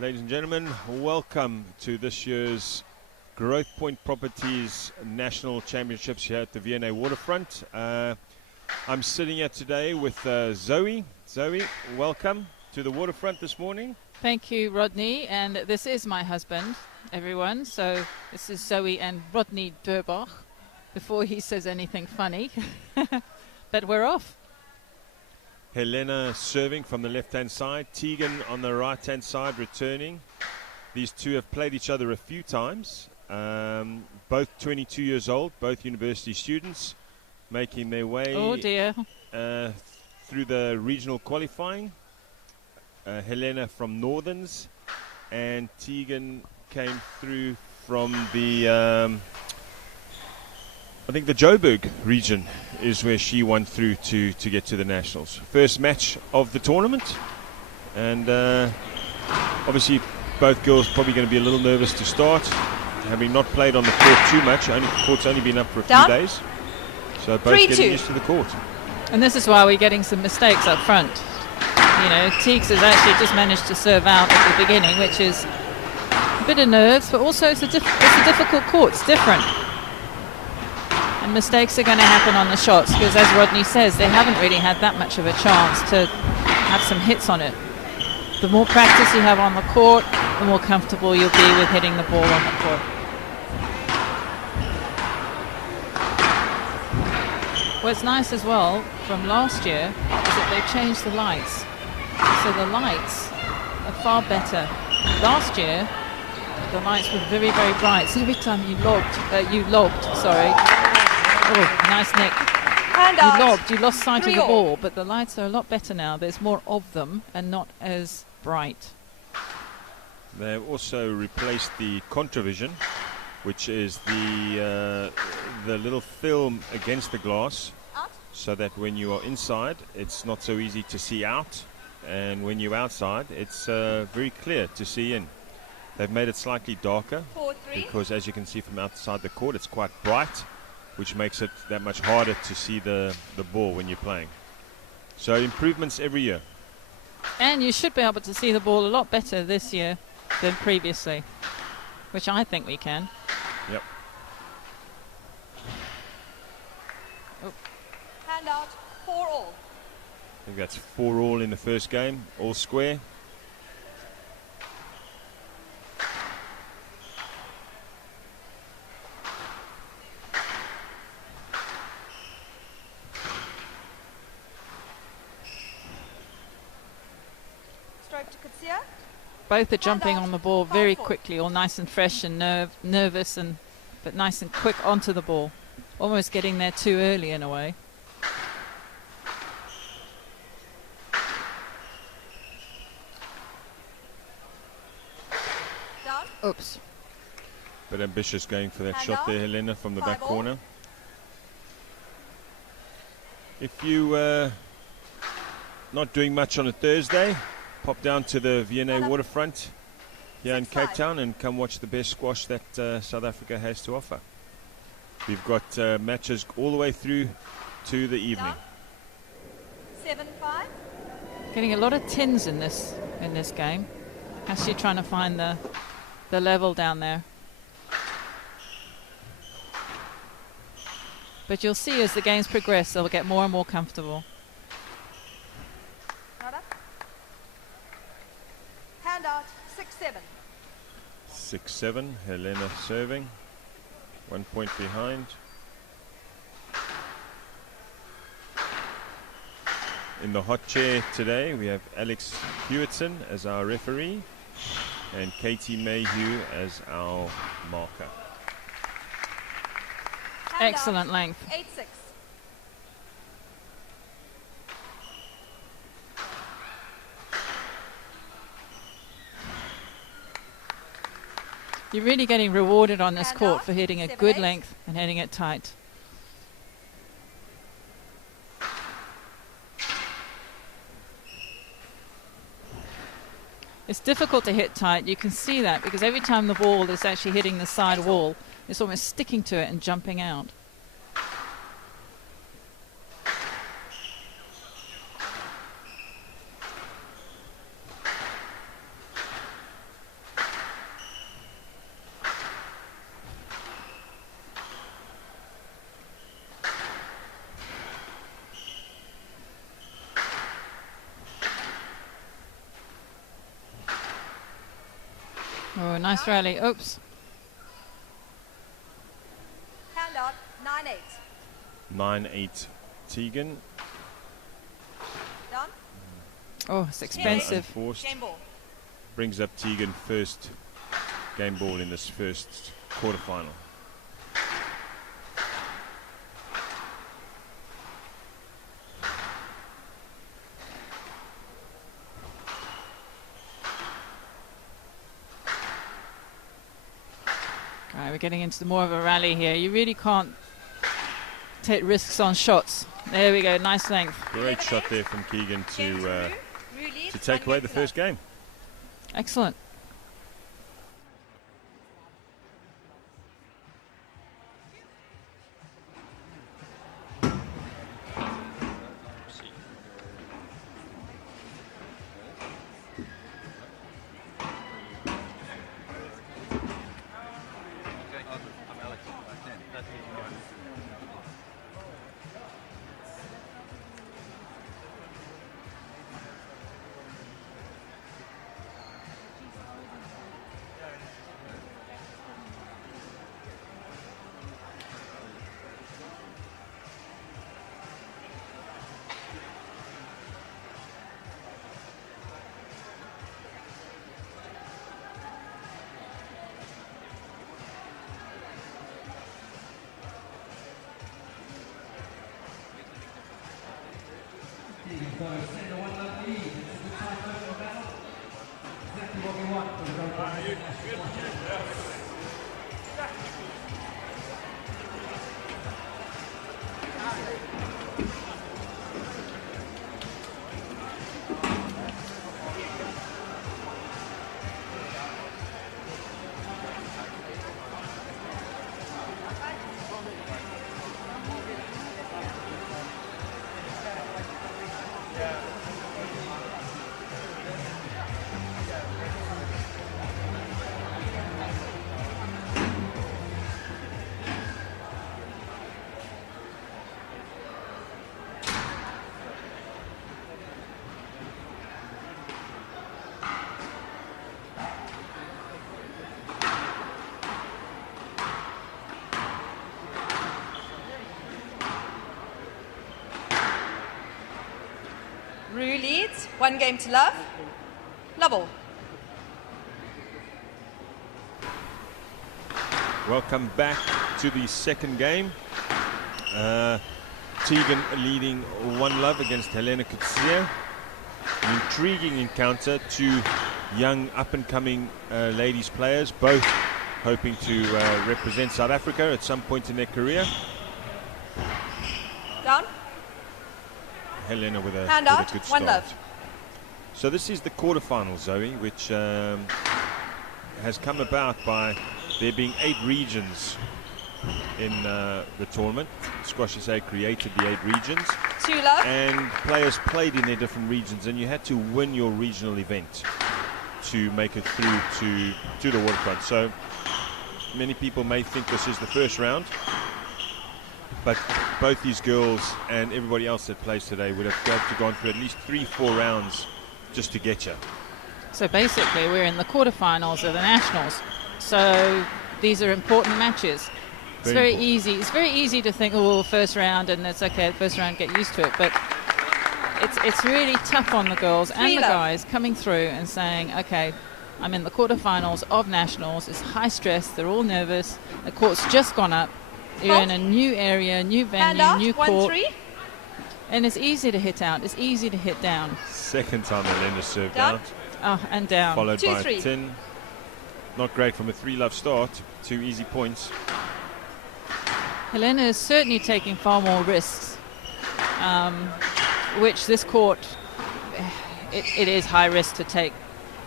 Ladies and gentlemen, welcome to this year's Growth Point Properties National Championships here at the V&A Waterfront. I'm sitting here today with Zoe. Zoe, welcome to the waterfront this morning. Thank you, Rodney, and this is my husband, everyone. So this is Zoe and Rodney Durbach, before he says anything funny. But we're off. Helena serving from the left-hand side, Tegan on the right-hand side returning. These two have played each other a few times, both 22 years old, both university students, making their way through the regional qualifying. Helena from Northerns, and Tegan came through from the I think the Joburg region is where she won through to get to the Nationals. First match of the tournament, and obviously both girls probably going to be a little nervous to start, having not played on the court too much. The court's only been up for a few days, so both getting used to the court. And this is why we're getting some mistakes up front. You know, Teagues has actually just managed to serve out at the beginning, which is a bit of nerves, but also it's a difficult court. It's different. And mistakes are going to happen on the shots because, as Rodney says, they haven't really had that much of a chance to have some hits on it. The more practice you have on the court, the more comfortable you'll be with hitting the ball on the court. What's nice as well from last year is that they've changed the lights. So the lights are far better. Last year, the lights were very, very bright. So every time you lobbed, oh, nice nick. You lost sight of the ball, but the lights are a lot better now. There's more of them and not as bright. They've also replaced the Contravision, which is the little film against the glass, so that when you are inside, it's not so easy to see out, and when you're outside, it's very clear to see in. They've made it slightly darker because, as you can see from outside the court, it's quite bright, which makes it that much harder to see the ball when you're playing. So improvements every year. And you should be able to see the ball a lot better this year than previously, which I think we can. Yep. Oh. Hand out, 4-all. I think that's 4-all in the first game, all square. Both are jumping on the ball very quickly, all nice and fresh and nervous, but nice and quick onto the ball. Almost getting there too early in a way. Oops. But ambitious going for that shot there, Helena, from the back corner. If you not doing much on a Thursday, pop down to the V&A Waterfront here in Cape Town and come watch the best squash that South Africa has to offer. We've got matches all the way through to the evening. 7-5. Getting a lot of tins in this game. Actually trying to find the level down there. But you'll see as the games progress, they'll get more and more comfortable. Hand out, 6-7. 6-7, Helena serving. 1 point behind. In the hot chair today, we have Alex Hewitson as our referee and Katie Mayhew as our marker. Excellent length. 8-6. You're really getting rewarded on this court for hitting a good length and hitting it tight. It's difficult to hit tight. You can see that because every time the ball is actually hitting the side wall, it's almost sticking to it and jumping out. Oh, nice rally. Oops. Hand out, 9-8. 9-8 Tegan. Done. Oh, it's expensive. Unforced. Game ball. Brings up Tegan first game ball in this first quarterfinal. Right, we're getting into more of a rally here. You really can't take risks on shots. There we go, nice length. Great shot there from Keegan to take away the first game. Excellent. Rue leads, 1 game to love. Lovell. Welcome back to the second game. Tegan leading 1-love against Helena Kutsia. An intriguing encounter, two young up-and-coming ladies players, both hoping to represent South Africa at some point in their career. Down. Helena with a, Hand with out, a good 1 start. love. So this is the quarterfinal, Zoe, which has come about by there being 8 regions in the tournament. Squash SA created the 8 regions, 2 love. and players played in their different regions, and you had to win your regional event to make it through to the waterfront. So many people may think this is the first round, but both these girls and everybody else that plays today would have got to gone through at least 3-4 rounds just to get you. So basically we're in the quarterfinals of the nationals. So these are important matches. It's very easy. It's very easy to think, oh, first round and it's okay, first round, get used to it. But it's really tough on the girls and the guys coming through and saying, okay, I'm in the quarterfinals of nationals. It's high stress. They're all nervous. The court's just gone up. You're in a new area, new venue, new court. 1-3. And it's easy to hit out. It's easy to hit down. Second time Helena served Down. out. Oh, and down. Followed by 2-3. 10. Not great from a 3-love start. 2 easy points. Helena is certainly taking far more risks, which this court, it is high risk to take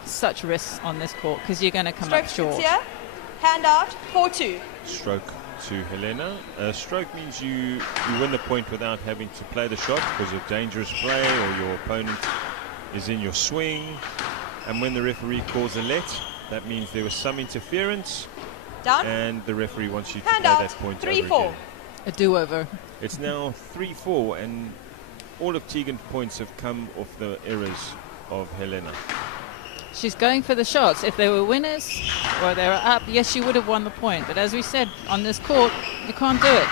such risks on this court because you're going to come up short. Here. Hand out, 4-2. Stroke to Helena. Stroke means you win the point without having to play the shot because of dangerous play or your opponent is in your swing. And when the referee calls a let, that means there was some interference. Down. And the referee wants you to Hand play out, that point 3-4. over again. A do-over. It's now 3-4, and all of Tegan's points have come off the errors of Helena. She's going for the shots. If they were winners or they were up, yes, she would have won the point. But as we said, on this court, you can't do it.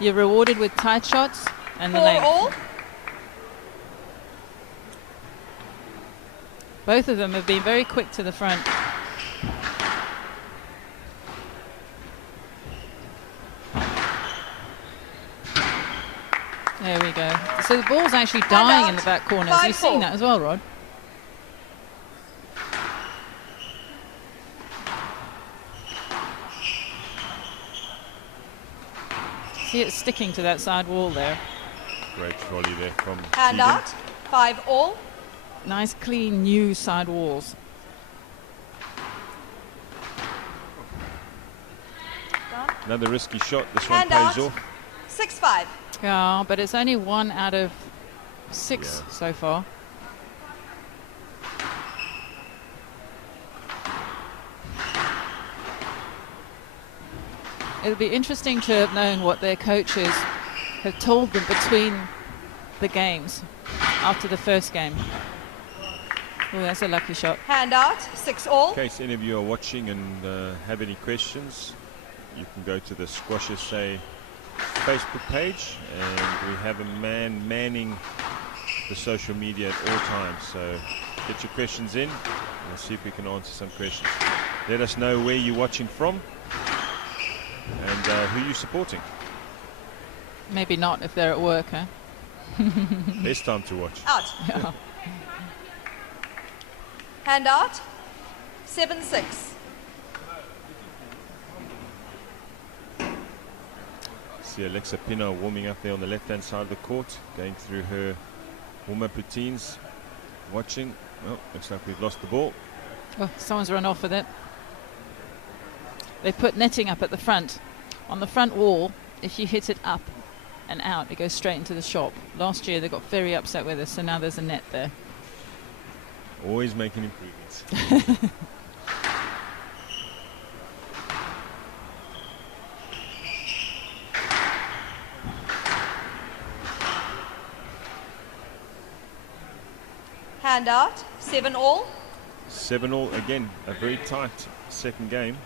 You're rewarded with tight shots and the 4 length. all. Both of them have been very quick to the front. There we go. So the ball's actually dying in the back corners. You've seen that as well, Rod. See it sticking to that side wall there. Great trolley there from Hand Tegan. out. 5 all. Nice, clean, new side walls. Another risky shot. This Hand one out. pays off. 6-5. Yeah, but it's only 1 out of 6 so far. It'll be interesting to have known what their coaches have told them between the games after the first game. Oh, that's a lucky shot. Hand out. 6 all. In case any of you are watching and have any questions, you can go to the Squash SA Facebook page, and we have a man manning the social media at all times. So get your questions in, and we'll see if we can answer some questions. Let us know where you're watching from and who you're supporting. Maybe not if they're at work, huh? Best time to watch. Out. Yeah. Hand out. 7-6. See Alexa Pino warming up there on the left-hand side of the court, going through her warm-up routines, watching. Oh, looks like we've lost the ball. Oh, someone's run off with it. They put netting up at the front. On the front wall, if you hit it up and out, it goes straight into the shop. Last year they got very upset with us, so now there's a net there. Always making improvements. Hand out. 7 all. 7 all again, a very tight second game.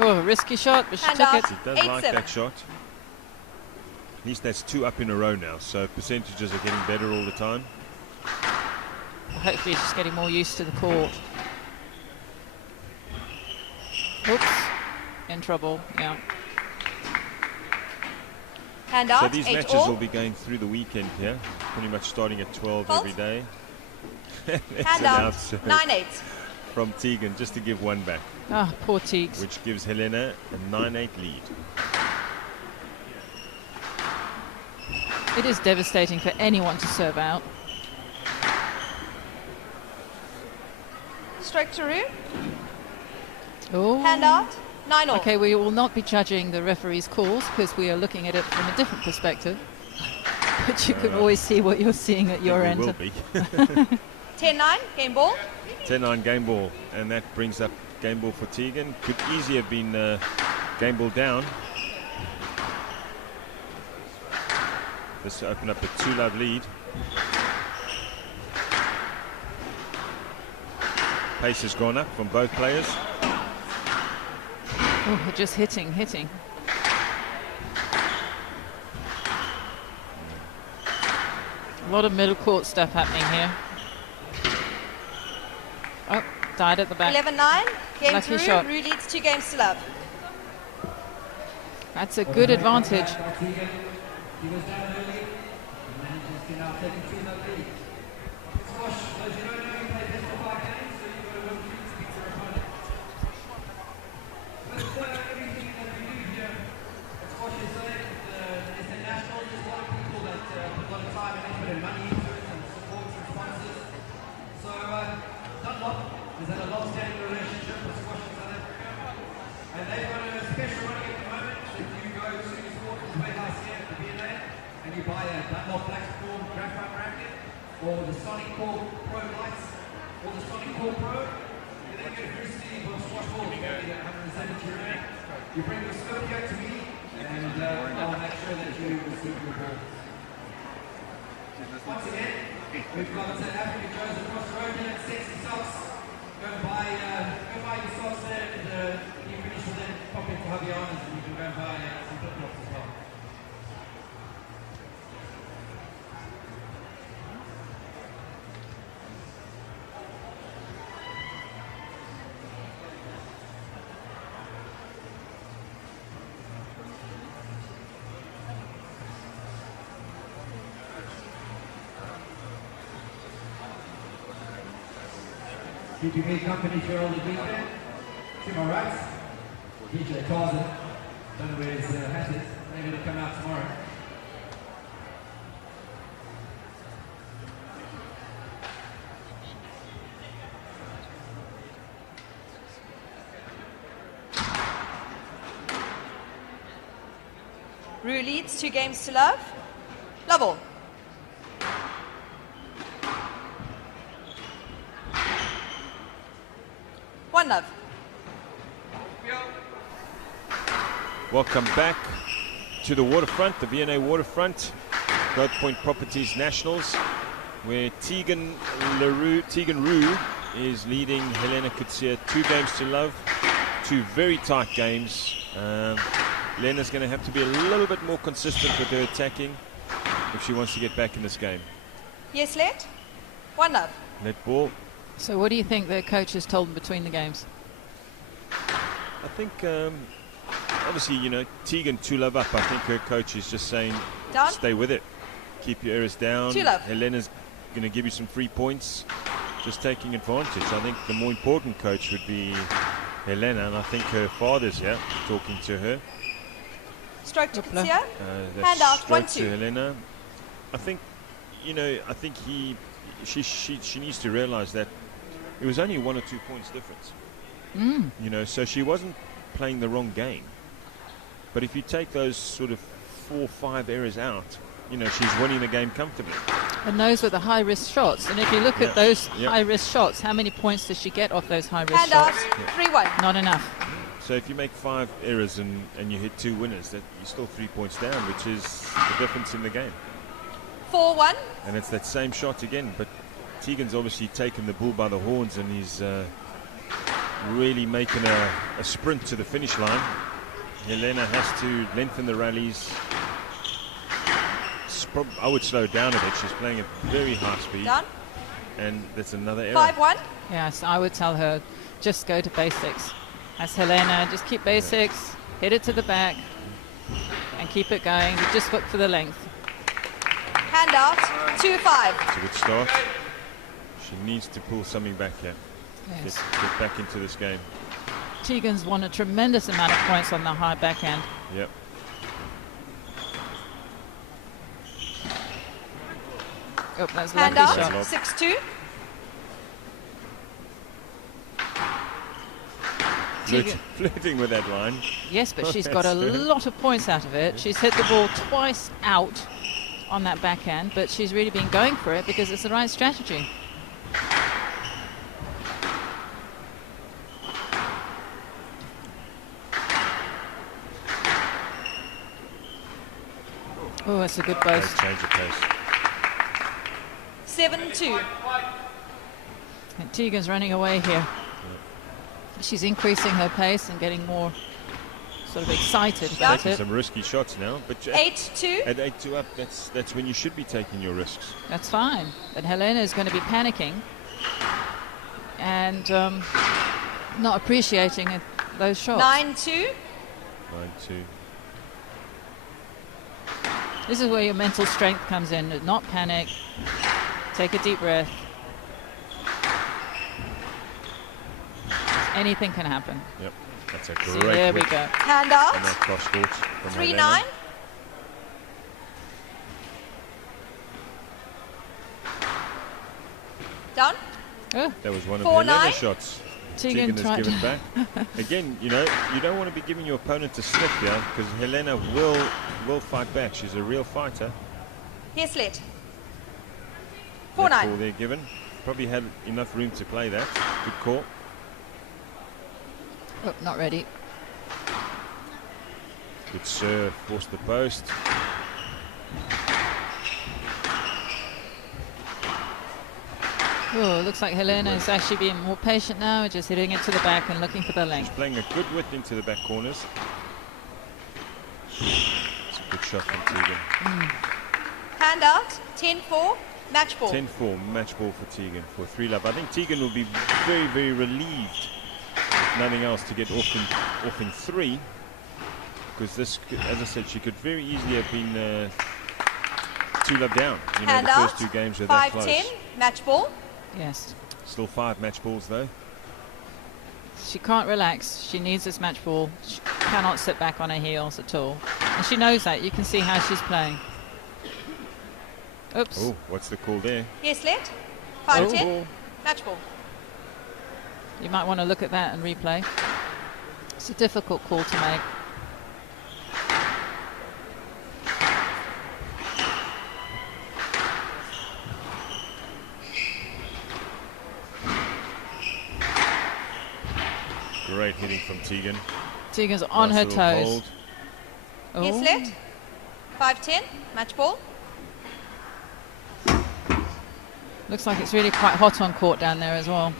Oh, a risky shot, but she Hand took out. it. She does like 8-7. that shot. At least that's 2 up in a row now, so percentages are getting better all the time. Hopefully she's getting more used to the court. Oops. In trouble, yeah. Hand out. So these 8 matches all. will be going through the weekend here, pretty much starting at 12 Fault. every day. It's Hand an out. outside 9-8. from Tegan, just to give one back, Ah, poor Teagues. which gives Helena a 9-8 lead. It is devastating for anyone to serve out. Stroke to Roo. Oh. Hand out. 9 all. Okay, we will not be judging the referee's calls because we are looking at it from a different perspective. But you can always see what you're seeing at your We end. will be. 10-9. Game ball. 10-9 game ball, and that brings up game ball for Tegan. Could easily have been game ball down. This to open up a 2-love lead. Pace has gone up from both players. Oh, just hitting. A lot of middle court stuff happening here. Oh, died at the back. 11-9. Game Lucky through. shot. Roo leads 2 games to love. That's a good advantage. Keep your big company for all the weekend. To my right, DJ Tarzan. Don't know where his hat is. Maybe it'll come out tomorrow. Rue leads 2 games to love. Love all. One love. Welcome back to the waterfront, the V&A waterfront, Growth Point Properties Nationals, where Tegan Rue is leading Helena Kutsia 2 games to love, 2 very tight games. Helena's going to have to be a little bit more consistent with her attacking if she wants to get back in this game. Yes, let. One love. Net ball. So what do you think the coach has told them between the games? I think, obviously, you know, Tegan 2 love up. I think her coach is just saying, Down. stay with it. Keep your errors down. 2 love. Helena's going to give you some free points. Just taking advantage. I think the more important coach would be Helena, and I think her father's here talking to her. Stroke to Hoopla. Kutsia. That's Hand out, stroke 1-2. to Helena. I think, you know, I think she needs to realize that it was only 1 or 2 points difference. You know, so she wasn't playing the wrong game. But if you take those sort of 4 or 5 errors out, you know, she's winning the game comfortably. And those were the high-risk shots. And if you look at those high-risk shots, how many points does she get off those high-risk Hand out. shots? 3-1. Not enough. So if you make 5 errors and you hit 2 winners, that you're still 3 points down, which is the difference in the game. 4-1. And it's that same shot again, but Tegan's obviously taken the bull by the horns and he's really making a sprint to the finish line. Helena has to lengthen the rallies. I would slow down a bit. She's playing at very high speed. Done. And that's another error. 5-1. Yes, I would tell her, just go to basics. As Helena, just keep basics, hit it to the back, and keep it going. Just look for the length. Hand out. 2-5. It's a good start. She needs to pull something back here. Yes. Get back into this game. Tegan's won a tremendous amount of points on the high backhand. Yep. Oh, that's a Hand lucky out. shot. 6-2. Tegan- Flirting with that line. Yes, but she's got a lot of points out of it. She's hit the ball twice out on that backhand, but she's really been going for it because it's the right strategy. Oh, that's a good Great boast. change of pace. 7-2. And Tegan's running away here. She's increasing her pace and getting more sort of excited about Taking it. some risky shots now, but 8-2. at 8-2 up, that's when you should be taking your risks. That's fine. But Helena is going to be panicking and not appreciating those shots. 9-2. 9-2. This is where your mental strength comes in. Not panic. Take a deep breath. Anything can happen. Yep, that's a See, great there we whip go. Hand on out. that cross court from 3-9. Helena. Done. Oh, That was one of 4-9. Helena's shots. Tegan Tegan has tried. given back. Again, you know, you don't want to be giving your opponent a sniff here because Helena will fight back. She's a real fighter. Yes, let. That 4-9. call there given. Probably had enough room to play that. Good call. Oh, not ready. Good serve. Forced the post. Oh, looks like Helena is actually being more patient now, just hitting it to the back and looking for the length. She's playing a good width into the back corners. It's a good shot from Tegan. Hand out, 10-4, match ball. 10-4, match ball for Tegan for 3-love. I think Tegan will be very, very relieved, if nothing else, to get off in 3. Because this, as I said, she could very easily have been 2-love down. You know, Hand the out, first 2 games were that 5-10, close. match ball. Yes. Still 5 match balls though. She can't relax. She needs this match ball. She cannot sit back on her heels at all. And she knows that. You can see how she's playing. Oops. Oh, what's the call there? Yes, let. Oh. 5-10, match ball. You might want to look at that and replay. It's a difficult call to make. Great hitting from Tegan. Tegan's on Nice her little toes. hold. Oh. Yes, let. 5-10, match ball. Looks like it's really quite hot on court down there as well.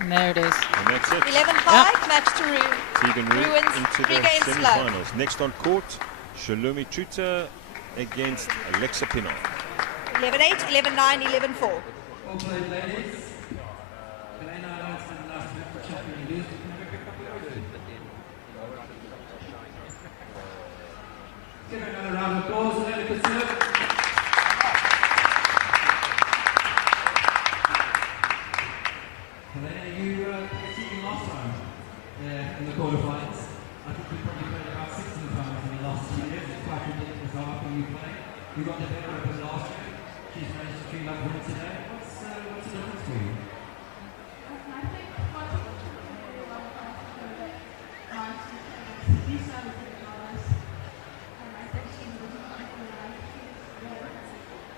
And there it is. And that's it. 11-5, match to Rue. Tegan Rue Ruins into 3 the games slow. semi-finals. Next on court, Shalomit Chuta against Alexa Pinot. 11-8, 11-9, 11-4. Well played, ladies. Helena, I know it's been the last match champion you lose. Can I pick up your word? Give her another round of applause, Helena could serve. Helena, you cheated last time in the quarterfinals. I think you probably played about 16 times in the last 2 years. It's quite ridiculous how often you play. You got the better of her last year. She's managed to 3-love win today. What's the difference for you? I think what people should really love about her last is you sounded pretty honest. And I think she was much more like better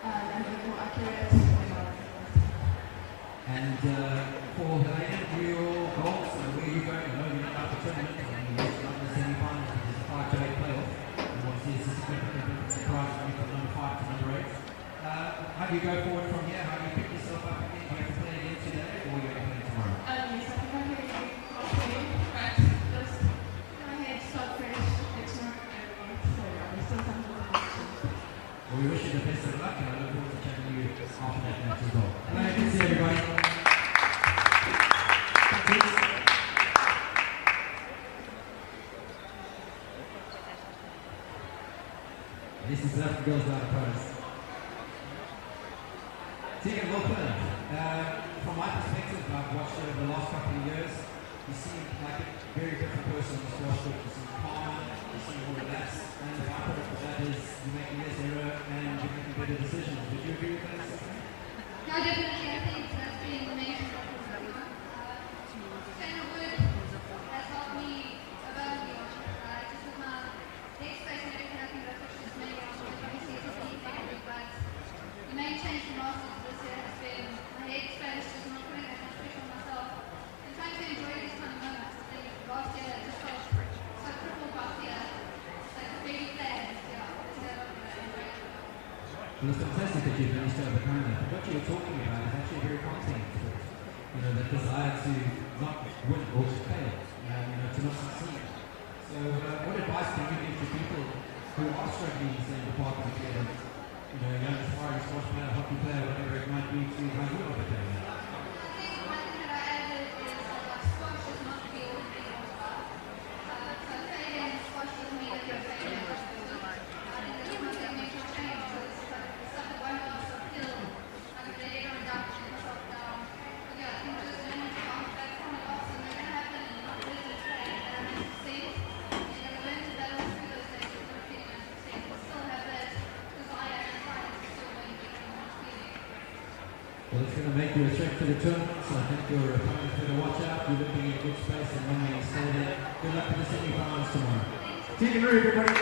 and a bit more accurate. And for Helena, your goals, where are you going? I know you're not out for tournament, and you're not in the semi-finals, which is a 5-8 playoff. And obviously it's a significant surprise when you from number 5 to number 8. How do you go forward from here? How do you pick yourself up again? Do you have to play again today, or are you going to play tomorrow? Yes, I think I'm going to be okay, but just my head start fresh next month and so I still have to work. Well, we wish you the best of luck, and I look forward to chatting to you after that match as well. Hello, good to see everybody. This is South Africa girls down the post. Tegan, well played. From my perspective, I've watched her over the last couple of years. You seem like a very different person on the squash court. You seem calmer, you seem more relaxed, and the byproduct of that is you're making less error and you're making better decisions. Would you agree with that assessment? No, definitely, I think that's been the main focus of the month. Standard wood has helped me about the ocean, just with my headspace and everything. I think that's what she's made on obviously it's a deep boundary, but the main change from last year to this year has been my headspace, just not putting that much pressure on myself and trying to enjoy these kind of moments. I think last year I just felt so crippled by fear, like a baby player. Yeah, this year I'm going to enjoy it. Well, it's fantastic that you've managed to overcome that. But what you were talking about is actually a very content sport. You know, that desire to not win or to fail, to not succeed. So what advice can you give to people who are struggling in the same department together? You know, young aspiring squash player, hockey player, whatever it might be, to how you overcame that. I think one thing that I added is that squash does not feel big or tough. So failing in squash doesn't mean that you're failing. I think that's one thing makes you change because stuff that won't last or kill, like if they ever adapt and drop down. But yeah, I think just learning to bounce back from a loss and they're going to happen and not lose and play. That makes sense. And you're going to learn to battle through those days with no feeling and success and still have that desire and fight to still win even when it's feeling. Well, it's going to make you a threat to the tournament, so I think your opponents better watch out. You're looking in a good space and one may stay there. Good luck for the semi-finals tomorrow. Tegan Rue, everybody.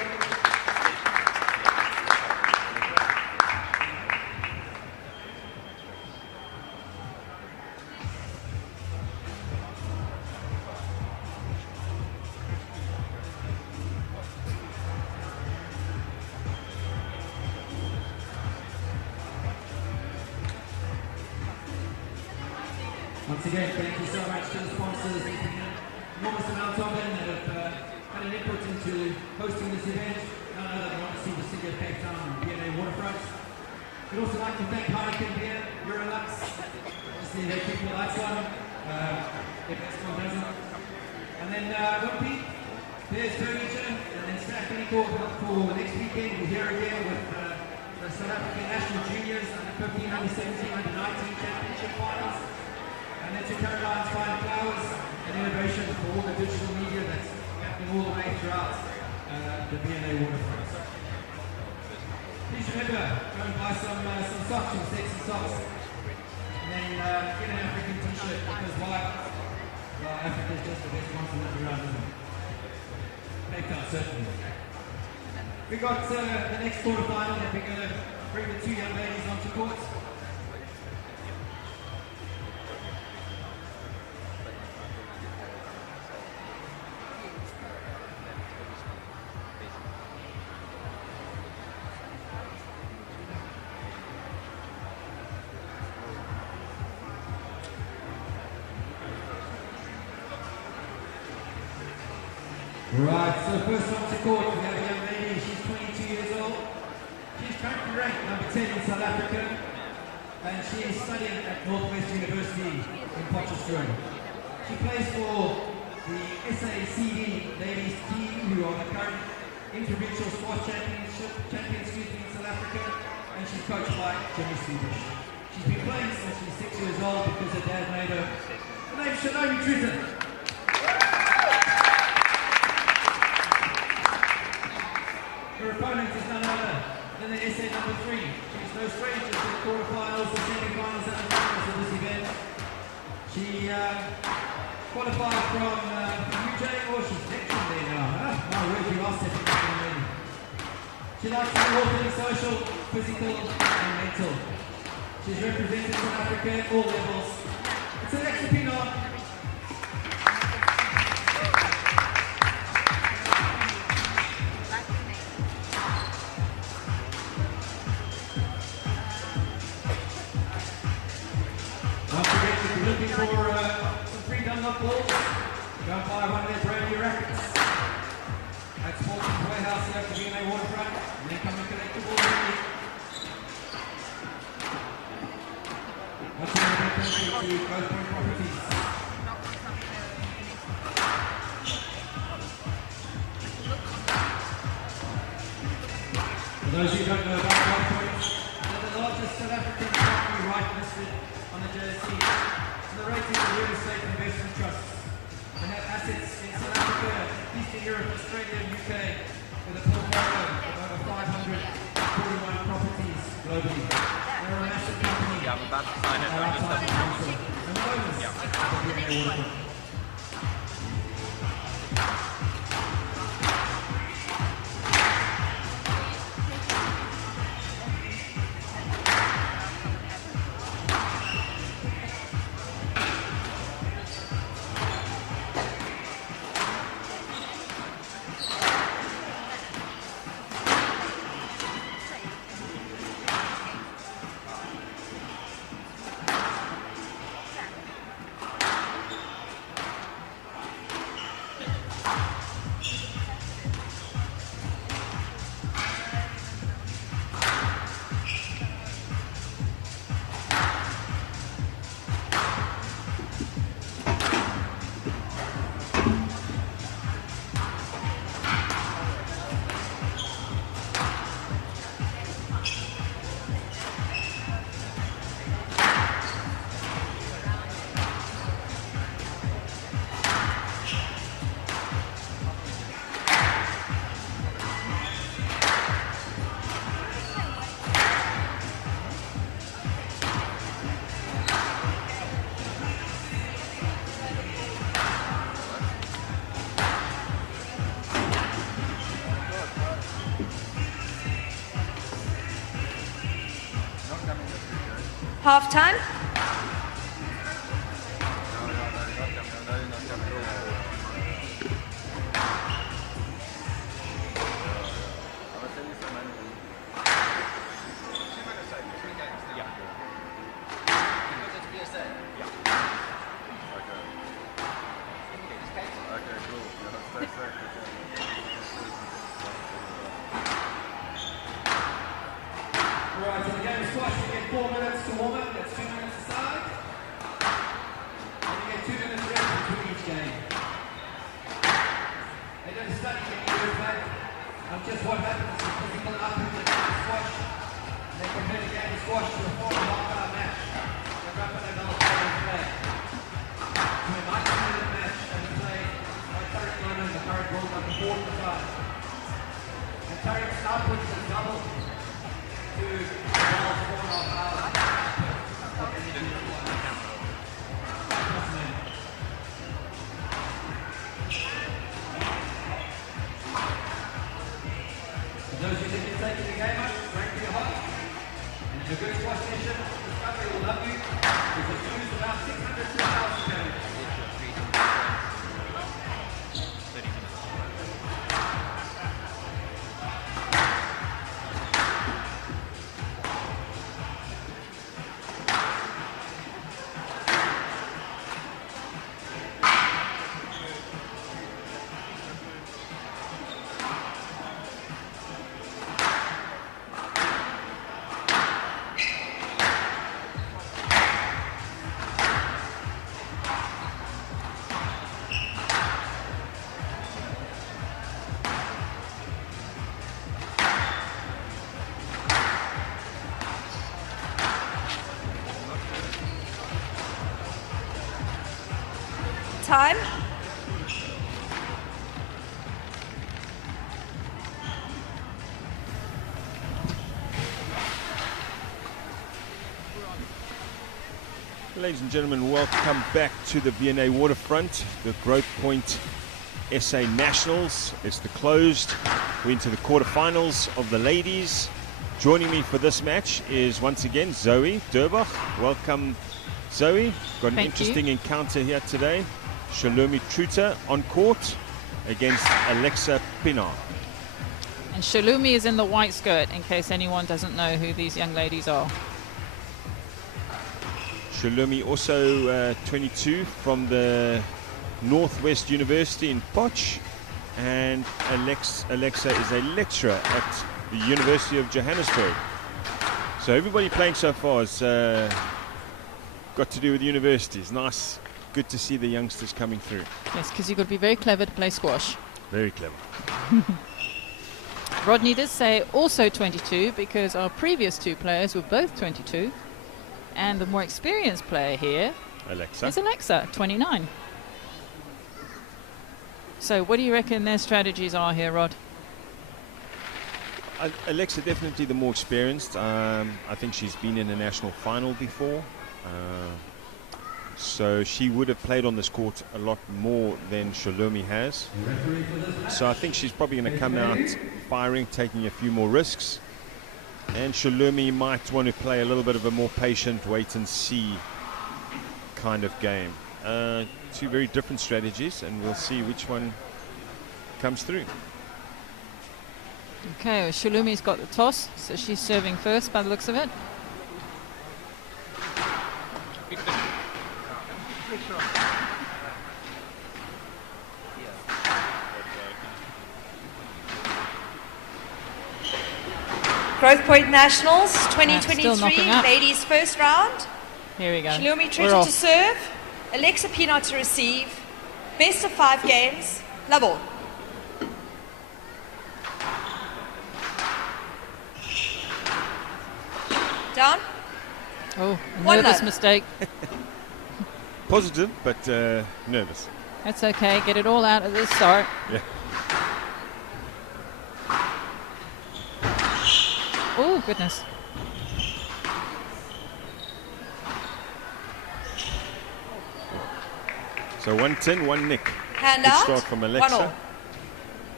Once again, thank you so much to the sponsors. There's been an enormous amount of them that have had an input into hosting this event. None other than obviously the City of Cape Town and B&A Waterfront. We'd also like to thank Heineken Beer, Eurolux. Obviously they keep the lights on, if Escom doesn't. And then Wimpy, Bears Furniture, and then Staff Clinical for next weekend. We're here again with the South African National Juniors under 15, under 17, under 19 championship finals. And then to Caroline's Fine Flowers and innovation for all the digital media that's happening all the way throughout the B&A Waterfront. Please remember, go and buy some socks, some sexy socks. And then get an African t-shirt, because why? Well, Africa is just the best continent around, isn't it? Cape Town, certainly. We got the next quarterfinal that we're going to bring the two young ladies onto court. Right, so first on to court, we have a young lady, she's 22 years old. She's currently ranked number 10 in South Africa, and she is studying at Northwest University in Potchefstroom. She plays for the SACD ladies team, who are the current interprovincial squash champions in South Africa, and she's coached by Jimmy Swedish. She's been playing since she's 6 years old because her dad made her. Her name's Shinomi Tristan. Her opponent is none other than the SA number 3. She's no stranger to the quarterfinals, the semi-finals and the finals of this event. She qualified from UJ, or she's veteran there now, huh? My word, you are stepping up in the lady. She likes to do all things social, physical and mental. She's represented South Africa at all levels. It's Alexa Pienaar. For those who don't know about Whitepoint, they're the largest South African property right listed on the JSE. And the rating of real estate investment trusts. They have assets in South Africa, Eastern Europe, Australia, and UK, with a portfolio of over 541 properties globally. They're a massive company. Yeah, I'm about to sign it. They're outside the council. And owners of the B&A Waterfront. Half time. 4 minutes to warm up, that's 2 minutes aside. And you get 2 minutes rest between each game. They don't study any years back on just what happens when people up in the squash. They compare the game of squash to a 4.5-hour match. They wrap it in another play. So a 90-minute match and we play by Tarek Lana and the current world number 4 to 5. And Tarek's output is double to the ball's 4.5 hours. Those who think you're taking the game up, rank your hot. And if a good squash session, Discovery will love you. Because it lose about 600 to 1,000 calories. Time. Ladies and gentlemen, welcome back to the V&A Waterfront, the Growth Point SA Nationals. It's the closed. We're into the quarterfinals of the ladies. Joining me for this match is once again Zoe Durbach. Welcome, Zoe. Got an interesting encounter here today. Shalomi Truta on court against Alexa Pinar. And Shalomi is in the white skirt, in case anyone doesn't know who these young ladies are. Shalomi also 22 from the Northwest University in Potch, and Alexa is a lecturer at the University of Johannesburg. So everybody playing so far has got to do with universities. Nice, good to see the youngsters coming through. Yes, because you've got to be very clever to play squash. Very clever. Rodney does say also 22 because our previous two players were both 22. And the more experienced player here is Alexa, 29. So what do you reckon their strategies are here, Rod? Alexa definitely the more experienced. I think she's been in a national final before. So she would have played on this court a lot more than Shalomi has. So I think she's probably going to come out firing, taking a few more risks. And Shalomi might want to play a little bit of a more patient, wait-and-see kind of game. Two very different strategies, and we'll see which one comes through. Okay, well, Shalumi's got the toss, so she's serving first by the looks of it. Growth Point Nationals Still knocking 2023, up. ladies first round. Here we go. Shalomi We're Treta off. to serve, Alexa Pinar to receive. Best of 5 games. Love all. Down. Oh, One nervous love. mistake. Positive, but nervous. That's okay. Get it all out at the start. Yeah. Oh, goodness. So 1-10, 1 nick. Hand Good out. start from 1 Alexa, all.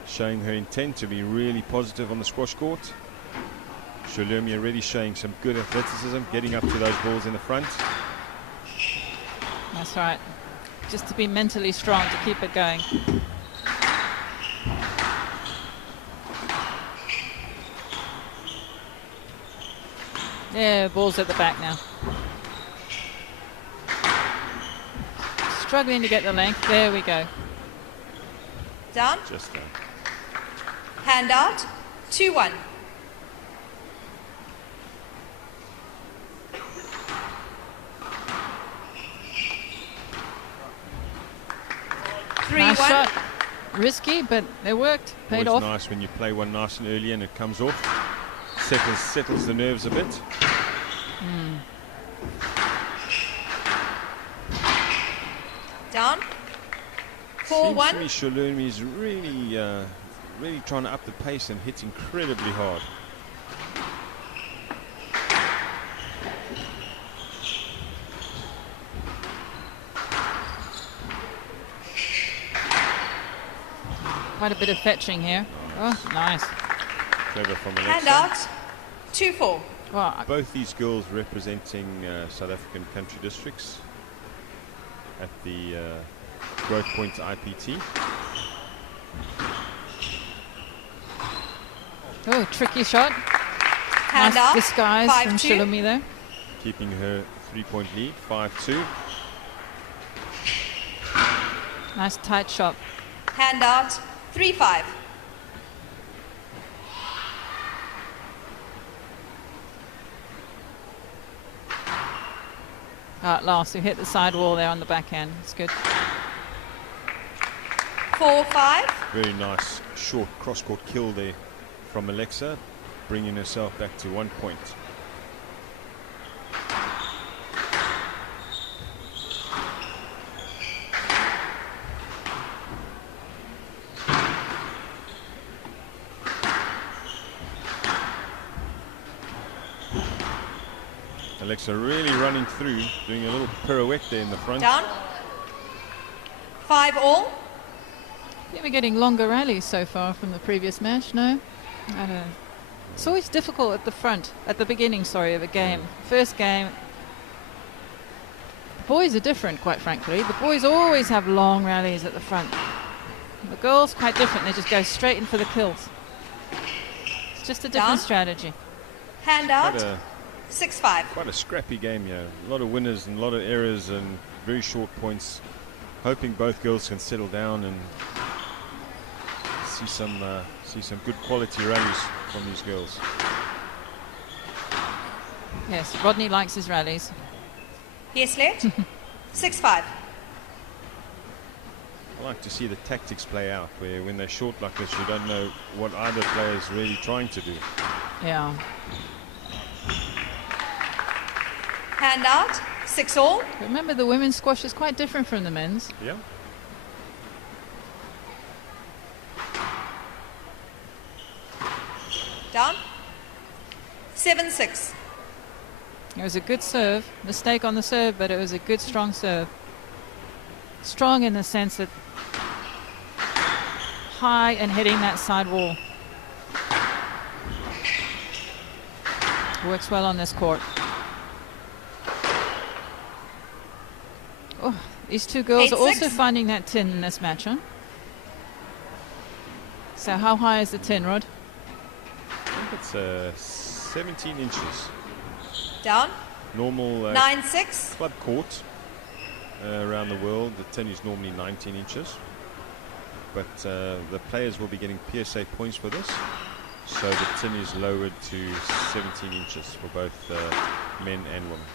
showing her intent to be really positive on the squash court. Shalomi already showing some good athleticism, getting up to those balls in the front. That's right. Just to be mentally strong to keep it going. Yeah, ball's at the back now. Struggling to get the length. There we go. Down. Just Hand out. 2-1. Nice 5-1. shot. Risky, but it worked. Paid Always off. nice when you play one nice and early and it comes off. Settles the nerves a bit. Down. Seems 4-1. to me Shalom is really trying to up the pace and hits incredibly hard. Quite a bit of fetching here. Oh, nice. Clever from Hand Alexa. out. 2-4. Well, Both these girls representing South African country districts at the Growth Point IPT. oh, tricky shot. Hand Nice out. disguise from 5-2. Shalomi there. Keeping her 3-point lead, 5-2. Nice tight shot. Hand out. 3-5. At last, we hit the side wall there on the backhand. It's good. 4-5. Very nice short cross-court kill there from Alexa, bringing herself back to 1 point. Alexa really running through, doing a little pirouette there in the front. Down. 5-all. I think we're getting longer rallies so far from the previous match, no? I don't know. It's always difficult at the front, at the beginning, sorry, of a game. First game. The boys are different, quite frankly. The boys always have long rallies at the front. The girls, quite different. They just go straight in for the kills. It's just a different Down. strategy. Hand out. Quite a, 6-5. quite a scrappy game, yeah. A lot of winners and a lot of errors and very short points. Hoping both girls can settle down and see some good quality rallies from these girls. Yes, Rodney likes his rallies. Yes, left. 6-5. I like to see the tactics play out, where when they're short like this, you don't know what either player is really trying to do. Yeah. Hand out. 6-all. Remember, the women's squash is quite different from the men's. Yeah. Down. 7-6. It was a good serve. Mistake on the serve, but it was a good, strong serve. Strong in the sense that high and hitting that side wall. Works well on this court. Oh, these two girls are 8-6. also finding that tin in this match, huh? So how high is the tin, Rod? I think it's 17 inches. Down. Normal 9-6. club court around the world, the tin is normally 19 inches. But the players will be getting PSA points for this. So the tin is lowered to 17 inches for both men and women.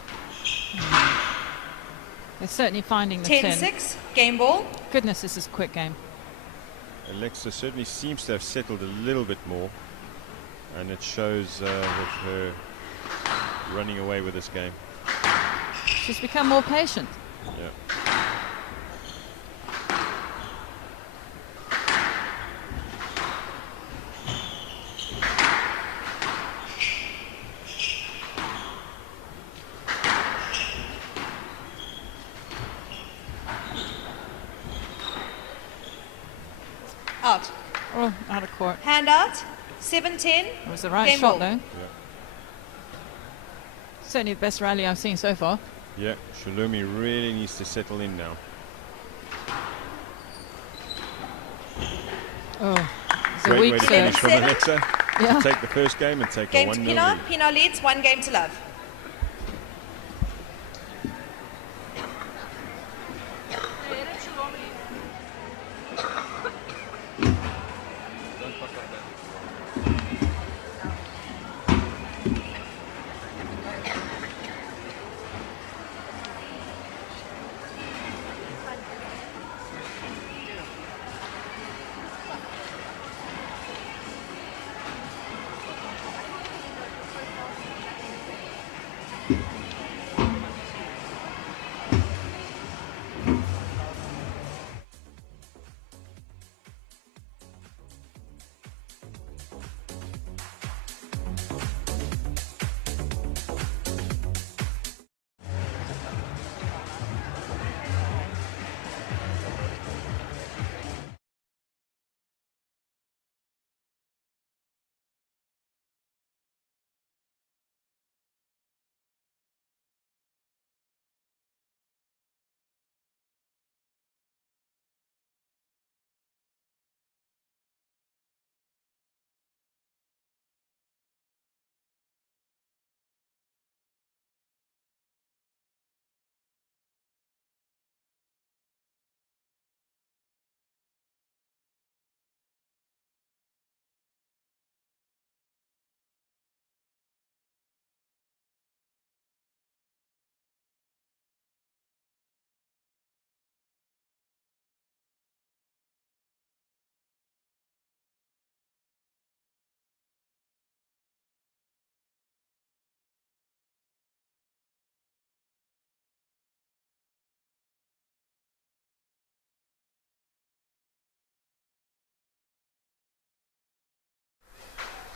They're certainly finding the tin. 10-6. Game ball. Goodness, this is a quick game. Alexa certainly seems to have settled a little bit more. And it shows with her running away with this game. She's become more patient. Yeah. Out. Oh, out of court. Hand out. 7-10. It was the right Game shot, ball. though. Yeah. Certainly the best rally I've seen so far. Yeah, Shalomi really needs to settle in now. Oh, it's a Great weak way to serve. finish from 7-7. Alexa. Yeah. To take the first game and take Game a to 1-0 Pina. lead. Pina leads 1 game to love.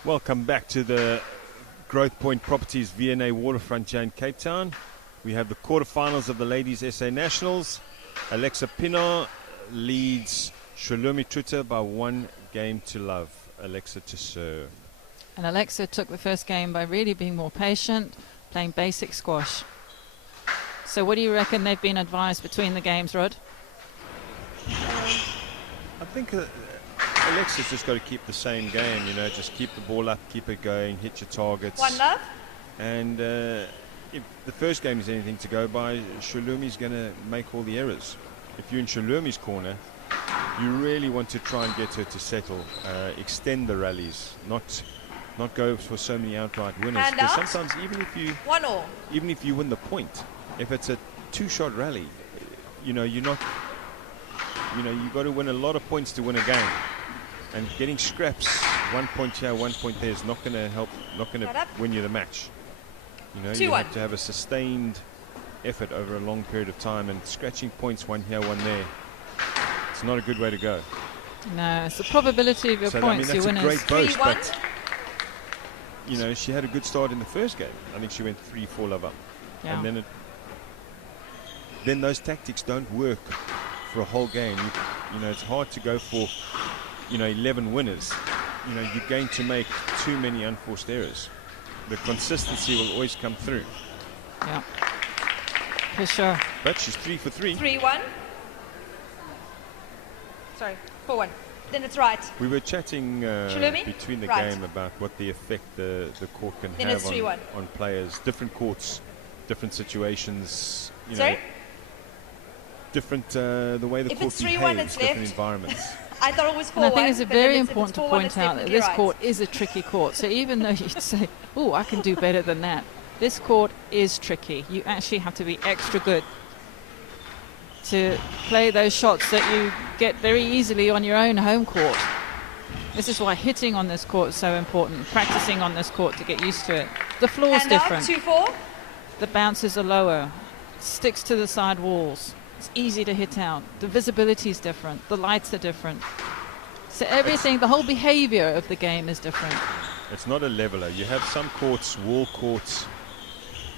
Welcome back to the Growth Point Properties V&A Waterfront here in Cape Town. We have the quarterfinals of the Ladies SA Nationals. Alexa Pienaar leads Shalomi Truta by 1 game to love. Alexa to serve. And Alexa took the first game by really being more patient, playing basic squash. So what do you reckon they've been advised between the games, Rod? I think Alexa's just got to keep the same game, just keep the ball up, keep it going, hit your targets. 1 love. And if the first game is anything to go by, Shalomi's going to make all the errors. If you're in Shalomi's corner, you really want to try and get her to settle, extend the rallies, not go for so many outright winners. Hand Because out. sometimes even if you win the point, if it's a 2-shot rally, you're not. You've got to win a lot of points to win a game. And getting scraps, 1 point here, 1 point there, is not going to help, not going to win you the match. You 2-1. have to have a sustained effort over a long period of time, and scratching points 1 here, 1 there, it's not a good way to go. No, it's the probability of your points, that's your a winners. great boast, 3-1. but she had a good start in the first game. I think she went 3-4 love up. Yeah. And then those tactics don't work for a whole game. It's hard to go for 11 winners. You're going to make too many unforced errors. The consistency will always come through. Yeah, for sure. But she's 3 for 3. 3-1. Sorry, 4-1. Then it's right. We were chatting Shalomi? between the Right. game about what the effect the court can Then have it's 3-1. on players. Different courts, different situations. Sorry? Different the way the If court it's 3-1, behaves, it's different left. environments. I thought it was 4-1. And I think it's but very then if important to 4-1, point it's out that definitely this right. court is a tricky court. So even though you'd say, oh, I can do better than that, this court is tricky. You actually have to be extra good to play those shots that you get very easily on your own home court. This is why hitting on this court is so important, practicing on this court to get used to it. The floor's Hand out, different. 2-4. The bounces are lower, sticks to the side walls. It's easy to hit out. The visibility is different. The lights are different. So everything, the whole behavior of the game is different. It's not a leveler. You have some courts, wall courts,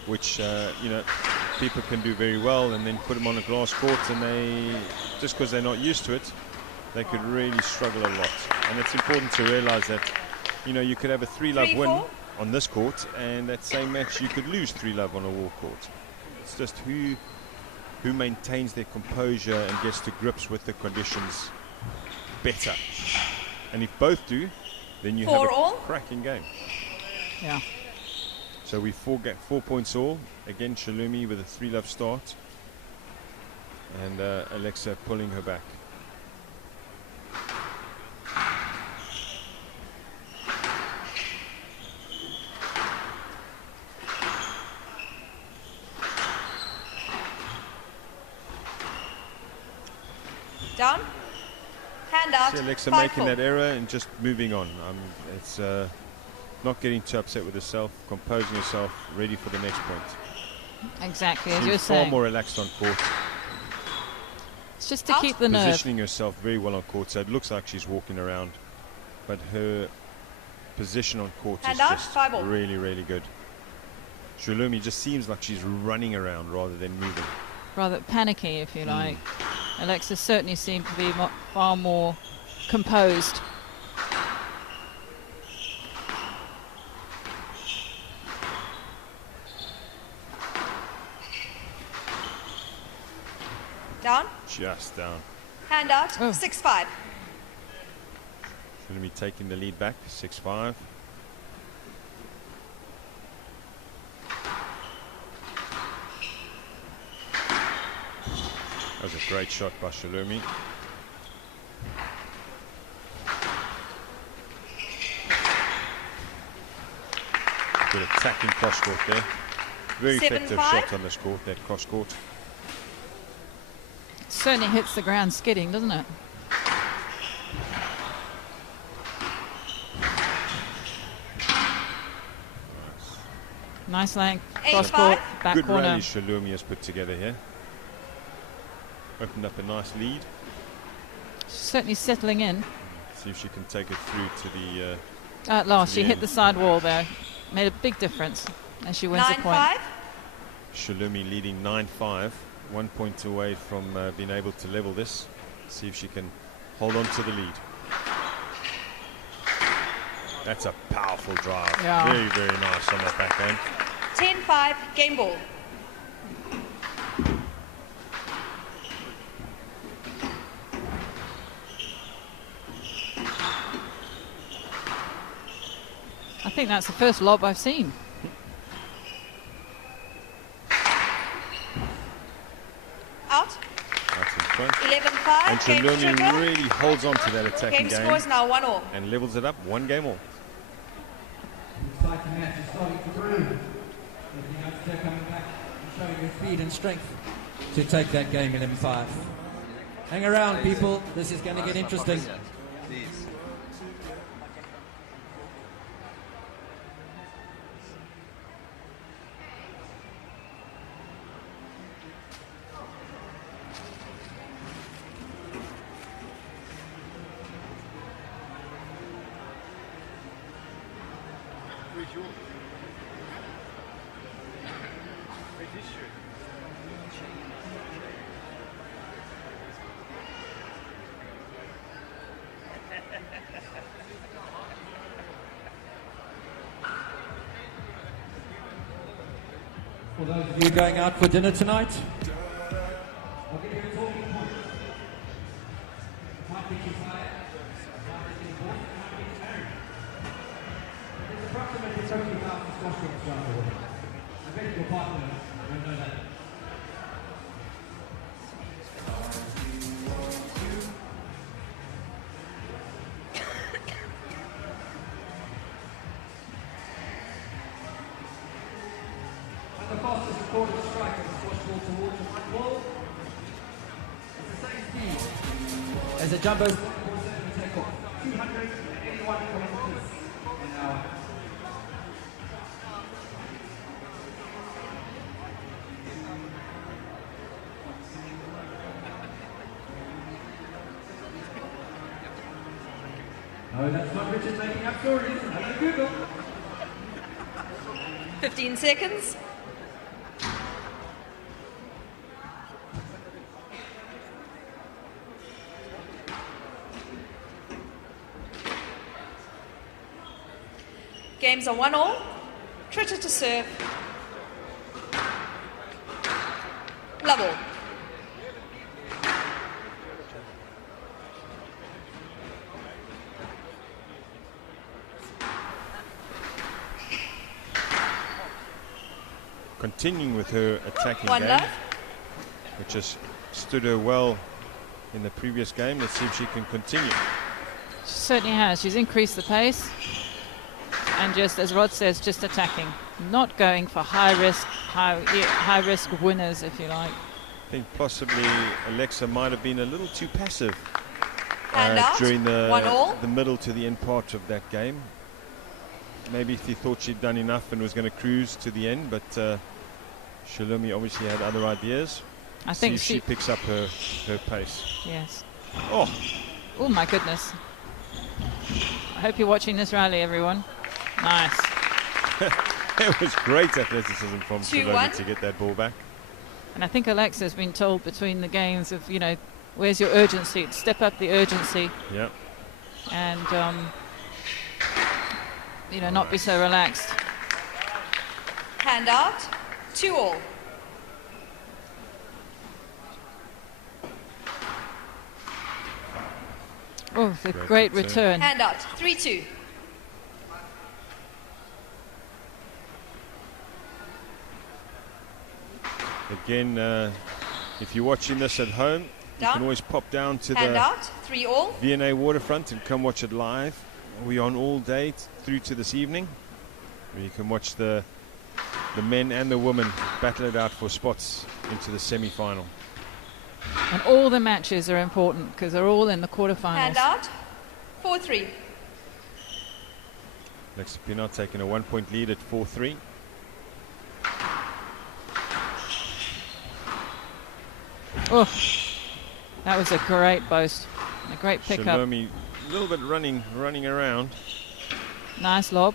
which people can do very well, and then put them on a glass court, and they, just because they're not used to it, they could really struggle a lot. And it's important to realize that you could have a 3-love win 3-4. on this court, and that same match you could lose 3-love on a wall court. It's just who maintains their composure and gets to grips with the conditions better. And if both do, then you have 4-all. a cracking game. Yeah. So we 4 points all. Again, Shalomi with a 3-love start, and Alexa pulling her back. Down. Hand out. See Alexa 5-4. making that error and just moving on. It's not getting too upset with herself, composing herself, ready for the next point. Exactly, as She's you're far saying. more relaxed on court, It's just to Out. keep the nerve. positioning herself very well on court, so it looks like she's walking around, but her position on court Hand is out, just 5-all. really, really good. Shalomi just seems like she's running around rather than moving. Rather panicky, if you like. Alexa certainly seemed to be far more composed. Down. Just down. Hand out. Oh. 6-5. Shalomi taking the lead back, 6-5. That was a great shot by Shalomi. Good attacking cross court there. Very 7-5. effective shot on this court, that cross court. Certainly hits the ground skidding, doesn't it? Nice length, cross 8-5. court, back Good corner. rally Shalomi has put together here. Opened up a nice lead. Certainly settling in. See if she can take it through to the At last, she Yeah. hit the side wall there. Made a big difference. And she wins the point. 9-5. Shulumi leading 9-5, 1 point away from being able to level this. See if she can hold on to the lead. That's a powerful drive. Yeah. Very, very nice on that backhand. 10-5, game ball. I think that's the first lob I've seen. Out. That's in front. 11-5, And game Shulumi trigger. really holds on to that attacking Game score is game now 1-1. and levels it up 1 game all. Exciting match is starting to brew. The youngster coming back and showing your speed and strength to take that game 11-5. Hang around, people. This is going to get interesting. For those of you going out for dinner tonight, I'll give you a talking point. Might be too high, might be too low, might be too low. There's approximately 30,000 squash courts around the world. I bet your partner won't know that. The fastest recorded strike of the squash ball towards the front wall. It's the same speed as a jumbo 1.7 takeoff. 281 kilometers an hour. No, that's not Richard making up stories. Hello, Google. 15 seconds. Games are 1-1. Tritter to serve. Level. Continuing with her attacking One game, love. which has stood her well in the previous game. Let's see if she can continue. She certainly has. She's increased the pace. And just, as Rod says, just attacking. Not going for high risk winners, if you like. I think possibly Alexa might have been a little too passive Hand out. during 1-1. the middle to the end part of that game. Maybe she thought she'd done enough and was going to cruise to the end, but Shulumi obviously had other ideas. I See think if she picks up her pace. Yes. Oh, Oh my goodness. I hope you're watching this rally, everyone. Nice. it was great athleticism from 2-1. Shulumi to get that ball back. And I think Alexa's been told between the games of, you know, where's your urgency? Step up the urgency Yeah. and, you know, not be so relaxed. Hand out. 2-2. Oh, the Great great return. return. Hand out. 3-2. Again, if you're watching this at home, you Down. can always pop down to Hand the out. 3-3. V&A waterfront and come watch it live. We're on all day through to this evening, where you can watch the men and the women battle it out for spots into the semi-final. And all the matches are important because they're all in the quarterfinals. Hand out. 4-3. Alexa Pienaar taking a 1 point lead at 4-3. Oh, that was a great boast. A great pickup. Shulumi a little bit running around. Nice lob.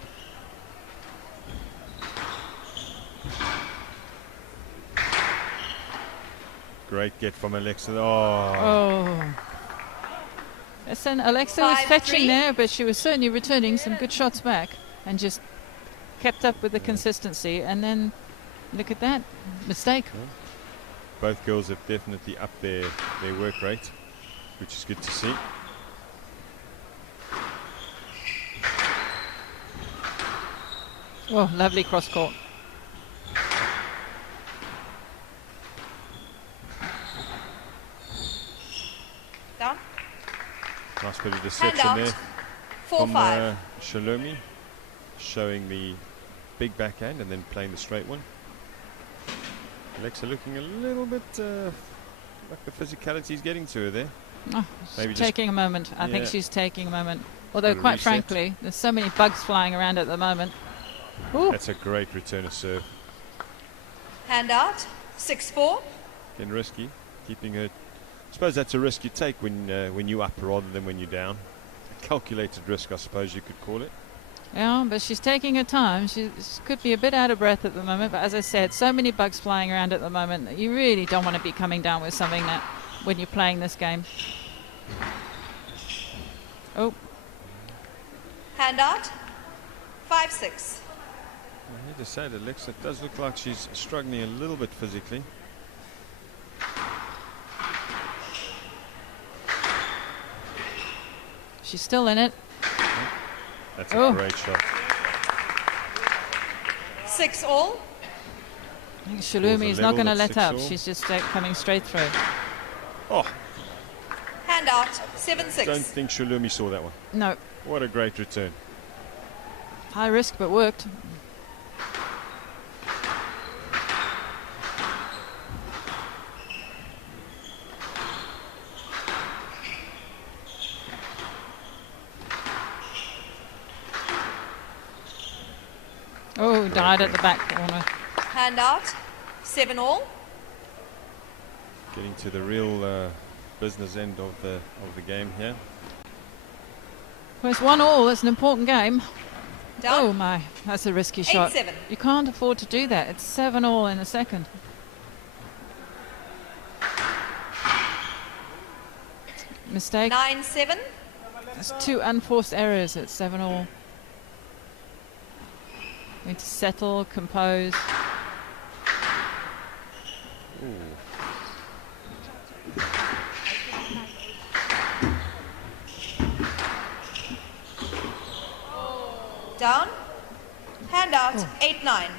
Great get from Alexa. Oh, Oh. Listen, Alexa was 5-3. fetching there, but she was certainly returning some good shots back and just kept up with the consistency. And then look at that mistake. both girls have definitely upped their work rate, which is good to see. Oh, lovely cross court. Down. Nice bit of deception Hand out. there 4-5. from Shalomi, showing the big backhand and then playing the straight one. Alexa looking a little bit like the physicality is getting to her there. Oh, Maybe she's just- taking a moment. I think Yeah. she's taking a moment. Although, Gotta quite reset. frankly, there's so many bugs flying around at the moment. Ooh. That's a great return of serve. Hand out. 6-4. Getting risky, keeping her. I suppose that's a risk you take when you up rather than when you're down. A calculated risk, I suppose you could call it. Yeah, but she's taking her time. She could be a bit out of breath at the moment, but as I said, so many bugs flying around at the moment that you really don't want to be coming down with something that when you're playing this game. Oh, Hand out. 5-6. I need to say that Alexa, it does look like she's struggling a little bit physically. she's still in it. That's a Oh. great shot. 6-all. I think Shalomi is not level going to at let up. 6-all. She's just coming straight through. Oh, Hand out. don't 7-6. think Shalomi saw that one. No, What a great return. high risk, but worked. Oh, died at the back corner. Hand out. 7-all. Getting to the real business end of the game here. Well, it's 1-1. It's an important game. Down. Oh my, that's a risky shot. 8-7. You can't afford to do that. It's 7-all in a second. Mistake. 9-7. There's 2 unforced errors at 7-all. Need to settle, compose. Ooh. Down. Hand out. 8-9.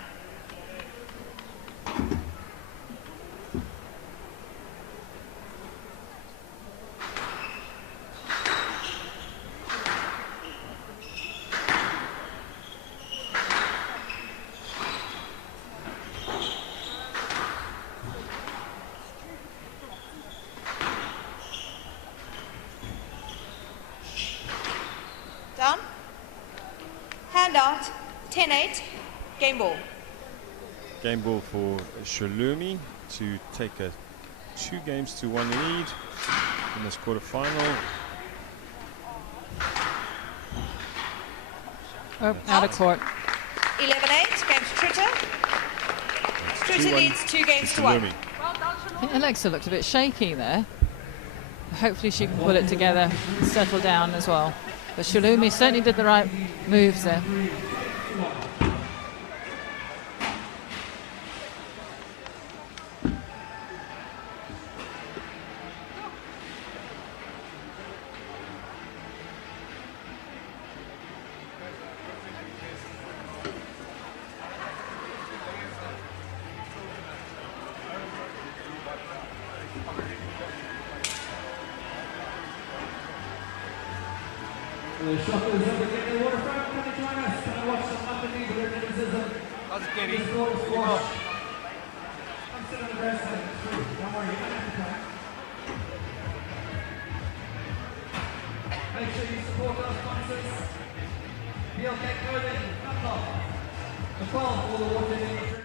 Down. Hand out. 10-8. Game ball. Game ball for Shalomi to take a 2-1 lead in this quarterfinal. Oh, out of Out. court. 11-8. Game to Trutter. Trutter 2-1 leads 2 games to Shalomi. 1. I think Alexa looked a bit shaky there. Hopefully she can pull it together and settle down as well. But Shalomi certainly did the right moves there. The shoppers up again, the waterfront, come and join us. Come and watch some unbelievable athleticism. How's it, Katie? This water squash. Come sit on the grass and don't worry, you don't have to come. Make sure you support our sponsors. BLK Clothing, Knockoff, Nicole, all the water in the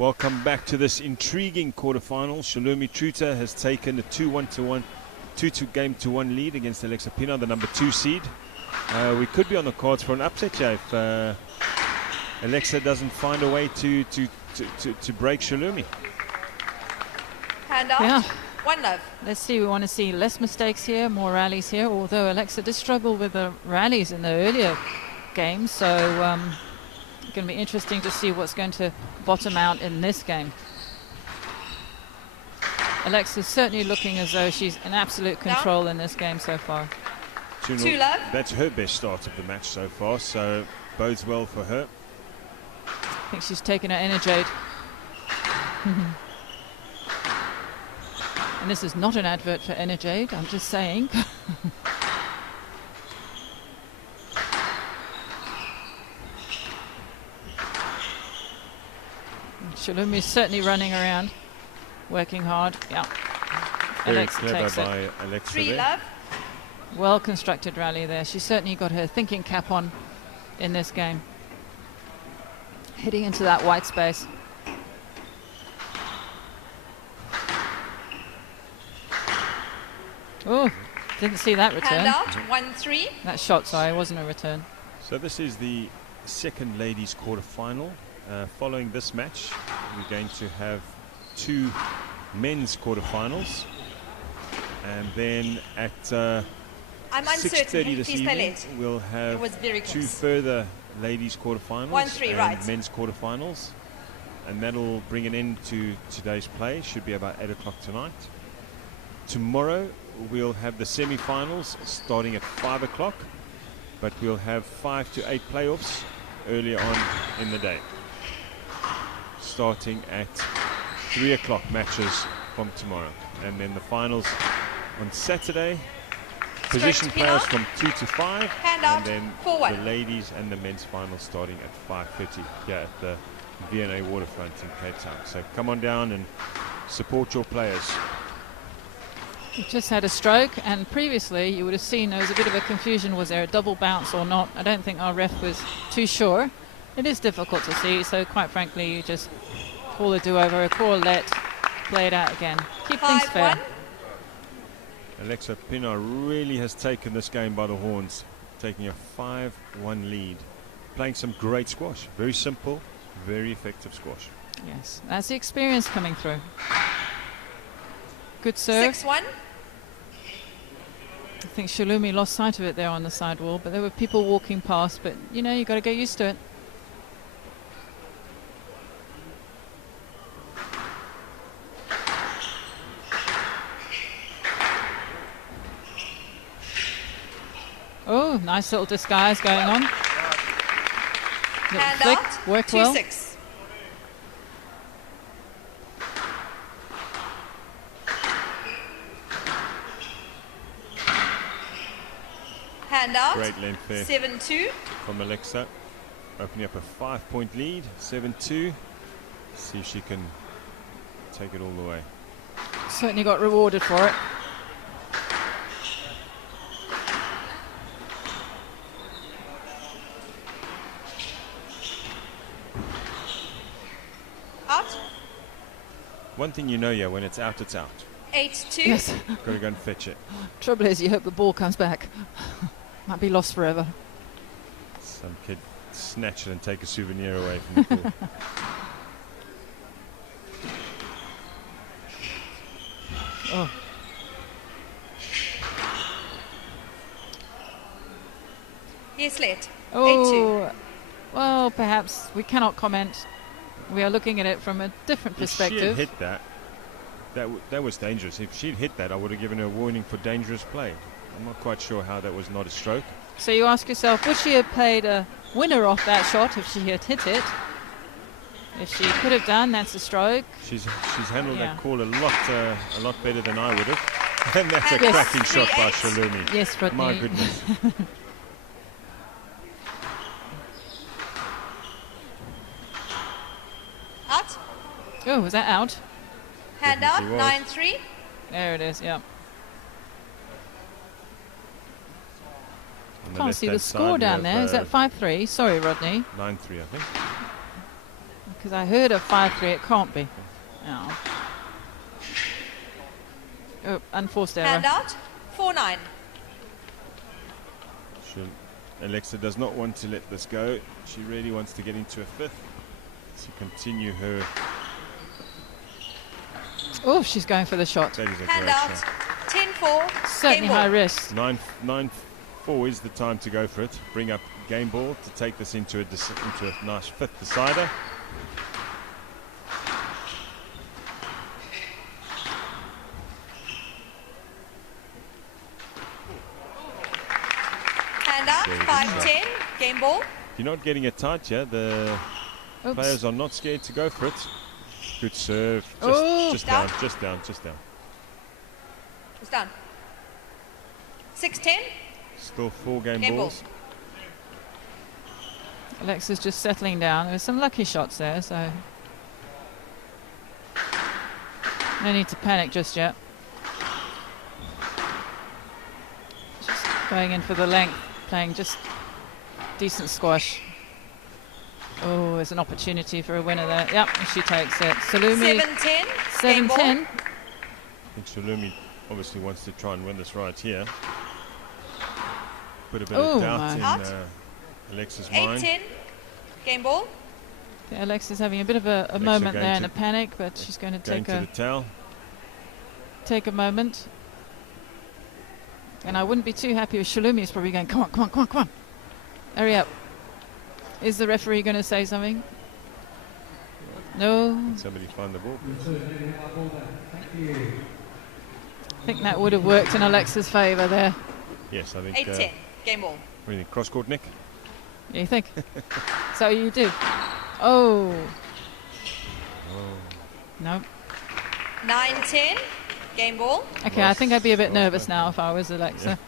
Welcome back to this intriguing quarterfinal. Shalumi Truta has taken a 2-2 game to 1 lead against Alexa Pina, the number 2 seed. We could be on the cards for an upset here if Alexa doesn't find a way to break Shalumi. Hand out. Yeah. 1-love. Let's see, we want to see less mistakes here, more rallies here, although Alexa did struggle with the rallies in the earlier games, so it's going to be interesting to see what's going to bottom out in this game. Alexa's certainly looking as though she's in absolute control in this game so far. 2-love. That's her best start of the match so far, so bodes well for her. I think she's taken her Energade. And this is not an advert for Energade, I'm just saying. Shalumi is certainly running around, working hard. Yeah. Very Alexa clever takes it. by Alexa 3 there. love. Well constructed rally there. She's certainly got her thinking cap on in this game. Heading into that white space. Oh, didn't see that return. Hand out. 1-3. That shot, sorry, wasn't a return. So this is the second ladies quarterfinal. Following this match, we're going to have 2 men's quarterfinals, and then at I'm uncertain. 6:30 this Please play evening late. we'll It have was very 2 close. further ladies quarterfinals 1-3, and right. men's quarterfinals, and that'll bring it into today's play. Should be about 8 o'clock tonight. Tomorrow we'll have the semi-finals starting at 5 o'clock, but we'll have 5 to 8 playoffs earlier on in the day, starting at 3 o'clock matches from tomorrow, and then the finals on Saturday. Position to players Pina. from 2 to 5, Hand out. and then 4-1. the ladies and the men's finals starting at 5:30 here at the V&A Waterfront in Cape Town. So come on down and support your players. He just had a stroke, and previously you would have seen there was a bit of a confusion. Was there a double bounce or not? I don't think our ref was too sure. It is difficult to see, so quite frankly you just call a do-over, call a let, play it out again. Keep things 5-1. fair. Alexa Pina really has taken this game by the horns, taking a 5-1 lead, playing some great squash. Very simple, very effective squash. Yes, that's the experience coming through. Good serve. 6-1. I think Shalumi lost sight of it there on the sidewall, but there were people walking past, but you know, you got to get used to it. Oh, nice little disguise going on. Little Hand flick, out. worked well. 2-6. Hand out. Great length there 7-2. from Alexa, opening up a 5-point lead, 7-2. See if she can take it all the way. Certainly got rewarded for it. Out. One thing you know, yeah, when it's out, it's out. 8-2. Yes. Got to go and fetch it. Trouble is, you hope the ball comes back. Might be lost forever. Some kid snatch it and take a souvenir away from the pool. Oh. Yes, let. 8-2. Oh, well, perhaps we cannot comment. We are looking at it from a different If she had perspective. hit that, that was dangerous. If she'd hit that, I would have given her a warning for dangerous play. I'm not quite sure how that was not a stroke. So you ask yourself, would she have played a winner off that shot if she had hit it? If she could have done, that's a stroke. She's handled Yeah. that call a lot better than I would have. And that's a Yes. cracking shot by 3-8. Shalumi. Yes, Rodney. My goodness. Out. Oh, was that out? Hand out. Definitely was. 9-3. There it is, yeah. On Can't see the left-hand score side, down we there. Is have, that 5-3? Sorry, Rodney. 9-3, I think. Because I heard a 5-3. It can't be. No. Oh, unforced error. Hand out. 4-9. Alexa does not want to let this go. She really wants to get into a fifth to continue her. Oh, she's going for the shot. That is a Hand great out. shot. 10-4. Certainly Game high ball. risk. 9-4 is the time to go for it. Bring up game ball to take this into a nice fifth decider. Hand out. Very good 5-10. Game ball. If you're not getting it tight here, the Oops. players are not scared to go for it. Good serve. Oh. Just Down. down, just down, just down. It's done. 6-10. Still 4 game Game balls. Alexa's just settling down. There were some lucky shots there, so no need to panic just yet. Just going in for the length, playing just decent squash. Oh, there's an opportunity for a winner there. Yep, and she takes it. Salumi, 7-10. Game ball. 7-10. I think Salumi obviously wants to try and win this right here. Put a bit Oh, of doubt my. in Out. Alexa's mind. 8-10. Game ball. Yeah, Alexa's having a bit of a moment going there in to- a panic, but she's going to Going take to the towel. a moment. And I wouldn't be too happy if Shalumi is probably going, come on, come on, come on, come on. Hurry up. Is the referee going to say something? No. Somebody find the ball. I think that would have worked in Alexa's favour there. Yes, I think. 8-10. Game ball. What do you think? Cross court, Nick? You think? So you do. Oh. No. 9-10. Game ball. Okay, I think I'd be a bit nervous now if I was Alexa.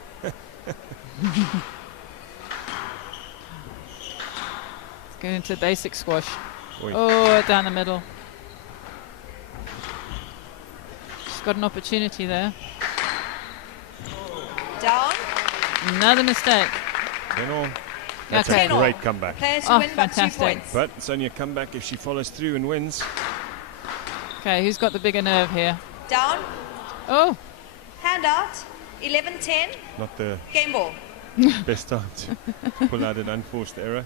Going into basic squash. Oi. Oh, down the middle. She's got an opportunity there. Down. Another mistake. 10-all. That's Okay. a great comeback. Players who Oh, win by 2 fantastic. points. But it's only a comeback if she follows through and wins. Okay, who's got the bigger nerve here? Down. Oh, Hand out. 11-10. Not the Game ball. best time to pull out an unforced error.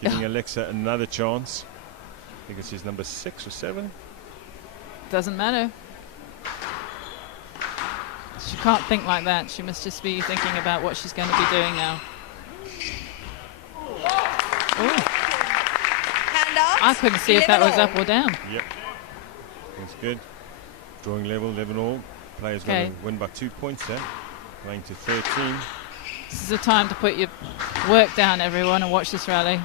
Giving Alexa another chance. I think it's his number 6 or 7. doesn't matter. She can't think like that. She must just be thinking about what she's going to be doing now. Oh, Hand out. I couldn't see if that was 11-all. up or down. Yep. That's good. Drawing level, 11-all. Players got Okay. to win by 2 points there. Going to 13. This is the time to put your work down, everyone, and watch this rally.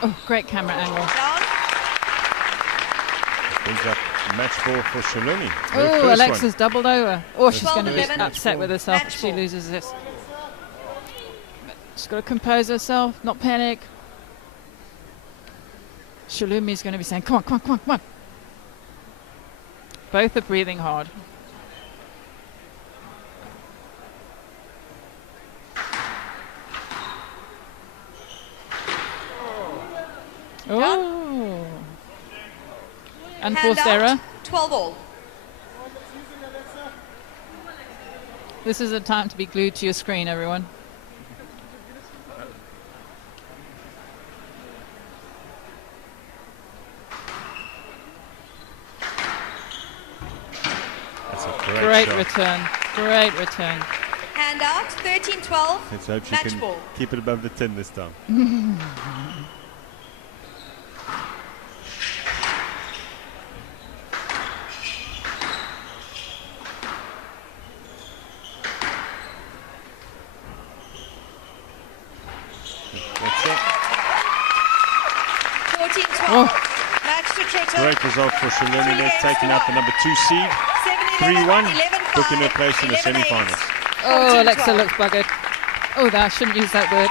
Oh, great camera angle. Down. Brings up match ball for Shalini. Her Oh, first Alexa's doubled over. Oh, she's 12, going to be 11. upset with herself if Match she ball. loses this. She's got to compose herself, not panic. Shalumi's going to be saying, come on, come on, come on, come on. Both are breathing hard. Oh. Unforced Hand out. error. 12-all. This is a time to be glued to your screen, everyone. That's a Great shot. return. Great return. Hand out. 13-12. Let's hope she Match can ball. keep it above the 10 this time. That's it. 14-12. Oh. Match to Trotter. Great result for Shalini. They've taken out the number 2 seed. 7-11, 3-1, 11-5, booking her place in the 11-8. semi-finals. Oh, 14-12. Alexa looks buggered. Oh, I shouldn't use that word.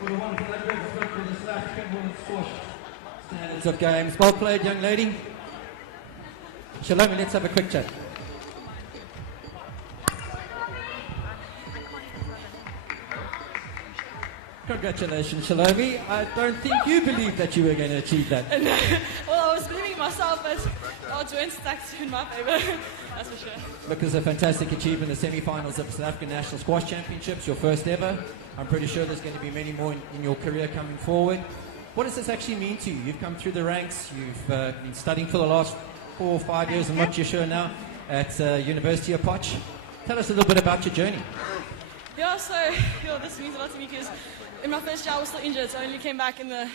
For the one for that red foot for the South African women's squash standards of games. Well played, young lady. Shalomi, let's have a quick chat. Congratulations, Shalomi. I don't think you believed that you were going to achieve that. Well, I was believing in myself, but odds weren't stacked in my favour. That's for sure. Look, it's a fantastic achievement, the semi-finals of the South African National Squash Championships, your first ever. I'm pretty sure there's going to be many more in your career coming forward. What does this actually mean to you? You've come through the ranks, you've been studying for the last 4 or 5 years, I'm not too sure now, at University of Potch. Tell us a little bit about your journey. Yeah, so this means a lot to me because in my first year I was still injured, so I only came back in the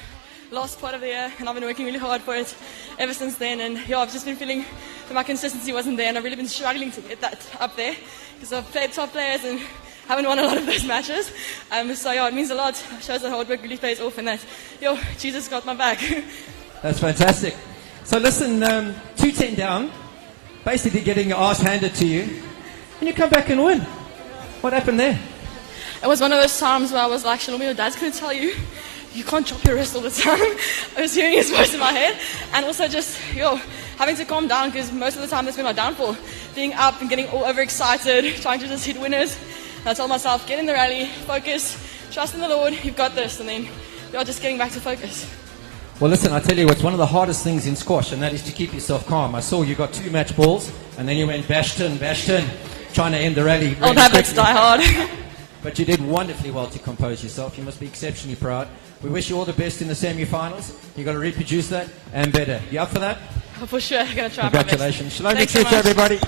last part of the year, and I've been working really hard for it ever since then. And I've just been feeling that my consistency wasn't there, and I've really been struggling to get that up there because I've played top players and haven't won a lot of those matches. So it means a lot. It shows that hard work really pays off, and that Jesus got my back. That's fantastic. So listen, 2-10 down, basically getting your ass handed to you, and you come back and win. What happened there? It was one of those times where I was like, Shalomi, your dad's going to tell you, you can't chop your wrist all the time. I was hearing his voice in my head. And also just, having to calm down because most of the time that's been my downfall. Being up and getting all overexcited, trying to just hit winners. And I told myself, get in the rally, focus, trust in the Lord, you've got this. And then just getting back to focus. Well, listen, I tell you, it's one of the hardest things in squash, and that is to keep yourself calm. I saw you got 2 match balls, and then you went bashed in, trying to end the rally. Old habits die hard. But you did wonderfully well to compose yourself. You must be exceptionally proud. We wish you all the best in the semi-finals. You've got to reproduce that and better. You up for that? For sure, I'm going to try my best. Congratulations. Shalom, Thanks so much. everybody.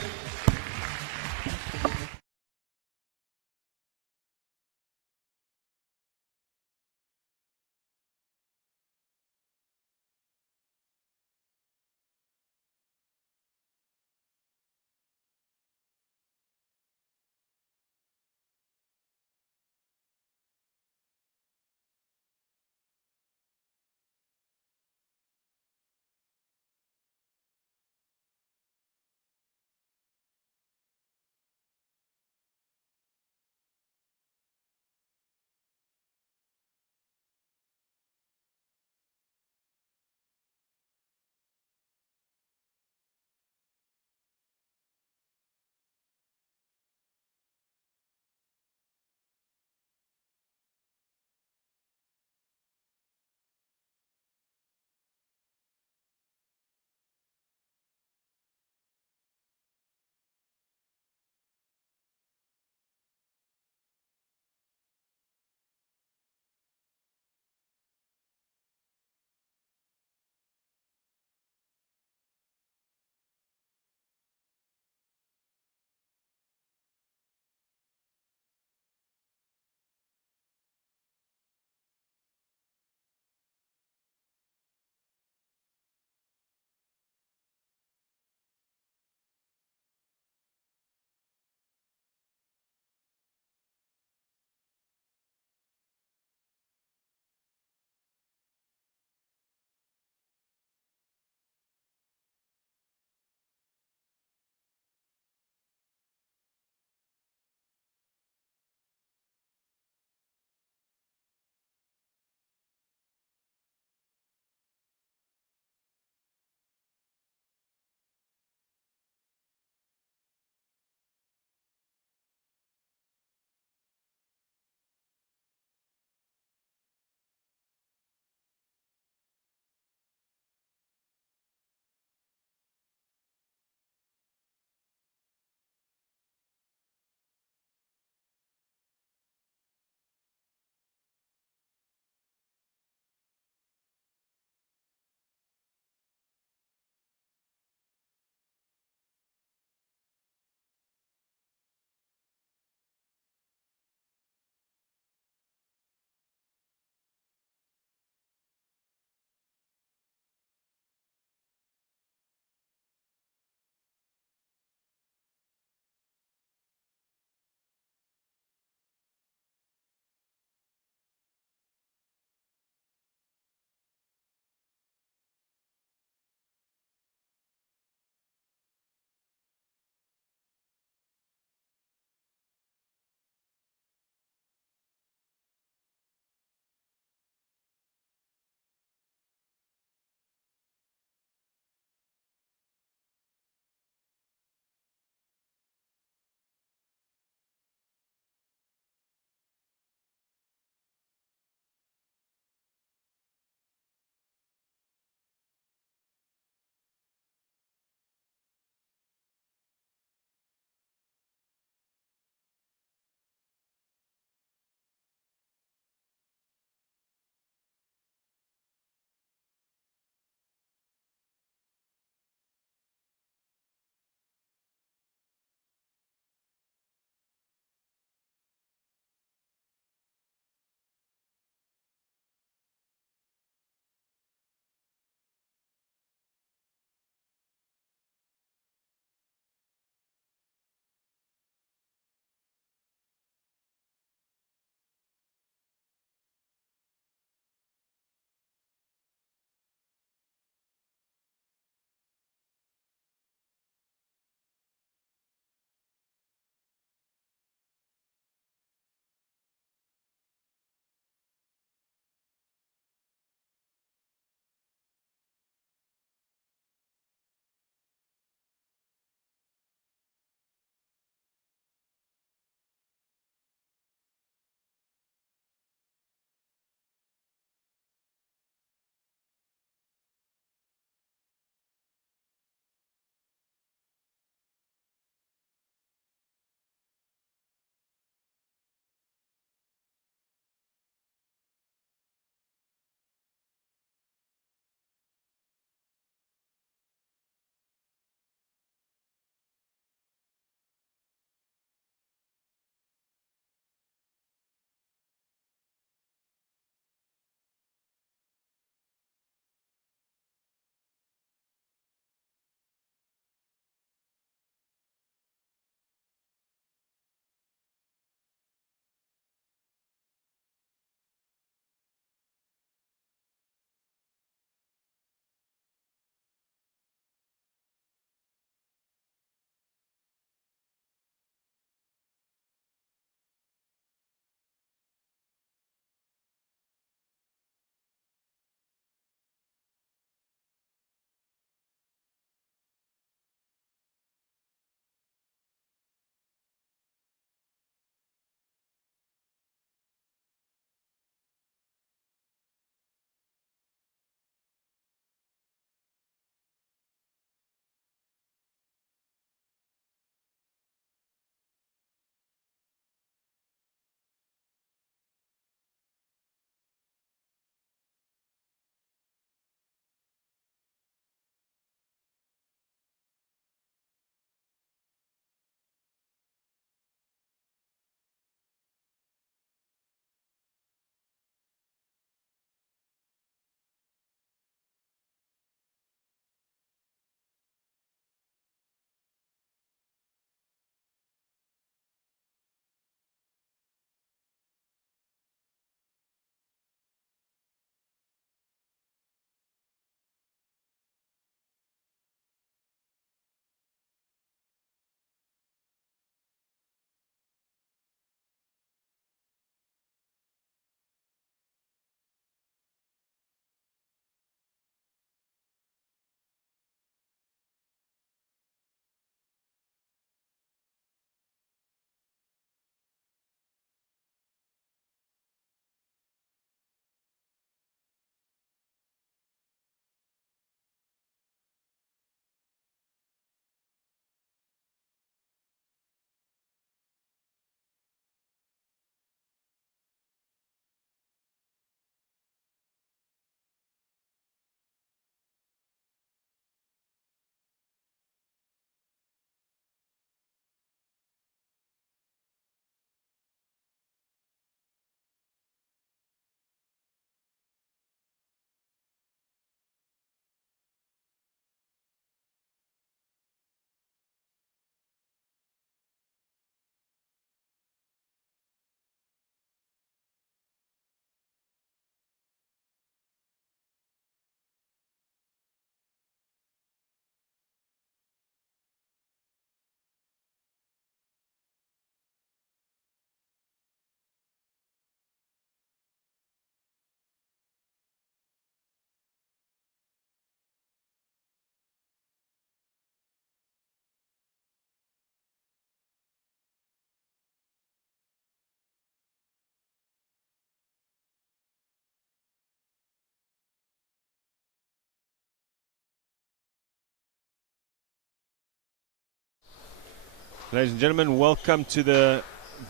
Ladies and gentlemen, welcome to the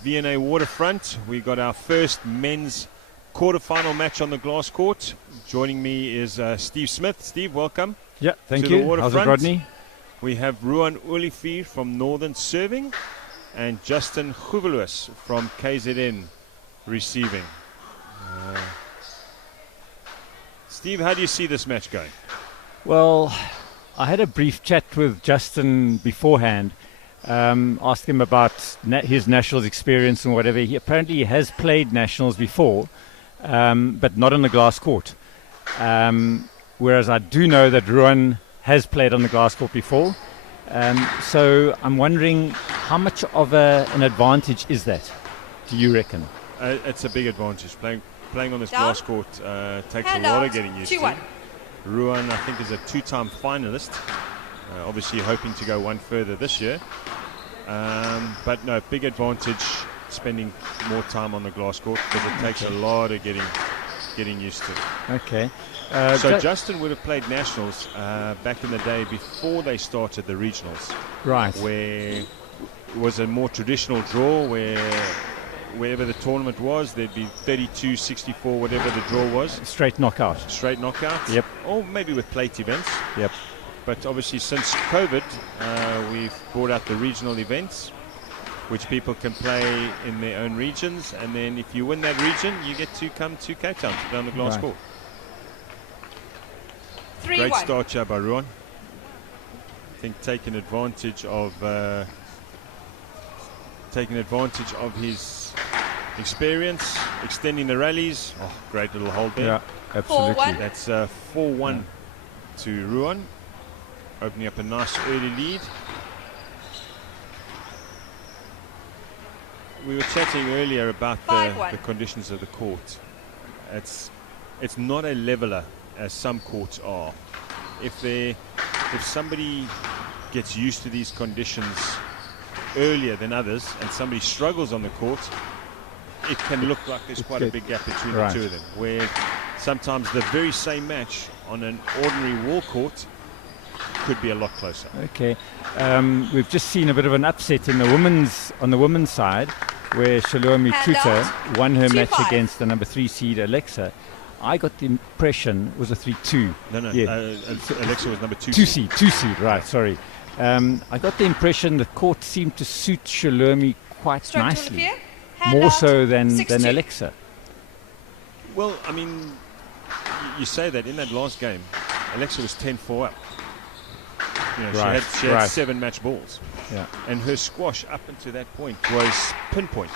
V&A Waterfront. We got our first men's quarterfinal match on the glass court. Joining me is Steve Smith. Steve, welcome. Yeah, thank to you. The Waterfront. How's it, Rodney? We have Ruan Olivier from Northern serving and Justin Guvelus from KZN receiving. Steve, how do you see this match going? Well, I had a brief chat with Justin beforehand. Asked him about his nationals experience and whatever. He apparently has played nationals before, but not on the glass court. Whereas I do know that Ruan has played on the glass court before. So I'm wondering how much of an advantage is that, do you reckon? It's a big advantage. Playing on this Down. glass court takes Hand a lot out. of getting used 2-1. to. Ruan, I think, is a 2-time finalist. Obviously hoping to go one further this year. But no, big advantage spending more time on the glass court because it takes a lot of getting used to. Okay. So Justin would have played nationals back in the day before they started the regionals. Right. Where it was a more traditional draw where wherever the tournament was, there'd be 32, 64, whatever the draw was. Straight knockout. Straight knockouts. Yep. Or maybe with plate events. Yep. But obviously since COVID, we've brought out the regional events, which people can play in their own regions. And then if you win that region, you get to come to Cape Town to play on the glass Right. court. 3-1. Great start here by Ruan. I think taking advantage of his experience, extending the rallies. Oh, great little hold there. Yeah, absolutely. 4-1. That's 4-1 to Ruan, opening up a nice early lead. We were chatting earlier about the 5-1. conditions of the court. It's not a leveler as some courts are. If somebody gets used to these conditions earlier than others and somebody struggles on the court, it can look like there's quite a big gap between Right. the two of them, where sometimes the very same match on an ordinary wall court could be a lot closer. Okay. We've just seen a bit of an upset on the women's side, where Shalomi Hand Tuta out. won her 2-5. match against the number 3 seed Alexa. I got the impression it was a 3-2. No, Yeah. Alexa was number 2. 2 seed, right, sorry. I got the impression the court seemed to suit Shalomi quite Stroke to nicely, Olivier. Hand more out. so than 6-2. Alexa. Well, I mean, you say that in that last game, Alexa was 10-4 up. You know, Right, she had right. 7 match balls. Yeah. And her squash up until that point was pinpoint.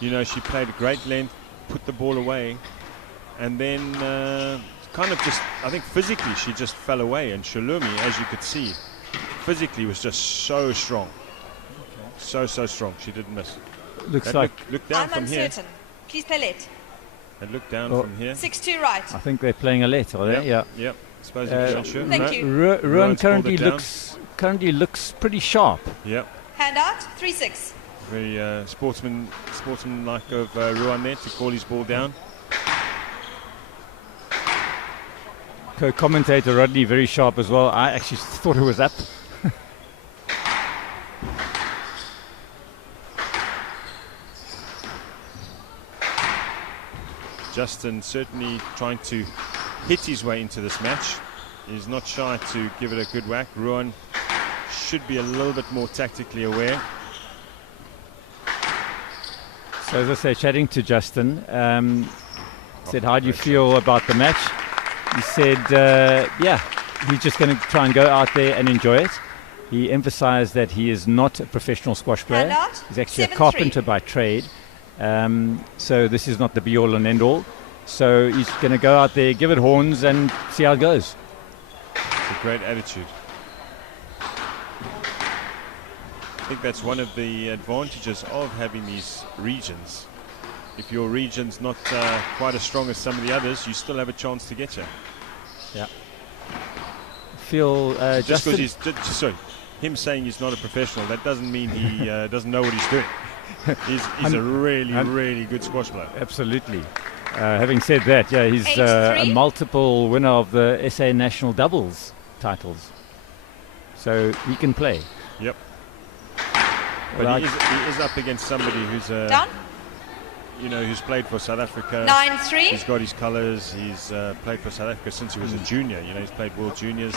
You know, she played a great length, put the ball away, and then kind of just, I think physically she just fell away. And Shalomi, as you could see, physically was just so strong. So strong. She didn't miss. Looks That like, look down I'm from here. uncertain. Please play let. And look down Oh. from here. 6-2 right. I think they're playing a let, are they? Yeah. Yep. Suppose you're not sure. Thank No. you. Ruan Ruan's pulled currently it down. looks pretty sharp. Yep. Hand out. 3-6. Very sportsman-like of Ruan there to call his ball down. Co-commentator Rodney very sharp as well. I actually thought it was up. Justin certainly trying to hit his way into this match. He's not shy to give it a good whack. Ruan should be a little bit more tactically aware. So as I say, chatting to Justin, said, how do you feel about the match? He said, yeah, he's just going to try and go out there and enjoy it. He emphasized that he is not a professional squash player. Hand out. He's actually a 7-3. carpenter by trade. So this is not the be-all and end-all. So he's going to go out there, give it horns, and see how it goes. It's a great attitude. I think that's one of the advantages of having these regions. If your region's not quite as strong as some of the others, you still have a chance to get here. Yeah. Feel Just Justin. because sorry, him saying he's not a professional, that doesn't mean he doesn't know what he's doing. He's a really good squash player. Absolutely. Having said that, yeah, he's a 8-3. multiple winner of the SA National Doubles titles. So he can play. Yep. But he is up against somebody who's Down. who's played for South Africa. 9-3. He's got his colours. He's played for South Africa since he was a junior. He's played World Juniors,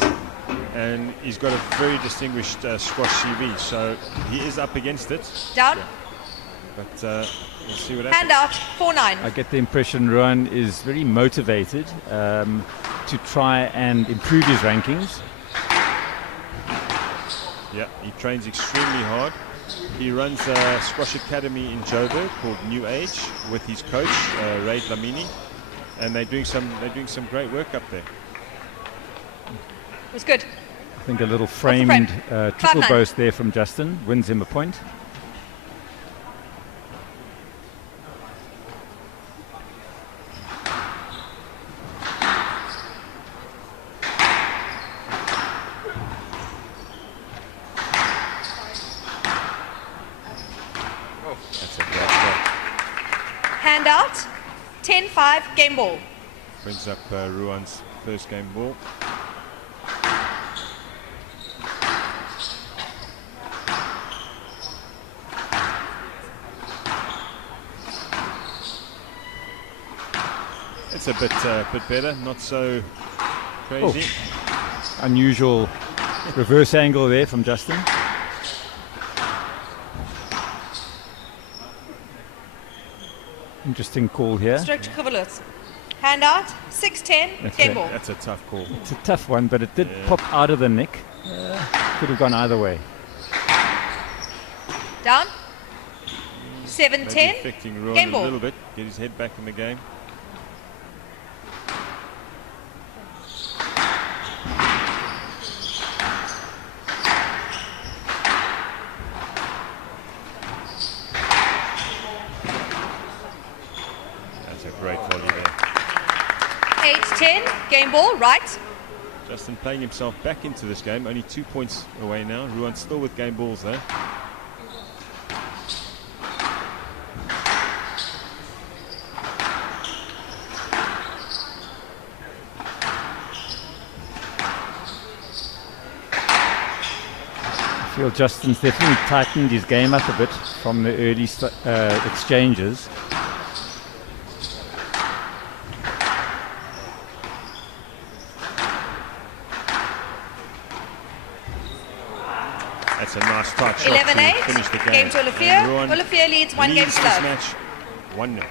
and he's got a very distinguished squash CV. So he is up against it. Down. But we'll see what happens. Hand out. 4-9. I get the impression Ruan is very motivated to try and improve his rankings. Yeah, he trains extremely hard. He runs a squash academy in Joburg called New Age with his coach Ray Dlamini, and they're doing some great work up there. It was good. I think a little framed triple 5-9. boast there from Justin wins him a point. That's a great shot. Hand out. 10-5. Game ball. Brings up Ruan's first game ball. It's a bit better, not so crazy. Unusual reverse angle there from Justin. Interesting call here. Stroke to Kuvalus. Hand out. 6-10. Game ball. That's a tough call. It's a tough one, but it did pop out of the nick. Could have gone either way. Down. Maybe 7-10. affecting Ruan Game a ball. little bit. Get his head back in the game. That's a great volley there. 8-10. Game ball. Right. Justin playing himself back into this game. Only 2 points away now. Ruan still with game balls there. I feel Justin's definitely tightened his game up a bit from the early exchanges. That's a nice tight shot 11-8. to finish the game. Game to Olivier. And Ruan Olivier leads 1 game leads to this love. match 1-0.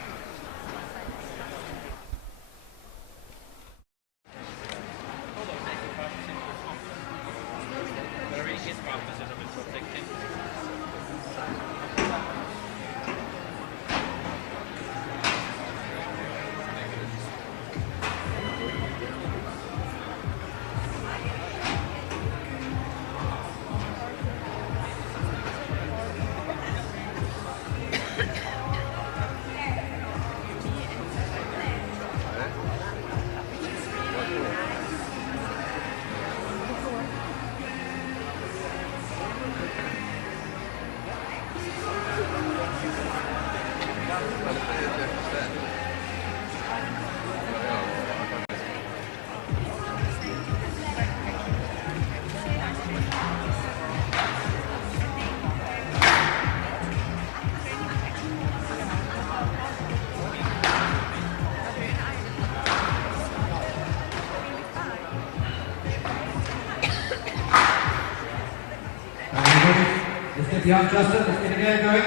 Let's get the arm, Justin. Let's get the game going.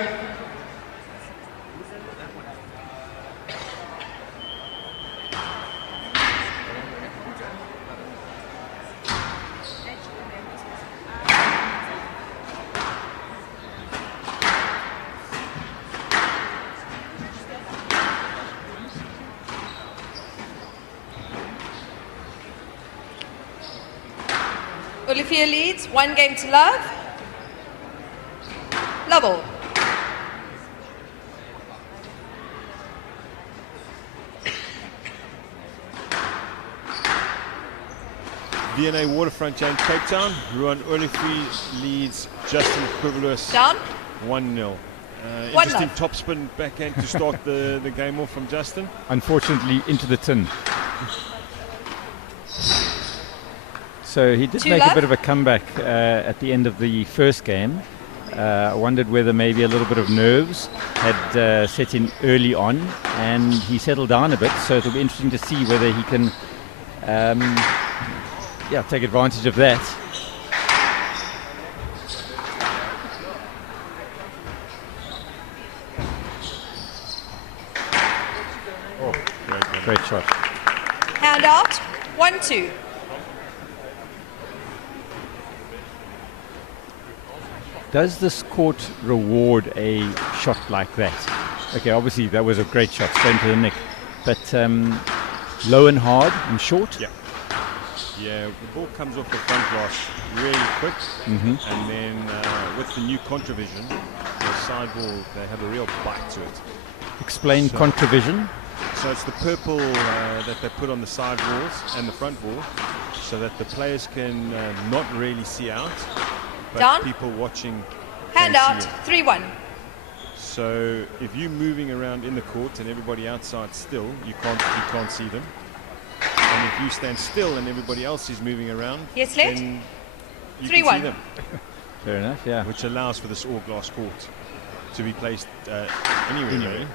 Olivier leads 1 game to love. Lovell. V&A Waterfront Jane Cape Town. Ruan Olivier leads Justin Quiverlus Down. 1-0. 1-0. Interesting topspin backhand to start the game off from Justin. Unfortunately, into the tin. So he did Two make love. a bit of a comeback at the end of the first game. I wondered whether maybe a little bit of nerves had set in early on, and he settled down a bit. So it'll be interesting to see whether he can, take advantage of that. Oh, Great shot. Hand out, 1-2. Does this court reward a shot like that? Okay, obviously that was a great shot, straight into the nick. But low and hard and short? Yeah. Yeah, the ball comes off the front glass really quick. And then with the new contravision, the side ball, they have a real bite to it. Explain contravision. So it's the purple that they put on the side walls and the front wall so that the players can not really see out. But Down. people watching Hand can out, see it. 3-1. So if you're moving around in the court and everybody outside still, you can't see them. And if you stand still and everybody else is moving around, Yes, left. then you 3-1. can see them, Fair enough, yeah. which allows for this all-glass court to be placed anywhere. Really. Yeah.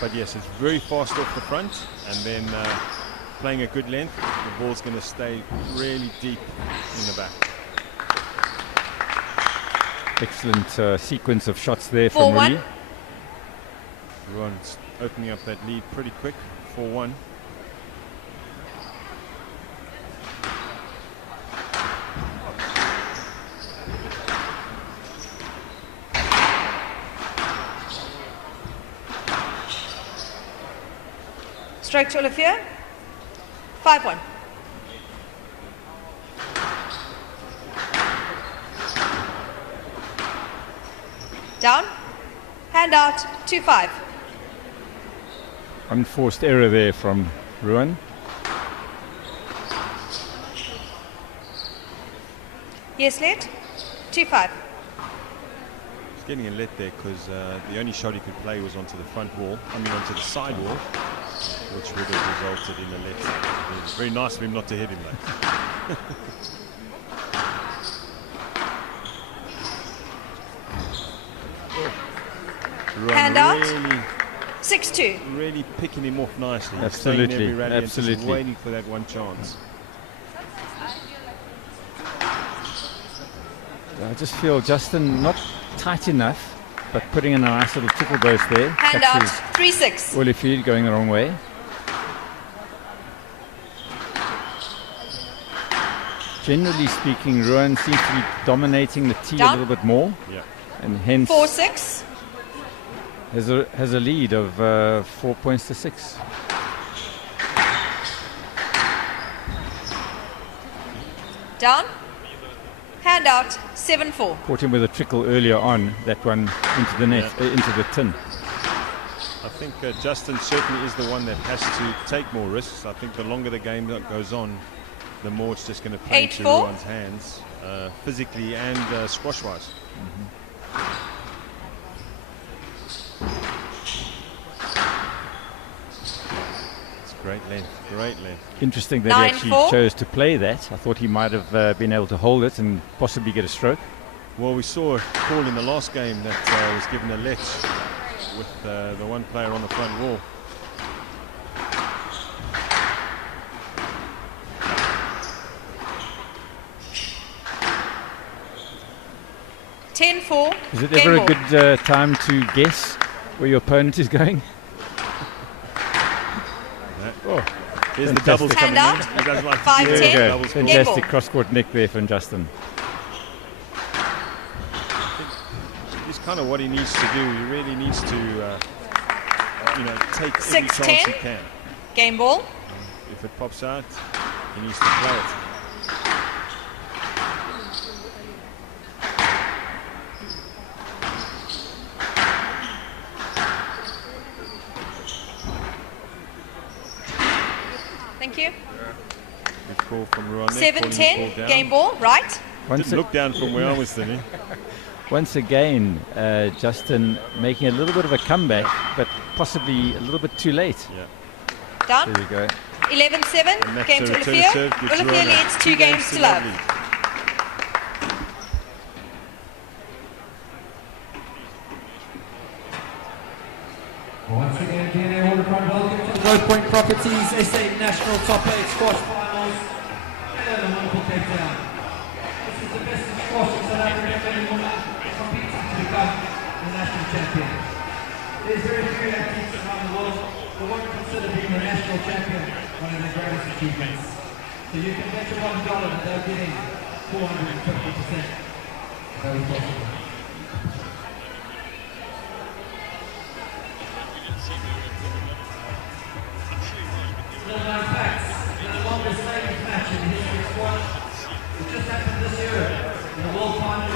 But yes, it's very fast off the front, and then playing a good length, the ball's going to stay really deep in the back. Excellent sequence of shots there from 4-1. Rudy. Ruan's opening up that lead pretty quick, 4-1. Stroke to Olivier, 5-1. Down, hand out, 2-5. Unforced error there from Ruan. Yes, let, 2-5. He's getting a let there because the only shot he could play was onto the front wall, onto the side wall, which would have resulted in a let. It was very nice of him not to hit him though. Hand out. Really, 6-2. really picking him off nicely. He's Absolutely, staying every rally and just absolutely. waiting for that one chance. I just feel Justin not tight enough, but putting in a nice little triple burst there. Hand out, Catches 3-6. Olivier going the wrong way. Generally speaking, Ruan seems to be dominating the tee Down. a little bit more, Yeah. and hence 4-6. has a lead of 4 points to 6. Down, hand out, 7-4. Caught him with a trickle earlier on, that one into the net, into the tin. I think Justin certainly is the one that has to take more risks. I think the longer the game goes on, the more it's just going to play into 8-4. Ruan's hands, physically and squash-wise. It's great length, great length. Interesting that 9-4. he actually chose to play that. I thought he might have been able to hold it and possibly get a stroke. Well, we saw a call in the last game that was given a let with the one player on the front wall. Is it ever a good time to guess where your opponent is going? Oh, here's the fantastic. doubles coming Hand in. out. He does like 5-10. to do There you go. doubles coming. Fantastic ball. cross-court nick there from Justin. He's kind of what he needs to do. He really needs to, take every 6-10. chance he can. Game ball. If it pops out, he needs to play it. Thank you. Good call from Ruan there, calling the ball 7-10. down. Game ball, right. Once, Didn't look down from where I was sitting. once again, Justin making a little bit of a comeback, but possibly a little bit too late. Yeah. Done. There you go. 11-7. And that's Game a to return Olivier. serve, gives Olivier Ruan a leads 2 games to love. lead. Growth Point Properties SA National Top 8 Squash Finals. Hello, the wonderful Cape Town. This is the best in squash in South Africa men and women competing to become the national champion. There's very few athletes around the world who won't consider being the national champion one of their greatest achievements. So you can bet your $1 that they're getting 450%. Very possible. Little facts. The longest ladies match in the history of squash. It just happened this year in the World Final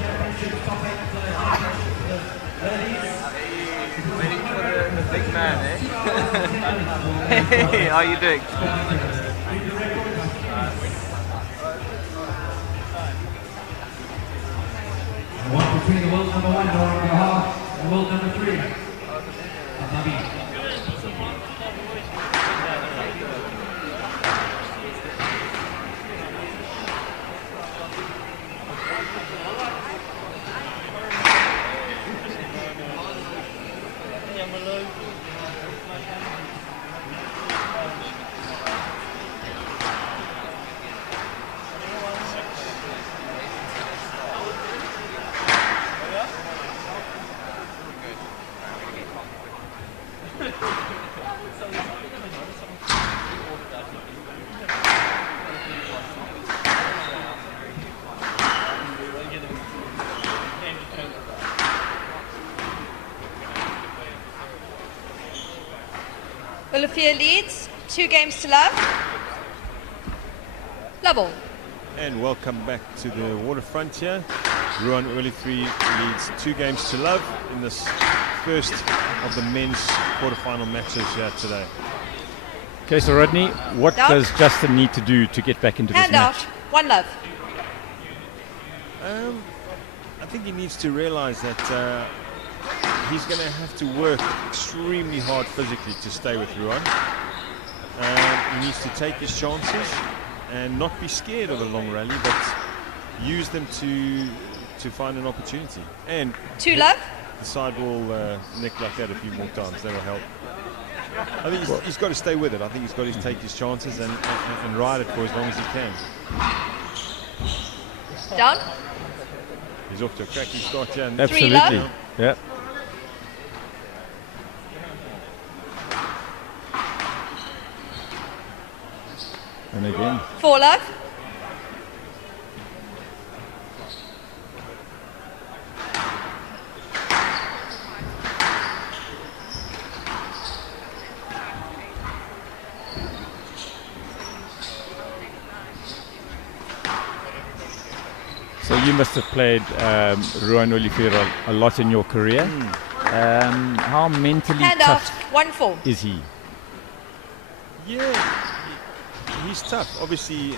Championship top 8 ladies. Waiting for the big man, eh? Hey, how you doing? One between the world number 1, Nora Gahar, and world number 3, Nabi. Olivia leads 2 games to love. Level. And welcome back to the waterfront here. Ruan Olifri leads 2 games to love in this first of the men's quarterfinal matches here today. Okay, so Rodney, what Down. does Justin need to do to get back into this Hand match? out. 1 love. I think he needs to realize that he's going to have to work extremely hard physically to stay with Ruan. He needs to take his chances and not be scared of a long rally, but use them to find an opportunity. And 2 love. the sidewall nick like that a few more times, that'll help. I think he's got to stay with it. I think he's got to take his chances and ride it for as long as he can. Down. He's off to a cracking start here. And Three love. Absolutely. Yeah. And again. 4 love. So you must have played Ruan Olifera a lot in your career. How mentally Hand out. tough 1-4. is he? yeah, he's tough. Obviously,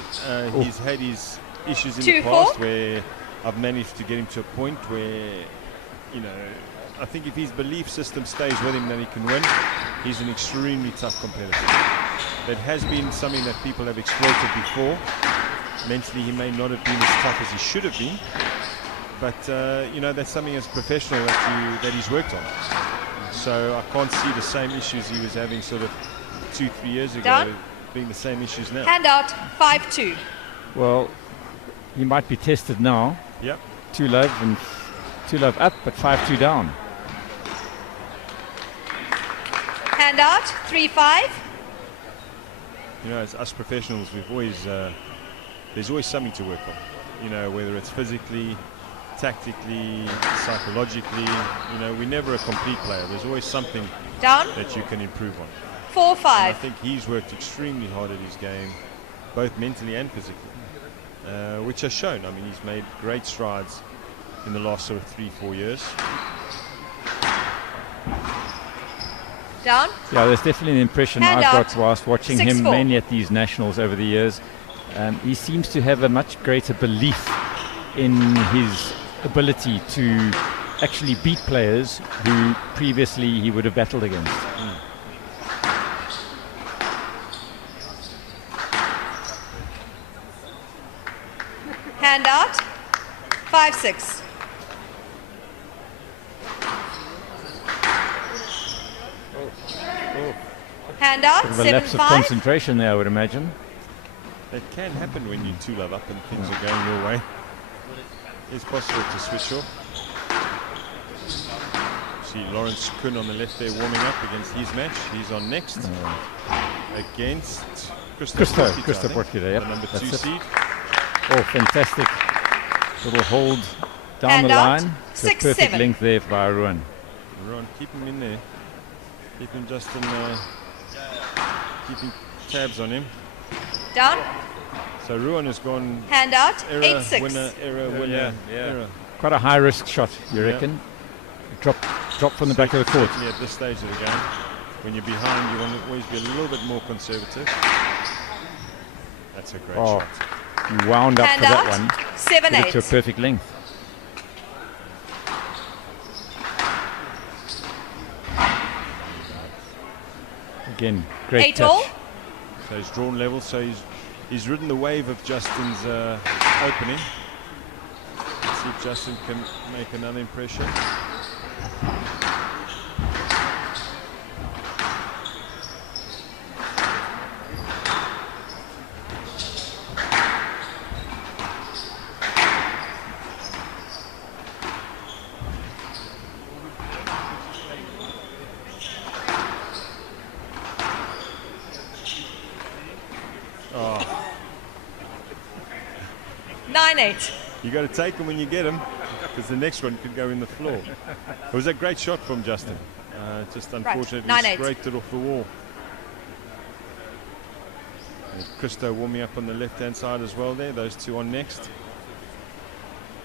he's had his issues in 2-4. the past where I've managed to get him to a point where, you know, I think if his belief system stays with him, then he can win. He's an extremely tough competitor. That has been something that people have exploited before. Mentally, he may not have been as tough as he should have been, but you know, that's something as a professional that he's worked on. So I can't see the same issues he was having sort of 2-3 years ago Down. being the same issues now. Hand out. 5-2. Well, he might be tested now. Yep. 2 love and 2 love up, but 5-2 down. Hand out. 3-5. You know, as us professionals, we've always there's always something to work on. You know, whether it's physically, tactically, psychologically. You know, we're never a complete player. There's always something Down. that you can improve on. 4-5. I think he's worked extremely hard at his game, both mentally and physically, which has shown. I mean, he's made great strides in the last sort of 3-4 years. Down. Yeah, there's definitely an impression Hand I've out. got whilst watching him 6-4. mainly at these nationals over the years. He seems to have a much greater belief in his ability to actually beat players who previously he would have battled against. Hand out. 5-6. Handout, Bit of a lapse of 7-5. concentration there, I would imagine. That can happen when you 2-love up and things are going your way. It's possible to switch off. See Lawrence Kuhn on the left there warming up against his match. He's on next against Christo Portita, yep. the number That's 2 it. seed. Oh, fantastic little hold down Hand the out, line. So 6-7. perfect length there by Ruan. Ron, keep him in there. Keep him Justin, keeping tabs on him. Down, So Ruan has gone handout, error, 8-6. winner, error, winner, error. Quite a high risk shot, you Yeah. reckon? Drop from the back of the court. Certainly at this stage of the game, when you're behind, you want to always be a little bit more conservative. That's a great Oh, shot. you wound up for that Handout, one. Get it 7-8. to a perfect length. Again, great 8 touch. all. So he's drawn level, so he's ridden the wave of Justin's opening. Let's see if Justin can make another impression. Oh, 9-8. you got to take them when you get them, because the next one could go in the floor. It was a great shot from Justin. Just unfortunately, 9-8. scraped it off the wall. And Christo warming up on the left-hand side as well there. Those two on next.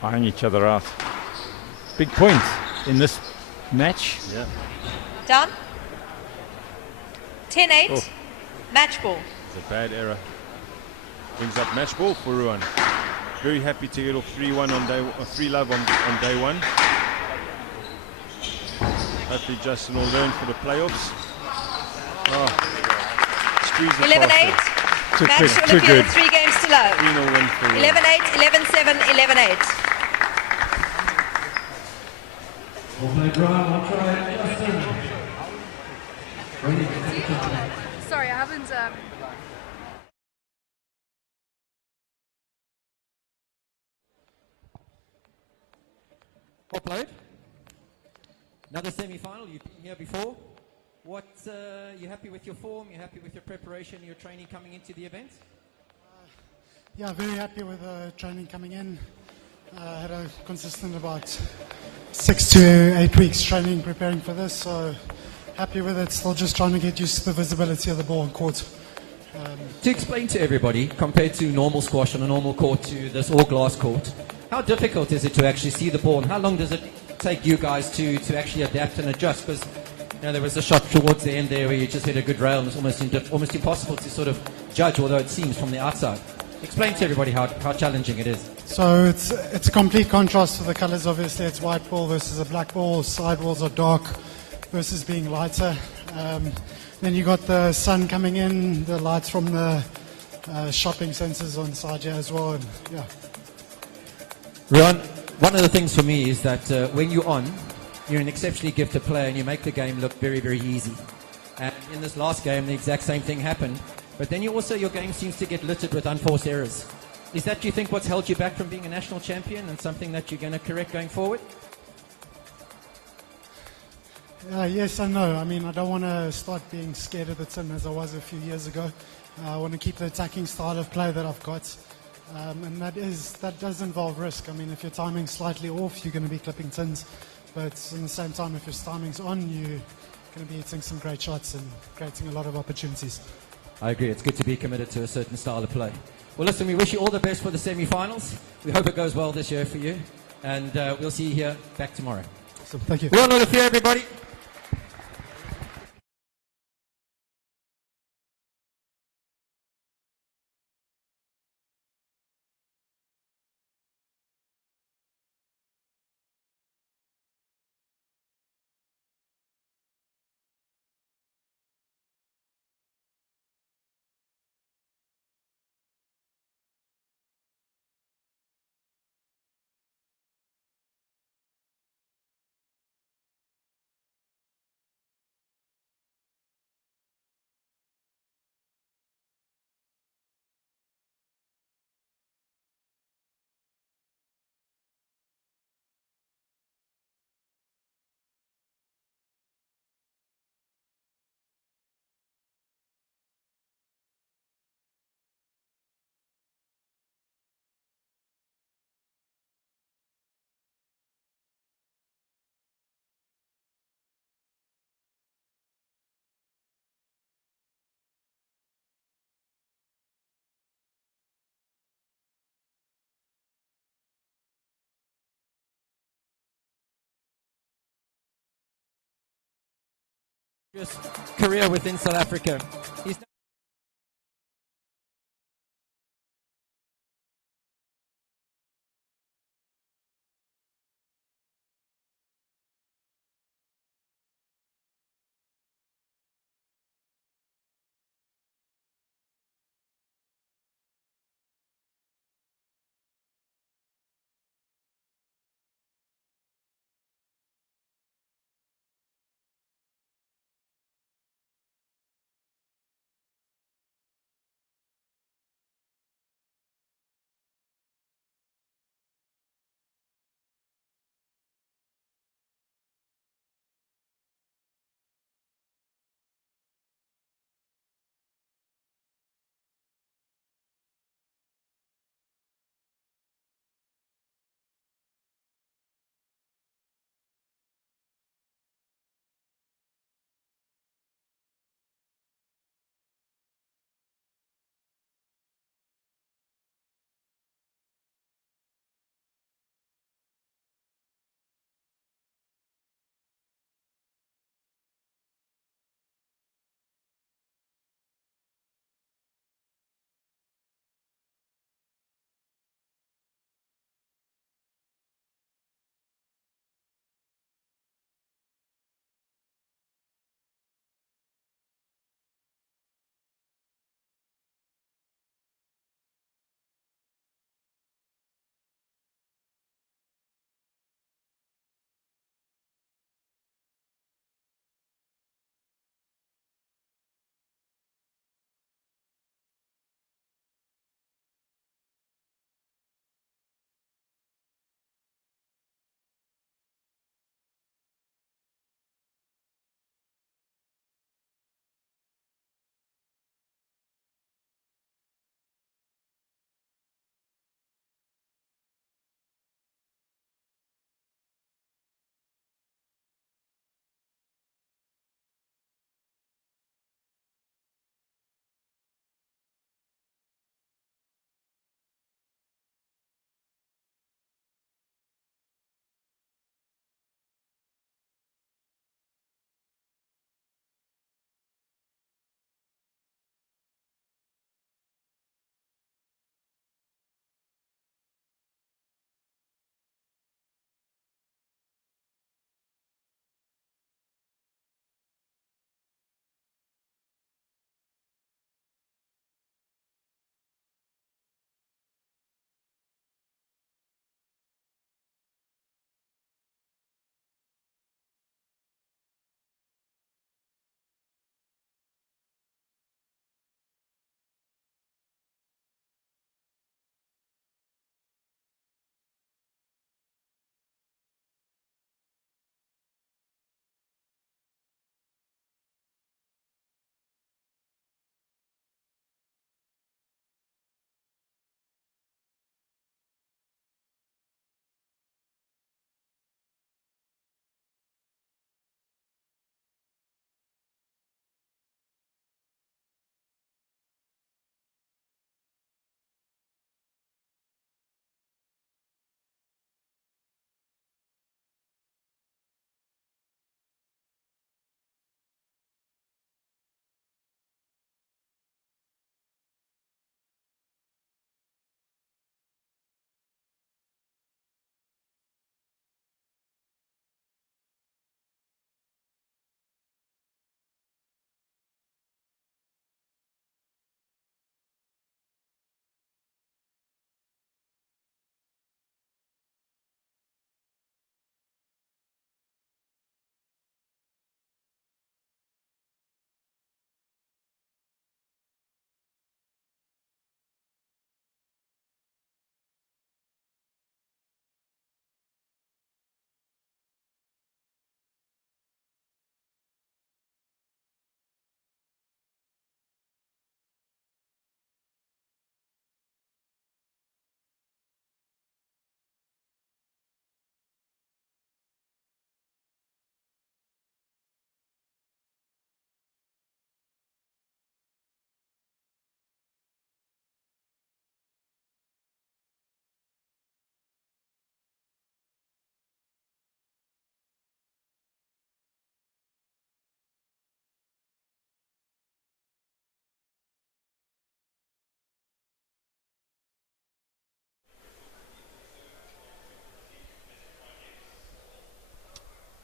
Eyeing each other out. Big point in this match. Yeah. Down. 10-8. Oh. Match ball. It's a bad error. Brings up match ball for Ruan. Very happy to get off 3-1 on day 3-love on day one. Hopefully Justin will learn for the playoffs. Oh, squeeze it 11-8. Too Match quick, will too appeal good. 3 games to love. 3-0 win for Ruan. 11-8, 11-7, 11-8. Well played, Ryan. I'll try Justin. Ready? Sorry, I haven't. Well played. Another semi-final. You've been here before. What? You happy with your form? You happy with your preparation, your training coming into the event? Yeah, very happy with the training coming in. Had a consistent about 6 to 8 weeks training preparing for this, so happy with it. Still just trying to get used to the visibility of the ball on court. To explain to everybody, compared to normal squash on a normal court to this all-glass court, how difficult is it to actually see the ball, and how long does it take you guys to actually adapt and adjust? Because there was a shot towards the end there where you just hit a good rail, and it's almost impossible to sort of judge, although it seems from the outside. Explain to everybody how challenging it is. So it's a complete contrast to the colors. Obviously, it's white ball versus a black ball. Side walls are dark versus being lighter. Then you got the sun coming in, the lights from the shopping centers on the side here as well. And yeah. Ron, one of the things for me is that when you're on, you're an exceptionally gifted player and you make the game look very, very easy. And in this last game, the exact same thing happened. But then your game seems to get littered with unforced errors. Is that, do you think, what's held you back from being a national champion and something that you're going to correct going forward? Yes and no. I mean, I don't want to start being scared of the tin as I was a few years ago. I want to keep the attacking style of play that I've got. And that does involve risk. I mean, if your timing's slightly off, you're going to be clipping tins. But in the same time, if your timing's on, you're going to be hitting some great shots and creating a lot of opportunities. I agree. It's good to be committed to a certain style of play. Well, listen, we wish you all the best for the semi-finals. We hope it goes well this year for you. And we'll see you here back tomorrow. Awesome. Thank you. Well, not a fear, everybody. career within South Africa. He's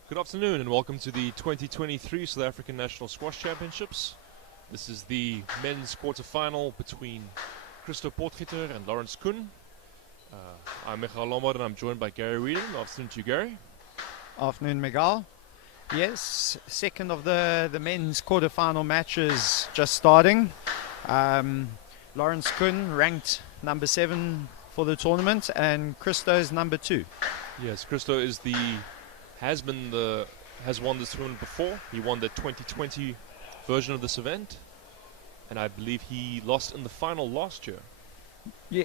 Good afternoon and welcome to the 2023 South African National Squash Championships. This is the men's quarterfinal between Christo Potgieter and Lawrence Kuhn. I'm Michael Lombard and I'm joined by Gary Reedon. Afternoon to you, Gary. Afternoon, Miguel. Yes, second of the men's quarterfinal matches just starting. Lawrence Kuhn ranked number 7 for the tournament and Christo's number 2. Yes, Christo has won this tournament before. He won the 2020 version of this event, and I believe he lost in the final last year.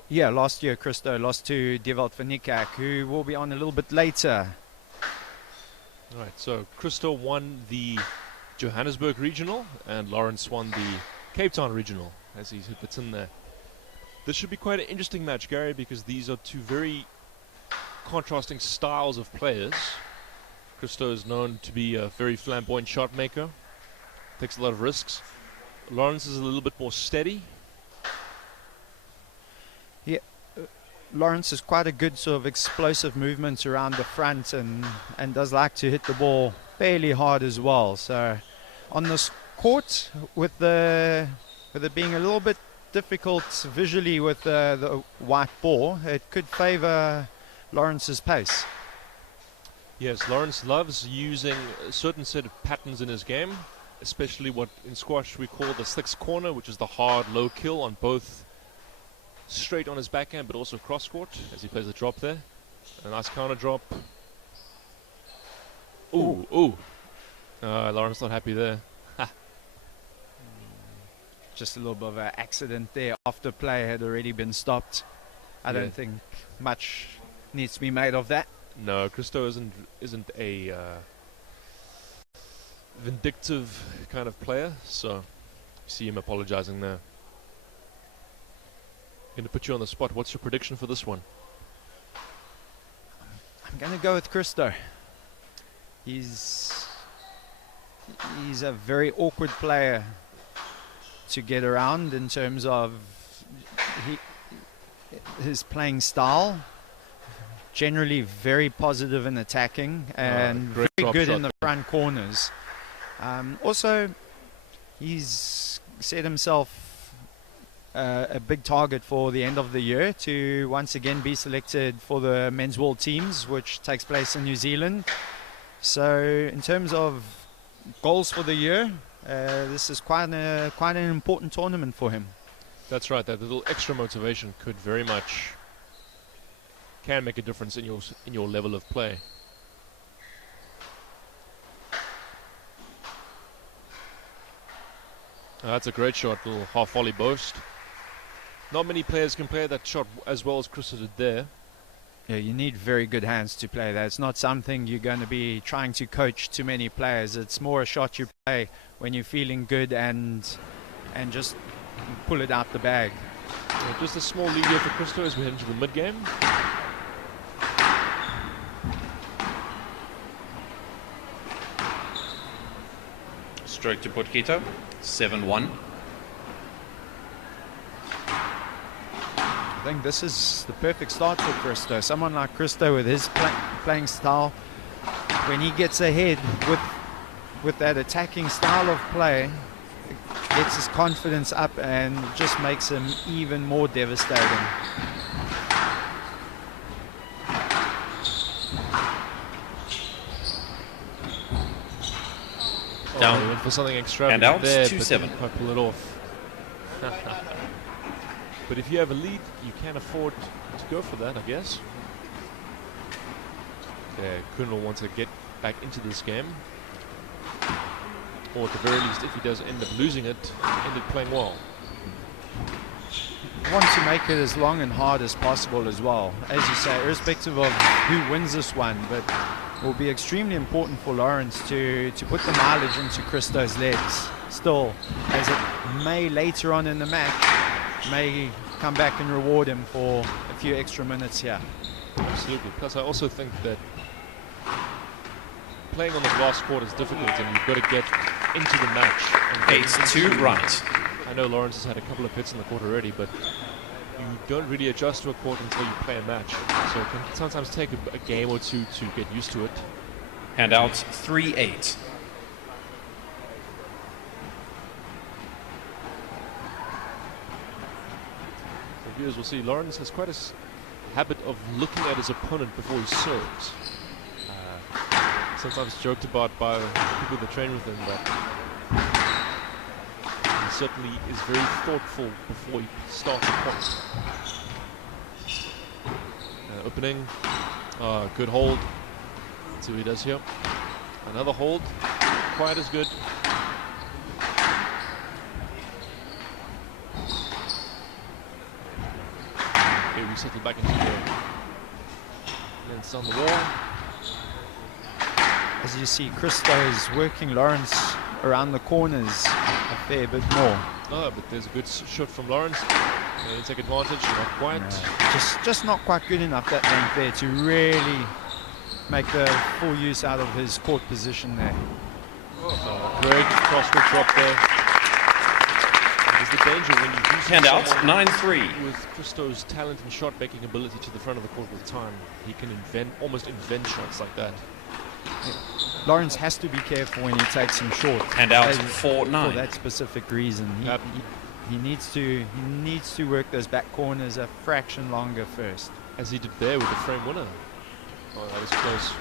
Yeah, last year Christo lost to Dewald van Niekerk, who will be on a little bit later. Right, so Christo won the Johannesburg regional, and Lawrence won the Cape Town regional, as he's hit the tin there. This should be quite an interesting match, Gary, because these are two very contrasting styles of players. Christo is known to be a very flamboyant shot maker, takes a lot of risks. Lawrence is a little bit more steady. Yeah, Lawrence is quite a good sort of explosive movement around the front and does like to hit the ball fairly hard as well. So on this court, with it being a little bit difficult visually with the white ball, it could favor Lawrence's pace. Yes, Lawrence loves using a certain set of patterns in his game, especially what in squash we call the six corner, which is the hard low kill on both straight on his backhand but also cross court as he plays the drop there. A nice counter drop. Ooh. Lawrence not happy there. Just a little bit of an accident there after play had already been stopped. I don't think much needs to be made of that. No, Christo isn't a vindictive kind of player, so you see him apologizing there. Going to put you on the spot. What's your prediction for this one? I'm going to go with Christo. He's a very awkward player to get around in terms of his playing style. Generally very positive in attacking and very good in the front corners. Also, he's set himself a big target for the end of the year to once again be selected for the men's world teams, which takes place in New Zealand. So in terms of goals for the year, this is quite an important tournament for him. That's right. That little extra motivation could very much can make a difference in your level of play. That's a great shot, little half volley burst. Not many players can play that shot as well as Christo did there. Yeah, you need very good hands to play that. It's not something you're going to be trying to coach too many players. It's more a shot you play when you're feeling good and just pull it out the bag. Yeah, just a small lead here for Christo as we head into the mid-game. Stroke to Potgieter, 7-1. I think this is the perfect start for Christo. Someone like Christo with his playing style, when he gets ahead with that attacking style of play, it gets his confidence up and just makes him even more devastating. Down. He went for something extravagant And out, there, 2-7. but didn't quite pull it off. But if you have a lead, you can afford to go for that, I guess. Yeah, Kuhn will want to get back into this game. Or at the very least, if he does end up losing it, end up playing well. Want to make it as long and hard as possible as well. As you say, irrespective of who wins this one, but it will be extremely important for Lawrence to put the mileage into Christo's legs still, as it may later on in the match may come back and reward him for a few extra minutes here. Absolutely. Plus, I also think that playing on the glass court is difficult, and you've got to get into the match. 8-2 right. I know Lawrence has had a couple of hits in the court already, but you don't really adjust to a court until you play a match. So it can sometimes take a game or two to get used to it. Handout 3-8. So viewers will see Lawrence has quite a habit of looking at his opponent before he serves. Sometimes joked about by people that train with him, but he certainly is very thoughtful before he starts a point. Opening, good hold. Let's see what he does here. Another hold, quite as good. Okay, we settle back into the lengths on the wall. As you see, Christo is working Lawrence around the corners a fair bit more. Oh, but there's a good shot from Lawrence. They take advantage, not quite. No, just not quite good enough that length there to really make the full use out of his court position there. Great crossword drop there. There's the danger when you do Handout 9-3. with Christo's talent and shot making ability to the front of the court with time. He can almost invent shots like that. Lawrence has to be careful when he takes him short. Handout for 4-9. that specific reason. He needs to work those back corners a fraction longer first. As he did there with the frame winner. Oh, that was close.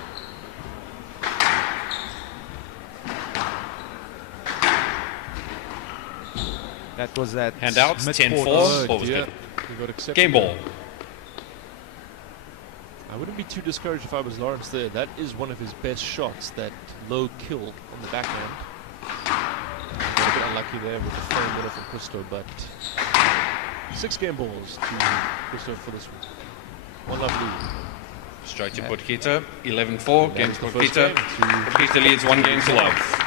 That was that Handout 10-4. Oh, dear. He got accepted. Game ball. I wouldn't be too discouraged if I was Lawrence there. That is one of his best shots, that low kill on the backhand. Got a bit unlucky there with the frame winner from Christo, but 6 game balls to Christo for this one. One love lead. Straight to Potgieter. 11-4. Game to Potgieter. First game to Potgieter leads 1 game to love.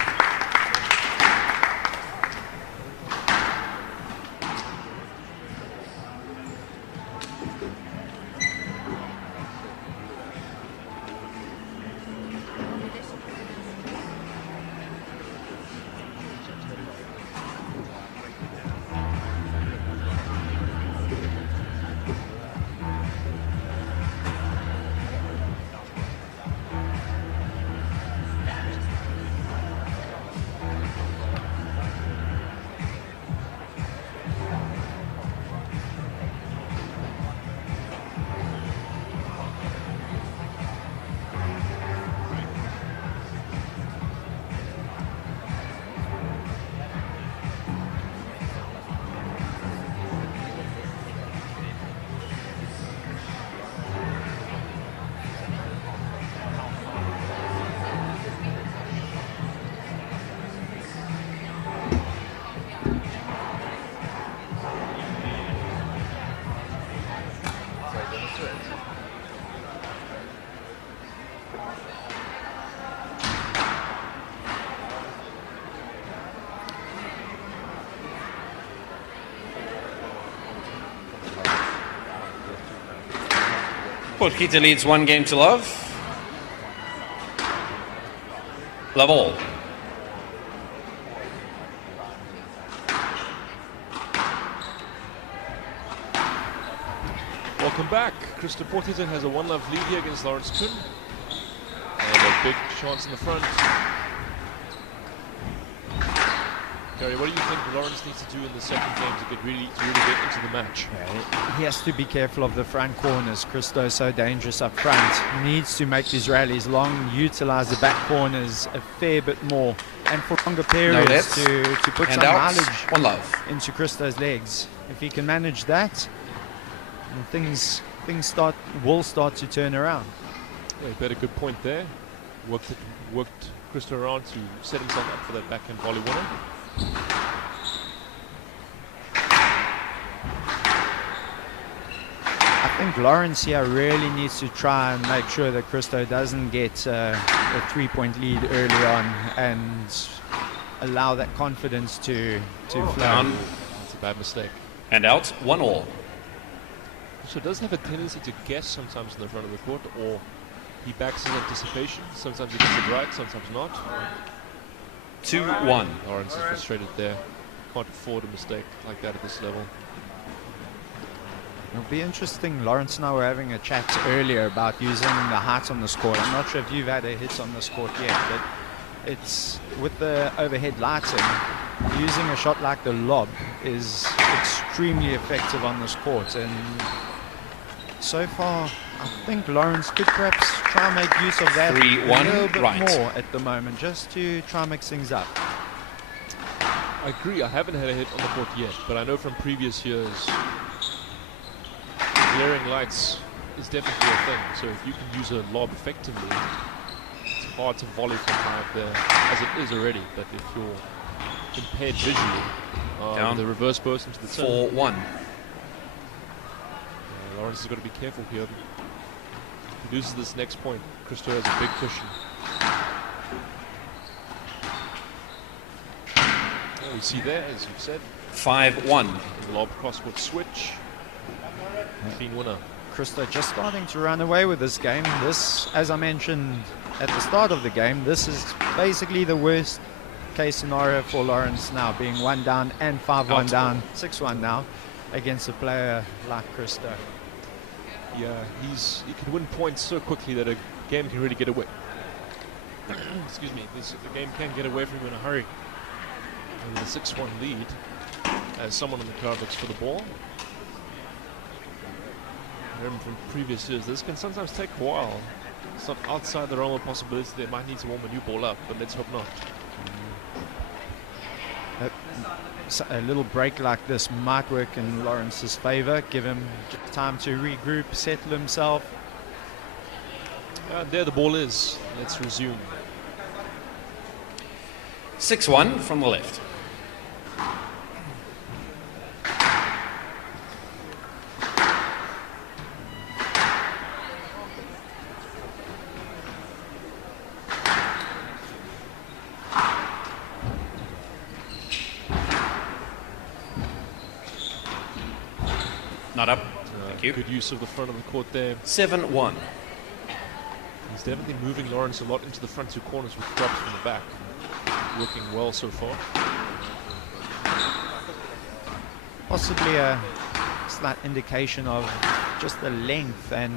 Potgieter leads 1 game to love. Love all. Welcome back. Christo Potgieter has a 1-love lead here against Lawrence Kuhn. And a big chance in the front. Gary, what do you think Lawrence needs to do in the second game to really get into the match? He has to be careful of the front corners. Christo is so dangerous up front. He needs to make these rallies long, utilize the back corners a fair bit more, and for longer periods to put some mileage into Christo's legs. If he can manage that, things will start to turn around. Yeah, he made a good point there. Worked Christo around to set himself up for that backhand volley winner. I think Lawrence here really needs to try and make sure that Christo doesn't get a 3-point lead early on and allow that confidence to flow. That's a bad mistake. And out, 1-all. So does have a tendency to guess sometimes in the front of the court, or he backs his anticipation. Sometimes he gets it right, sometimes not. 2-1. Lawrence is frustrated there. Can't afford a mistake like that at this level. It'll be interesting. Lawrence and I were having a chat earlier about using the height on this court. I'm not sure if you've had a hit on this court yet, but it's with the overhead lighting, using a shot like the lob is extremely effective on this court. And so far, I think Lawrence could perhaps try and make use of that 3-1 a little bit right. more at the moment, just to try and mix things up. I agree. I haven't had a hit on the court yet, but I know from previous years, glaring lights is definitely a thing. So if you can use a lob effectively, it's hard to volley from out there as it is already. But if you're impaired visually, Down. the reverse burst into the tin. 4-1. Lawrence has got to be careful here. If he loses this next point, Christo has a big cushion. Oh, we see there, as you've said, 5-1. lob crosscourt switch. Clean winner. Christo just starting to run away with this game. This, as I mentioned at the start of the game, this is basically the worst case scenario for Lawrence now, being 1 down and 5-1 down, 6-1 now against a player like Christo. Yeah, he can win points so quickly that a game can really get away. Excuse me, the game can get away from him in a hurry. And the 6-1 lead, as someone in the crowd looks for the ball. Remember from previous years, this can sometimes take a while. It's not outside the realm of possibility. They might need to warm a new ball up, but let's hope not. A little break like this might work in Lawrence's favor, give him just time to regroup, settle himself. There the ball is. Let's resume. 6-1 from the left. Not up. Thank you. Good use of the front of the court there. 7-1. He's definitely moving Lawrence a lot into the front two corners with drops from the back. Working well so far. Possibly a slight indication of just the length and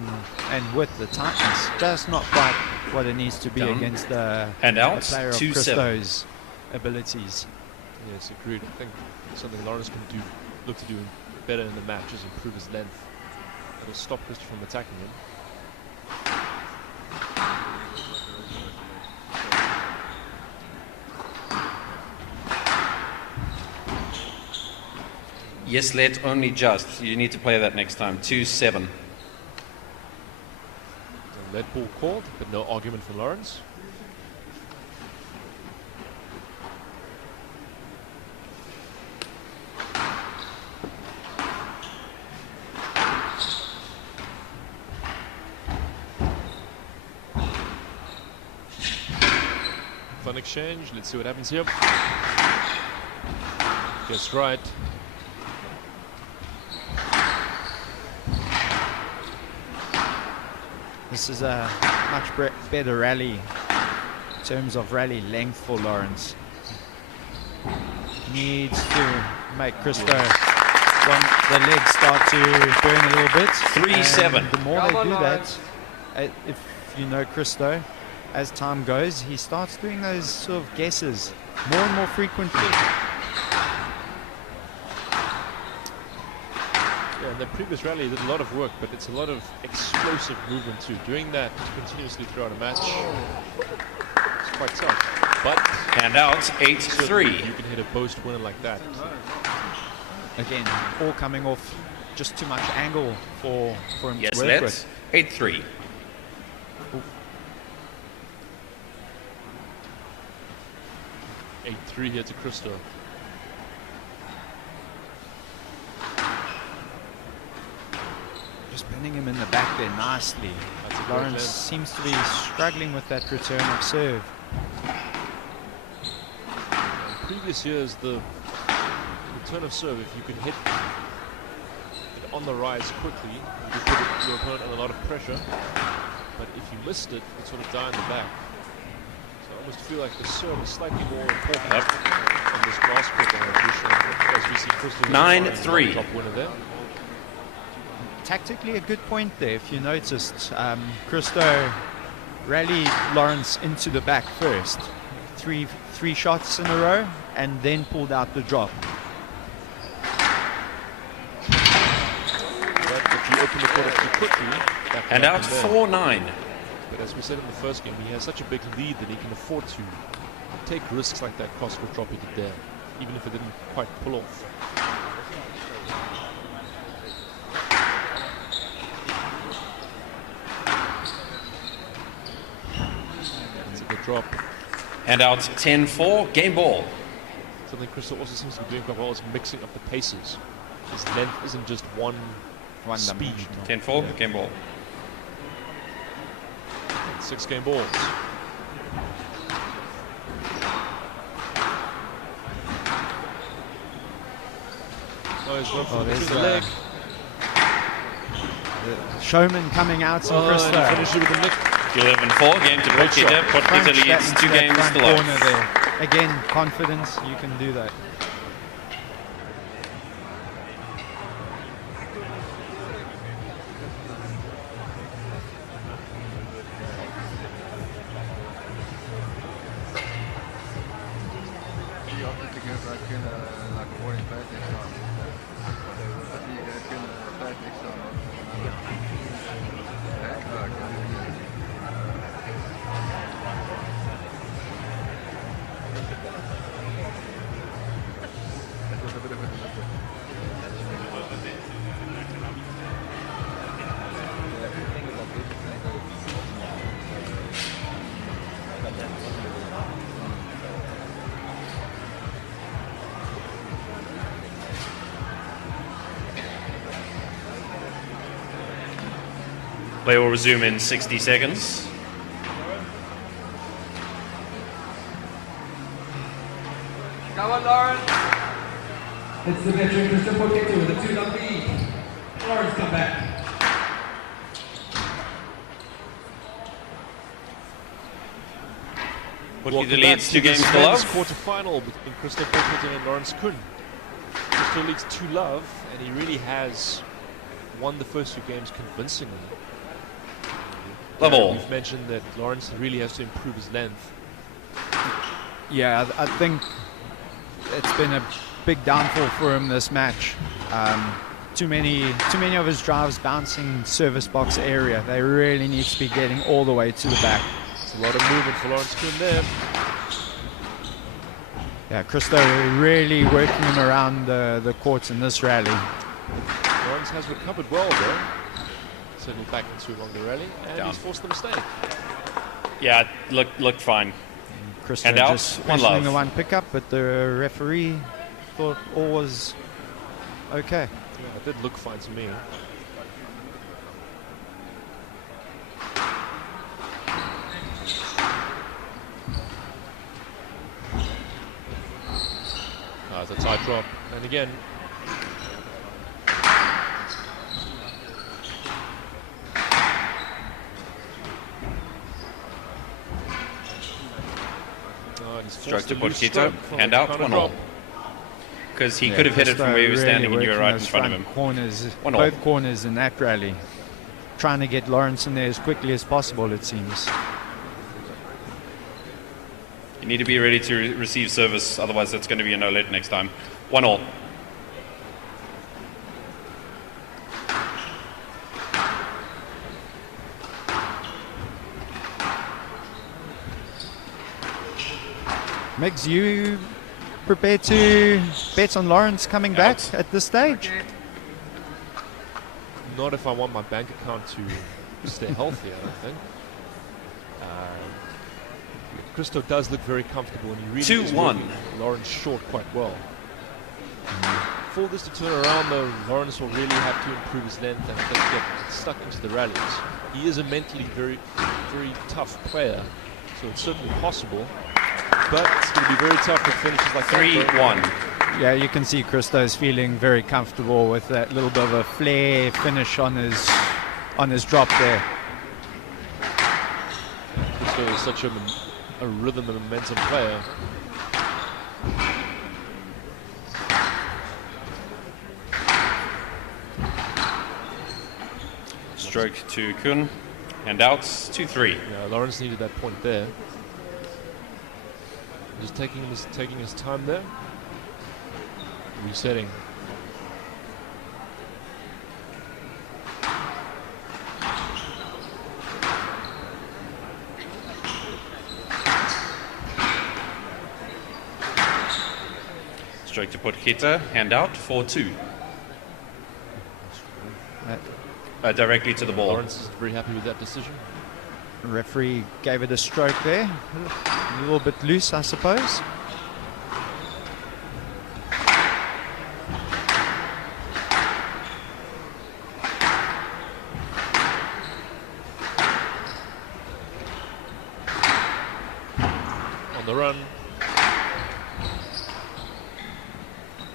width, the tightness. Just not quite what it needs to be Down. against a player of 2-7. Christo's abilities. Yes, agreed. I think something Lawrence can look to do better in the match is improve his length. It'll stop Christo from attacking him. Yes, let only just. You need to play that next time. 2-7. A lead ball called, but no argument from Lawrence. Fun exchange. Let's see what happens here. Guess right. This is a much better rally in terms of rally length for Lawrence. Needs to make Christo the legs start to burn a little bit. 3-7. And the more they do that, if you know Christo, as time goes, he starts doing those sort of guesses more and more frequently. Yeah, in the previous rally he did a lot of work, but it's a lot of explosive movement too. Doing that continuously throughout a match, it's quite tough. But handouts, 8-3. You can hit a post winner like that. Again, all coming off just too much angle for him Yes, to work let's. with. 8-3. 8-3 here to Christo. Just pinning him in the back there nicely. Lawrence seems to be struggling with that return of serve. In previous years, the return of serve, if you could hit it on the rise quickly, you could put your opponent under a lot of pressure. But if you missed it, it sort of die in the back. So I almost feel like the serve is slightly more important on this grass court than as we see Christo 9-3. top winner there. tactically a good point there. If you noticed, Christo rallied Lawrence into the back first. Three shots in a row and then pulled out the drop. But if you open the court up too quickly, that can And out happen there. 4-9. But as we said in the first game, he has such a big lead that he can afford to take risks like that cross-court drop he did there, even if it didn't quite pull off. That's a good drop. And out 10-4, game ball. Something Crystal also seems to be doing quite well is mixing up the paces. His length isn't just one speed. 10-4, game ball. 6 game balls. Oh, he's gone for there's the leg. The showman coming out in And Christo. he finished it with a nick. 11-4, game to Portkeeper. Portkeeper leads 2 games to love. Corner there. Again, confidence, you can do that. Play will resume in 60 seconds. Come on, Lawrence. It's the veteran Christo Portkeeper with a 2-0 lead. Lawrence, come back. Portkeeper leads 2 games to love. Quarterfinal between Crystal Portkeeper and Lawrence Kuhn. Crystal leads 2-love, and he really has won the first 2 games convincingly. Level. We've mentioned that Lawrence really has to improve his length. Yeah, I think it's been a big downfall for him this match. Too many of his drives bouncing service box area. They really need to be getting all the way to the back. It's a lot of movement for Lawrence Kuhn there. Yeah, Christo really working him around the courts in this rally. Lawrence has recovered well though. Certainly back into along the rally, and he's forced the mistake. Yeah, looked fine. Christo And out, just 1 questioning love. the one pickup, but the referee thought all was okay. Yeah, it did look fine to me. It's a tight drop, and again. Stroke to Portkeeper, hand out, 1-all. Because he could have hit it from where he was standing and you were right in front of him. Corners, 1-all. both corners in that rally. Trying to get Lawrence in there as quickly as possible, it seems. You need to be ready to receive service, otherwise that's going to be a no-let next time. 1-all. Migs, you prepared to bet on Lawrence coming back at this stage? Not if I want my bank account to stay healthy, I don't think. Christo does look very comfortable, and he really is 2-1. working Lawrence short quite well. For this to turn around, though, Lawrence will really have to improve his length and I think get stuck into the rallies. He is a mentally very, very tough player, so it's certainly possible. But it's going to be very tough with finishes like 3-1. Yeah, you can see Christo's feeling very comfortable with that little bit of a flare finish on his drop there. Christo is such a rhythm and momentum player. Stroke to Kun. Handouts 2-3. Yeah, Lawrence needed that point there. Just taking his time there. Resetting. Stroke to Potgieter. Handout 4-2. Directly to the ball. Lawrence is very happy with that decision. Referee gave it a stroke there. A little bit loose, I suppose. On the run.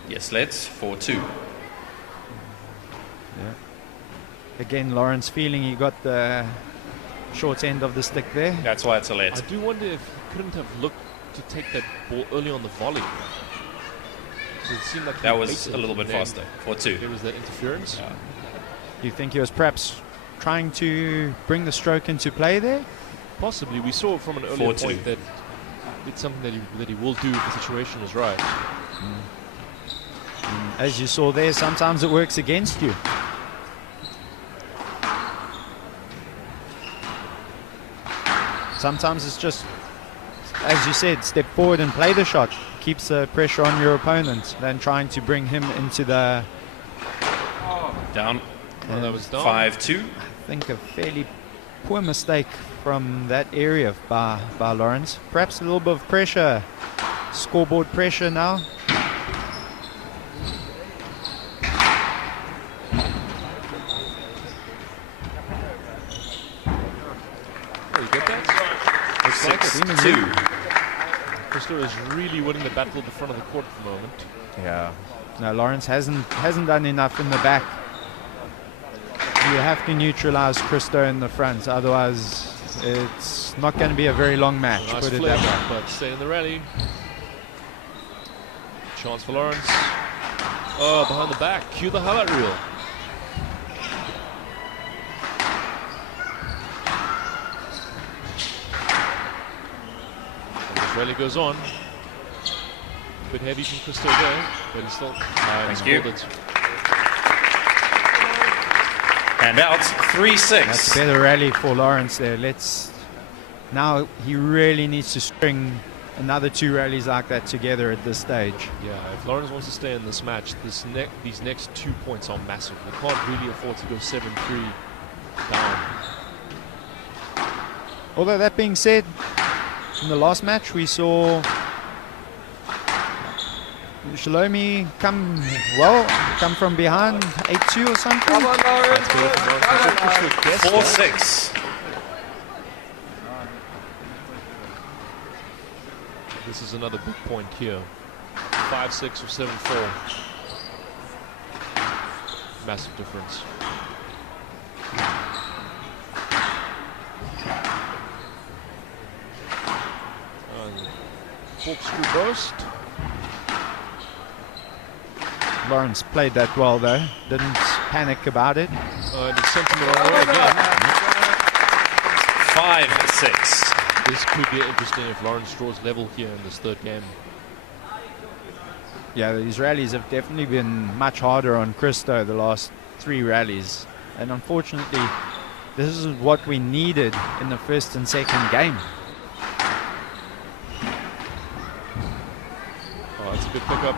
Yes, let's 4-2. Yeah. Again, Lawrence feeling he got the short end of the stick there. That's why it's a let. I do wonder if he couldn't have looked to take that ball early on the volley. So it seemed like that was a little bit faster. 4-2. There was that interference. Yeah. Do you think he was perhaps trying to bring the stroke into play there? Possibly. We saw from an earlier point that it's something that he will do if the situation is right. As you saw there, sometimes it works against you. Sometimes it's just, as you said, step forward and play the shot. Keeps the pressure on your opponent than trying to bring him into the... Down. That was down. 5-2. I think a fairly poor mistake from that area by Lawrence. Perhaps a little bit of pressure, scoreboard pressure now. Christo is really winning the battle at the front of the court at the moment. Yeah. No, Lawrence hasn't done enough in the back. You have to neutralize Christo in the front, otherwise it's not going to be a very long match. Nice put it flip, that way. but stay in the rally. Chance for Lawrence. Oh, behind the back. Cue the highlight reel. Rally goes on. A bit heavy from Christo there, but he's still Thank you. it. And out 3-6. That's a better rally for Lawrence there. Now he really needs to string another 2 rallies like that together at this stage. Yeah, if Lawrence wants to stay in this match, these next 2 points are massive. They can't really afford to go 7-3 down. Although that being said, in the last match we saw Shalomi come from behind 8-2 or something. Come on, Lawrence. 4-6. This is another big point here. 5-6 or 7-4. Massive difference. Corkscrew burst. Lawrence played that well though. Didn't panic about it. And he sent him the wrong way again. 5-6. This could be interesting if Lawrence draws level here in this third game. Yeah, these rallies have definitely been much harder on Christo the last 3 rallies. And unfortunately, this is what we needed in the first and second game. Oh, that's a good pickup.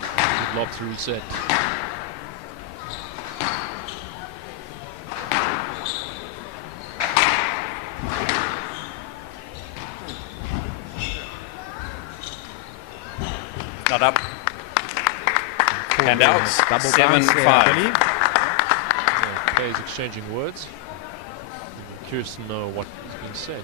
Good lob to reset. Not up. And out. 7-5. Players exchanging words. I'm curious to know what is being said.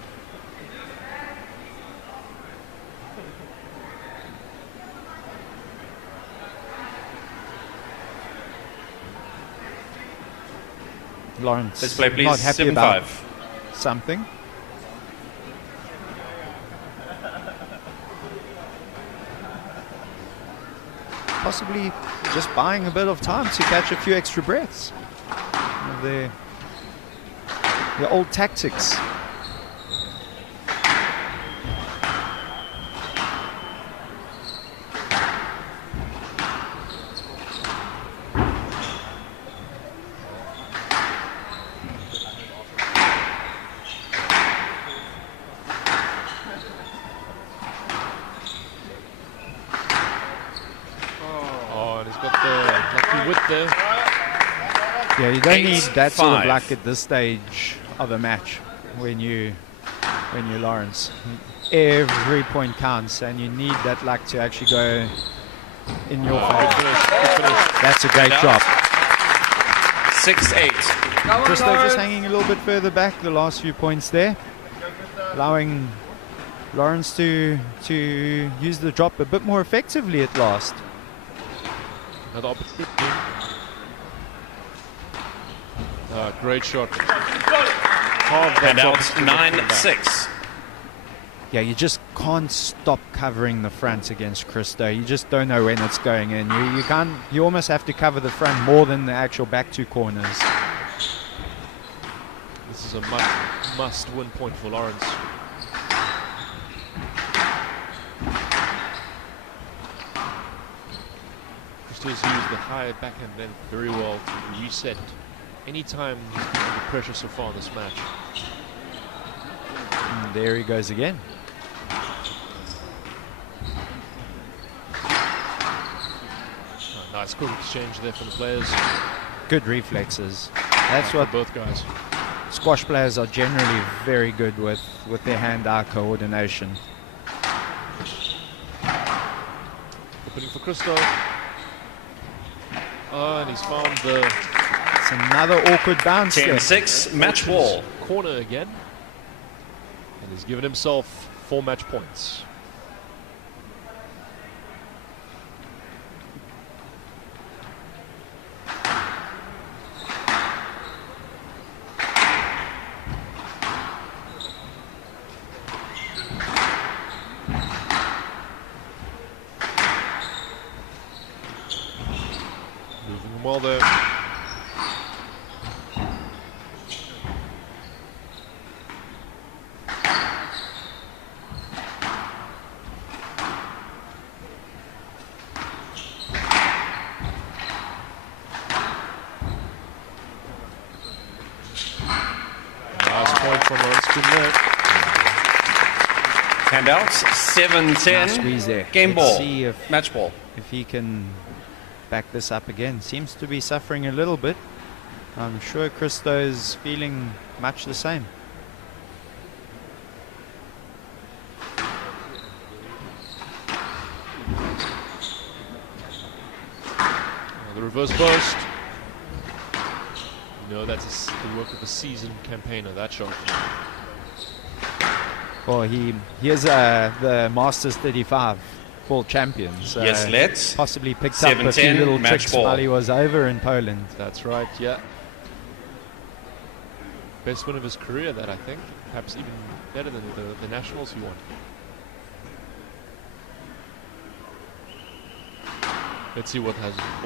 Lawrence, let's play, please. Not happy 7-5. about something. Possibly just buying a bit of time to catch a few extra breaths. Some of their old tactics. Yeah, you don't need that sort of luck at this stage of a match when you're Lawrence. Every point counts, and you need that luck to actually go in your favor. That's a great drop. 6-8. Christo just hanging a little bit further back the last few points there, allowing Lawrence to use the drop a bit more effectively at last. Another opportunity. Great shot. And out 9-6. Yeah, you just can't stop covering the front against Christo. You just don't know when it's going in. You can't. You almost have to cover the front more than the actual back two corners. This is a must-win point for Lawrence. Christo's used the high backhand length very well to reset anytime he's been under pressure so far in this match. And there he goes again. Nice quick exchange there from the players. Good reflexes. That's what both guys. Squash players are generally very good with their hand-eye coordination. Opening for Christo. Oh, and he's found the... It's another awkward bounce. 10-6, match ball. Corner again. And he's given himself 4 match points. Moving well there. Handouts, 7-10. Nice squeeze there. Game Let's ball. see if, match ball. If he can back this up again. Seems to be suffering a little bit. I'm sure Christo's feeling much the same. The reverse burst. No, that's the work of a seasoned campaigner, that shot. Well, he is the Masters 35 world champion. So yes, let's. Possibly picked up a few little tricks while he was over in Poland. That's right, yeah. Best win of his career, that I think. Perhaps even better than the nationals he won. Let's see what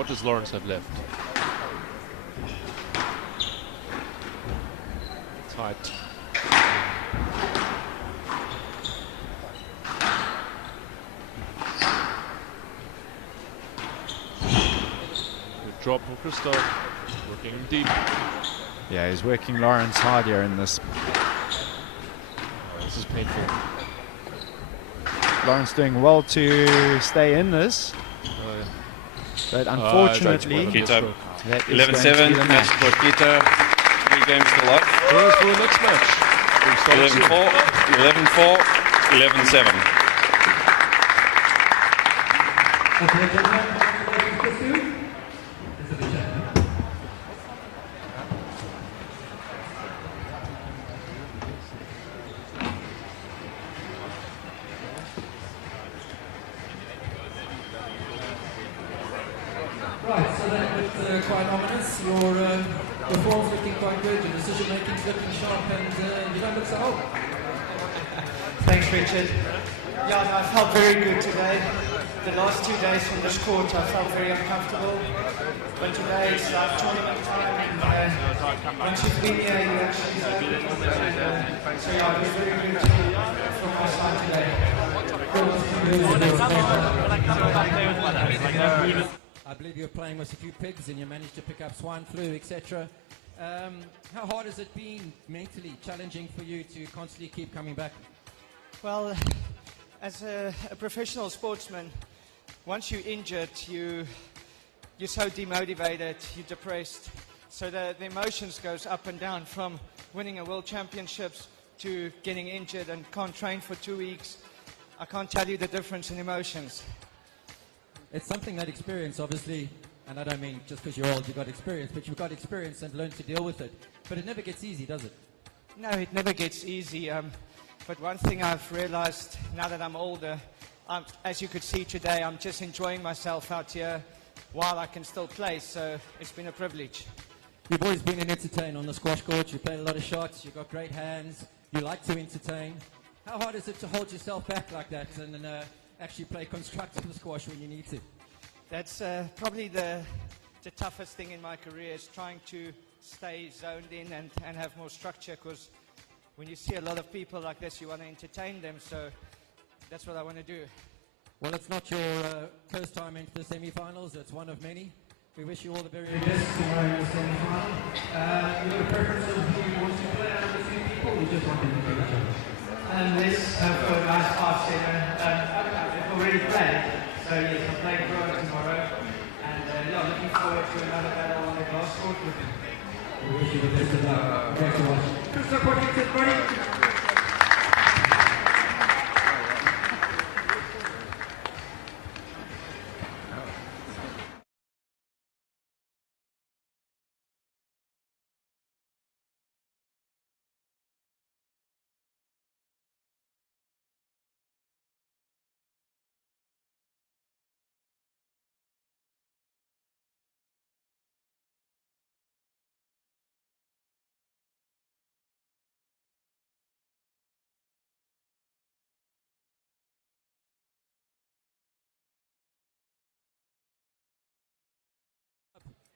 does Lawrence have left. Tight. Good drop from Christo. Working him deep. Yeah, he's working Lawrence hard here in this. Oh, this is painful. Lawrence doing well to stay in this. But unfortunately, 11-7, match for Quito. 3 games to love. Here's for the next match. 11-4, 11-4, 11-7. Right, so that looked quite ominous. Your form's looking quite good, your decision making's looking sharp, and you don't look so old. Thanks, Richard. Yeah, no, I felt very good today. the last 2 days from this court, I felt very uncomfortable. But today it's tournament time, and once you've been here, you actually so yeah, it was very good from my side today. I believe you're playing with a few pigs and you managed to pick up swine flu, etc. How hard has it been mentally challenging for you to constantly keep coming back? Well, as a professional sportsman, once you're injured, you're so demotivated, you're depressed. So the emotions goes up and down from winning a world championships to getting injured and can't train for 2 weeks. I can't tell you the difference in emotions. It's something that experience, obviously, and I don't mean just because you're old you've got experience, but you've got experience and learned to deal with it. But it never gets easy, does it? No, it never gets easy. But one thing I've realized now that I'm older, as you could see today, I'm just enjoying myself out here while I can still play, so it's been a privilege. You've always been an entertainer on the squash court. You played a lot of shots, you've got great hands, you like to entertain. How hard is it to hold yourself back like that and actually play constructive squash when you need to? That's probably the toughest thing in my career, is trying to stay zoned in and have more structure, because when you see a lot of people like this, you want to entertain them, so that's what I want to do. Well, it's not your first time into the semi-finals, it's one of many. We wish you all the very best tomorrow in the semi-final. You have a preference of who you want to play out of the two people, or you just want them to play each other? Let's for a nice 5-7. I've already played, so yes, I'm playing Rowan tomorrow, and yeah, looking forward to another battle on the glass court with him. We wish you the best of luck. Thanks so much. Christopher, everybody.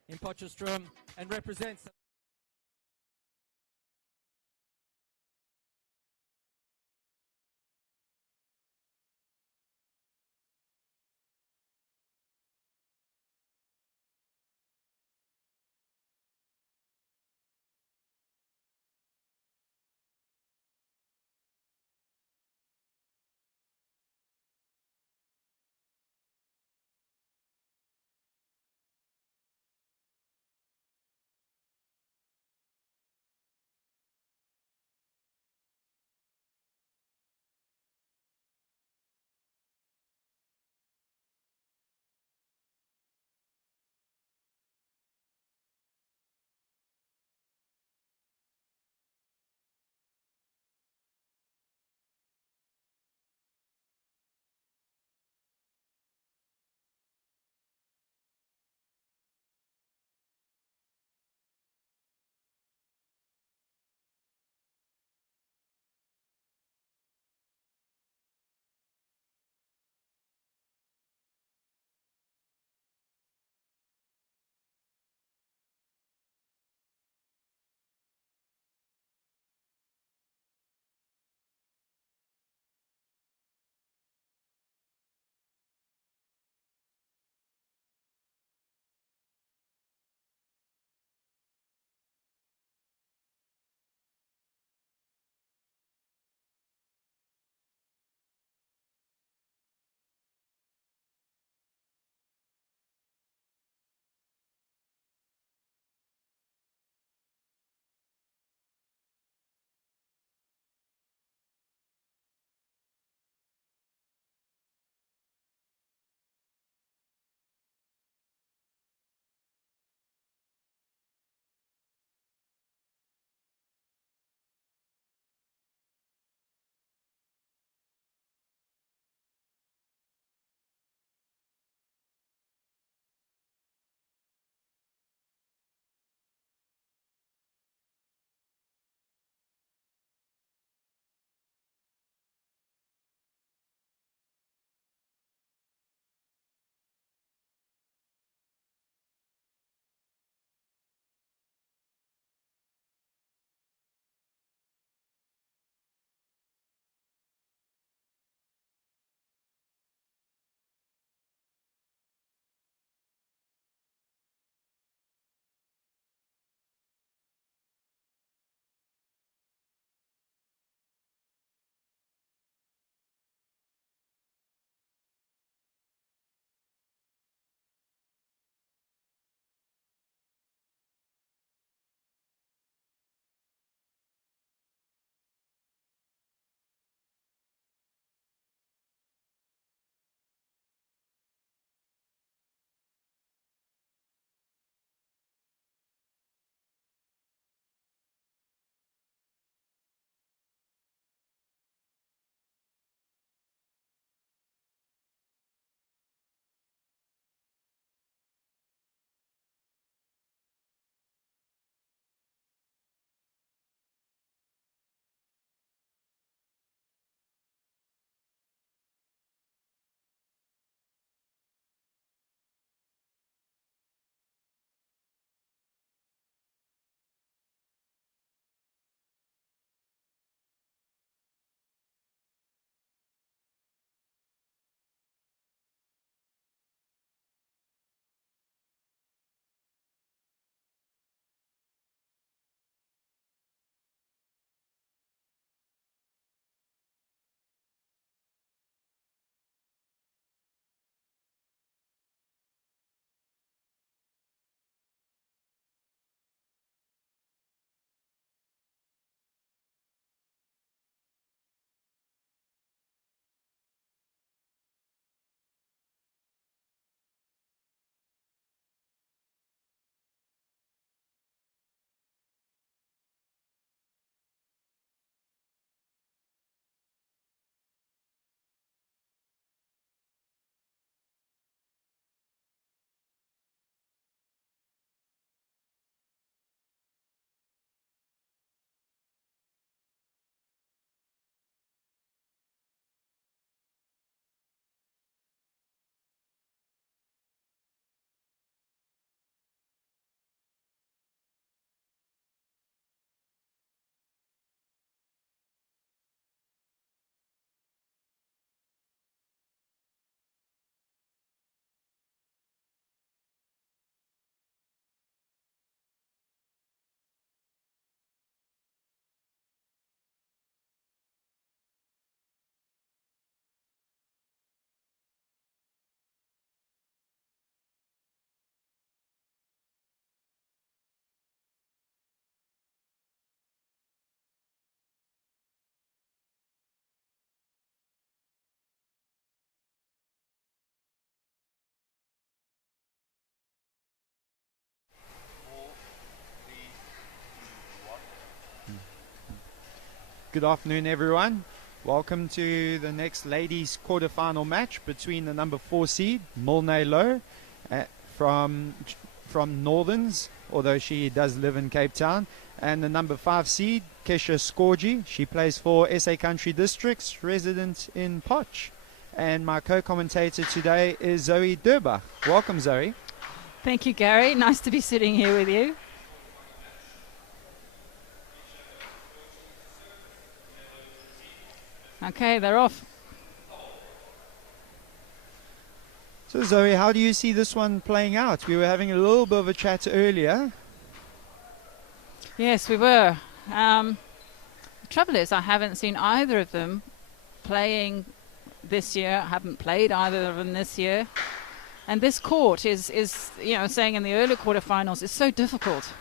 In Potchefstroom and represents Good afternoon, everyone. Welcome to the next ladies quarterfinal match between the number 4 seed, Mulne Low, from Northerns, although she does live in Cape Town, and the number 5 seed, Kesha Skorji. She plays for SA Country Districts, resident in Potch. And my co-commentator today is Zoe Durba. Welcome, Zoe. Thank you, Gary. Nice to be sitting here with you. Okay, they're off. So, Zoe, how do you see this one playing out? We were having a little bit of a chat earlier. Yes, we were. The trouble is, I haven't seen either of them playing this year. I haven't played either of them this year. And this court is saying in the early quarterfinals, is so difficult.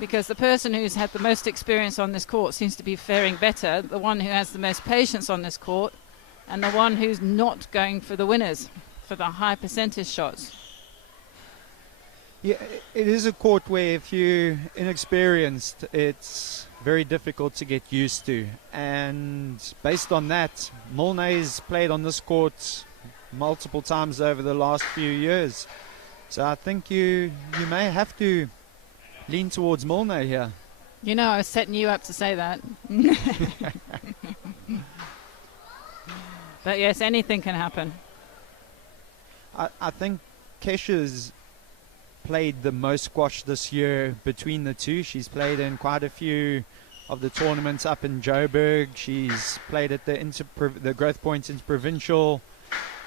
Because the person who's had the most experience on this court seems to be faring better, the one who has the most patience on this court, and the one who's not going for the winners, for the high percentage shots. Yeah, it is a court where if you're inexperienced, it's very difficult to get used to. And based on that, Mulne's played on this court multiple times over the last few years. So I think you may have to lean towards Mulne here. You know, I was setting you up to say that. But yes, anything can happen. I think Kesha's played the most squash this year between the two. She's played in quite a few of the tournaments up in Joburg. She's played at the Growth Point Interprovincial.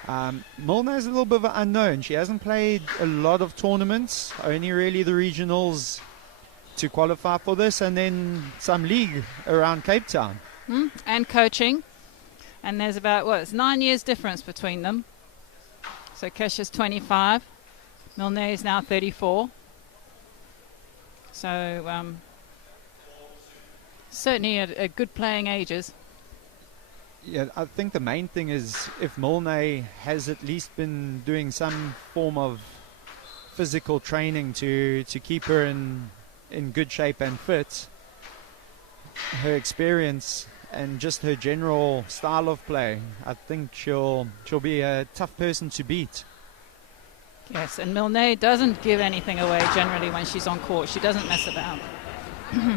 Mulne is a little bit of an unknown. She hasn't played a lot of tournaments, only really the regionals to qualify for this, and then some league around Cape Town. And coaching. And there's about, it's 9 years difference between them. So Kesha's 25. Mulne is now 34. So certainly at good playing ages. Yeah, I think the main thing is if Mulne has at least been doing some form of physical training to keep her in good shape and fit, her experience and just her general style of play, I think she'll be a tough person to beat. Yes, and Mulne doesn't give anything away generally when she's on court. She doesn't mess about.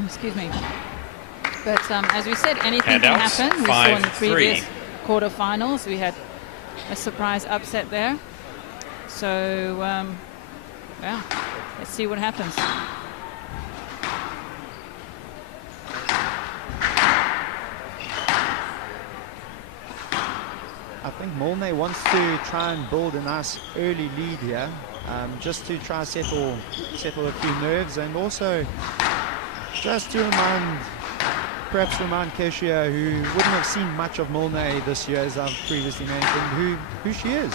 Excuse me. But as we said, anything can happen. We saw in the previous quarterfinals, we had a surprise upset there. So, yeah, let's see what happens. I think Mulne wants to try and build a nice early lead here, just to try settle a few nerves, and also just to remind Kesha, who wouldn't have seen much of Mulne this year, as I've previously mentioned, who she is.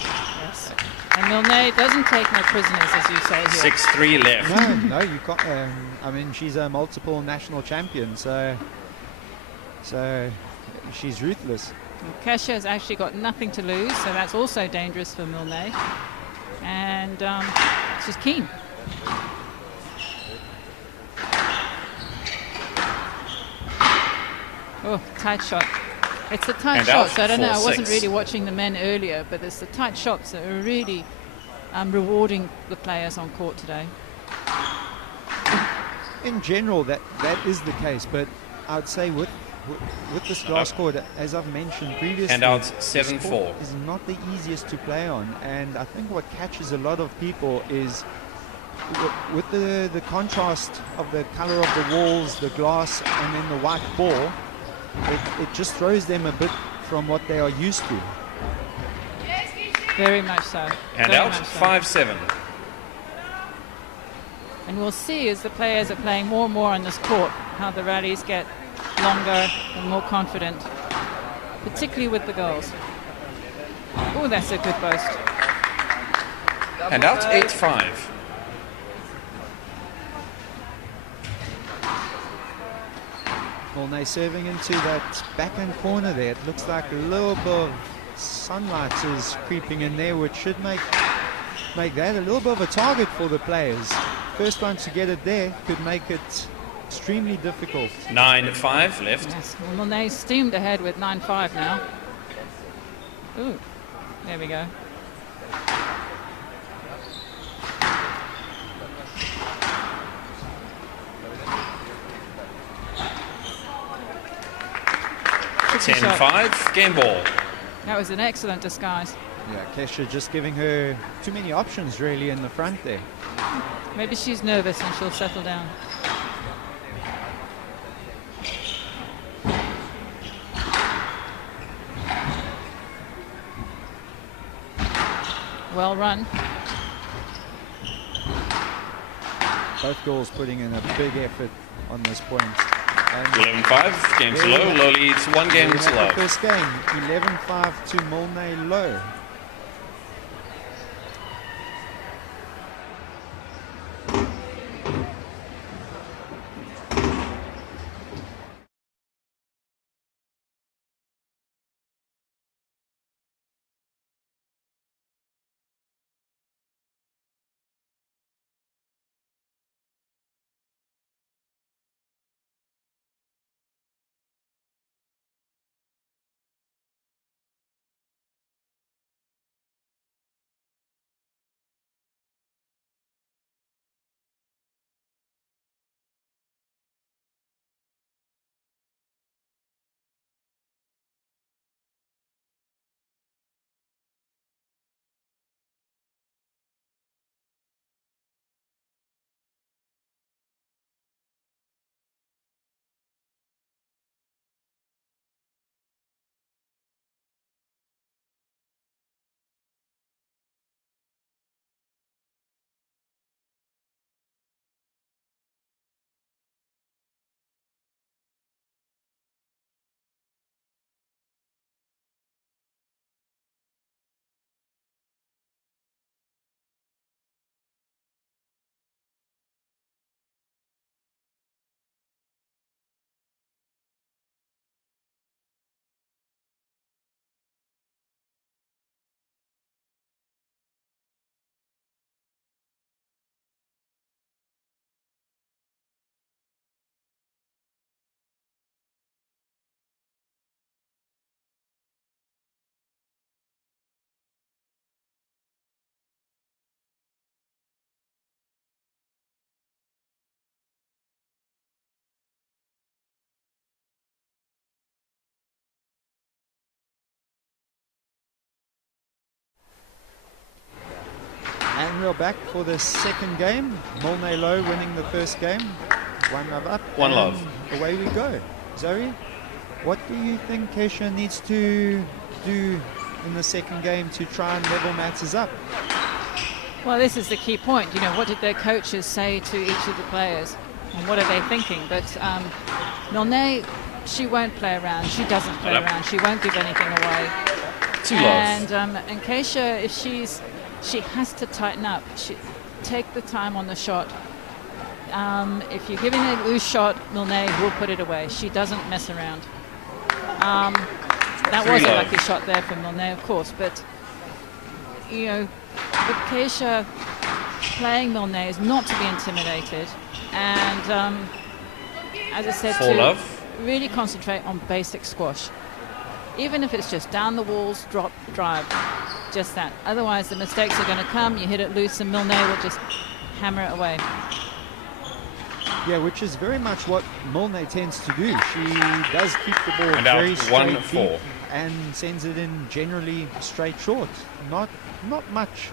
Yes. And Mulne doesn't take no prisoners, as you say here. 6-3 left. No, you can't. I mean, she's a multiple national champion, so she's ruthless. Well, Kesha has actually got nothing to lose, so that's also dangerous for Mulne. And she's keen. Oh, tight shot. It's the tight shots. So I don't know. I wasn't really watching the men earlier, but it's the tight shots that are really rewarding the players on court today. In general, that is the case, but I'd say with this last court, as I've mentioned previously, handouts 7-4 is not the easiest to play on, and I think what catches a lot of people is with the contrast of the color of the walls, the glass, and then the white ball. It just throws them a bit from what they are used to. Very much so. Handout 5-7. And we'll see as the players are playing more and more on this court how the rallies get longer and more confident, particularly with the girls. Oh, that's a good boast. Handout 8-5. Mulne serving into that backhand corner there. It looks like a little bit of sunlight is creeping in there, which should make that a little bit of a target for the players. First one to get it there could make it extremely difficult. 9-5 left. Yes, well, Milne steamed ahead with 9-5 now. Ooh, there we go. Tricky 10-5, game ball. That was an excellent disguise. Yeah, Kesha just giving her too many options really in the front there. Maybe she's nervous and she'll settle down. Well run. Both girls putting in a big effort on this point. 11-5, game to low. Low leads 1 game to low. First game, 11-5 to Milne low. And we're back for the second game. Milne low winning the first game. 1-love up. 1 love. Away we go. Zoe, what do you think Kesha needs to do in the second game to try and level matters up? Well, this is the key point. You know, what did their coaches say to each of the players? And what are they thinking? But Milne, she won't play around. She doesn't play around. She won't give anything away. 2 love. And Kesha, if she has to tighten up. Take the time on the shot. If you're giving a loose shot, Milne will put it away. She doesn't mess around. That was a lucky shot there from Milne, of course, but you know, with Kesha playing Milne is not to be intimidated, and as I said, to really concentrate on basic squash. Even if it's just down the walls, drop, drive, just that. Otherwise, the mistakes are going to come. You hit it loose, and Milne will just hammer it away. Yeah, which is very much what Milne tends to do. She does keep the ball and very out straight 1-4 deep and sends it in generally straight short. Not much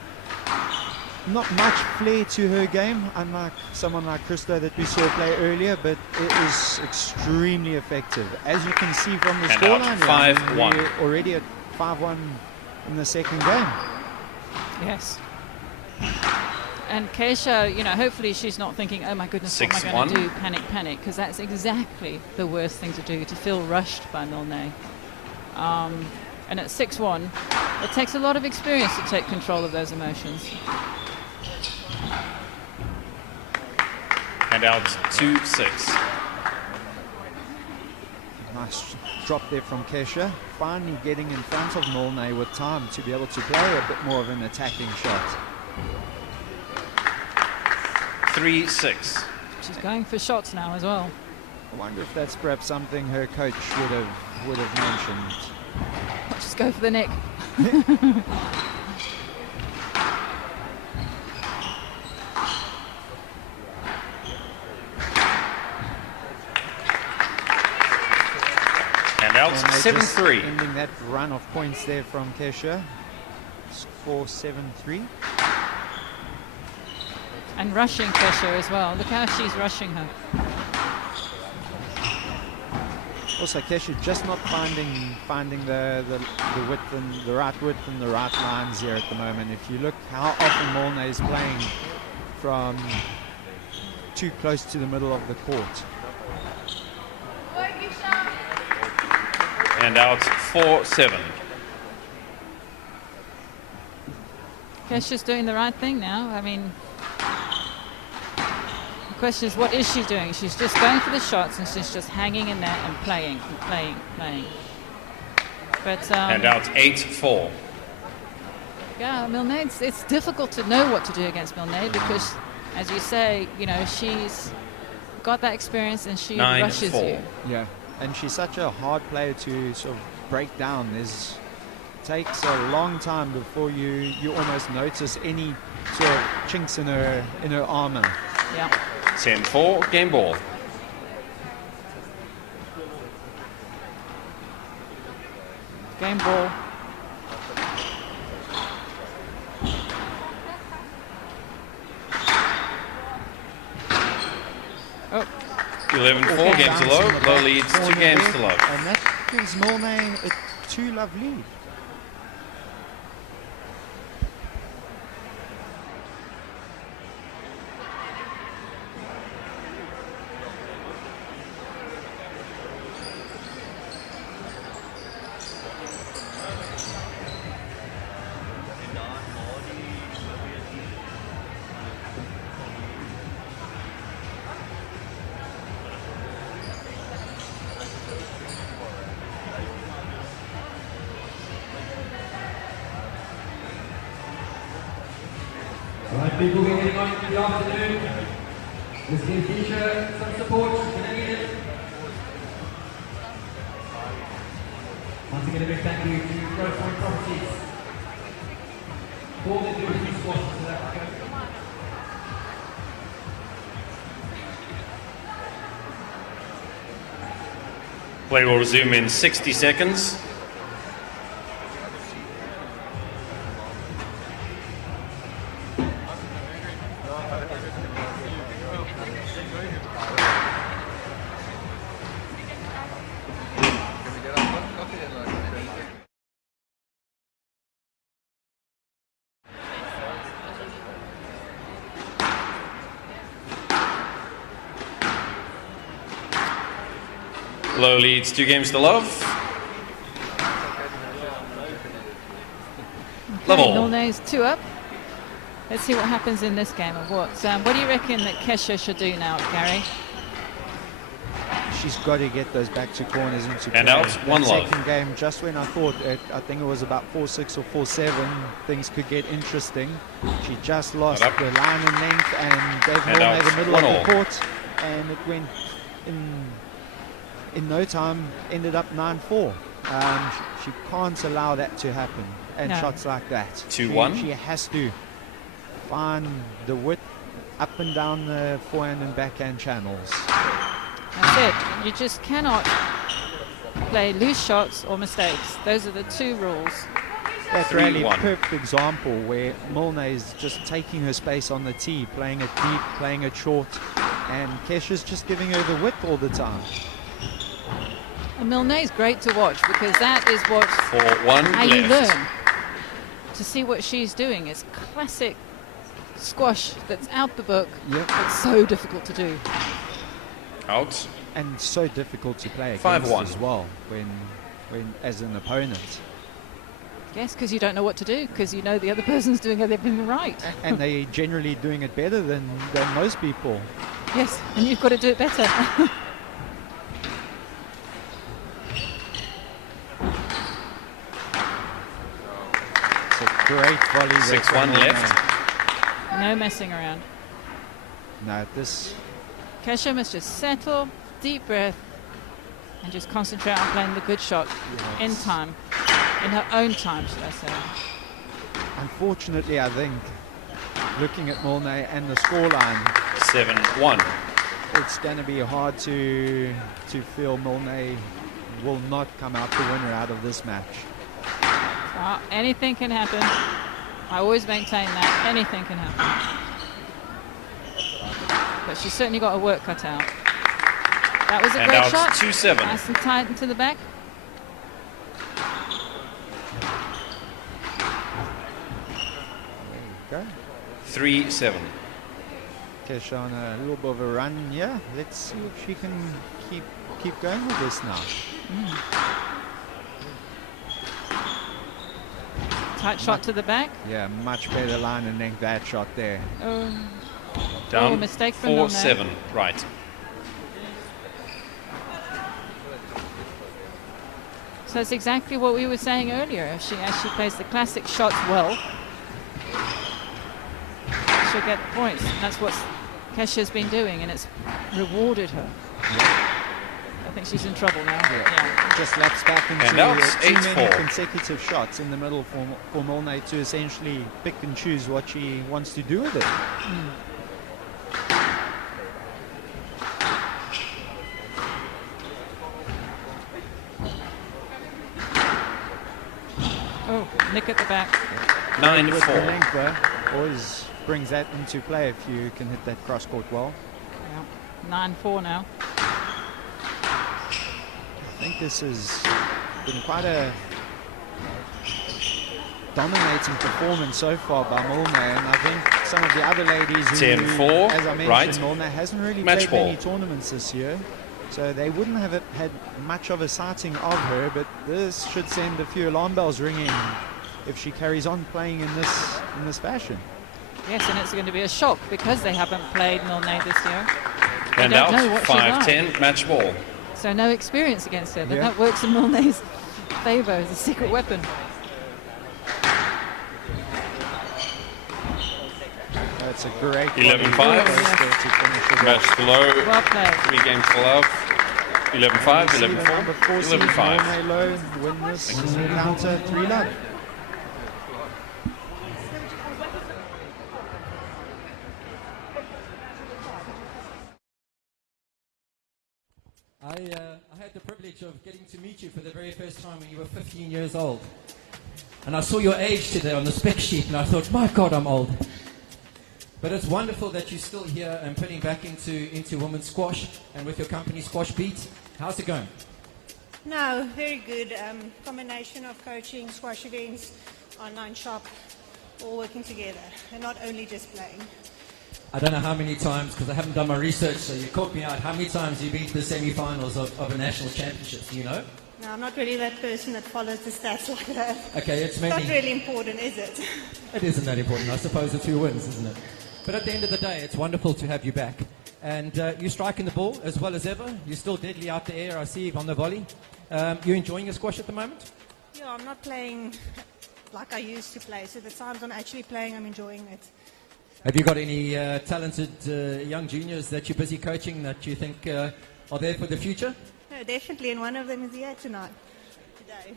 flair to her game, unlike someone like Christo that we saw play earlier, but it is extremely effective. As you can see from the scoreline, 5-1. we're already at 5-1 in the second game. Yes. And Kesha, you know, hopefully she's not thinking, oh my goodness, what am I going to do? Panic, because that's exactly the worst thing to do, to feel rushed by Milne. And at 6-1, it takes a lot of experience to take control of those emotions. And out 2-6. Nice drop there from Kesha. Finally getting in front of Milne with time to be able to play a bit more of an attacking shot. 3-6. She's going for shots now as well. I wonder if that's perhaps something her coach would have mentioned. Just go for the neck. And out 7-3. Ending that run of points there from Kesha. Score 7-3. And rushing Kesha as well. Look how she's rushing her. Also, Kesha just not finding the width and the right width and the right lines here at the moment. If you look how often Molnay is playing from too close to the middle of the court. And out 4-7. Kesha's doing the right thing now. I mean, the question is, what is she doing? She's just going for the shots and she's just hanging in there and playing and playing, playing. But and out 8-4. yeah, Milne, it's difficult to know what to do against Milne because, as you say, you know, she's got that experience and she rushes you. Yeah, and she's such a hard player to sort of break down. It takes a long time before you almost notice any sort of chinks in her armor. Yeah. 10-4, game ball. Game ball. Oh. 11-4, game to low. Low leads 2 games to love. And that gives Milne a 2-love lead. Right, people, we're heading on to the afternoon. Let's give Tisha some support. Can I need it? Once again, a big thank you to Growth Point Properties for the new squash in South Africa. Play will resume in 60 seconds. Low leads 2 games to love. Level. Milne's 2 up. Let's see what happens in this game. What do you reckon that Kesha should do now, Gary? She's got to get those back 2 corners into play. And out 1 love. Second game, just when I thought I think it was about 4-6 or 4-7, things could get interesting. She just lost the line and length and gave Milne the middle of the court, and it went in no time, ended up 9-4. She can't allow that to happen, and shots like that. 2-1. She has to find the width up and down the forehand and backhand channels. That's it. You just cannot play loose shots or mistakes. Those are the 2 rules. That's really a perfect example where Milne is just taking her space on the tee, playing it deep, playing it short, and Kesha's just giving her the width all the time. And Milne's great to watch because that is what how you learn. To see what she's doing is classic squash that's out the book. Yep. It's so difficult to do. Out. And so difficult to play against 5-1 as well when as an opponent. Yes, because you don't know what to do, because you know the other person's doing everything right. And they're generally doing it better than most people. Yes, and you've got to do it better. It's a great volley. 6-1 left. No messing around. No, this Kesha must just settle, deep breath, and just concentrate on playing the good shot in time, in her own time, should I say. Unfortunately, I think, looking at Molnay and the scoreline, 7-1. it's going to be hard to feel Molnay will not come out the winner out of this match. Well, anything can happen. I always maintain that. Anything can happen. But she's certainly got her work cut out. That was a And great out shot. 2-7. Nice and tight into the back. There you go. 3-7. Kesha on a little bit of a run. Yeah, let's see if she can keep going with this now. Tight shot to the back. Yeah, much better line and length that shot there. Down mistake from 4-7. Right. So it's exactly what we were saying earlier. If she actually plays the classic shots well, she'll get the points. And that's what Kesha's been doing, and it's rewarded her. I think she's in trouble now. Yeah. Just laps back into too many consecutive shots in the middle for Molnay to essentially pick and choose what she wants to do with it. Oh, nick at the back. 9-4. Always brings that into play if you can hit that cross court well. Yeah. 9-4 now. I think this has been quite a dominating performance so far by Molnay, and I think some of the other ladies who, 10-4, as I mentioned, right. Molnay hasn't really Match played ball. many tournaments this year, so they wouldn't have had much of a sighting of her, but this should send a few alarm bells ringing if she carries on playing in this fashion. Yes, and it's going to be a shock because they haven't played Molnay this year. And don't out know what she's like. 5-10. Match ball. So no experience against her, but Yeah. that works in Molnay's favour as a secret weapon. That's a great 11-5. Match below. Well played. 3 games to love. 11-5, 11-4, Number 4 seed 11-5. Molnay Lowe win this encounter 3-love. I had the privilege of getting to meet you for the very first time when you were 15 years old. And I saw your age today on the spec sheet and I thought, my God, I'm old. But it's wonderful that you're still here and putting back into women's squash and with your company Squash Beat. How's it going? No, very good. Combination of coaching, squash events, online shop, all working together and not only just playing. I don't know how many times, because I haven't done my research, so you caught me out. How many times have you been to the semi-finals of a national championship? Do you know? No, I'm not really that person that follows the stats like that. Okay, it's not mainly... really important, is it? It isn't that important. I suppose the 2 wins, isn't it? But at the end of the day, it's wonderful to have you back. And you're striking the ball as well as ever. You're still deadly out the air, I see, on the volley. You enjoying your squash at the moment? Yeah, I'm not playing like I used to play. So the times I'm actually playing, I'm enjoying it. Have you got any talented young juniors that you're busy coaching that you think are there for the future? No, definitely, and one of them is here tonight, today.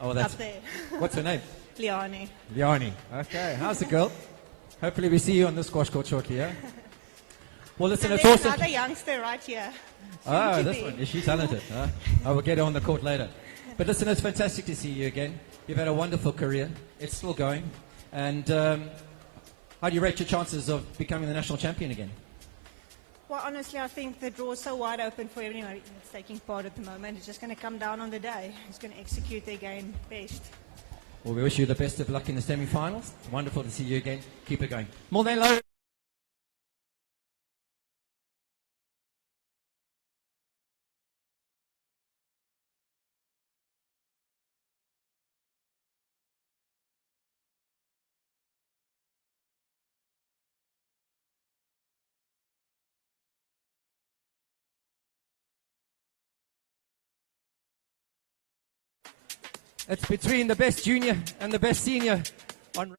Oh, that's up there. What's her name? Liani. Liani. Okay, how's the girl? Hopefully we see you on the squash court shortly, yeah? Well, listen, And it's there's awesome. another youngster right here. Oh, Soon to this be. one. Is she talented? Huh? I will get her on the court later. But listen, it's fantastic to see you again. You've had a wonderful career. It's still going. And how do you rate your chances of becoming the national champion again? Well, honestly, I think the draw is so wide open for everyone that's taking part at the moment. It's just going to come down on the day. Who's going to execute their game best. Well, we wish you the best of luck in the semi-finals. Wonderful to see you again. Keep it going. Molnay Lowe. It's between the best junior and the best senior on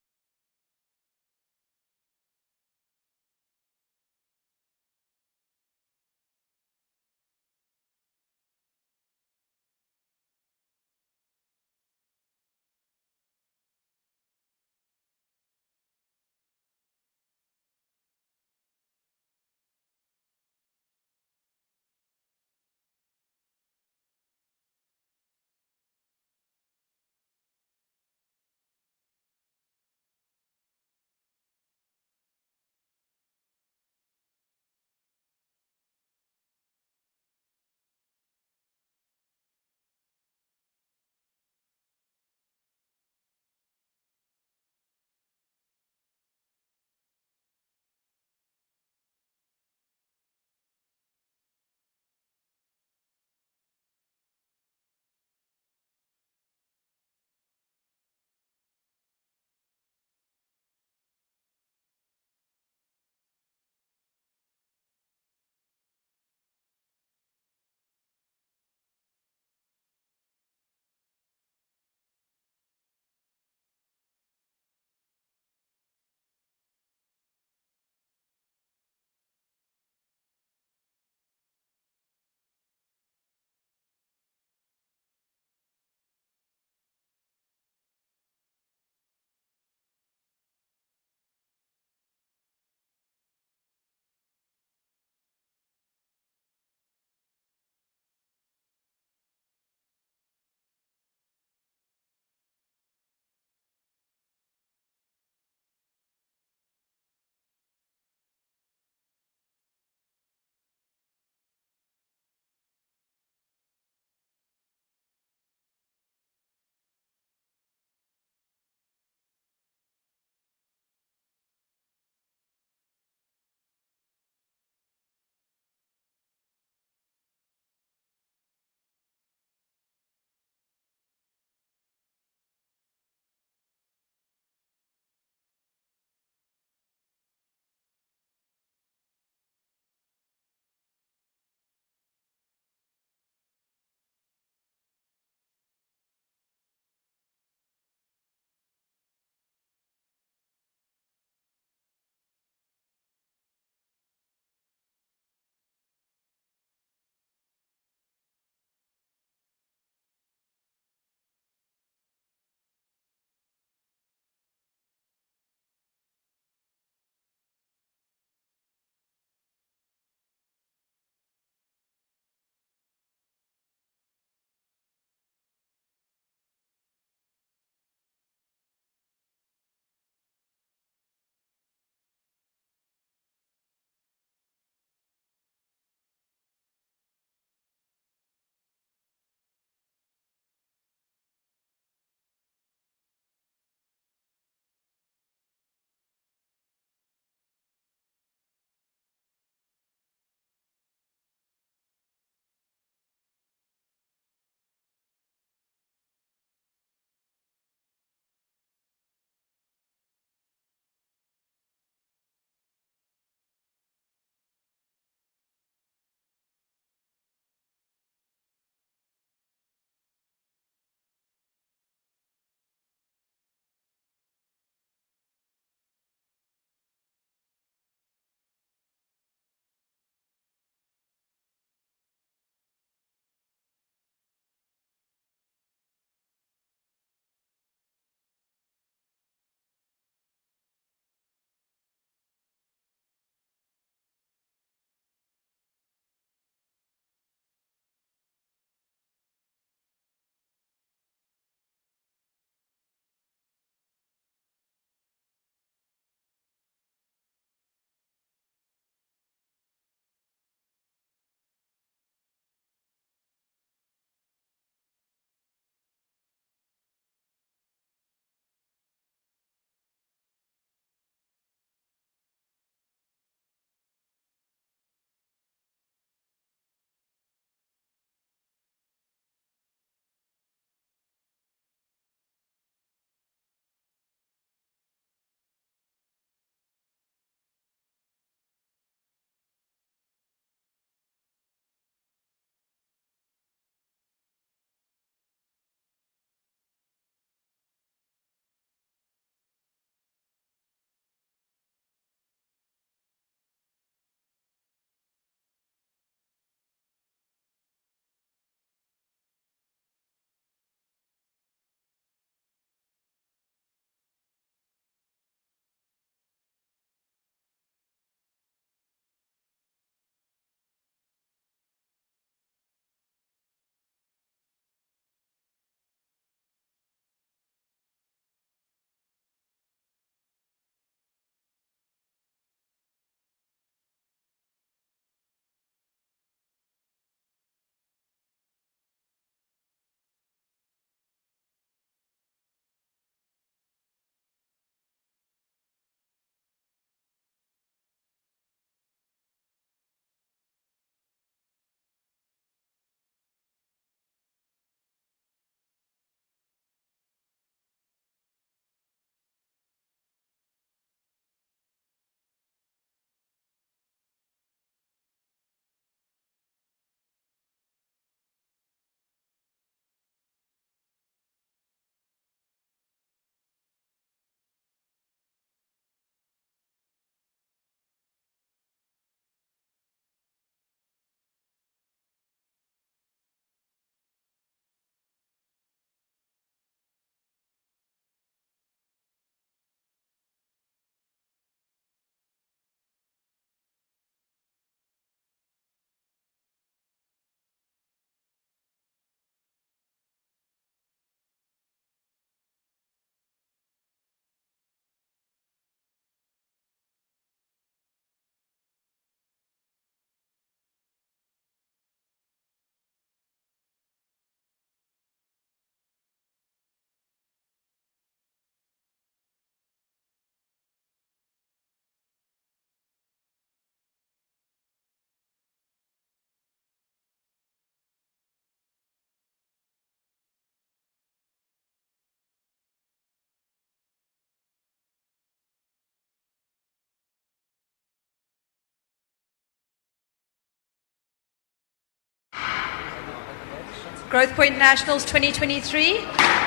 Growth Point Nationals 2023,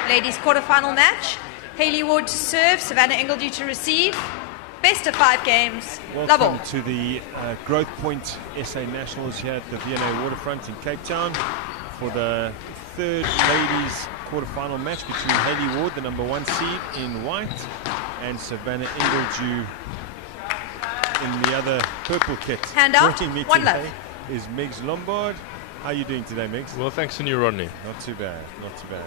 ladies quarterfinal match. Hayley Ward to serve, Savannah Ingledew to receive. Best of 5 games. Love all. Welcome to the Growth Point SA Nationals here at the V&A Waterfront in Cape Town for the third ladies quarterfinal match between Hayley Ward, the number 1 seed in white, and Savannah Ingledew in the other purple kit. Hand out, Joining me one today love. is Migs Lombard. How are you doing today, Migs? Well, thanks to you, Rodney. Not too bad, not too bad.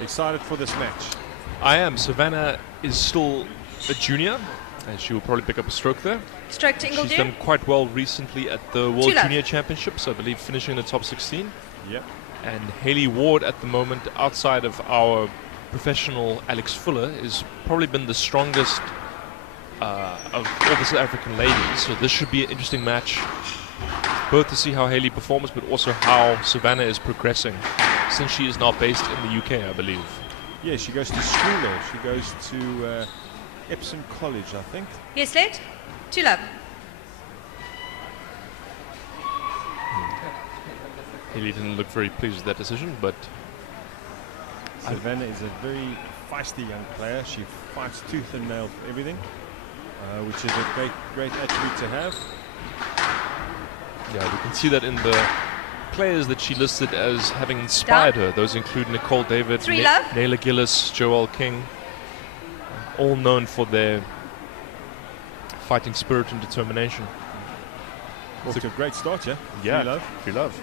Excited for this match? I am. Savannah is still a junior, and she will probably pick up a stroke there. Stroke to Ingledew. She's done quite well recently at the World 2 love. Junior Championships, I believe, finishing in the top 16. Yep. And Hayley Ward at the moment, outside of our professional Alex Fuller, is probably been the strongest of all the South African ladies. So this should be an interesting match, both to see how Hayley performs, but also how Savannah is progressing, since she is now based in the UK, I believe. Yeah, she goes to school there. She goes to Epsom College, I think. Yes, late. 2 love. Hayley didn't look very pleased with that decision, but Savannah is a very feisty young player. She fights tooth and nail for everything, which is a great attribute to have. Yeah, we can see that in the players that she listed as having inspired her. Those include Nicole David, 3 love. Nayla Gillis, Joelle King, all known for their fighting spirit and determination. Off to a great start, yeah? Yeah, 3 love. 3 love.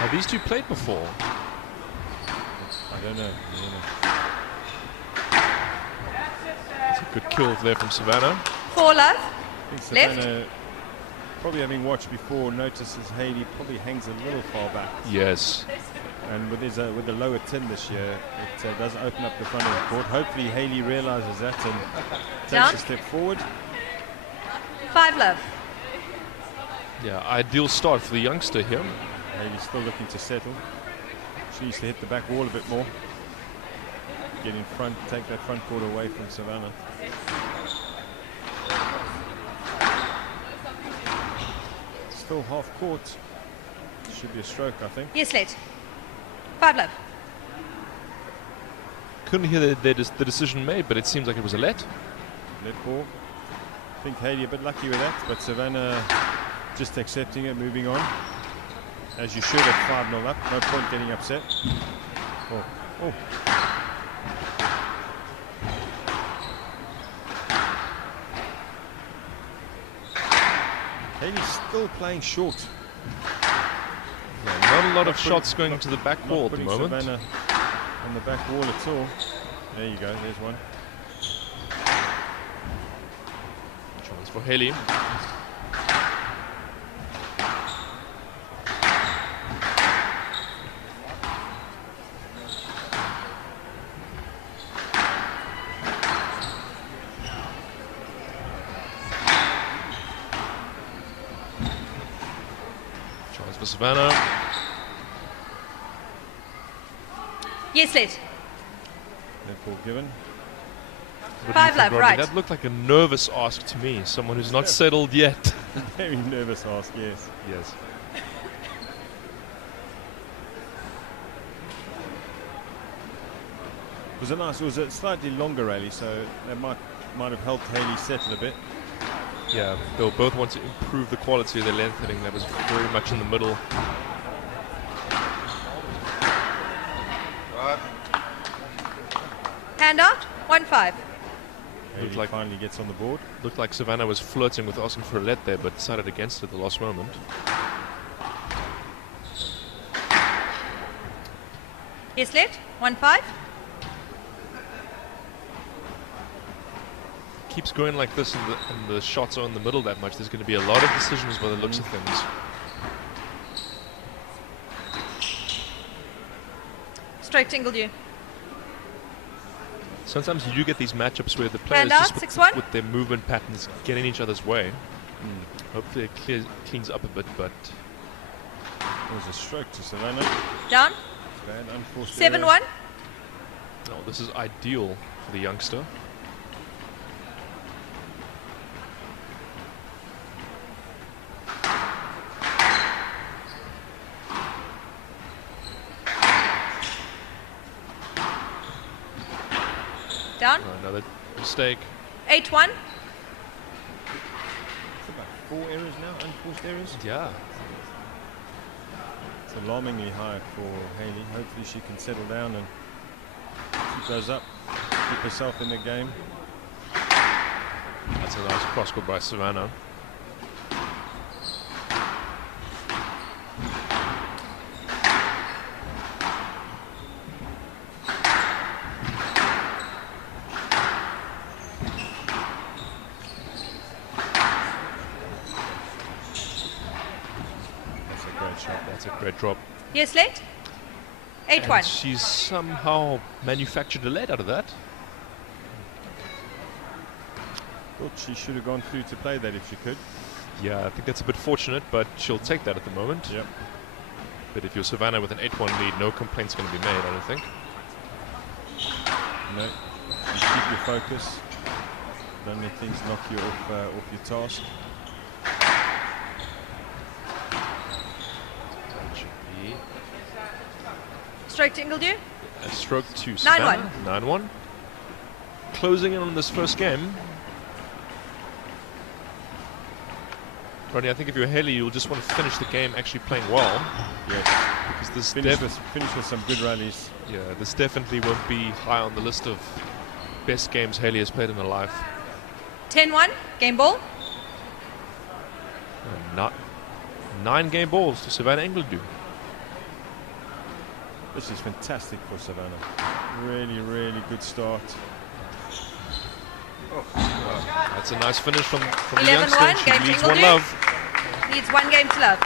Have these two played before? I don't know. It's a good kill there from Savannah. 4 love. I think Savannah, probably having watched before, notices Hayley probably hangs a little far back. Yes. And with the lower tin this year, it does open up the front of the court. Hopefully Hayley realizes that and Down. takes a step forward. 5 love. Yeah, ideal start for the youngster here. Hayley's still looking to settle. She needs to hit the back wall a bit more. Get in front, take that front court away from Savannah. Still half court. Should be a stroke, I think. Yes, late. 5 love. Couldn't hear the decision made, but it seems like it was a let. Let ball. I think Hayley a bit lucky with that, but Savannah just accepting it, moving on. As you should at 5-0 up. No point getting upset. Oh. Hayley's still playing short. Yeah, not a lot of shots going to the back wall at the moment. Savannah on the back wall at all. There you go, there's one. Chance for Hayley. Chance for Savannah. Yes, late. Net ball given. What do you 5 think, love, Rodney? right. That looked like a nervous ask to me. Someone who's not settled yet. Very nervous ask, yes. Yes. It was a slightly longer rally, so that might have helped Hayley settle a bit. Yeah, they'll both want to improve the quality of their lengthening. That was very much in the middle. Hand out. 1-5. Hayley like finally gets on the board. Looked like Savannah was flirting with asking for a let there, but decided against it at the last moment. Yes, late. 1-5. Keeps going like this and the shots are in the middle that much, there's going to be a lot of decisions by the looks of things. Stroke to Ingledew. Sometimes you do get these matchups where the players Hand out, just 6-1. with their movement patterns get in each other's way. Hopefully it cleans up a bit, but... There's a stroke to Savannah. Down. Bad, unforced 7-1. No, this is ideal for the youngster. Down. Another mistake. 8-1. It's about 4 errors now, unforced errors. Yeah. It's alarmingly high for Hayley. Hopefully she can settle down and she goes up, keep herself in the game. That's a nice cross court by Savannah. That's a great drop. Yes, late. 8-1. She's somehow manufactured a lead out of that. Thought she should have gone through to play that if she could. Yeah, I think that's a bit fortunate, but she'll take that at the moment. Yep. But if you're Savannah with an 8-1 lead, no complaints going to be made, I don't think. No, you keep your focus. Don't let things knock you off your task. Stroke to Ingledew. A stroke to Savannah. 9-1. 9-1. Closing in on this first game. Rodney, I think if you're Hayley, you'll just want to finish the game actually playing well. Yes. Because this finish with some good rallies. Yeah, this definitely won't be high on the list of best games Hayley has played in her life. 10-1. Game ball. And not 9 game balls to Savannah Ingledew. This is fantastic for Savannah. Really, really good start. That's a nice finish from the 11-1. youngster. She Game to leads one Ingledew. love. Needs 1 game to love.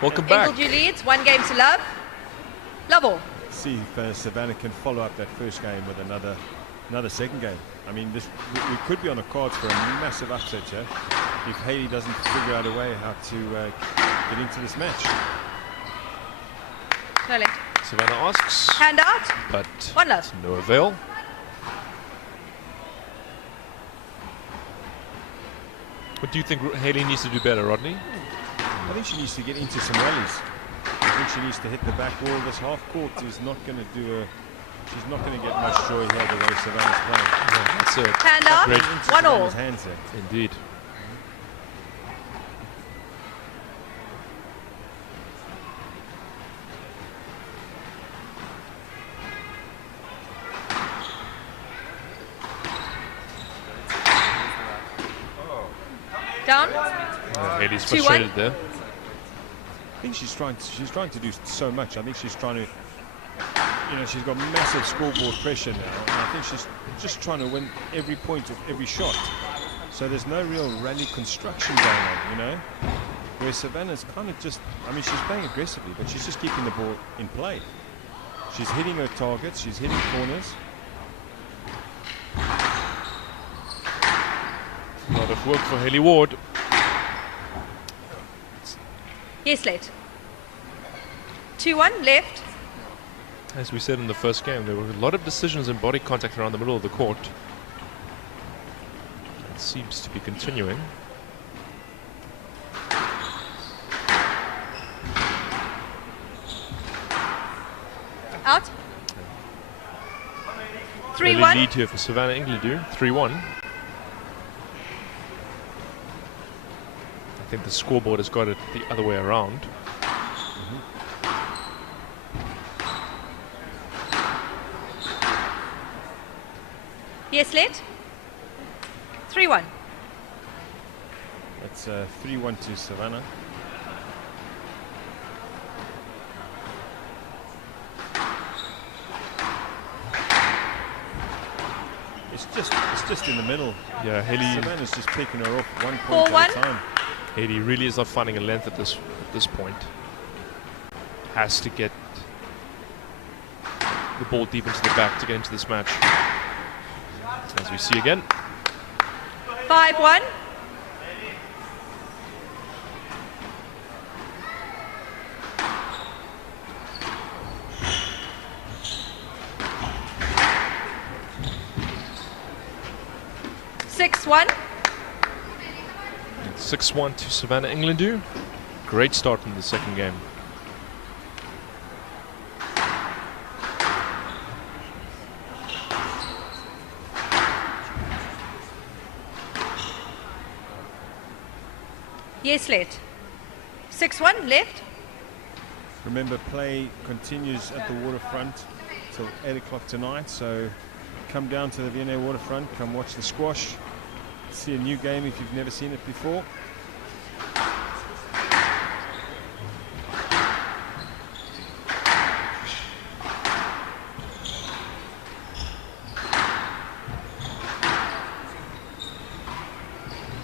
Welcome back. Ingledew leads 1 game to love. Love all. See if Savannah can follow up that first game with another second game. I mean, we could be on the cards for a massive upset here if Hayley doesn't figure out a way how to get into this match. No late. Savannah asks. Hand out. But 1 love. no avail. What do you think Hayley needs to do better, Rodney? I think she needs to get into some rallies. I think she needs to hit the back wall. This half court is not going to do she's not going to get much joy here the way Savannah's playing. Yeah, that's a hand out. great 1 all. Hands there. Indeed. Down. Hayley's frustrated there. I think she's trying to do so much. I think she's trying to, she's got massive scoreboard pressure now, and I think she's just trying to win every point of every shot. So there's no real rally construction going on, Where Savannah's kind of just, she's playing aggressively, but she's just keeping the ball in play. She's hitting her targets, she's hitting corners. A lot of work for Hayley Ward. Yes, late. 2-1 left. As we said in the first game, there were a lot of decisions and body contact around the middle of the court. It seems to be continuing. Out. Early 3-1. lead here for Savannah Ingledew, 3-1. I think the scoreboard has got it the other way around. Yes, let. 3-1. That's 3-1 to Savannah. It's just in the middle. Yeah, Haley. Savannah's just picking her off 1 point at a time. Haley really is not finding a length at this point. Has to get the ball deep into the back to get into this match. As we see again. 5-1. Six-one. 6-1 to Savannah Ingledew. Great start in the second game. Yes, let. 6-1, left. Remember, play continues at the waterfront till 8 o'clock tonight, so come down to the V&A waterfront, come watch the squash, see a new game if you've never seen it before.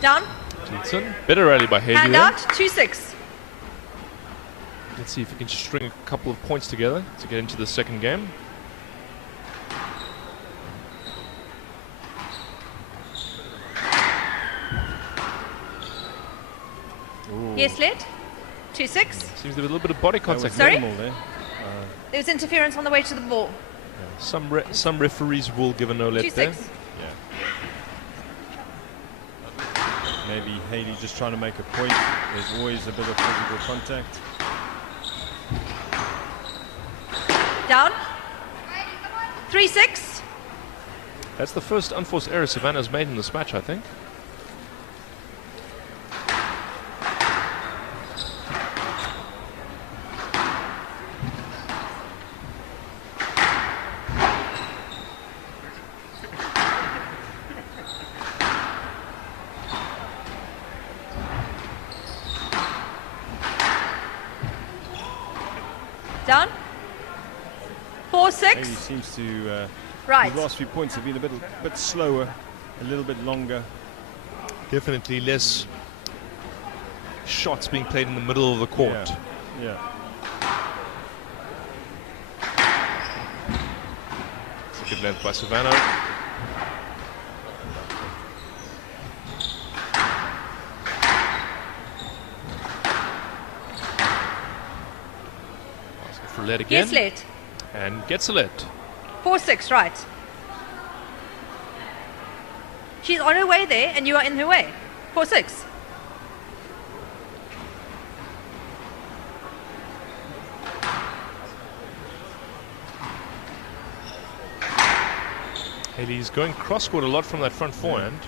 Down. Better rally by Haley Hand there. out. 2-6. Let's see if we can string a couple of points together to get into the second game. Ooh. Yes, let. 2-6. Seems to be a little bit of body contact. Sorry? There. There was interference on the way to the ball. Some referees will give a no let 2-6. there. Maybe Haley just trying to make a point. There's always a bit of physical contact. Down. 3-6. That's the first unforced error Savannah's made in this match, I think. Down. 4-6. Haley seems to. Right. The last few points have been a bit slower, a little bit longer. Definitely less shots being played in the middle of the court. Yeah. It's a good length by Savannah. Asking for a let again. Yes, let. And gets a let. 4-6, right. She's on her way there, and you are in her way. 4-6. Haley's going cross-court a lot from that front forehand.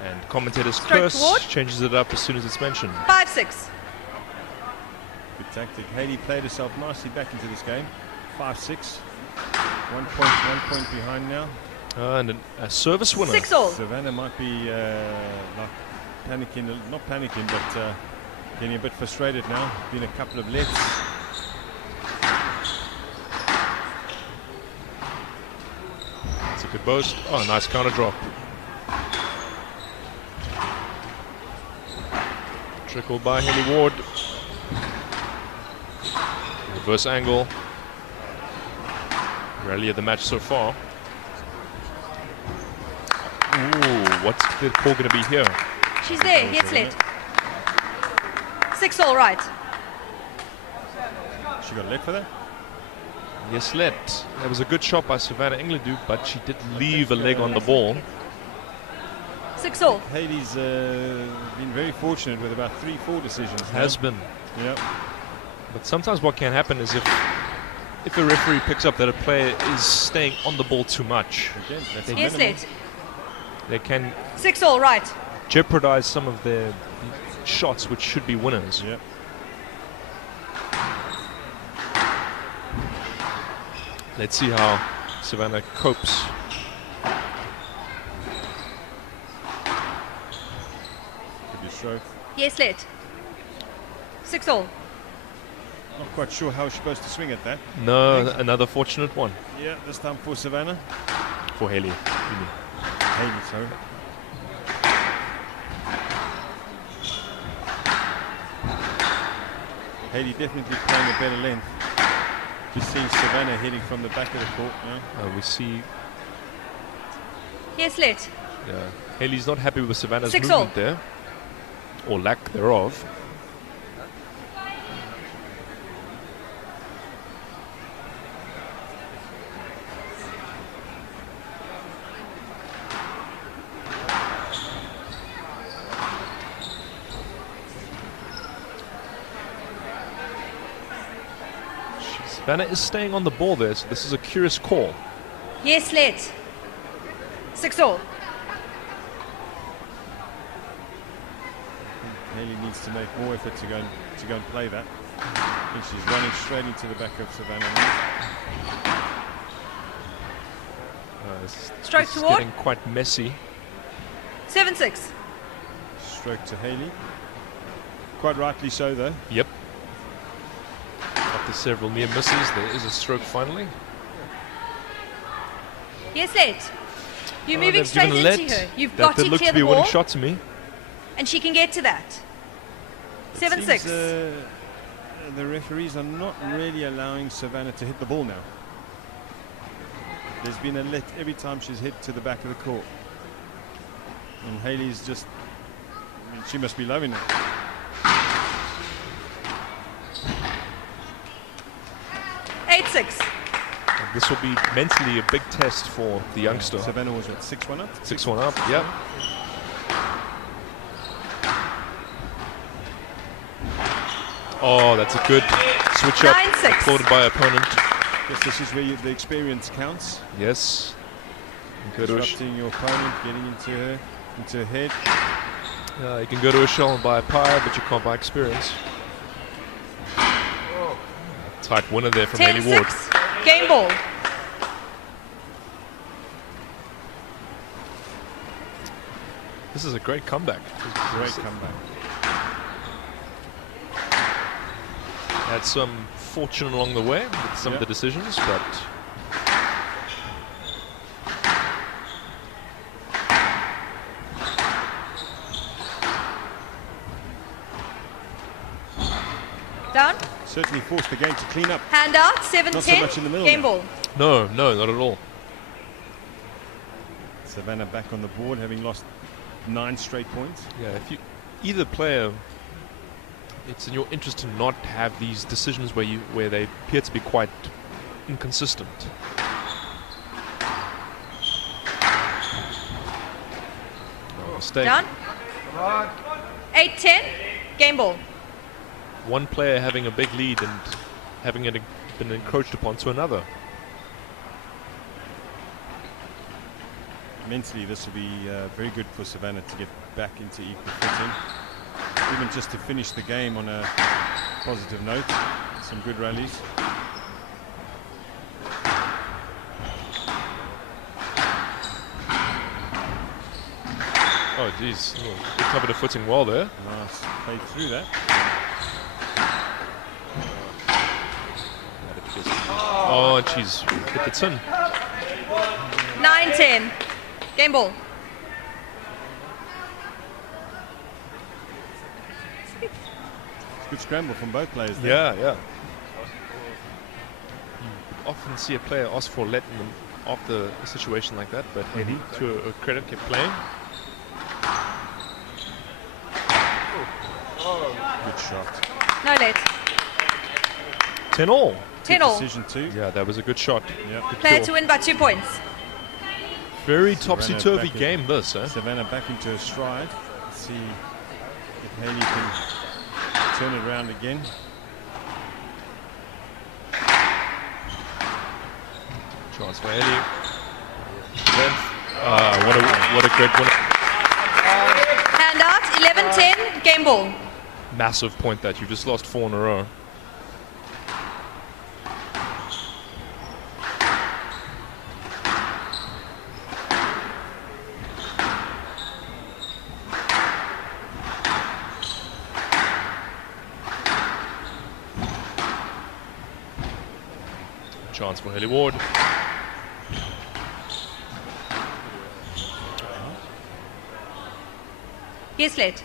And commentator's curse changes it up as soon as it's mentioned. 5-6. Good tactic. Haley played herself nicely back into this game. 5-6. 1 point behind now. And a service winner. 6-all. Savannah might be like panicking, not panicking, but getting a bit frustrated now. Been a couple of lets. That's a good boast. Oh, nice counter drop. Trickled by Haley Ward. Reverse angle. Rally of the match so far. Ooh, what's the call going to be here? She's there. Yes, let. 6-all, right. She got let for that? Yes, let. That was a good shot by Savannah Engladu, but she did leave a leg on the ball. 6-all. Haley's been very fortunate with about 3-4 decisions. Has been. Yep. But sometimes what can happen is if a referee picks up that a player is staying on the ball too much, Yes, let. they can 6-all, right. jeopardize some of their shots which should be winners. Yep. Let's see how Savannah copes. Could be a stroke. Yes, let. 6-all. Not quite sure how she's supposed to swing at that. No, another fortunate one. Yeah, this time for Savannah. For Haley. Haley, sorry. Haley definitely playing a better length. Just seeing Savannah hitting from the back of the court now. We see Yes, let. Haley's not happy with Savannah's 6-all. movement there, or lack thereof. Savannah is staying on the ball there, so this is a curious call. Yes, let. 6-all. Haley needs to make more effort to go and play that. I think she's running straight into the back of Savannah now. This Stroke is toward. getting quite messy. 7-6. Stroke to Haley. Quite rightly so, though. Yep. After several near misses, there is a stroke finally. Yes, let. You're Oh, moving they've straight given a into let. her. You've That got did to look clear to be the a winning ball, shot to me. and she can get to that. 7-6. Seems, the referees are not really allowing Savannah to hit the ball now. There's been a let every time she's hit to the back of the court. And Haley's just, I mean, she must be loving it. This will be mentally a big test for the youngster. Savannah was at 6-1 up? 6-1 up, yep. Oh, that's a good switch up, 9-6. applauded by opponent. Yes, this is where the experience counts. Yes. Go to Disrupting your opponent, getting into her head. You can go to a shell and buy a pie, but you can't buy experience. Tight winner there from Haley Ward. 10-6. Game ball. This is a great comeback. Great comeback. Had some fortune along the way with some of the decisions, but Down. Certainly forced the game to clean up. Hand out. 7-10. Not so much in the middle Game now. ball. no, not at all. Savannah back on the board, having lost 9 straight points. Yeah, if you either player, it's in your interest to not have these decisions where they appear to be quite inconsistent. No mistake. Down. 8-10. Game ball. One player having a big lead and having it been encroached upon to another. Mentally, this will be very good for Savannah to get back into equal footing. Even just to finish the game on a positive note. Some good rallies. Oh, geez. Oh, they covered a footing well there. Nice. Played through that. Oh, and she's hit the tin. 9-10. Game ball. It's a good scramble from both players there. Yeah. You often see a player ask for a let in them after a situation like that, but Haley, to her credit, kept playing. Good shot. No let. 10 all. 10 all. Decision 2. Yeah, that was a good shot. Yep. Good Player kill. to win by 2 points. Very topsy-turvy game, this, eh? Savannah back into her stride. Let's see if Haley can turn it around again. Chance for Haley. What a great win. Hand out, 11-10, game ball. Massive point that you just lost 4 in a row. Chance for Haley Ward. Yes, let.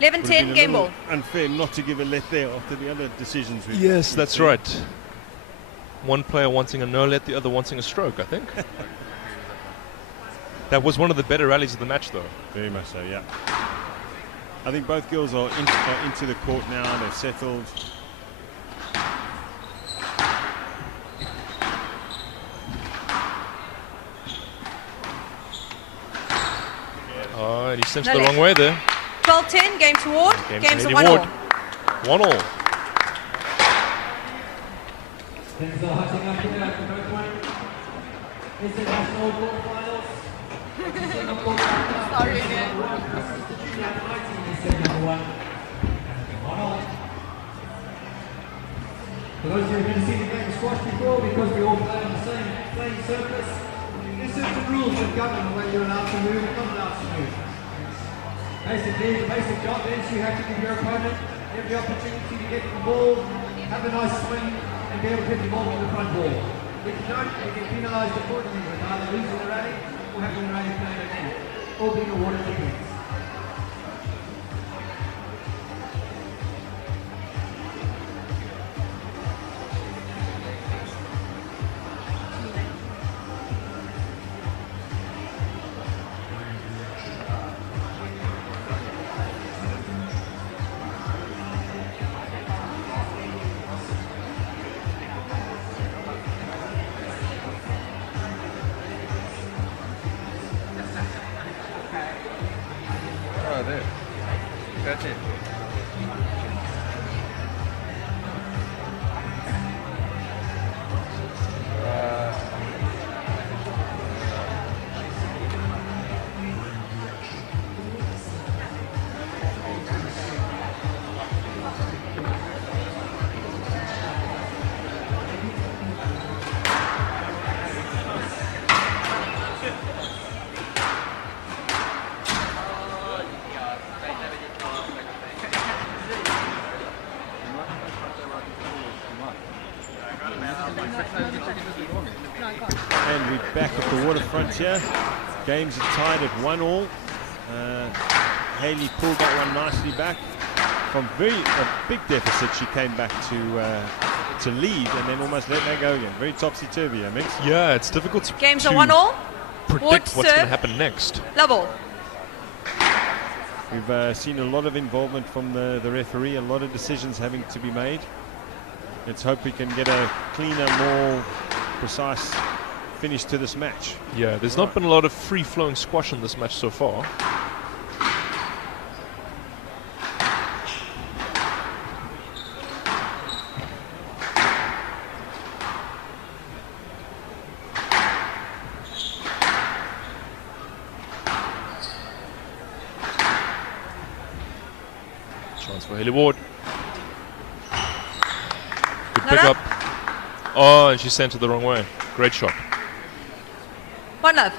Would have been 11-10, a game little ball. unfair not to give a let there after the other decisions. Yes, that's right. One player wanting a no-let, the other wanting a stroke, I think. That was one of the better rallies of the match, though. Very much so, yeah. I think both girls are into the court now. They're settled. Oh, and he sent it the wrong way there. 12-10, game to Ward. Game's a 1 all. 1 all. Things are hotting up here at the first one. International quarterfinals. Sorry again. For those of you who didn't see the game squash before, because we all play on the same playing surface, there's certain rules that govern the way you're allowed to move and not allowed to move. Basically, the basic job is you have to give your opponent every opportunity to get the ball, have a nice swing, and be able to hit the ball with the front ball. If you don't, you get penalised accordingly with either losing the rally or having the rally played again, or being awarded tickets. Oh, there. That's it. And we're back at the waterfront here. Games are tied at 1 all. Haley pulled that one nicely back. From a big deficit, she came back to lead and then almost let that go again. Very topsy-turvy, I mean. Yeah, it's difficult to Games are 1 all. predict Ward what's going to serve. happen next. Love all. We've seen a lot of involvement from the referee, a lot of decisions having to be made. Let's hope we can get a cleaner, more precise finish to this match. Yeah, there's not been a lot of free-flowing squash in this match so far. Chance for Haley Ward. Good pick up. Oh, and she sent it the wrong way. Great shot. 1 love.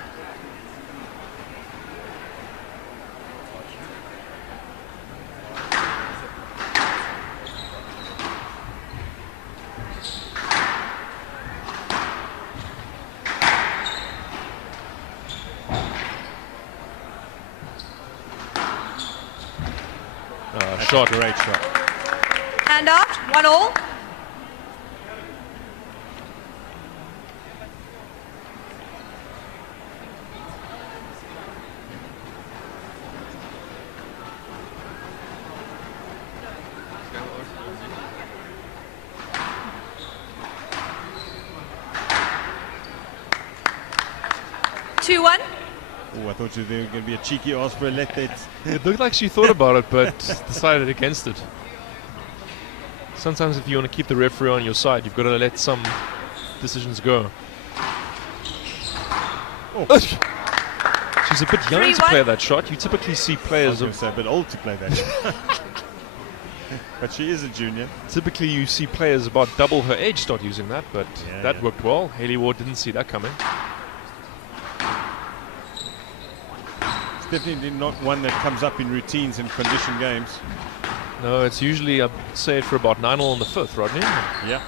Shot. Great shot. Hand out, 1 all. 2-1. Oh, I thought there were going to be a cheeky ask for a let there. It looked like she thought about it, but decided against it. Sometimes if you want to keep the referee on your side, you've got to let some decisions go. Oh. She's a bit young to play that shot. You typically see players a bit old to play that shot. But she is a junior. Typically you see players about double her age start using that, but that worked well. Hayley Ward didn't see that coming. It's definitely not one that comes up in routines and condition games. No, it's usually, I'd say, for about 9-all in the 5th, Rodney. Yeah.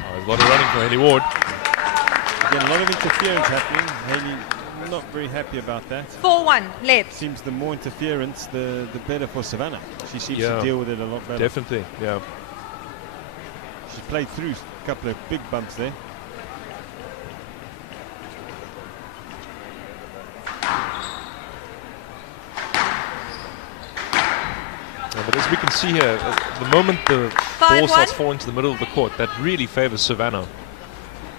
Oh, there's a lot of running for Hayley Ward. Again, a lot of interference happening. Hayley not very happy about that. 4-1 left. Seems the more interference, the better for Savannah. She seems to deal with it a lot better. Definitely, yeah. She's played through a couple of big bumps there. But as we can see here, the moment the ball starts falling to the middle of the court, that really favors Savannah.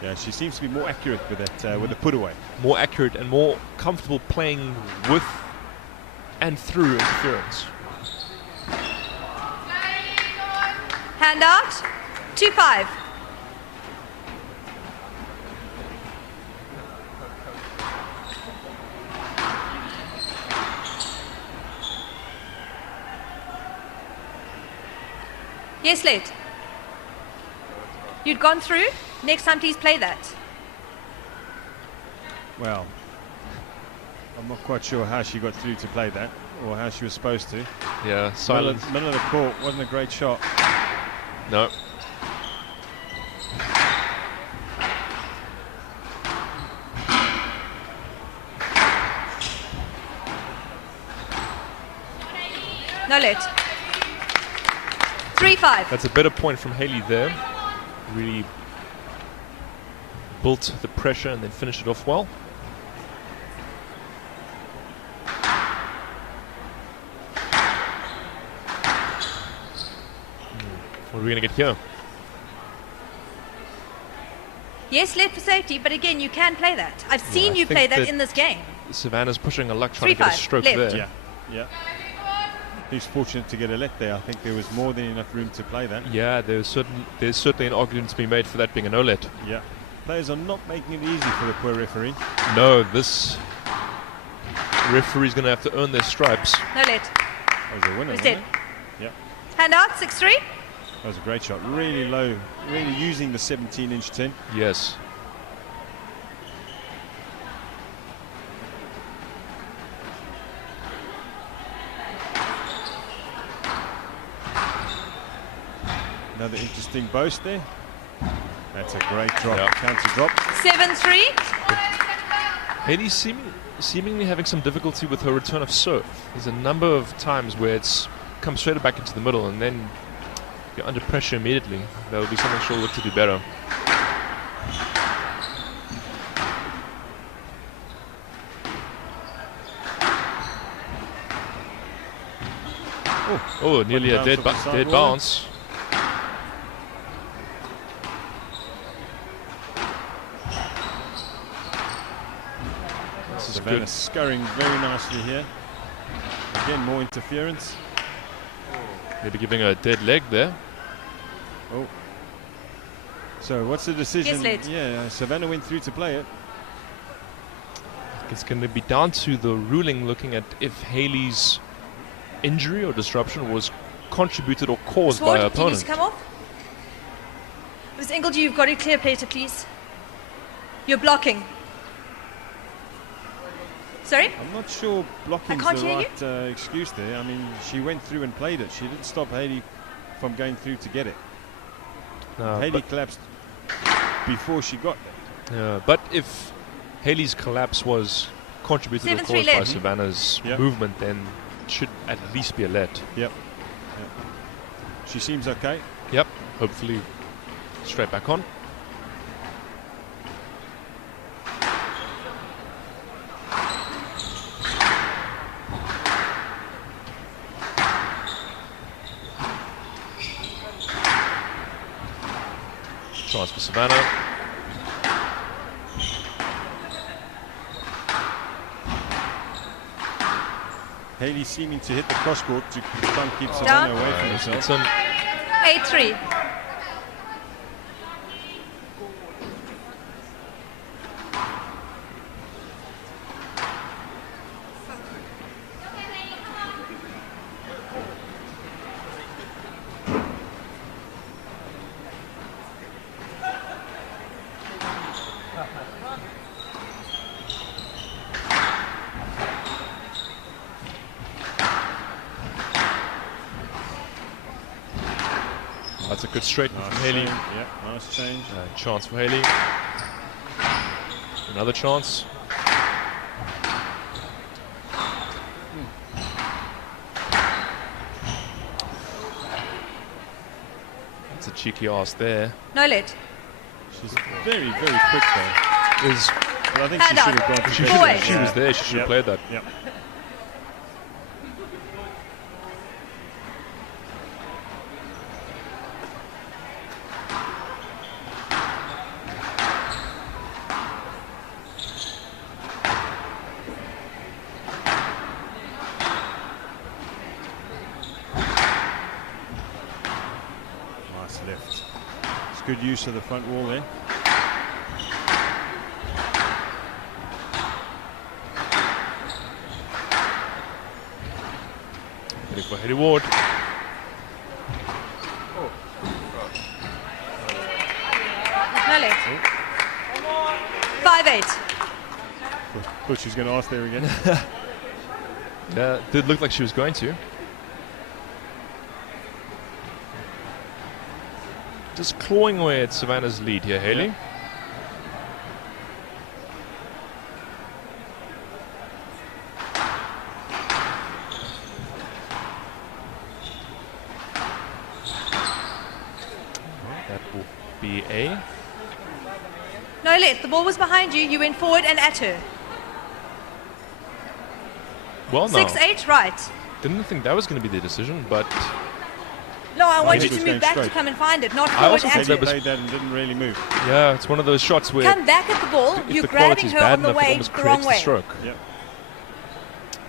Yeah, she seems to be more accurate with that, with the put away. More accurate and more comfortable playing with and through interference. Hand out. 2-5. Yes, late. You'd gone through. Next time, please play that. Well, I'm not quite sure how she got through to play that, or how she was supposed to. Yeah, silence. Middle of the court wasn't a great shot. No. No let. 3-5. That's a better point from Hayley there. Really built the pressure and then finished it off well. What are we going to get here? Yes, let for safety, but again, you can play that. I've seen you play that in this game. Savannah's pushing a luck trying to get a stroke there. Yeah, yeah. He's fortunate to get a let there. I think there was more than enough room to play that. Yeah, there's certainly an argument to be made for that being a no let. Yeah. Players are not making it easy for the poor referee. No, this referee's going to have to earn their stripes. No let. That was a winner, wasn't it? Yeah. Hand out, 6-3. That was a great shot. Really low. Really using the 17-inch tin. Yes. Another interesting boast there. That's a great drop. Counter drop. 7-3. Hayley's seemingly having some difficulty with her return of serve. There's a number of times where it's come straight back into the middle and then you're under pressure immediately. That'll be something she'll look to do better. Oh, nearly a dead bounce. Savannah scurrying very nicely here. Again, more interference. Maybe giving her a dead leg there. Oh. So what's the decision? Yes, yeah, Savannah went through to play it. It's going to be down to the ruling, looking at if Hayley's injury or disruption was contributed or caused by her opponent. Can you come off? Ms. Ingledew, you've got it clear, Peter, please. You're blocking. Sorry? I'm not sure blocking's I can't the hear right excuse there. I mean, she went through and played it. She didn't stop Hayley from going through to get it. Hayley collapsed before she got there. Yeah, but if Hayley's collapse was contributed or caused by Savannah's movement, then it should at least be a let. Yep. She seems okay. Yep. Hopefully straight back on. Chance for Savannah. Haley seeming to hit the crosscourt to try and keep Down. Savannah away from herself. 8-3. That's a good straight from Haley. Yeah, nice change. Chance for Haley. Another chance. That's a cheeky ass there. No let. She's very, very quick though. But I think she Hand should up. have gone to She play should- that. she was there, she should have played that. Yep. Nice lift. It's good use of the front wall there. Ready for Haley Ward. No let. 5-8. Thought she was going to ask there again. Yeah, did look like she was going to. Just clawing away at Savannah's lead here, Haley. Yeah. That will be A. No let. The ball was behind you. You went forward and at her. Well, no. 6-8, right. Didn't think that was going to be the decision, but No, I want think you it to was move going back to straight. come and find it, not I forward also at think her. that was- Played that and didn't really move. yeah, it's one of those shots where Come back at the ball. if You're the grabbing quality's her bad on the enough, it way almost the wrong creates the way. stroke. Yep.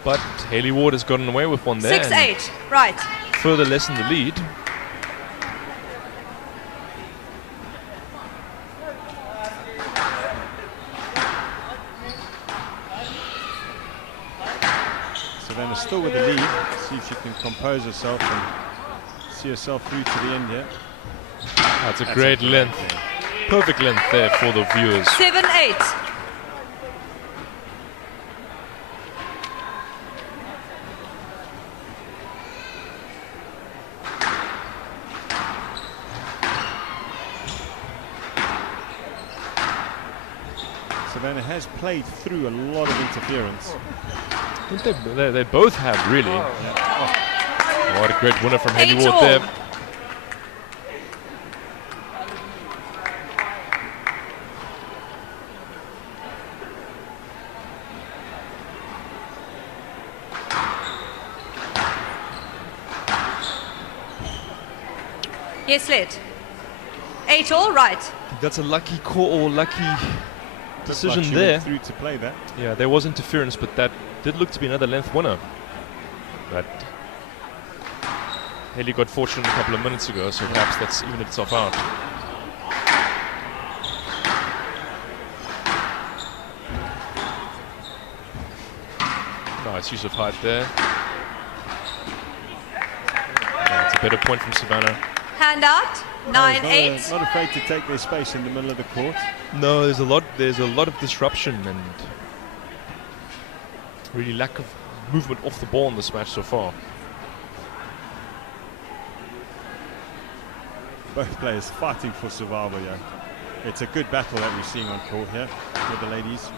But Haley Ward has gotten away with one there. and 6-8, right. Further lessen the lead. Savannah still with the lead. See if she can compose herself and see herself through to the end here. That's a great length. Perfect length there for the viewers. 7-8. Savannah has played through a lot of interference. I think they both have, really. Oh, what a great winner from Haley 8 Ward all. there. Yes, let. 8 all, right. That's a lucky call or lucky Looked decision like she there. went through to play that. Yeah, there was interference, but that did look to be another length winner. But Haley got fortunate a couple of minutes ago, so perhaps that's evened itself out. Nice use of height there. That's a better point from Savannah. Hand out. 9-8. Not afraid to take their space in the middle of the court. No, there's a lot of disruption and really lack of movement off the ball in this match so far. Both players fighting for survival here. It's a good battle that we're seeing on court here with the ladies.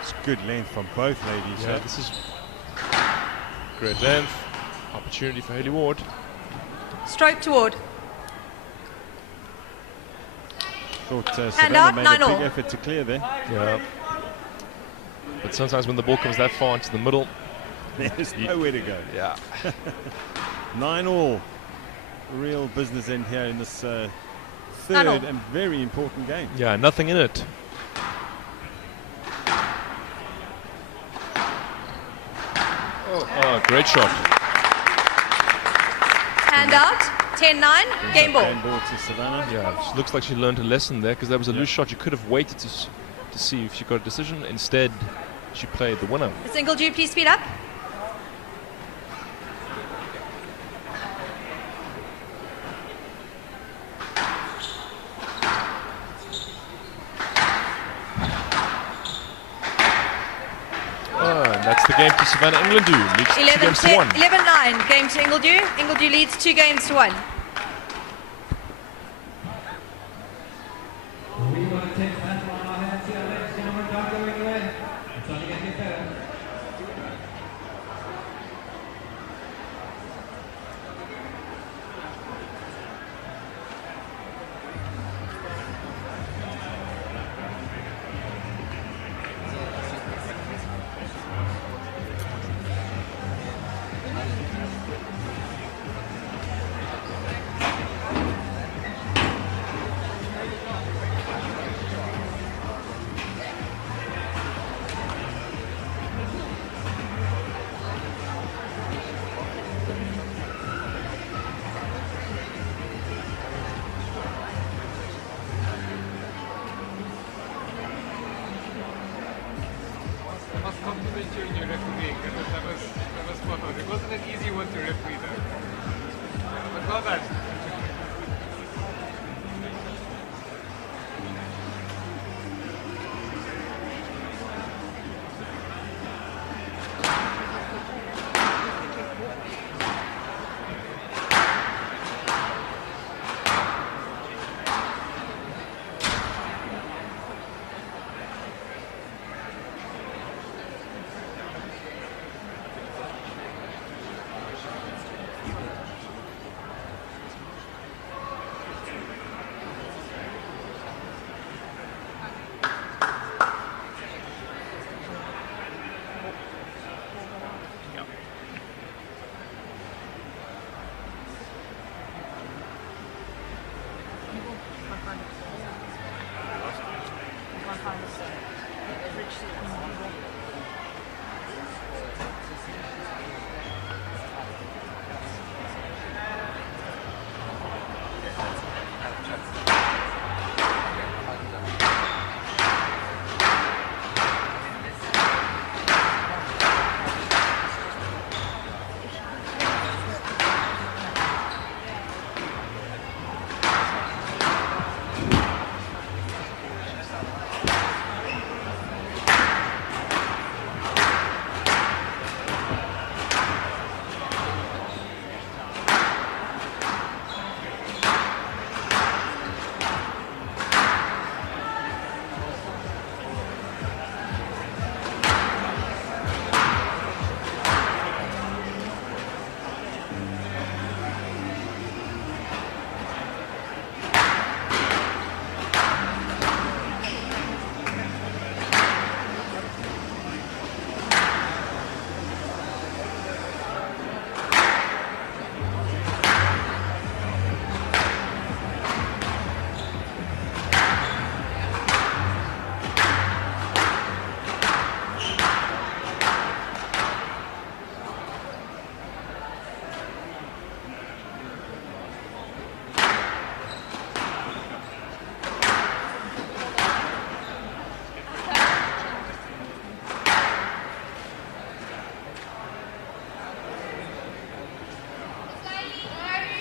It's good length from both ladies. Yeah, huh? this is great length. Opportunity for Haley Ward. Stroke toward. Thought Hand Savannah out, made 9 a all. big effort to clear there. Yeah. But sometimes when the ball comes that far into the middle, there's nowhere to go. Yeah. 9 all. Real business end here in this third and very important game. Yeah, nothing in it. Oh, great shot. Hand out, 10-9, game ball. Game ball to Savannah. Yeah, looks like she learned a lesson there because that was a loose shot. You could have waited to see if she got a decision. Instead, she played the winner. Miss Ingledew, please speed up. And that's the game to Savannah Ingledew. Leads 2 games to 1. 11-9, game to Ingledew. Ingledew leads 2 games to 1. We want to take that one on our hands here, ladies and gentlemen. Don't go anywhere. It's only going to get better.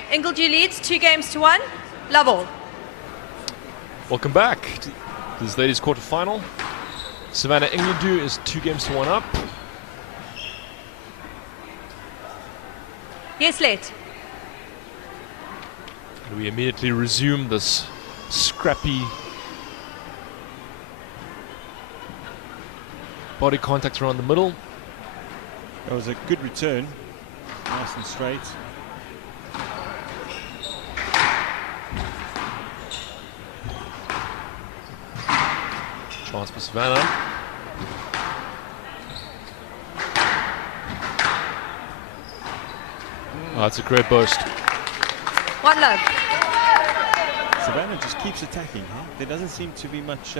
Ingledew leads 2 games to 1. Love all. Welcome back to this ladies' quarterfinal. Savannah Ingledew is 2 games to 1 up. Yes, Let. We immediately resume this scrappy body contact around the middle. That was a good return, nice and straight. Chance for Savannah. Oh, that's a great burst. 1 love. Savannah just keeps attacking. Huh? There doesn't seem to be much.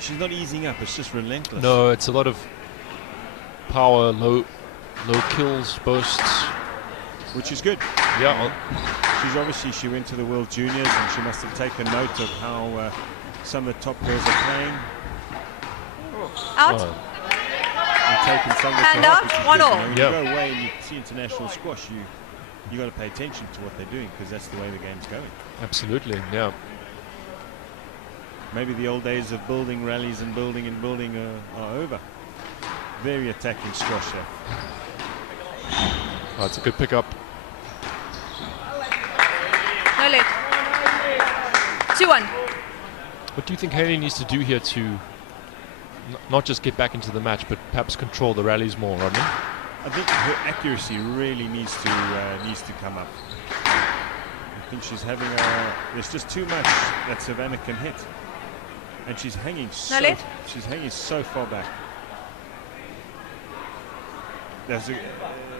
She's not easing up. It's just relentless. No, it's a lot of power, low kills, bursts, which is good. Yeah. She went to the World Juniors and she must have taken note of how some of the top girls are playing. Out. And taking some of the Hand out. 1 all. When you go away and you see international squash, you got to pay attention to what they're doing because that's the way the game's going. Absolutely, yeah. Maybe the old days of building rallies and building are over. Very attacking squash there. Oh, it's a good pickup. No let. 2-1. What do you think Haley needs to do here to not just get back into the match, but perhaps control the rallies more, Rodney? I think her accuracy really needs to come up. I think she's having there's just too much that Savannah can hit, and she's hanging so far back. That's Hand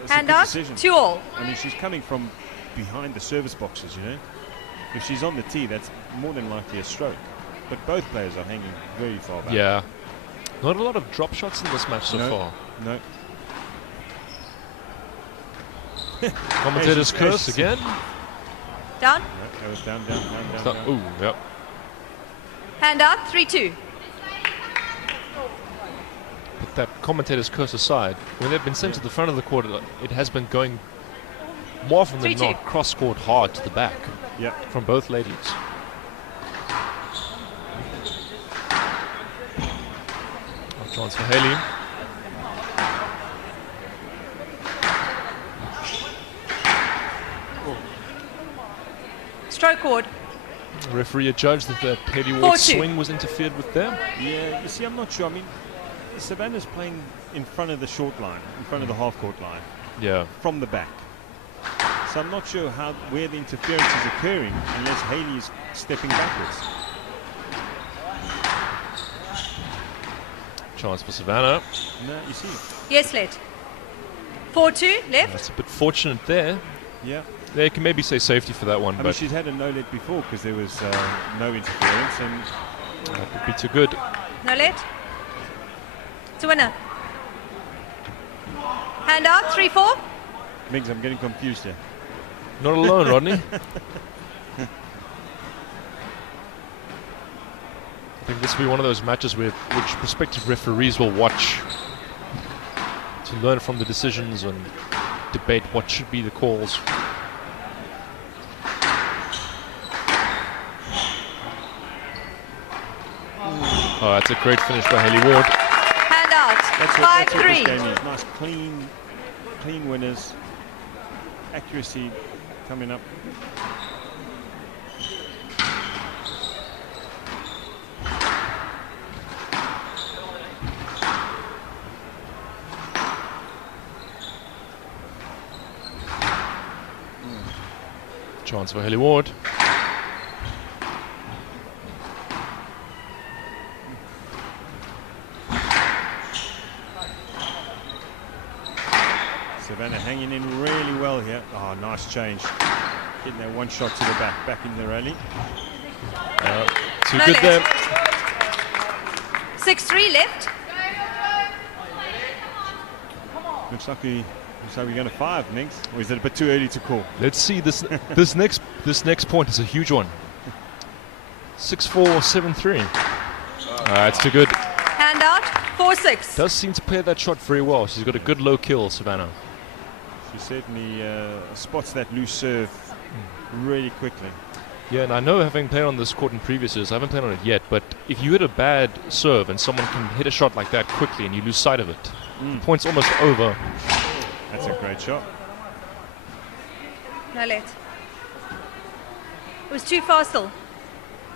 a good out. decision. 2 all. I mean, she's coming from behind the service boxes, you know. If she's on the tee, that's more than likely a stroke. But both players are hanging very far back. Yeah. Not a lot of drop shots in this match so far. No. Commentator's curse again. Down. No, that was down. Ooh, yep. Hand out. 3-2. Put that commentator's curse aside. When they've been sent to the front of the court, it has been going more often than 3-2. not cross-court hard to the back. Yeah. From both ladies. Chance for Haley. Stroke cord. The referee adjudged that the Haley Ward's swing was interfered with there. Yeah, you see, I'm not sure. I mean, Savannah's playing in front of the short line, in front of the half-court line. Yeah. From the back. So I'm not sure where the interference is occurring unless Haley is stepping backwards. Chance for Savannah. No, you see. Yes, let. 4-2 left. That's a bit fortunate there. Yeah. They can maybe say safety for that one, I mean, but she's had a no-let before because there was no interference, and that would be too good. No let. It's a winner. Hand out. 3-4. Miggs, I'm getting confused here. Not alone, Rodney. I think this will be one of those matches which prospective referees will watch to learn from the decisions and debate what should be the calls. Oh, that's a great finish by Haley Ward. Hand out. That's what 5-3. this game is. Nice, clean winners. Accuracy coming up. Chance for Haley Ward. Savannah hanging in really well here. Oh, nice change. Getting that one shot to the back in the rally. Too good there. 6-3 left. Looks like we're going to 5, Miggs. Or is it a bit too early to call? Let's see. This next point is a huge one. 6-4, 7-3. That's too good. Hand out. 4-6. Does seem to play that shot very well. She's got a good low kill, Savannah. She certainly spots that loose serve really quickly. Yeah, and I know, having played on this court in previous years, I haven't played on it yet, but if you hit a bad serve and someone can hit a shot like that quickly and you lose sight of it, the point's almost over. That's a great shot. No let. It was too far still.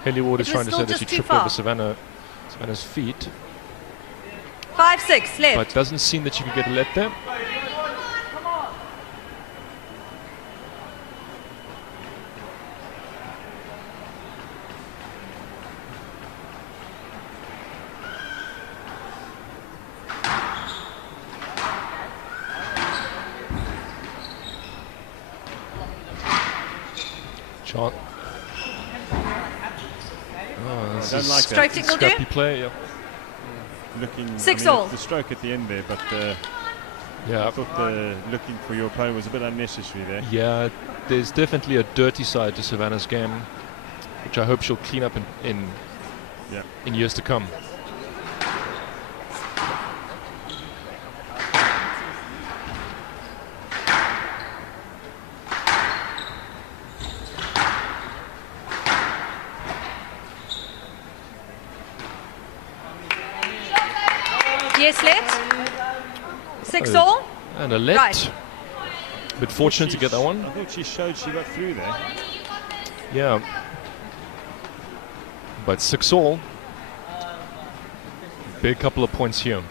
Haley Ward It is was trying to still say that just she too tripped far. over Savannah's feet, 5-6 left. but doesn't seem that she could get a let there. Shot. Oh, this is like Strike that. single do? Scrappy play, yeah. Looking 6-all. The stroke at the end there, but yeah, I thought the looking for your opponent was a bit unnecessary there. Yeah, there's definitely a dirty side to Savannah's game, which I hope she'll clean up in years to come. Yes, let. 6-all. And a let. Right. Bit fortunate to get that one. I thought she showed she got through there. Yeah. But 6-all. Big couple of points here.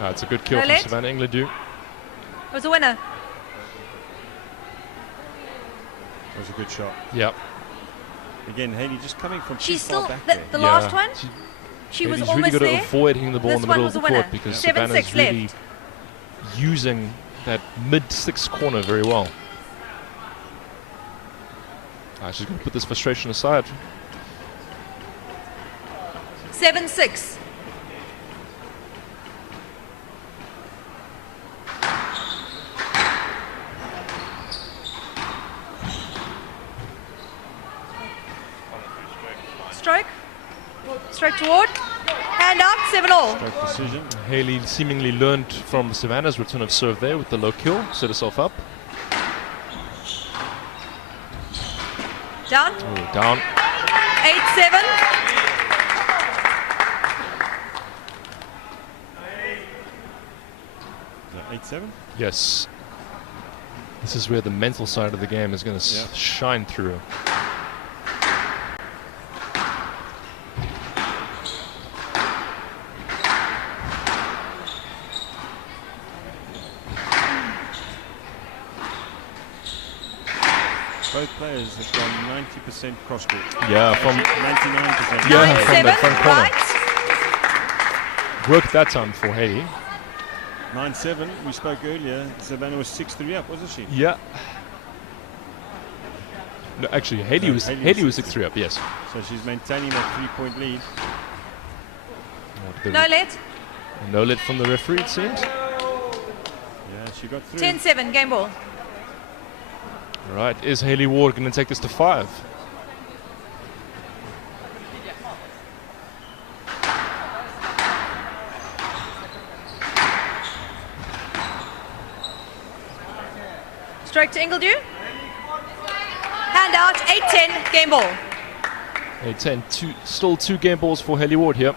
Yeah. It's a good kill No from let. Savannah Engledew. It was a winner. That was a good shot. Yep. Again, Haley just coming from too She's far still back there. the last one. She was Haley's almost really got to there. avoid hitting the ball This in the one middle was of a the court winner. because 7-6 Savannah's really left. using that mid-6 corner very well. She's going to put this frustration aside. 7-6. Stroke. Stroke toward. Hand out. 7-all. Stroke decision. Haley seemingly learned from Savannah's return of serve there with the low kill, set herself up. Down. Oh, down. 8-7. Is that 8-7? Yes. This is where the mental side of the game is going to shine through. Both players have gone 90% cross court. Yeah, from 99%. Yeah, from the front corner. Right. Worked that time for Haley. 9-7. We spoke earlier. Savannah was 6-3 up, wasn't she? Yeah. No, actually, Haley was 6-3 up. Yes. So she's maintaining that 3-point lead. No let. No let from the referee, it seems. Yeah, she got through. 10-7. Game ball. All right, is Haley Ward going to take this to 5? Stroke to Ingledew. Hand out. 8-10. Game ball. 8-10. Still 2 game balls for Haley Ward here.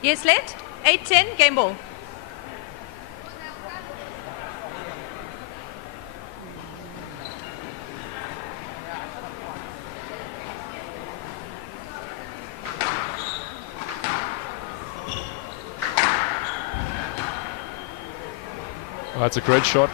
Yes, let. 8-10. Game ball. Oh, that's a great shot.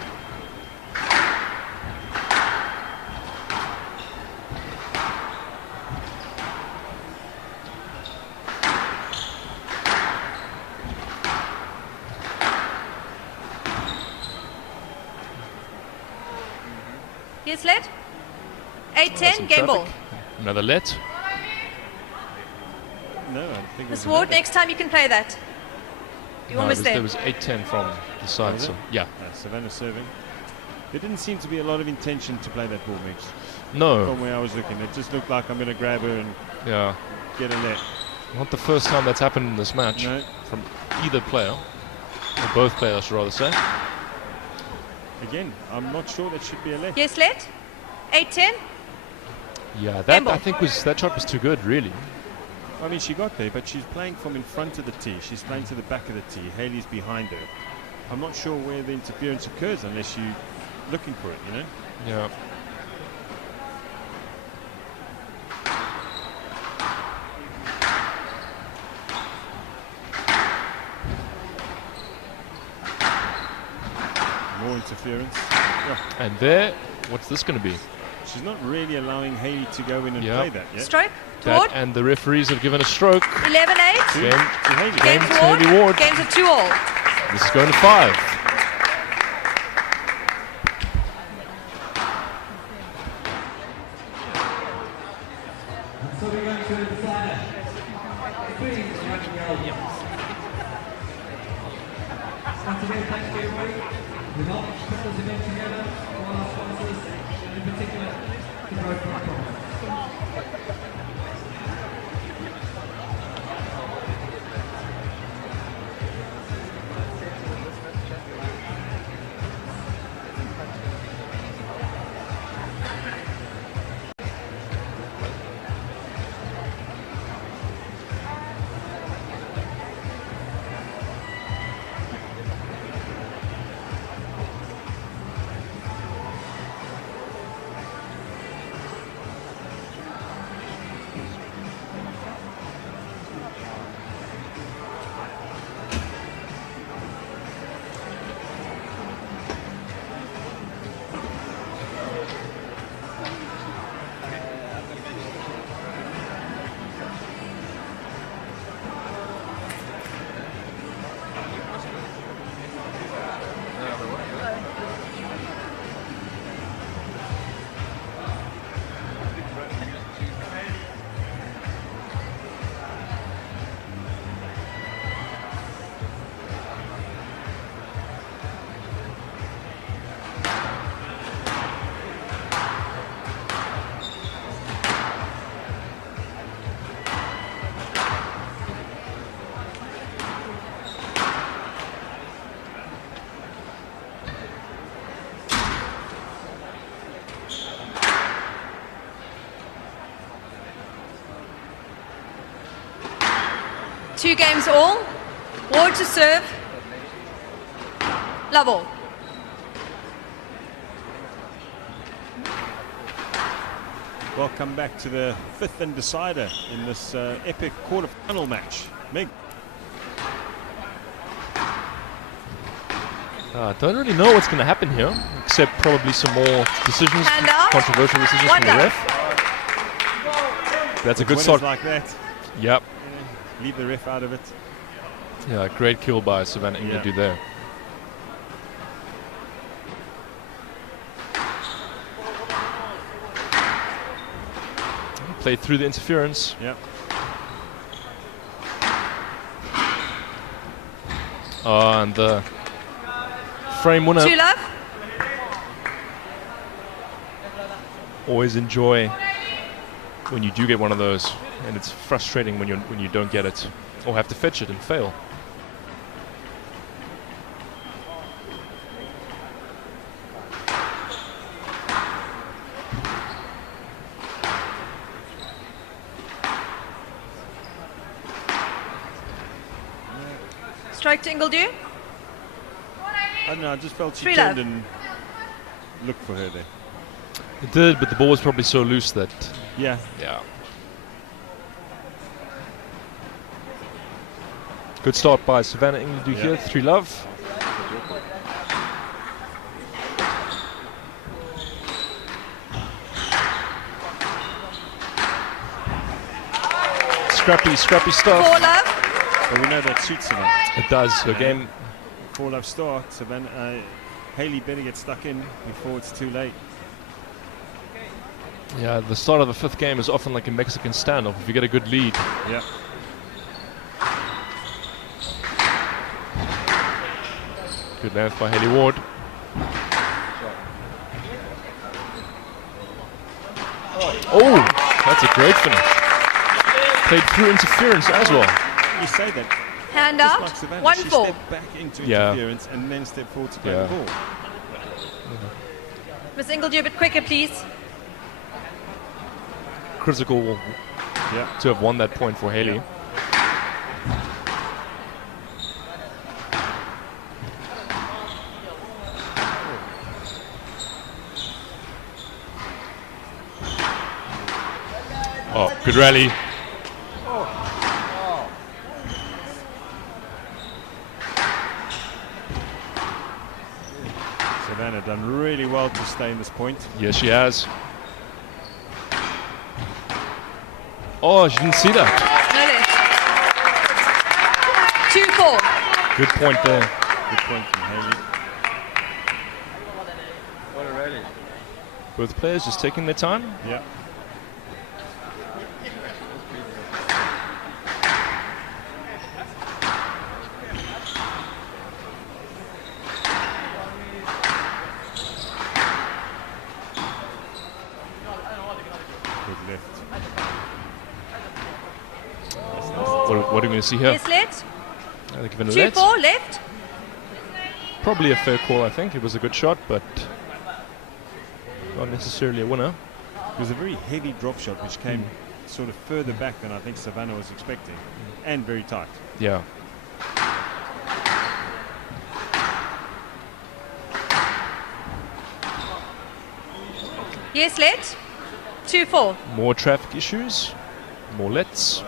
Yes, let. 8-10. Game ball. Another let. No, I don't think it Miss was Ward, another. next time you can play that. You're almost there. There was 8-10 from the side. Was it? So yeah. Savannah serving. There didn't seem to be a lot of intention to play that ball mix. No. From where I was looking, it just looked like I'm going to grab her and get a net. Not the first time that's happened in this match from either player, or both players, I should rather say. Again, I'm not sure that should be a let. Yes, let. 8-10. Yeah, that I think that shot was too good, really. I mean, she got there, but she's playing from in front of the tee. She's playing to the back of the tee. Haley's behind her. I'm not sure where the interference occurs unless you're looking for it, you know? Yeah. interference. And there, what's this going to be? She's not really allowing Haley to go in and play that yet. Stroke to That, Ward. and the referees have given a stroke. 11-8. Game Game to to Ward. Haley Ward. Game's a 2-all. This is going to 5. So we're going to the decider. Please, once again, thanks to everybody. We've helped put this event together, all our sponsors, and in particular, the Growth.com. Two games all. Ward to serve. Love all. Welcome back to the 5th and decider in this epic quarterfinal match. Meg. Don't really know what's going to happen here, except probably some more decisions, controversial decisions from the ref. That's a good start. Like that. Yep. Leave the ref out of it. Yeah, great kill by Savannah Ingleby there. Played through the interference. Yep. And the frame winner. 2 love. Always enjoy when you do get one of those, and it's frustrating when you don't get it or have to fetch it and fail. Strike to Ingledew. I don't know, I just felt she 3 turned love. and looked for her there. It did, but the ball was probably so loose that... Yeah. Yeah. Good start by Savannah Ingledew here, 3 love. Scrappy stuff. 4 love. But we know that suits Savannah. It does. Her game. 4 love start. Savannah, Haley better get stuck in before it's too late. Yeah, the start of the 5th game is often like a Mexican standoff if you get a good lead. Yeah. Good length by Haley Ward. Oh, that's a great finish. Played through interference as well. You say that. Hand Just out. like Savannah, 1 she 4. stepped back into Yeah. interference and then stepped forward to play Yeah. the ball. Miss Ingledew, a bit quicker, please. Critical to have won that point for Haley. Oh, good rally. done really well to stay in this point. Yes, she has. Oh, she didn't see that. No left. 2-4. Good point there. Good point from Haley. What a rally. Both players just taking their time. Yeah. What are we going to see here? Yes, left. I think even a let. 2-4 left. Probably a fair call, I think. It was a good shot, but not necessarily a winner. It was a very heavy drop shot, which came sort of further back than I think Savannah was expecting, and very tight. Yeah. Yes, let. 2-4. More traffic issues. More lets.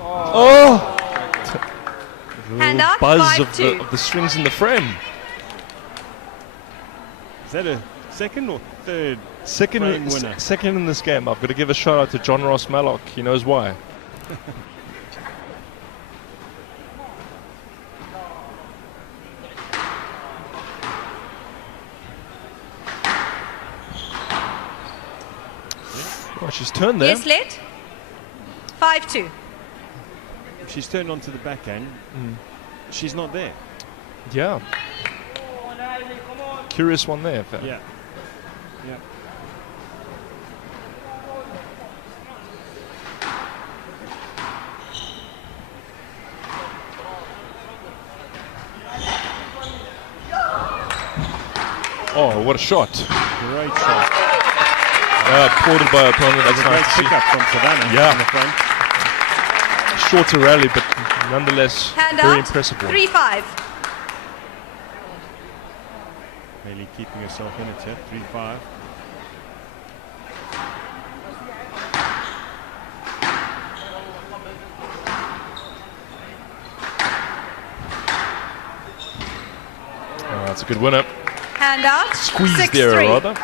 Oh! Hand out, Buzz 5-2. of the strings in the frame. Is that a second or third Second winner? Second in this game. I've got to give a shout out to John Ross Mallock. He knows why. Oh, she's turned there. Yes, let. 5-2. She's turned onto the backhand. She's not there. Yeah. Curious one there. Yeah. Yeah. Oh, what a shot. Great shot. Ported by opponent. That's a great nice to see. pickup from Savannah. Yeah. In the front. Shorter rally, but nonetheless Hand very out. impressive one. 3-5. Haley keeping herself in it here. 3-5. Oh, that's a good winner. Hand out. Squeezed there, 6-3. rather.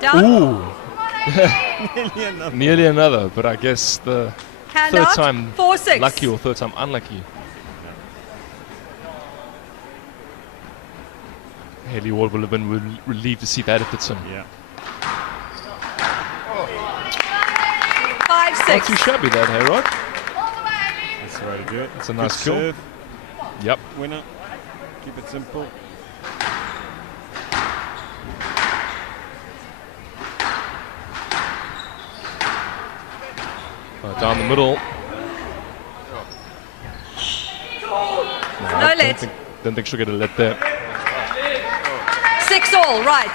Down. Ooh. Nearly another. Nearly another, but I guess the Hand third out. time 4-6. lucky or third time unlucky. Haley Ward will have been relieved to see that if it's him. Yeah. 5-6. Not too shabby that, hey Rod? That's the way to do it. It's a nice Good kill. serve. Yep. Winner. Keep it simple. Down the middle. No let. Don't think she'll get a let there. 6-all. Right.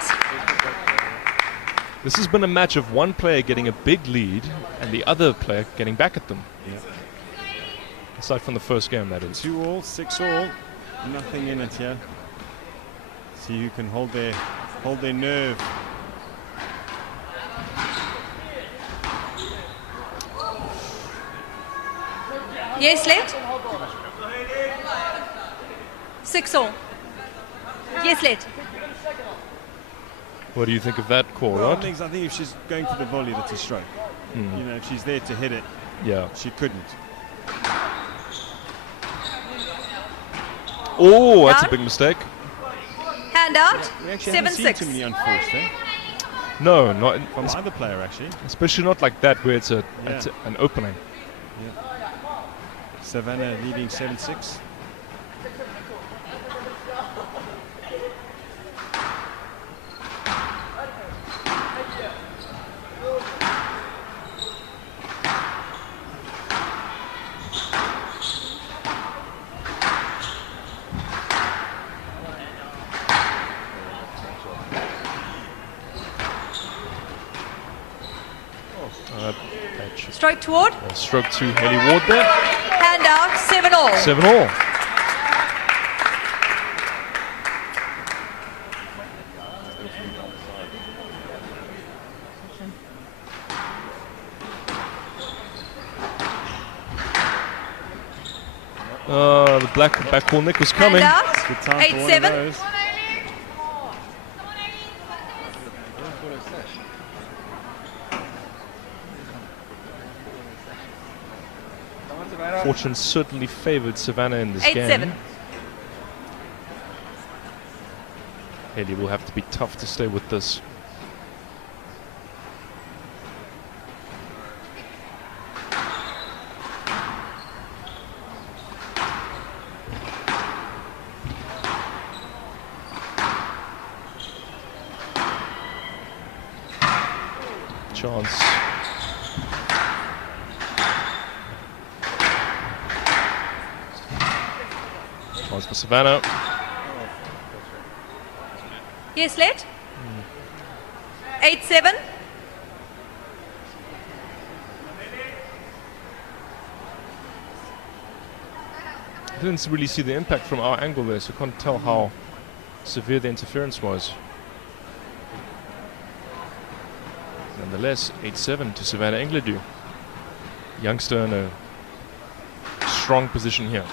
This has been a match of one player getting a big lead and the other player getting back at them. Yeah. Aside from the first game, that is. 2-all, 6-all. Nothing in it here. See who can hold their nerve. Yes, let. 6-all. Yes, let. What do you think of that call, Well, Rod? I think if she's going for the volley, that's a stroke. Mm. You know, if she's there to hit it, Yeah. she couldn't. Oh, that's a Down. big mistake. Hand out. We actually haven't seen too 7-6. many unforced, eh? No, not From either player, actually. especially not like that where it's Yeah. an opening. Savannah leading 7-6. stroke toward. A stroke to Haley Ward there. Hand out, 7-all. 7-all. The black backball nick was coming. Hand out, Good time for one of 8-7. those. Fortune certainly favoured Savannah in this 8-7. game. Haley will have to be tough to stay with this. Chance. Chance for Savannah. Yes, let. 8-7. Didn't really see the impact from our angle there, so can't tell how severe the interference was. Nonetheless, 8-7 to Savannah Engledew. Youngster in a strong position here.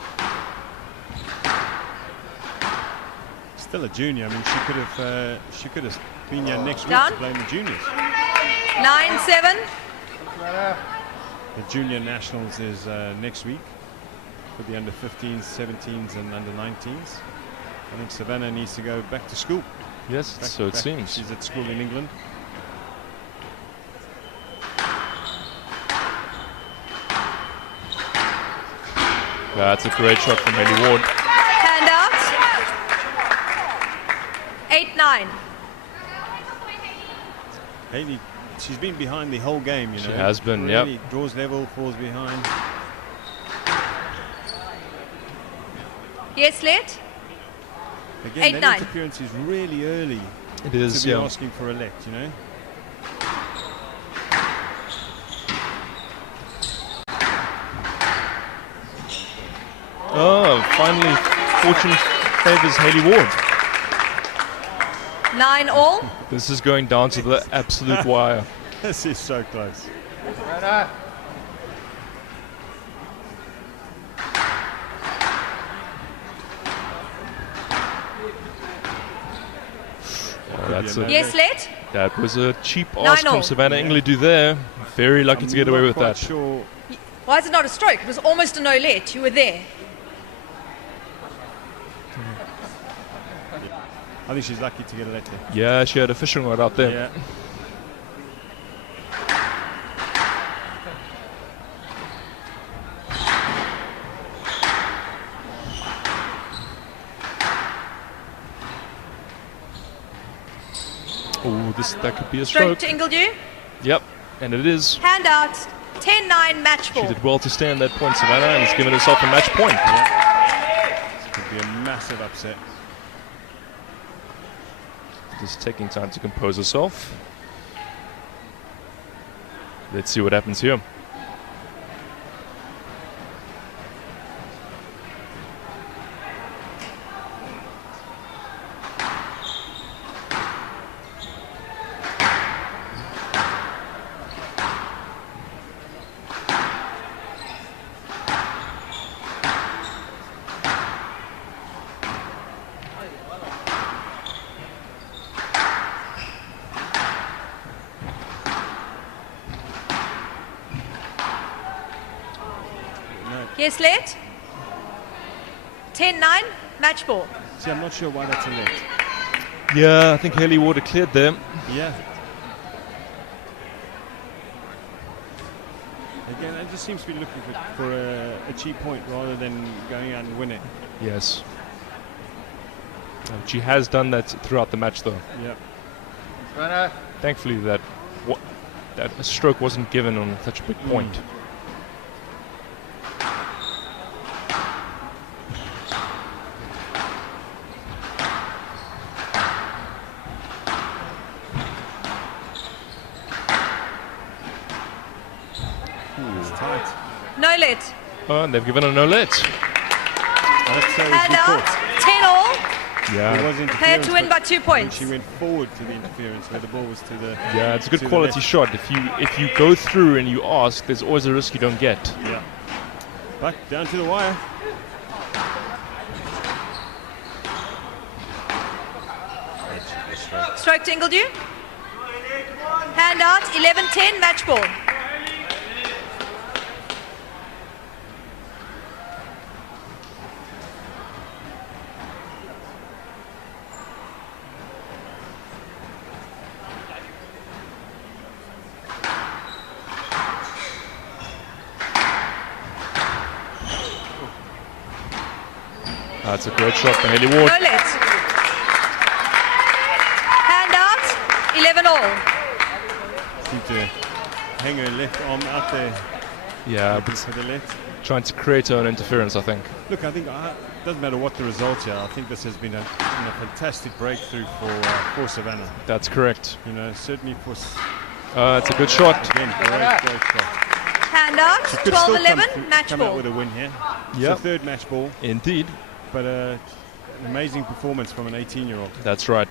Still a junior. I mean, she could have been here next week Down. to play in the juniors. 9-7. The junior nationals is next week for the under 15s, 17s, and under 19s. I think Savannah needs to go back to school. Yes, so it seems. She's at school in England. That's a great shot from Haley Ward. Hand out. 8-9. Haley, she's been behind the whole game, you know. She has been, really yep. Draws level, falls behind. Yes, let. Again, 8-9. that interference is really early. It is, to be yeah. asking for a let, you know. Oh, finally, Fortune favours Haley Ward. 9-all. This is going down to the absolute wire. This is so close. Oh, that's a, Yes, let. that was a cheap ask 9-all. from Savannah Engledew there. Very lucky to get away with that. Sure. Why is it not a stroke? It was almost a no let. You were there. I think she's lucky to get a let there. Yeah, she had a fishing rod out there. Yeah. Oh, that could be a Stroke stroke. to Ingledew. Yep, and it is. Hand out. 10-9 match She ball. did well to stay on that point, Savannah, and has given herself a match point. This could be a massive upset. Just taking time to compose herself. Let's see what happens here. Yes, let. 10-9 match ball. See, I'm not sure why that's a let. Yeah, I think Haley Ward cleared there. Yeah. Again, it just seems to be looking for a cheap point rather than going out and win it. Yes. She has done that throughout the match, though. Yep. Thankfully, that a stroke wasn't given on such a big point. No let. Oh, and they've given a no let. Hand out. 10 all. Yeah. There was Player interference, to win by but 2 points. She went forward to the interference where the ball was to the. Yeah, it's a good to the quality left. shot. If you go through and you ask, there's always a risk you don't get. Yeah. But down to the wire. Stroke to Ingledew. Hand out. 11-10. Match ball. That's a great shot by Haley Ward. No let. Hand out. 11 all. Seemed to hang her left arm out there. Yeah, looking for the left. Trying to create her own interference, I think. Look, I think it doesn't matter what the results are. I think this has been a fantastic breakthrough for Savannah. That's correct. You know, certainly for. It's a good shot. Again, great shot. Hand out. She could still 12-11. Match come ball. out with a win here. Yep. It's a third match ball. Indeed. But an amazing performance from an 18-year-old. That's right.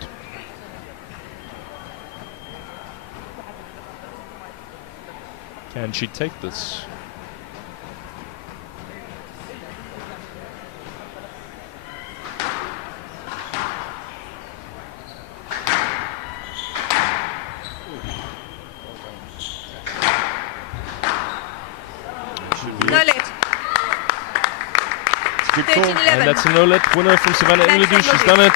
Can she take this? No let. Good 13-11. And that's a no-let winner from Savannah Thanks, Ingledew. She's Ingledew. done it.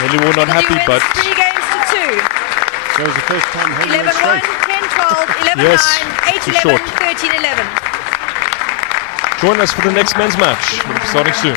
Haley Ward not happy, Ingledew but wins 3 games to 2. That was the first time Haley 11-1, went straight. 10-12, 11-9, Yes, too 8-11, short. 13-11. join us for the next men's match. We'll be starting soon.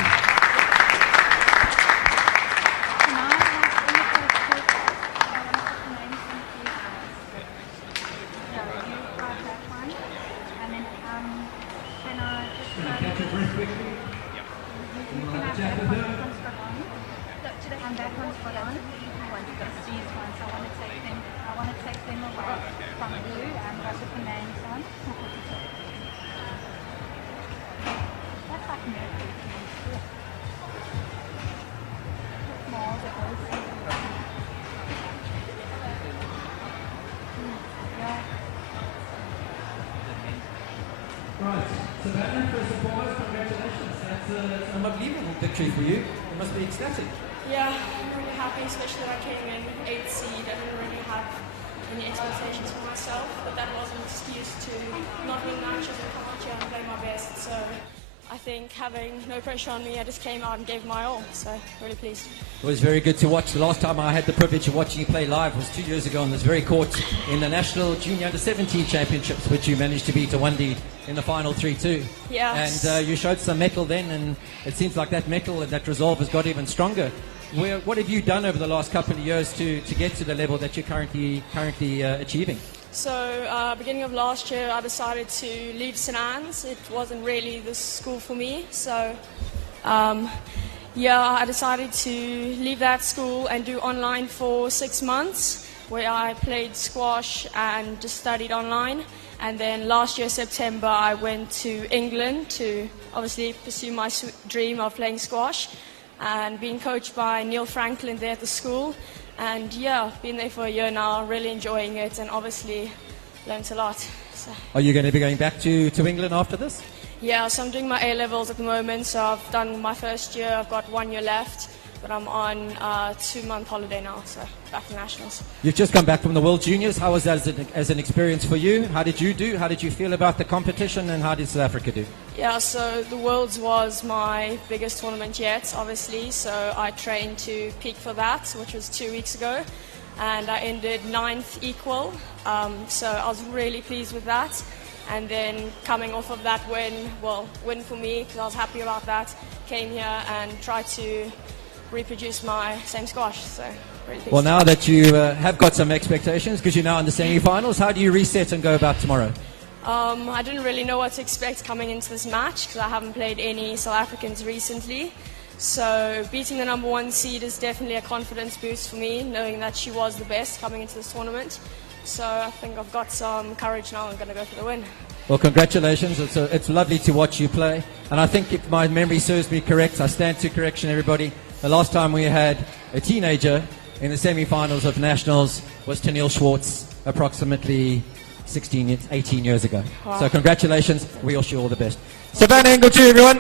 Right, Savannah, first and foremost, congratulations. That's an unbelievable victory for you. You must be ecstatic. Yeah, I'm really happy, especially that I came in 8th seed. I didn't really have any expectations for myself, but that wasn't an excuse to not win matches and come out here and play my best. So I think having no pressure on me, I just came out and gave my all. So really pleased. It was very good to watch. The last time I had the privilege of watching you play live was 2 years ago on this very court in the National Junior Under-17 Championships, which you managed to beat a one lead in the final 3-2. Yes. And you showed some mettle then, and it seems like that mettle and that resolve has got even stronger. What have you done over the last couple of years to get to the level that you're currently achieving? So beginning of last year, I decided to leave St. Anne's. It wasn't really the school for me. So I decided to leave that school and do online for 6 months, where I played squash and just studied online. And then last year, September, I went to England to obviously pursue my dream of playing squash and being coached by Neil Franklin there at the school. And I've been there for a year now, really enjoying it, and obviously learnt a lot. So. Are you going to be going back to England after this? Yeah, so I'm doing my A-levels at the moment, so I've done my first year, I've got 1 year left, but I'm on a 2-month holiday now, so back to Nationals. You've just come back from the World Juniors. How was that as an experience for you? How did you do? How did you feel about the competition, and how did South Africa do? Yeah, so the Worlds was my biggest tournament yet, obviously, so I trained to peak for that, which was 2 weeks ago, and I ended 9th equal, so I was really pleased with that. And then coming off of that win for me, because I was happy about that, came here and tried to reproduce my same squash, so really pleased. Well, now that you have got some expectations, because you're now in the semi-finals, how do you reset and go about tomorrow? I didn't really know what to expect coming into this match, because I haven't played any South Africans recently. So beating the number 1 seed is definitely a confidence boost for me, knowing that she was the best coming into this tournament. So I think I've got some courage now. I'm going to go for the win. Well, congratulations. It's lovely to watch you play. And I think if my memory serves me correct, I stand to correction, everybody. The last time we had a teenager in the semi-finals of Nationals was Tennille Schwartz, approximately 18 years ago. Wow. So congratulations. We wish you all the best. Savannah Ingledew, everyone.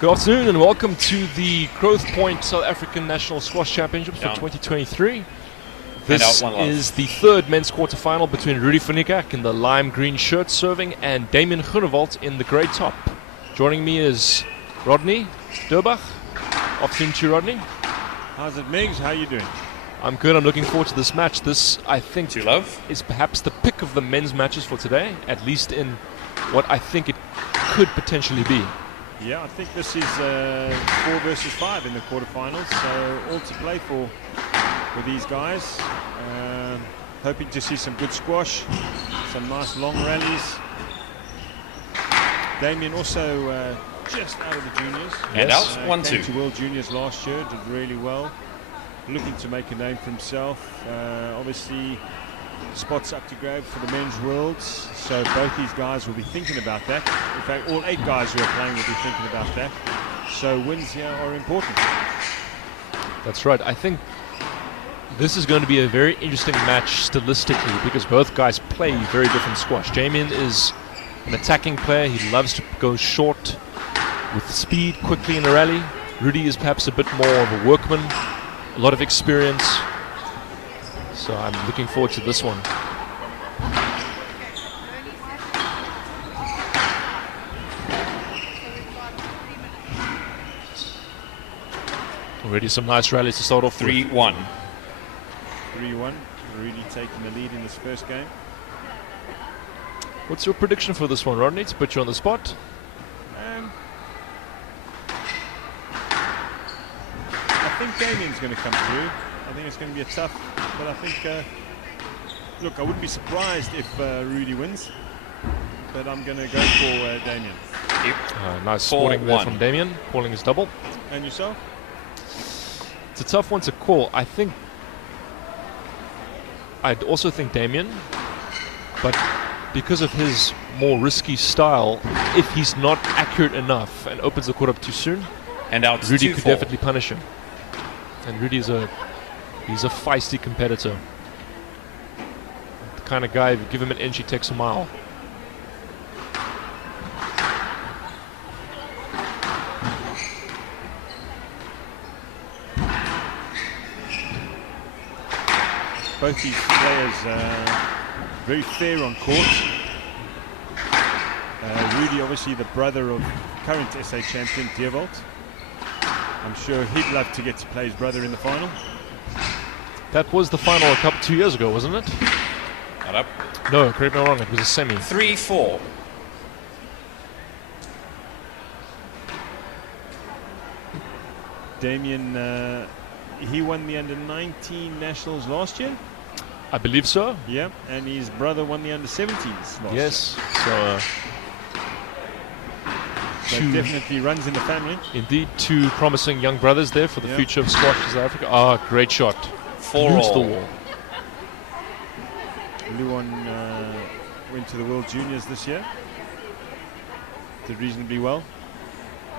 Good afternoon and welcome to the Growth Point South African National Squash Championships for 2023. This is the third men's quarterfinal between Rudy van Niekerk in the lime green shirt serving and Damien Groenewald in the grey top. Joining me is Rodney Durbach. Afternoon to you, Rodney. How's it, Migs? How are you doing? I'm good. I'm looking forward to this match. This, I think, is perhaps the pick of the men's matches for today, at least in what I think it could potentially be. Yeah, I think this is 4 versus 5 in the quarterfinals, so all to play for these guys. Hoping to see some good squash, some nice long rallies. Damien also just out of the juniors. And out, 1-2. Came to World Juniors last year, did really well. Looking to make a name for himself. Obviously, spots up to grab for the men's worlds, so both these guys will be thinking about that. In fact, all 8 guys who are playing will be thinking about that. So wins here are important. That's right. I think this is going to be a very interesting match stylistically because both guys play very different squash. Damien is an attacking player. He loves to go short with speed quickly in a rally. Rudy is perhaps a bit more of a workman, a lot of experience. So I'm looking forward to this one. Already some nice rallies to start off 3-1. 3-1. Rudy taking the lead in this first game. What's your prediction for this one, Rodney, to put you on the spot? I think Damien's going to come through. I think it's going to be a tough, but I think, look, I wouldn't be surprised if Rudy wins, but I'm going to go for Damien. Nice sporting there from Damien, calling his double. And yourself? It's a tough one to call. I'd also think Damien, but because of his more risky style, if he's not accurate enough and opens the court up too soon, and out Rudy could definitely punish him. And Rudy is he's a feisty competitor. The kind of guy, if you give him an inch, he takes a mile. Both these players very fair on court. Rudy, obviously the brother of current SA champion Dierwold. I'm sure he'd love to get to play his brother in the final. That was the final a couple 2 years ago, wasn't it? Not up. No, correct me if I'm wrong, it was a semi. 3-4. Damien, he won the under-19 nationals last year. I believe so. Yeah, and his brother won the under-17s last year. Yes, so definitely runs in the family. Indeed, 2 promising young brothers there for the future of squash in South Africa. Ah, great shot. 4-all. The wall. Luon went to the World Juniors this year. Did reasonably well,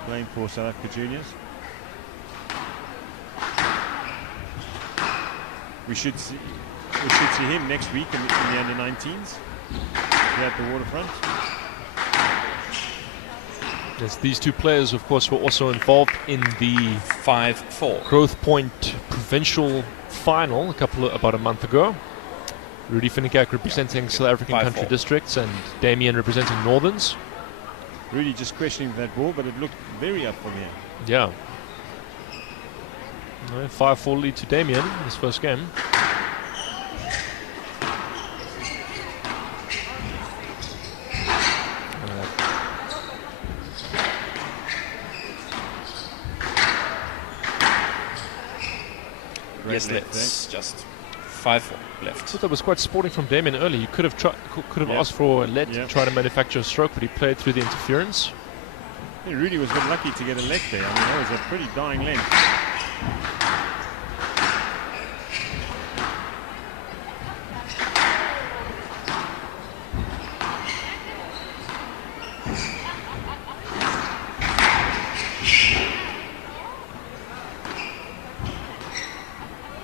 playing for South Africa Juniors. We should see him next week in the under-19s here at the waterfront. Yes, these 2 players, of course, were also involved in the 5-4 Growth Point provincial final about a month ago. Rudy van Niekerk representing South African country districts and Damien representing Northerns. Rudy just questioning that ball, but it looked very up from here. Yeah. 5-4 lead to Damien in his first game. Yes, let's just 5-4 left. I thought that was quite sporting from Damien early. He could have asked for a let to try to manufacture a stroke, but he played through the interference. I think Rudy was a bit lucky to get a leg there. I mean, that was a pretty dying length.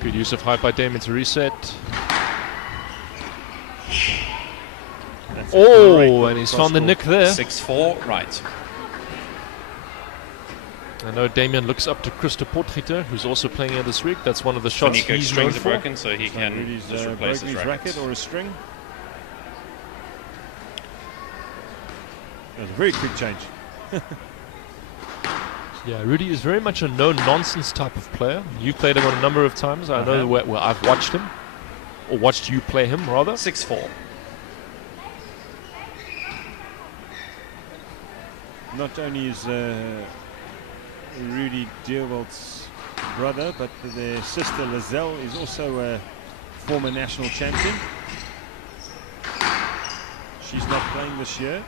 Good use of height by Damien to reset. Oh, and he's found the nick there. 6-4, right. I know Damien looks up to Christo Potgieter, who's also playing here this week. That's one of the shots Nico's he's known strings are for. broken, so he can Rudy's just replace broken his his rackets. racket or a string. That was a very quick change. Yeah, Rudy is very much a no-nonsense type of player. You've played him on a number of times. I know where I've watched him, or watched you play him, rather. 6-4. Not only is Rudy Deerwold's brother, but their sister Lizelle is also a former national champion. She's not playing this year,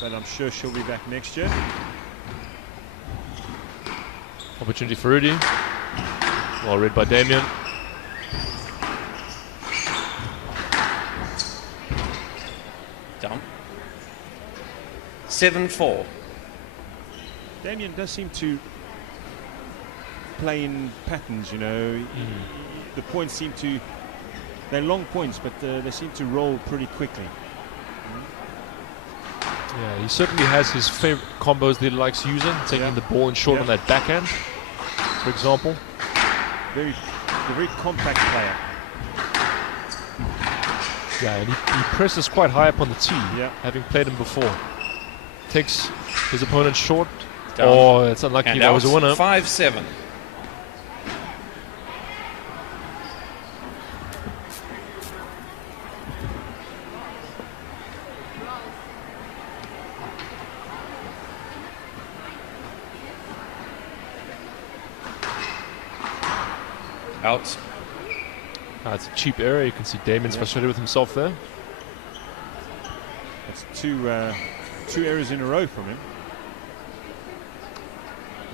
but I'm sure she'll be back next year. Opportunity for Rudy. Well read by Damien. Down. 7-4. Damien does seem to play in patterns, you know. The points seem to, they're long points, but they seem to roll pretty quickly. Yeah, he certainly has his favorite combos that he likes using, taking the ball in short on that backhand, for example. A very compact player. Yeah, and he presses quite high up on the tee, having played him before. Takes his opponent short. Down. Oh, it's unlucky. And That was a winner. 5-7. Out. It's a cheap error. You can see Damien's frustrated with himself there. That's two errors in a row from him.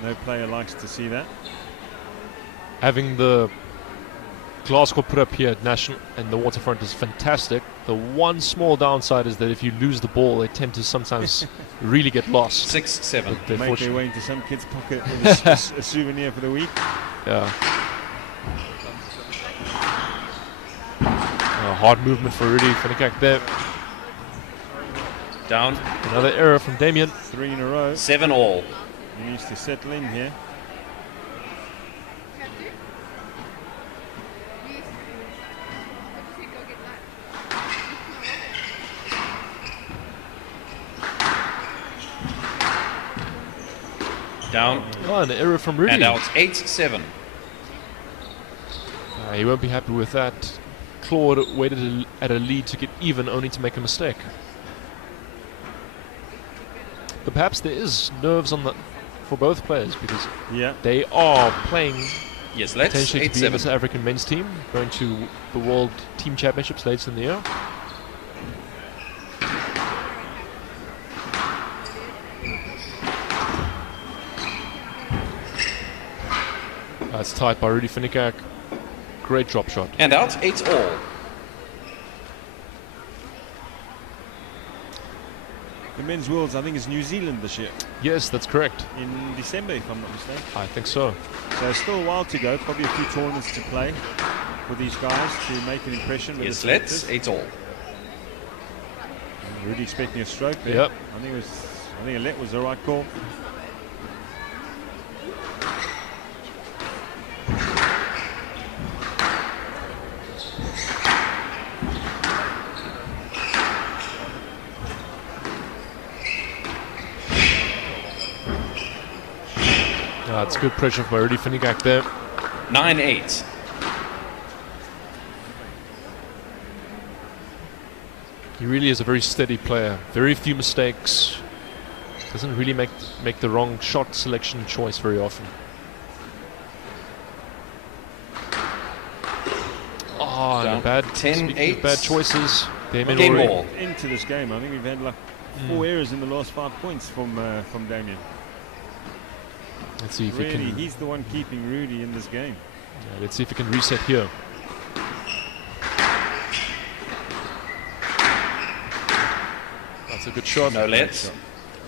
No player likes to see that. Having the glass court put up here at National and the Waterfront is fantastic. The one small downside is that if you lose the ball, they tend to sometimes really get lost. 6-7. They make their way into some kid's pocket with a souvenir for the week. Yeah. Hard movement for Rudy Finikak there. Down. Another error from Damien. 3 in a row. 7-all. He needs to settle in here. Down. Oh, an error from Rudy. And out. 8-7. He won't be happy with that. Claude waited at a lead to get even, only to make a mistake. But perhaps there is nerves on for both players, because they are playing potentially to be in the South African men's team, going to the World Team Championships later in the year. That's tied by Rudy Finikak. Great drop shot. And out. 8-all. The men's worlds, I think, is New Zealand this year. Yes, that's correct. In December, if I'm not mistaken. I think so. So still a while to go. Probably a few tournaments to play for these guys to make an impression. With Yes, the let's. selectors. 8-all. Really expecting a stroke there. Yep. I think a let was the right call. It's good pressure from Rudy Finikak there. 9-8. He really is a very steady player. Very few mistakes. Doesn't really make the wrong shot selection choice very often. Oh, and a bad 10-8. Bad choices. Damien Game already ball. Into this game, I think we've had like 4 errors in the last 5 points from Damien. Let's see if really, he can. he's the one keeping Rudy in this game. Yeah, let's see if he can reset here. That's a good shot. No lets.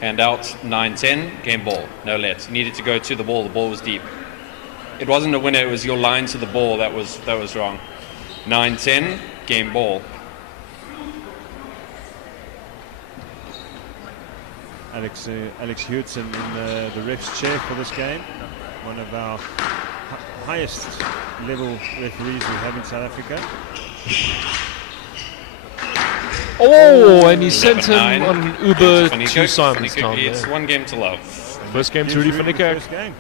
And out. 9-10. Game ball. No lets. He needed to go to the ball. The ball was deep. It wasn't a winner. It was your line to the ball that was wrong. 9-10. Game ball. Alex Hudson in the ref's chair for this game. One of our highest level referees we have in South Africa. Oh, and he sent him on an Uber Van to Niekerk. Simon's Van Niekerk Town. gets there. 1 game to love. First game to Rudy van Niekerk. First game.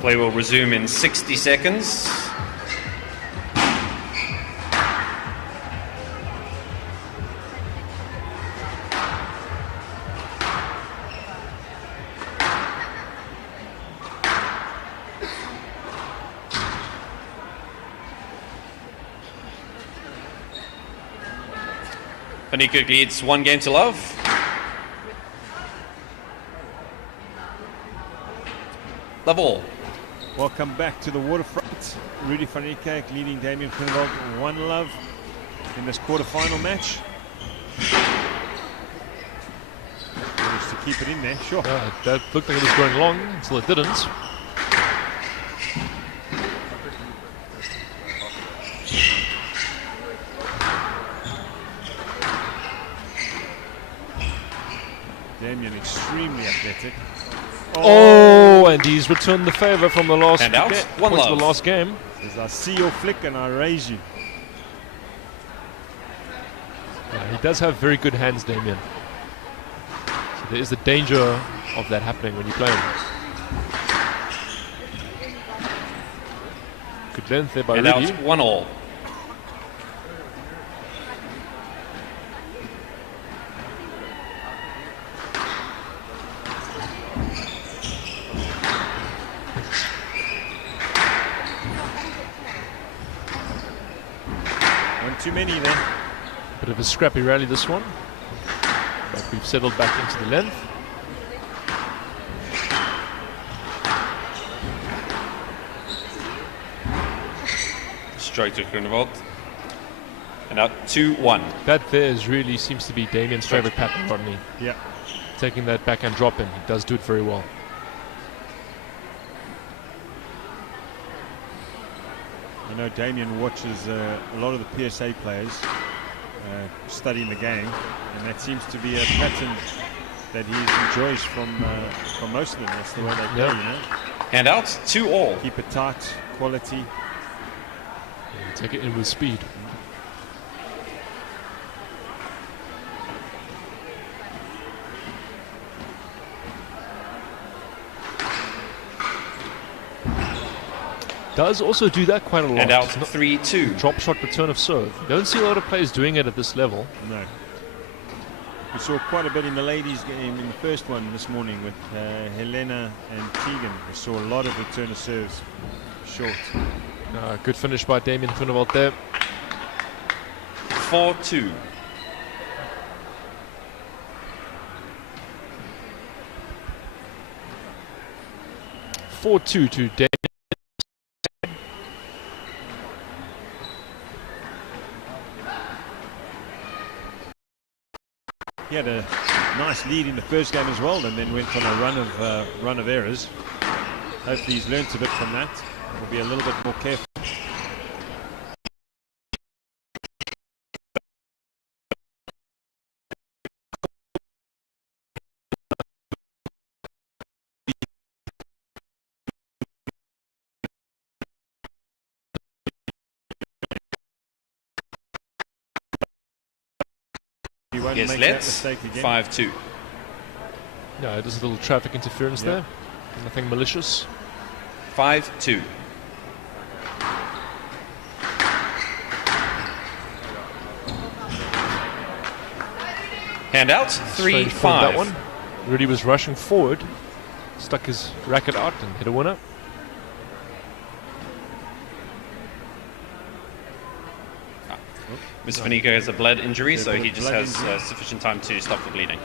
Play will resume in 60 seconds. Van Niekerk leads 1 game to love. Love all. Welcome back to the waterfront. Rudy van Niekerk leading Damien Groenewald 1-love in this quarterfinal match. Managed to keep it in there, sure. That looked like it was going long until it didn't. Damien extremely athletic. Oh, and he's returned the favor from the last And out. One points of love. the last game. Says, I see your flick and I raise you. Yeah, he does have very good hands, Damien. So there is the danger of that happening when you play him. Good length there by And Rudy. out 1-all. One too many there. Bit of a scrappy rally this one. But we've settled back into the length. Straight to Groenewald. And out 2-1. That there is really seems to be Damien's favorite pattern, Rodney. Yeah. Taking that backhand drop in. He does do it very well. I know Damien watches a lot of the PSA players studying the game, and that seems to be a pattern that he enjoys from most of them. That's the way they play, you know. And out 2-all. Keep it tight, quality. Take it in with speed. Does also do that quite a lot. And out 3-2. Drop shot return of serve. Don't see a lot of players doing it at this level. No. We saw quite a bit in the ladies' game in the first one this morning with Helena and Tegan. We saw a lot of return of serves short. Good finish by Damien Groenewald there. 4-2. To Damien. He had a nice lead in the first game as well, and then went on a run of errors. Hopefully he's learnt a bit from that. Will be a little bit more careful. He won't Yes, make that let's. mistake again. 5-2. No, there's a little traffic interference there. Nothing malicious. 5-2. Hand out. 3-5. That one. Rudy was rushing forward, stuck his racket out and hit a winner. Mr. Vanika has a blood injury, so he just has sufficient time to stop the bleeding.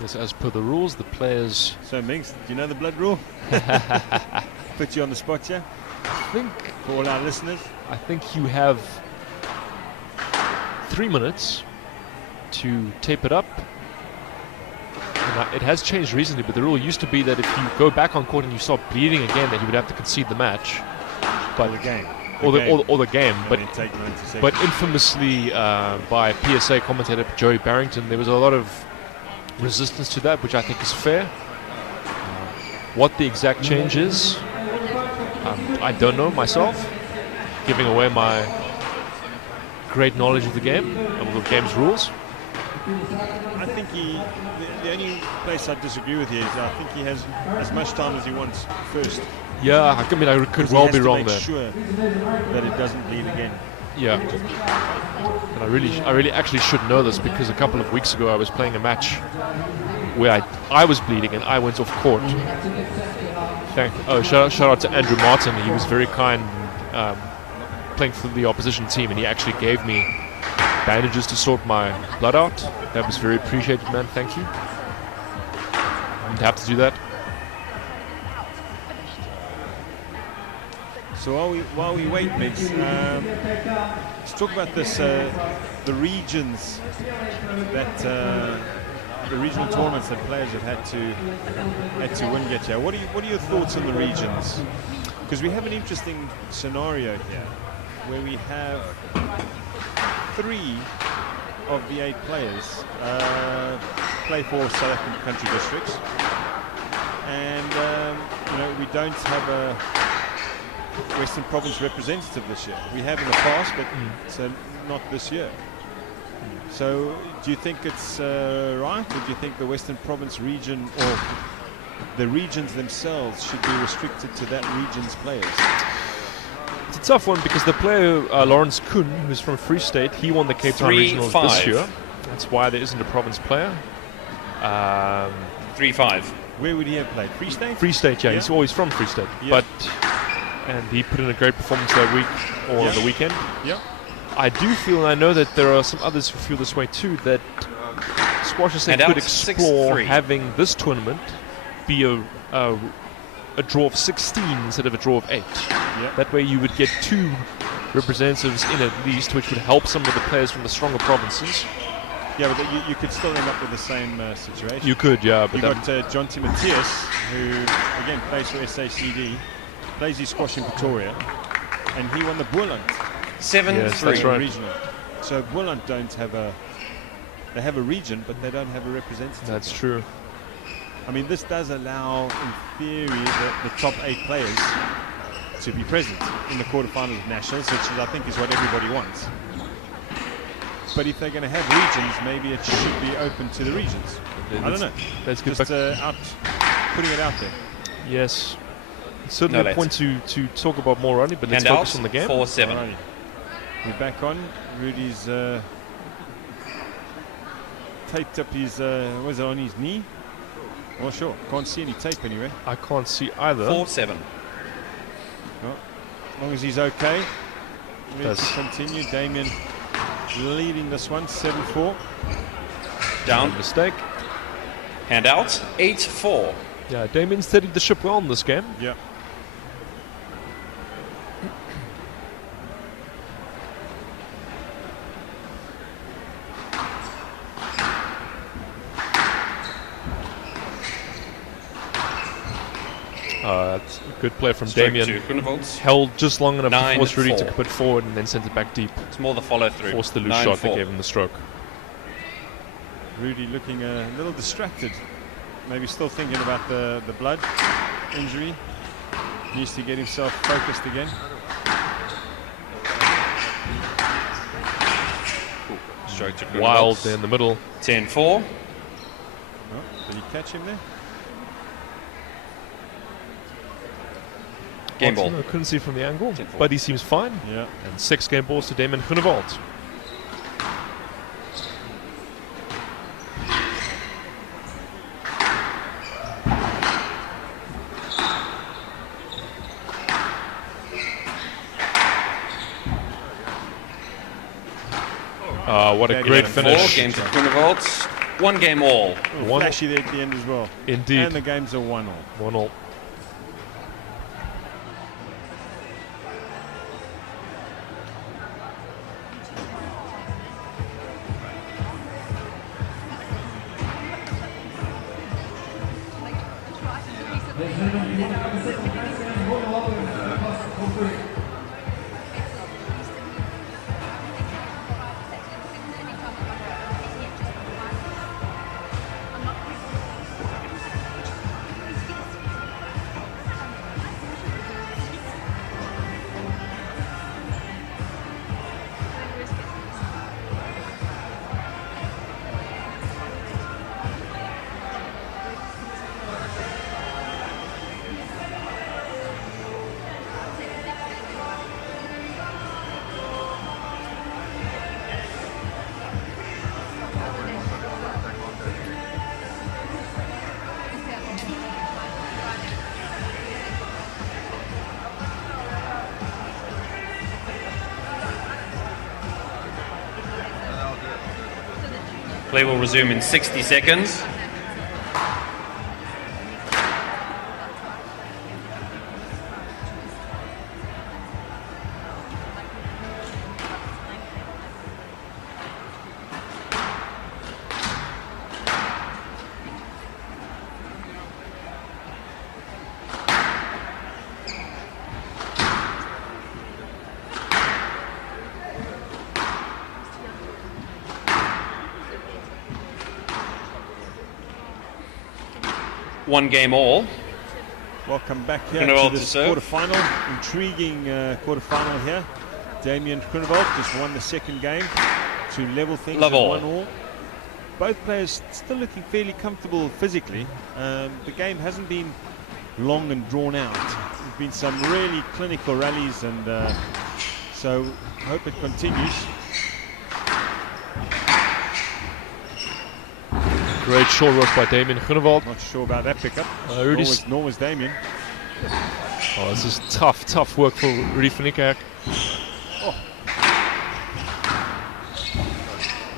Yes, as per the rules, the players... So, Minx, do you know the blood rule? Put you on the spot here. I think... For all our listeners. I think you have 3 minutes to tape it up. And it has changed recently, but the rule used to be that if you go back on court and you start bleeding again, that you would have to concede the match. But the game. Or the game. But take infamously by PSA commentator Joey Barrington, there was a lot of resistance to that, which I think is fair. What the exact change is, I don't know myself, giving away my great knowledge of the game and the game's rules. I think the only place I disagree with you is I think he has as much time as he wants first. Yeah, I mean, I could well be wrong there. Sure that it doesn't bleed again. Yeah, and I really actually should know this, because a couple of weeks ago I was playing a match where I was bleeding and I went off court. Shout out to Andrew Martin. He was very kind, playing for the opposition team, and he actually gave me bandages to sort my blood out. That was very appreciated, man. Thank you. I'd have to do that. So while we wait, Migs, let's talk about this, the regions that the regional tournaments that players have had to win get here. What are your thoughts on the regions? Because we have an interesting scenario here where we have 3 of the 8 players play for South African country districts, and we don't have a Western Province representative this year. We have in the past, but not this year. So do you think it's right, or do you think the Western Province region or the regions themselves should be restricted to that region's players? It's a tough one, because the player Lawrence Kuhn, who's from Free State, he won the Cape Town Regionals this year. That's why there isn't a province player. 3-5. Where would he have played? Free State? Free State, yeah. He's always from Free State. Yeah. And he put in a great performance that week, or on the weekend. Yeah. I do feel, and I know that there are some others who feel this way too, that Squash SA could explore having this tournament be a draw of 16 instead of a draw of 8. Yep. That way you would get 2 representatives in at least, which would help some of the players from the stronger provinces. Yeah, but you could still end up with the same situation. You could, yeah. But you've got John T. Matthias, who again plays for SACD, plays his squash in Pretoria, and he won the Boerland 7-3 regional. So Boerland don't have they have a region, but they don't have a representative. That's true. I mean, this does allow, in theory, the top 8 players to be present in the quarterfinals of nationals, which I think is what everybody wants. But if they're going to have regions, maybe it should be open to the regions. I don't know. That's good. Just putting it out there. Yes. Certainly a point to talk about more, Ronnie, but let's focus on the game. 4-7. We're back on. Rudy's taped up his, was it on his knee? Oh, sure. Can't see any tape anyway. I can't see either. 4-7. Well, as long as he's okay. Let's continue. Damien leading this one, 7-4. Down. Mistake. Hand out, 8-4. Yeah, Damien steadied the ship well in this game. Yeah. That's a good play from Damien. Held just long enough to force Rudy to put forward and then sent it back deep. It's more the follow through. Forced the loose shot that gave him the stroke. Rudy looking a little distracted. Maybe still thinking about the blood injury. Needs to get himself focused again. Stroke to Wild there in the middle. 10-4. Oh, did he catch him there? Game ball. No, couldn't see from the angle, but he seems fine. Yeah. And 6 game balls to Damien Groenewald. What a great finish. 4 game to Groenewald. 1 game all. One flashy there at the end as well. Indeed. And the games are 1-1. 1-1. Play will resume in 60 seconds. One game all. Welcome back here Groenewald to this to serve. quarterfinal. Intriguing quarterfinal here. Damien Groenewald just won the second game to level things at 1-1. Both players still looking fairly comfortable physically. The game hasn't been long and drawn out. There's been some really clinical rallies, and so hope it continues. Great short work by Damien Groenewald. Not sure about that pickup. Nor was Damien. Oh, this is tough work for Rudy van Niekerk.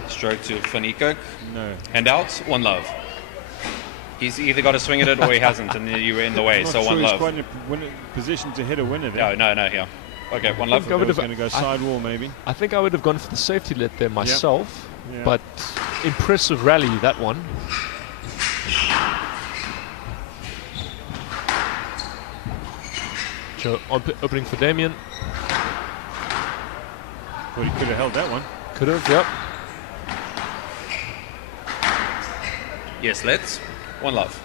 Stroke to Van Niekerk. No. Hand out, 1 love. He's either got to swing at it or he hasn't, and you were in the way, I'm not so sure 1 he's love. quite in a position to hit a winner there. No, yeah. Okay, 1 love. I was going to go sidewall maybe. I think I would have gone for the safety net there myself, Yeah. but impressive rally, that one. So opening for Damien. Thought he could have held that one. Could have, yep. Yes, let's. 1 love.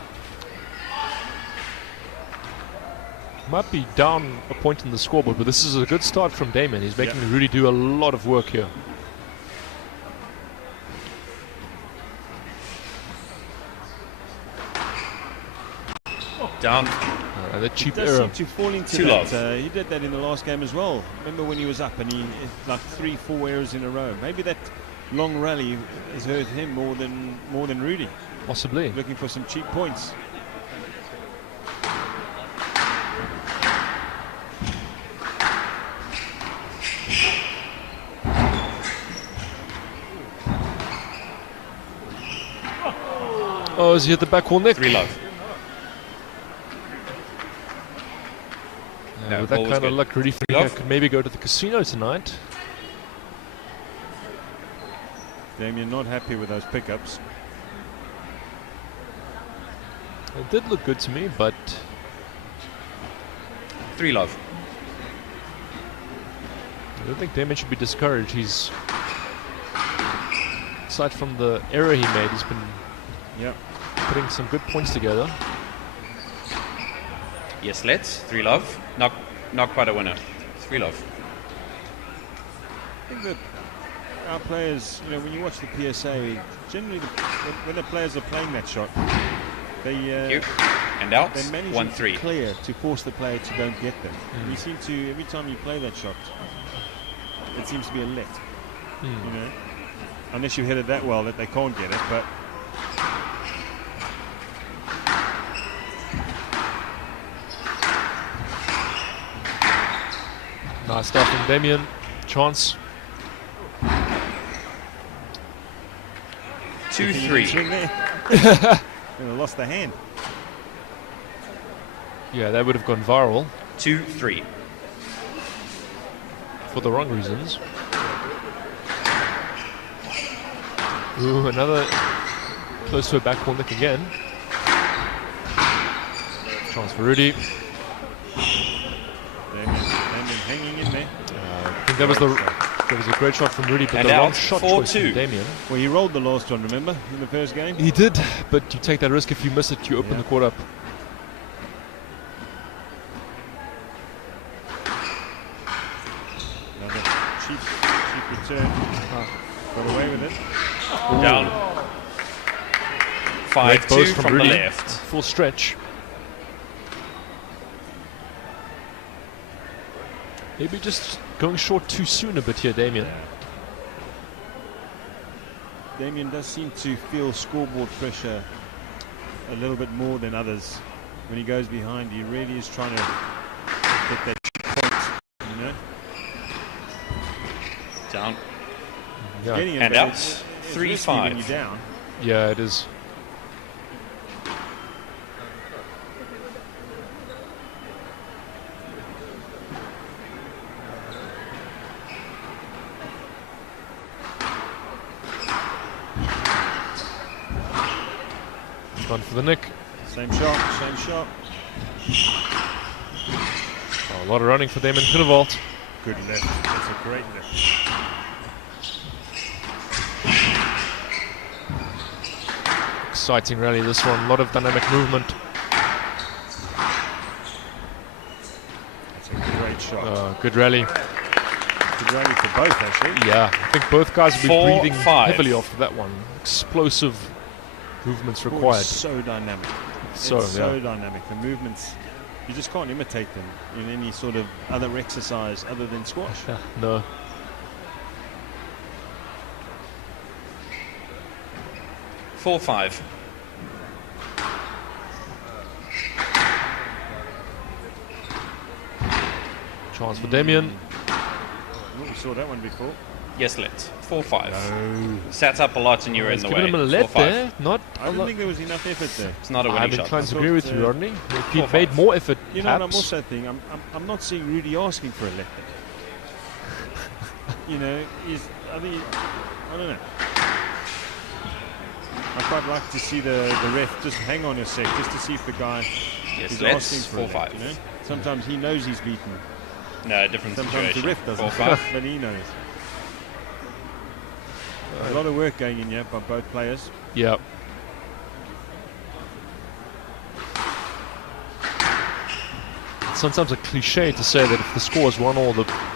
Might be down a point in the scoreboard, but this is a good start from Damien. He's making Rudy do a lot of work here. Down. The cheap He does error. seem to fall into 2 that. love. He did that in the last game as well. Remember when he was up and he like 3-4 errors in a row. Maybe that long rally has hurt him more than Rudy. Possibly. Looking for some cheap points. Oh, has he hit the back wall net? 3 love. No, with that ball was kind of good. luck, Rudy 3 love. could maybe go to the casino tonight. Damien not happy with those pickups. It did look good to me, but 3 love. I don't think Damien should be discouraged. He's, aside from the error he made, he's been putting some good points together. Yes, let's. 3 love. Not quite a winner. 3 love. I think that our players, when you watch the PSA, generally when the players are playing that shot, They and out. They manage 1-3. to clear to force the player to don't get them. You seem to, every time you play that shot, it seems to be a let. You know, unless you hit it that well that they can't get it. But nice stuff from Damien. Chance. 2-3. They lost the hand. Yeah, that would have gone viral. 2-3. For the wrong reasons. Ooh, another close to a back corner again. Chance for Rudy. Damien hanging in there. I think that was a great shot from Rudy, but And the wrong out, shot choice from 4-2. Damien. Well, he rolled the last one, remember, in the first game? He did, but you take that risk if you miss it, you open the court up. Another cheap return. Got away with it. Down. Great 5-2 post from the Rudy. left. Full stretch. Maybe just going short too soon a bit here, Damien. Damien does seem to feel scoreboard pressure a little bit more than others. When he goes behind, he really is trying to get that point, you know? Down. Yeah. Getting him, And but out. it's risky when you're 3-5. down. Yeah, it is. Gone for the nick. Same shot. Oh, a lot of running for Damien Groenewald. Good left. That's a great left. Exciting rally, this one. A lot of dynamic movement. That's a great shot. Good rally. Good rally for both, actually. Yeah, I think both guys will be breathing 4-5. heavily after that one. Explosive movements Sport is required. so dynamic. So Dynamic. The movements, you just can't imitate them in any sort of other exercise other than squash. Yeah, no. 4-5. Chance for Damien. Oh, we saw that one before. Yes, let. 4-5. Sat up a lot and you were in He's the given way. him a let 4-5. there. Not I didn't think there was enough effort there. It's not a winning I'm shot. inclined to I agree with thought, you, Rodney. If he 4-5. made more effort, You know what I'm perhaps. also thinking? I'm not seeing Rudy asking for a let there. You know, I don't know. I'd quite like to see the ref just hang on a sec, just to see if the guy Yes, is let's. asking for a let, 4-5. you know? Sometimes he knows he's beaten. No, different Sometimes situation. the ref doesn't, 4-5. but he knows. A lot of work going in here by both players. Yeah. It's sometimes a cliche to say that if the score is 1-1,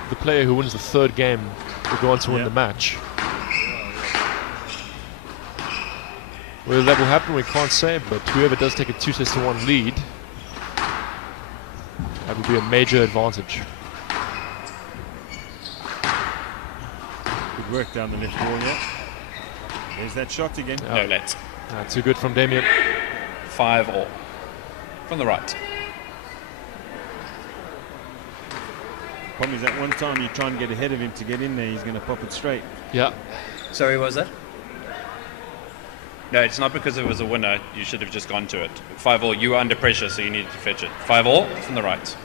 the player who wins the third game will go on to win the match. Whether that will happen, we can't say, but whoever does take a 2-1 lead, that would be a major advantage. Good work down the left wall here. There's that shot again. No let. Too good from Damien. 5-all. From the right. Problem is that one time you try and get ahead of him to get in there, he's going to pop it straight. Yeah. Sorry, what was that? No, it's not because it was a winner. You should have just gone to it. 5-all. You were under pressure, so you needed to fetch it. 5-all from the right.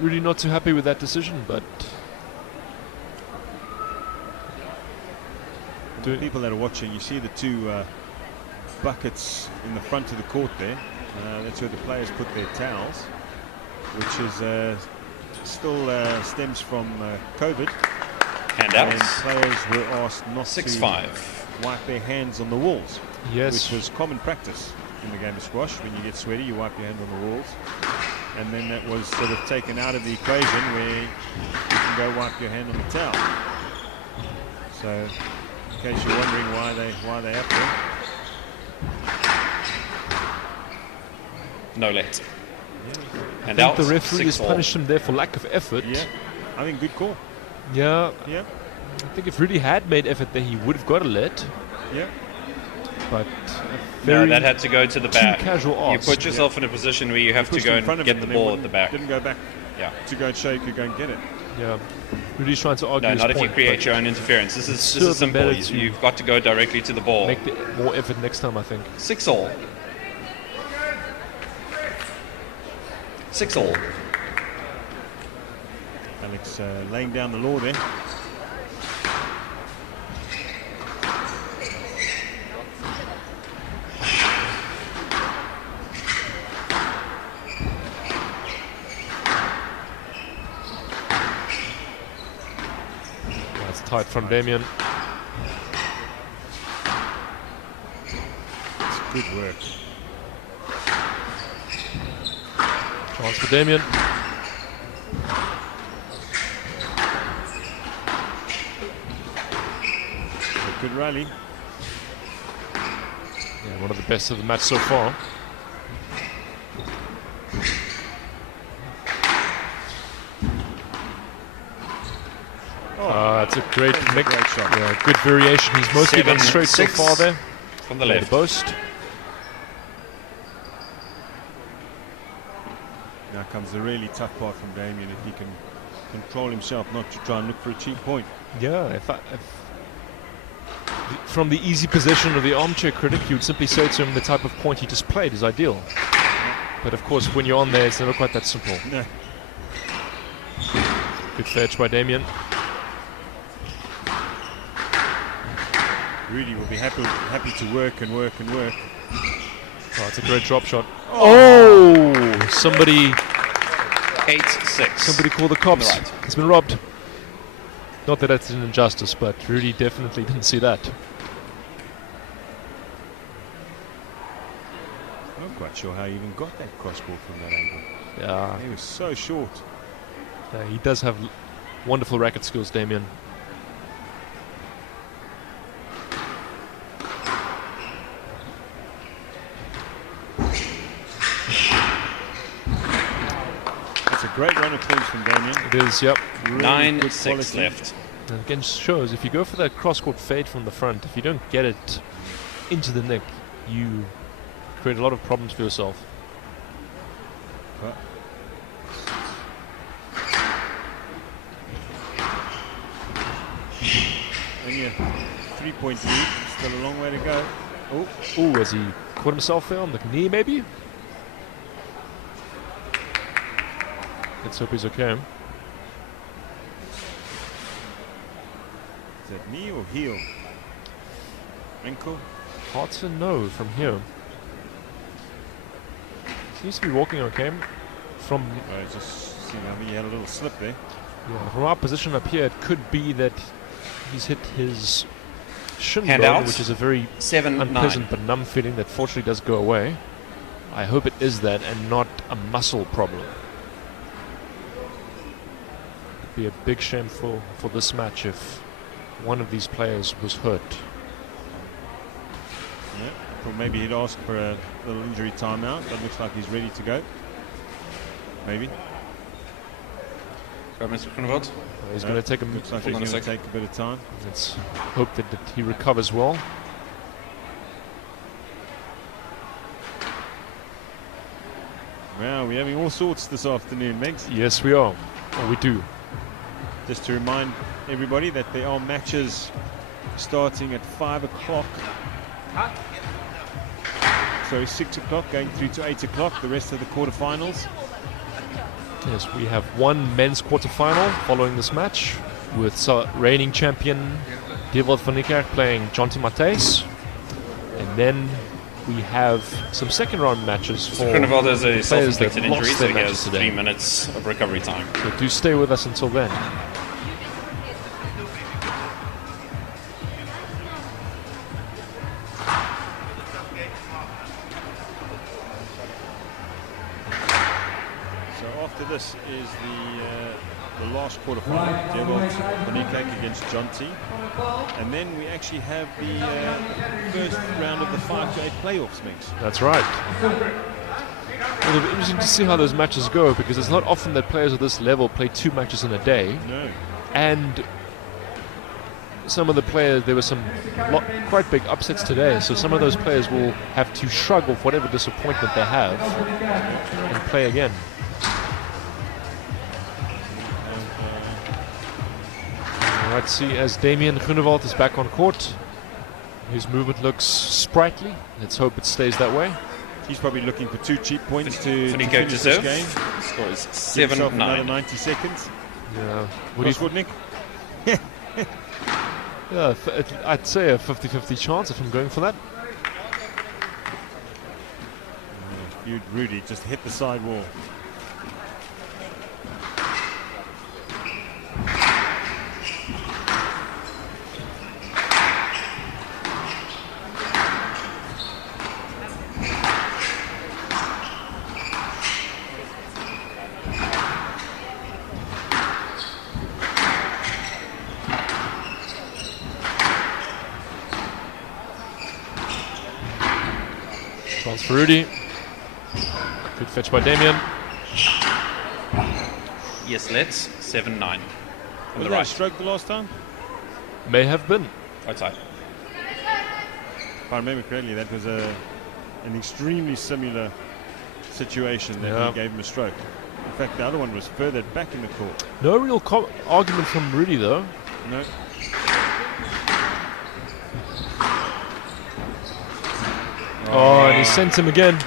Really not too happy with that decision, but The people that are watching, you see the two buckets in the front of the court there. That's where the players put their towels, which is still stems from COVID. Handouts. And players were asked not 6-5. to wipe their hands on the walls. Yes. Which was common practice in the game of squash. When you get sweaty, you wipe your hand on the walls. And then that was sort of taken out of the equation where you can go wipe your hand on the towel. So, in case you're wondering why they up there. no let. I And think out, the referee has 6-all. punished him there for lack of effort. Yeah, I think good call. Yeah. Yeah. I think if Rudy had made effort there, he would have got a let. Yeah. But No, that had to go to the back. casual You ask. put yourself in a position where you have to Pushed go in front and of get him the and then ball at the back. Didn't go back. Yeah. To go and show you could go and get it. Yeah. Rudy's trying to argue No, his not if you point, create but your own interference. This still is simple. better to You've got to go directly to the ball. make more effort next time, I think. 6-all. 6-all. Alex laying down the law there. That's tight from Damien. It's good work. Chance for Damien. A good rally. Yeah, one of the best of the match so far. It's a great mix. Great shot. Yeah, good variation. He's mostly gone straight so 7-6 far there. from the Yeah, left. boast. Now comes the really tough part from Damien, if he can control himself not to try and look for a cheap point. Yeah, from the easy position of the armchair critic, you would simply say to him the type of point he just played is ideal. But of course, when you're on there, it's never quite that simple. No. Good fetch by Damien. Rudy will be happy to work and work and work. Oh, it's a great drop shot. Oh! Somebody 8-6. Somebody call the cops. On the right. He's been robbed. Not that that's an injustice, but Rudy definitely didn't see that. I'm not quite sure how he even got that cross ball from that angle. Yeah. He was so short. He does have wonderful racket skills, Damien. That's a great run of points from Damien. It is, yep. Really 9-6 left. And again, shows if you go for that cross-court fade from the front, if you don't get it into the neck, you create a lot of problems for yourself. But and yeah, 3-point lead, still a long way to go. Oh, has he caught himself there on the knee, maybe? Let's hope he's okay. Is that knee or heel? Ankle? Hard to know from here. Seems to be walking okay. From just seeing, I think he had a little slip there. Yeah, from our position up here, it could be that he's hit his shin Hand bone, out. which is a very 7-9. unpleasant but numb feeling that fortunately does go away. I hope it is that and not a muscle problem. It'd be a big shame for this match if one of these players was hurt. Yeah, well, maybe he'd ask for a little injury timeout. That looks like he's ready to go. Maybe. Go, Mr. Groenewald. He's going to take looks like he's going to take a bit of time. Let's hope that he recovers well. Wow, we're having all sorts this afternoon, Megs. Yes, we are. Oh, we do. Just to remind everybody that there are matches starting at 5 o'clock. So 6 o'clock going through to 8 o'clock, the rest of the quarterfinals. Yes, we have one men's quarterfinal following this match with reigning champion Dewald van Niekerk playing Jonty Matthijs. And then we have some second round matches for Groenewald has a players that self-inflicted injury, lost so their he matches has today. 3 minutes of recovery time. So do stay with us until then. So after this is the last quarterfinal, Dewald van Niekerk against Jonty. And then we actually have the first round of the 5 to 8 playoffs, Megs. That's right. It'll be interesting to see how those matches go, because it's not often that players of this level play 2 matches in a day. No. And some of the players, there were some quite big upsets today, so some of those players will have to shrug off whatever disappointment they have and play again. Let's see, as Damien Groenewald is back on court, his movement looks sprightly. Let's hope it stays that way. He's probably looking for 2 cheap points to Finico finish to this serve. game. Score is Give himself 7-9. another 90 seconds. Yeah. What do you scored, Nick? Yeah, I'd say a 50-50 chance if I'm going for that. Rudy just hit the side wall. Chance for Rudy. Good fetch by Damien. Yes, let's 7-9. On Was the that a right. stroke the last time? May have been. Outside. If I remember correctly, that was an extremely similar situation that he gave him a stroke. In fact, the other one was further back in the court. No real argument from Rudy, though. No. Oh, and he sent him again.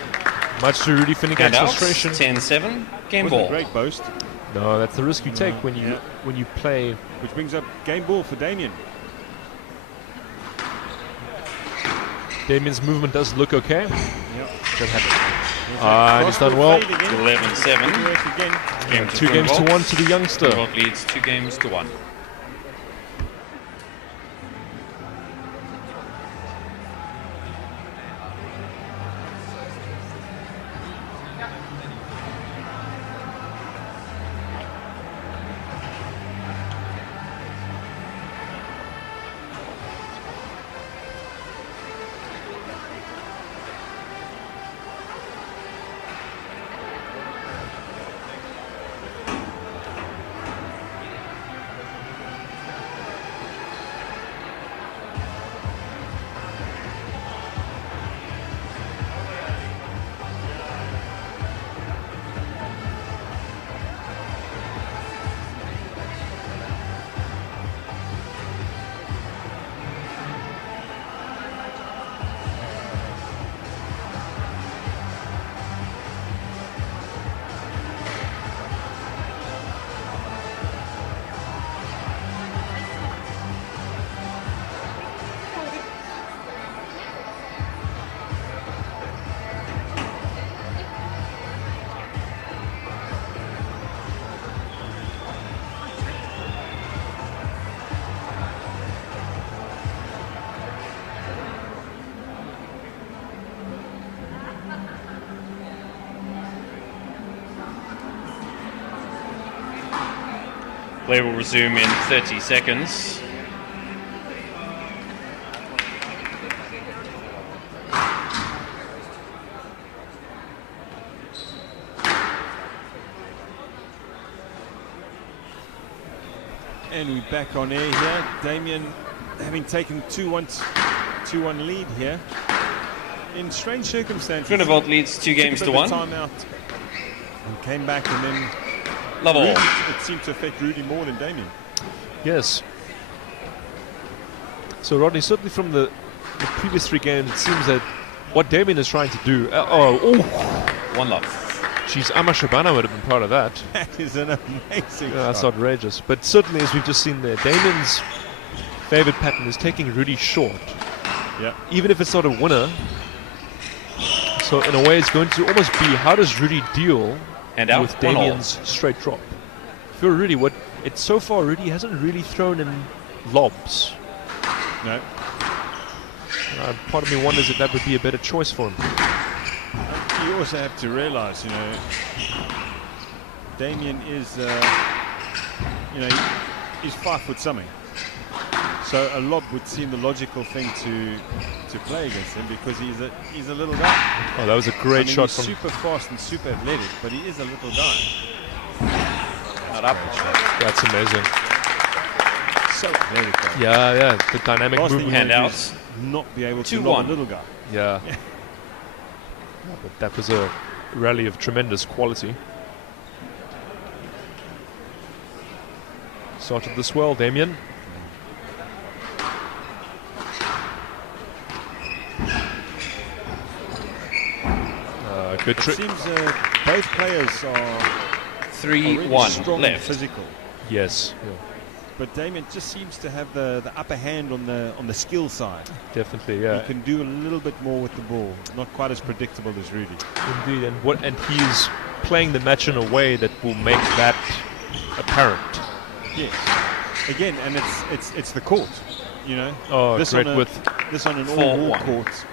Much to Rudy Finnegan's And out, frustration. 10-7. Game Wasn't ball. a great boast. No, that's the risk you take when you play. Which brings up game ball for Damien. Damien's movement does look okay. Yep. Don't have and he's done well. 11-7. Game 2 games to 1 to the youngster. Groenewald leads 2 games to 1. Play will resume in 30 seconds. And we're back on air here. Damien having taken 2-1 lead here. In strange circumstances. Groenewald leads 2 games to 1. Timeout. And came back and then Love all. Rudy, it seemed to affect Rudy more than Damien. Yes. So Rodney, certainly from the previous 3 games, it seems that what Damien is trying to do. One love. Jeez, Amar Shabana would have been proud of that. That is an amazing That's shot. outrageous. But certainly, as we've just seen there, Damien's favorite pattern is taking Rudy short. Yeah. Even if it's not a winner. So in a way, it's going to almost be how does Rudy deal And out, with 1-all. Damien's straight drop. For Rudy, so far Rudy hasn't really thrown in lobs. No. Part of me wonders if that would be a better choice for him. You also have to realize, Damien is, he's 5 foot something. So a lob would seem the logical thing to play against him because he's a little guy. Oh, that was a great shot he's from. super fast and super athletic, but he is a little guy. Not up. That's amazing. So athletic. Though. Yeah. The dynamic Last movement. thing you wanna do is not be able to lob a little guy. Yeah. But that was a rally of tremendous quality. Started this well, Damien. Good trick. It seems both players are 3-1 strong left. and physical. Yes. Yeah. But Damien just seems to have the upper hand on the skill side. Definitely, yeah. He can do a little bit more with the ball. Not quite as predictable as Rudy. Indeed, and he's playing the match in a way that will make that apparent. Yes. Again, and it's the court, you know. Oh, this great on width. This on an all-war court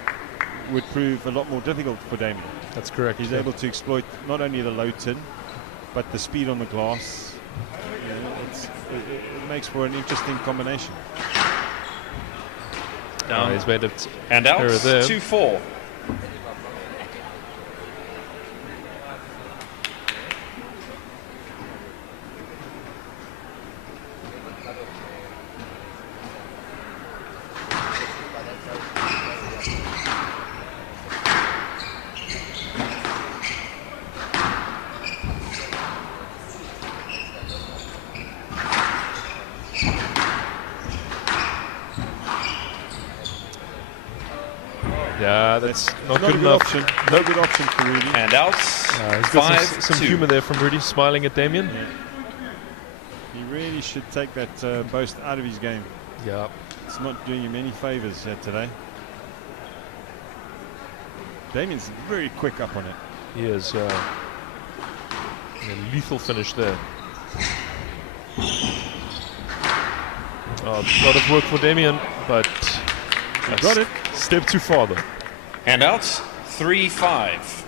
would prove a lot more difficult for Damien. That's correct. He's able to exploit not only the low tin, but the speed on the glass. You know, it makes for an interesting combination. Down. He's made it. And out. There. 2-4. Yeah, that's not Not good a good enough. option. No good option for Rudy. And out. He's got some humour there from Rudy, smiling at Damien. Yeah. He really should take that boast out of his game. Yeah. It's not doing him any favours today. Damien's very quick up on it. He is. A lethal finish there. A lot of work for Damien, but he got it. Step too far though. Handouts 3-5.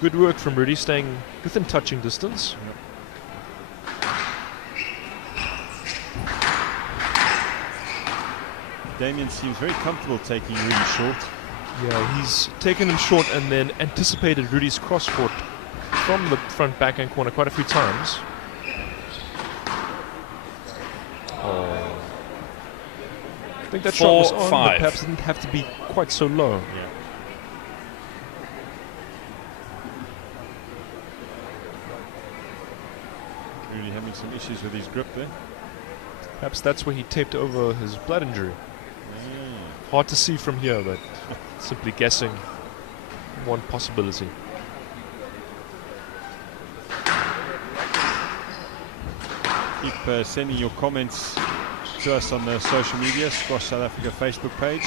Good work from Rudy, staying within touching distance. Damien seems very comfortable taking Rudy short. Yeah, he's taken him short and then anticipated Rudy's cross court from the front backhand corner quite a few times. Oh. I think that shot was on, but perhaps didn't have to be quite so low. Yeah. Rudy having some issues with his grip there. Perhaps that's where he taped over his blood injury. Hard to see from here, but simply guessing one possibility. Keep sending your comments to us on the social media, Squash South Africa Facebook page.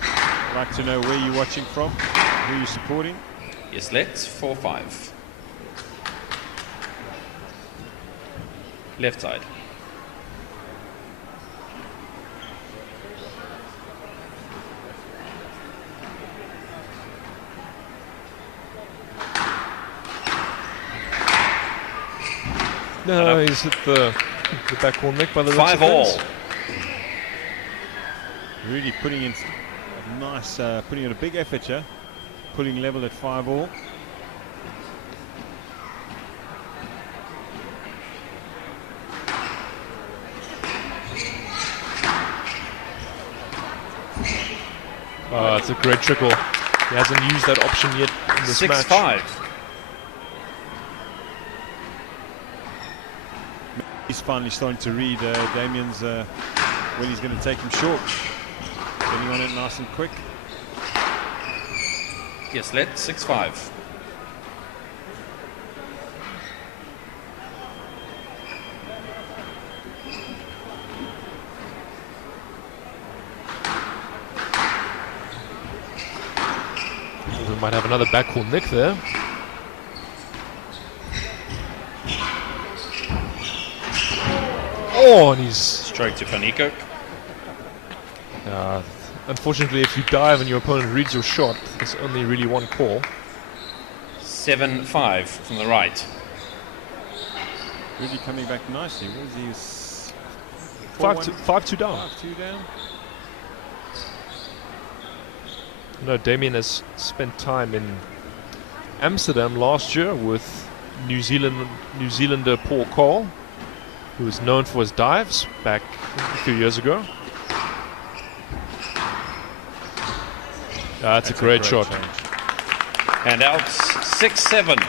I'd like to know where you're watching from, who you're supporting. Yes, let's 4-5. Left side. No, he's hit the back corner neck by the 5-all. Really putting in a nice, putting in a big effort here, pulling level at 5-all. Oh, it's a great trickle. He hasn't used that option yet in this match. 6-5. He's finally starting to read Damien's when he's going to take him short. Getting on it nice and quick. Yes, let 6-5. We might have another backcourt nick there. Oh, and he's stroke to Faniko. Unfortunately, if you dive and your opponent reads your shot, there's only really one call. 7-5 from the right. Really coming back nicely. What was he? 5-2 down. 5-2 down. No, Damien has spent time in Amsterdam last year with New Zealander Paul Cole, who was known for his dives back a few years ago. That's a great shot. And out 6-7.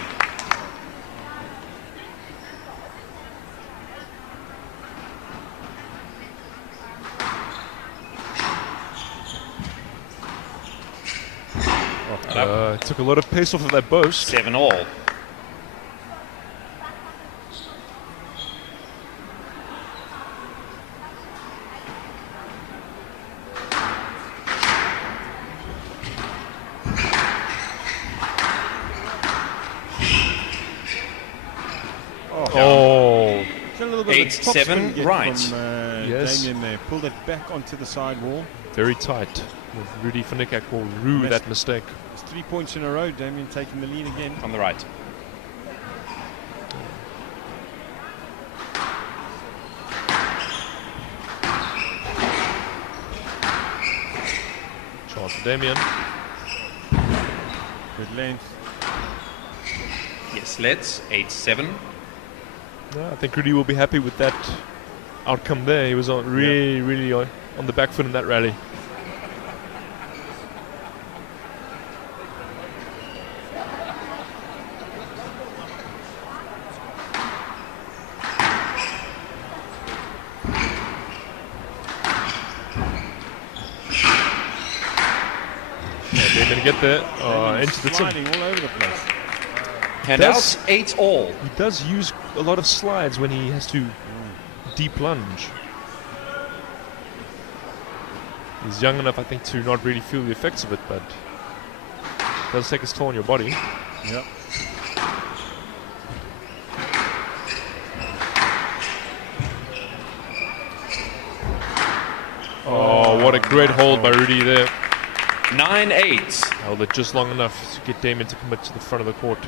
Took a lot of pace off of that boast. 7-all. Oh. 8-7 right. From, Yes. Damien there. Pulled it back onto the side wall. Very tight. Rudy van Niekerk will rue that mistake. It's 3 points in a row. Damien taking the lead again. On the right. Chance for Damien. Good length. Yes, let's. 8-7. No, I think Rudy will be happy with that outcome there. He was on really on the back foot in that rally. They're going to get there into the sliding tin. all over the place. Handouts 8-all. He does use a lot of slides when he has to deep lunge. He's young enough, I think, to not really feel the effects of it, but it does take its toll on your body. Yep. Oh, what a great hold by Rudy there. 9-8. Held it just long enough to get Damien to commit to the front of the court.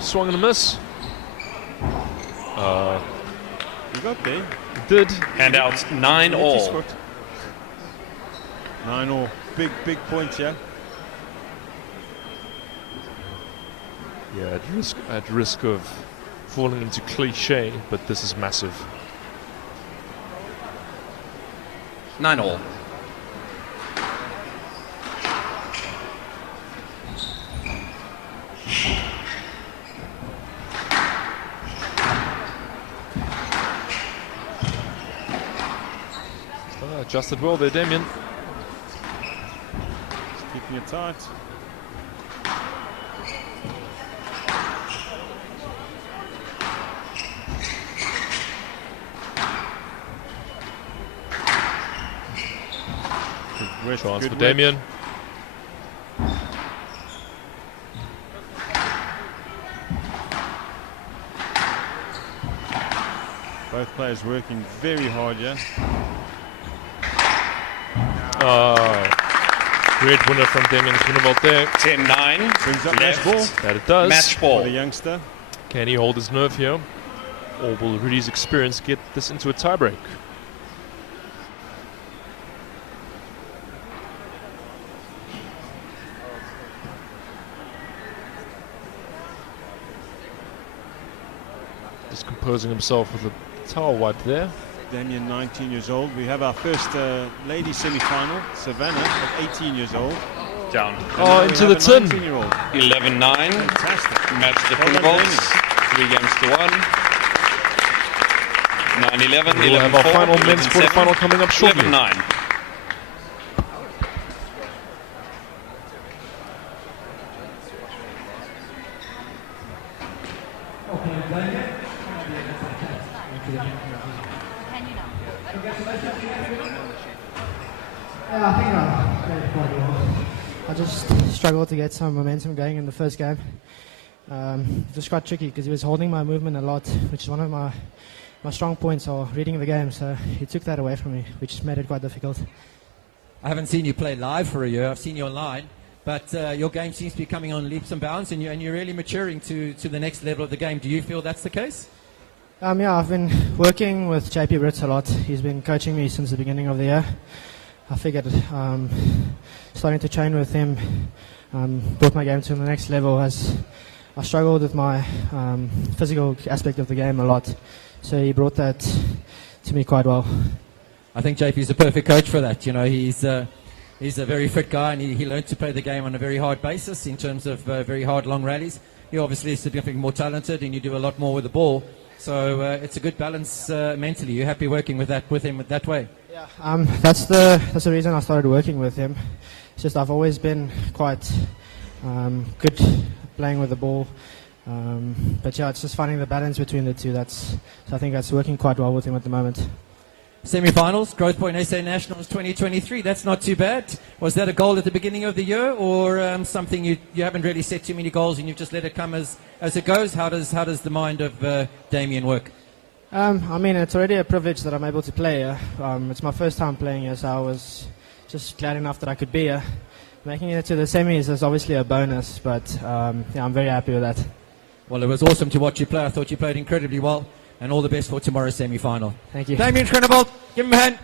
Swung and a miss. You got there. It did. Handouts 9-all. 9-all. Big point here. Yeah, at risk of falling into cliche, but this is massive. 9-all. Adjusted well there, Damien. Just keeping it tight. Good Chance for work. Damien. Both players working very hard here. Great winner from Damien Groenewald there. 10-9. Brings up match ball. That it does. Match ball. For the youngster. Can he hold his nerve here? Or will Rudy's experience get this into a tiebreak? Just composing himself with a towel wipe there. Damien, 19 years old. We have our first lady semi-final. Savannah, at 18 years old. Down. Oh, into the tin. 19-year-old. 11-9. Fantastic. Match the Well done, Groenewold's. 3 games to 1. 9-11. We'll have our final men's quarterfinal coming up shortly. 11-9. Yeah, I think I played quite well. I just struggled to get some momentum going in the first game. It was quite tricky because he was holding my movement a lot, which is one of my strong points, or reading the game. So he took that away from me, which made it quite difficult. I haven't seen you play live for a year. I've seen you online. But your game seems to be coming on leaps and bounds, and you're really maturing to the next level of the game. Do you feel that's the case? Yeah, I've been working with JP Ritz a lot. He's been coaching me since the beginning of the year. I figured starting to train with him brought my game to the next level, as I struggled with my physical aspect of the game a lot. So he brought that to me quite well. I think JP's a perfect coach for that. You know, he's a very fit guy, and he learned to play the game on a very hard basis in terms of very hard long rallies. You're obviously significantly more talented, and you do a lot more with the ball. So it's a good balance mentally. You're happy working with him that way? Yeah. That's the reason I started working with him. It's just I've always been quite good playing with the ball. But yeah, it's just finding the balance between the two. So I think that's working quite well with him at the moment. Semi-finals, Growth Point SA Nationals 2023. That's not too bad. Was that a goal at the beginning of the year, or something you haven't really set too many goals and you've just let it come as it goes? How does the mind of Damien work? I mean, it's already a privilege that I'm able to play here. It's my first time playing here, so I was just glad enough that I could be here. Making it to the semis is obviously a bonus, but yeah, I'm very happy with that. Well, it was awesome to watch you play. I thought you played incredibly well, and all the best for tomorrow's semi-final. Thank you. Damien Schrineveld, give him a hand.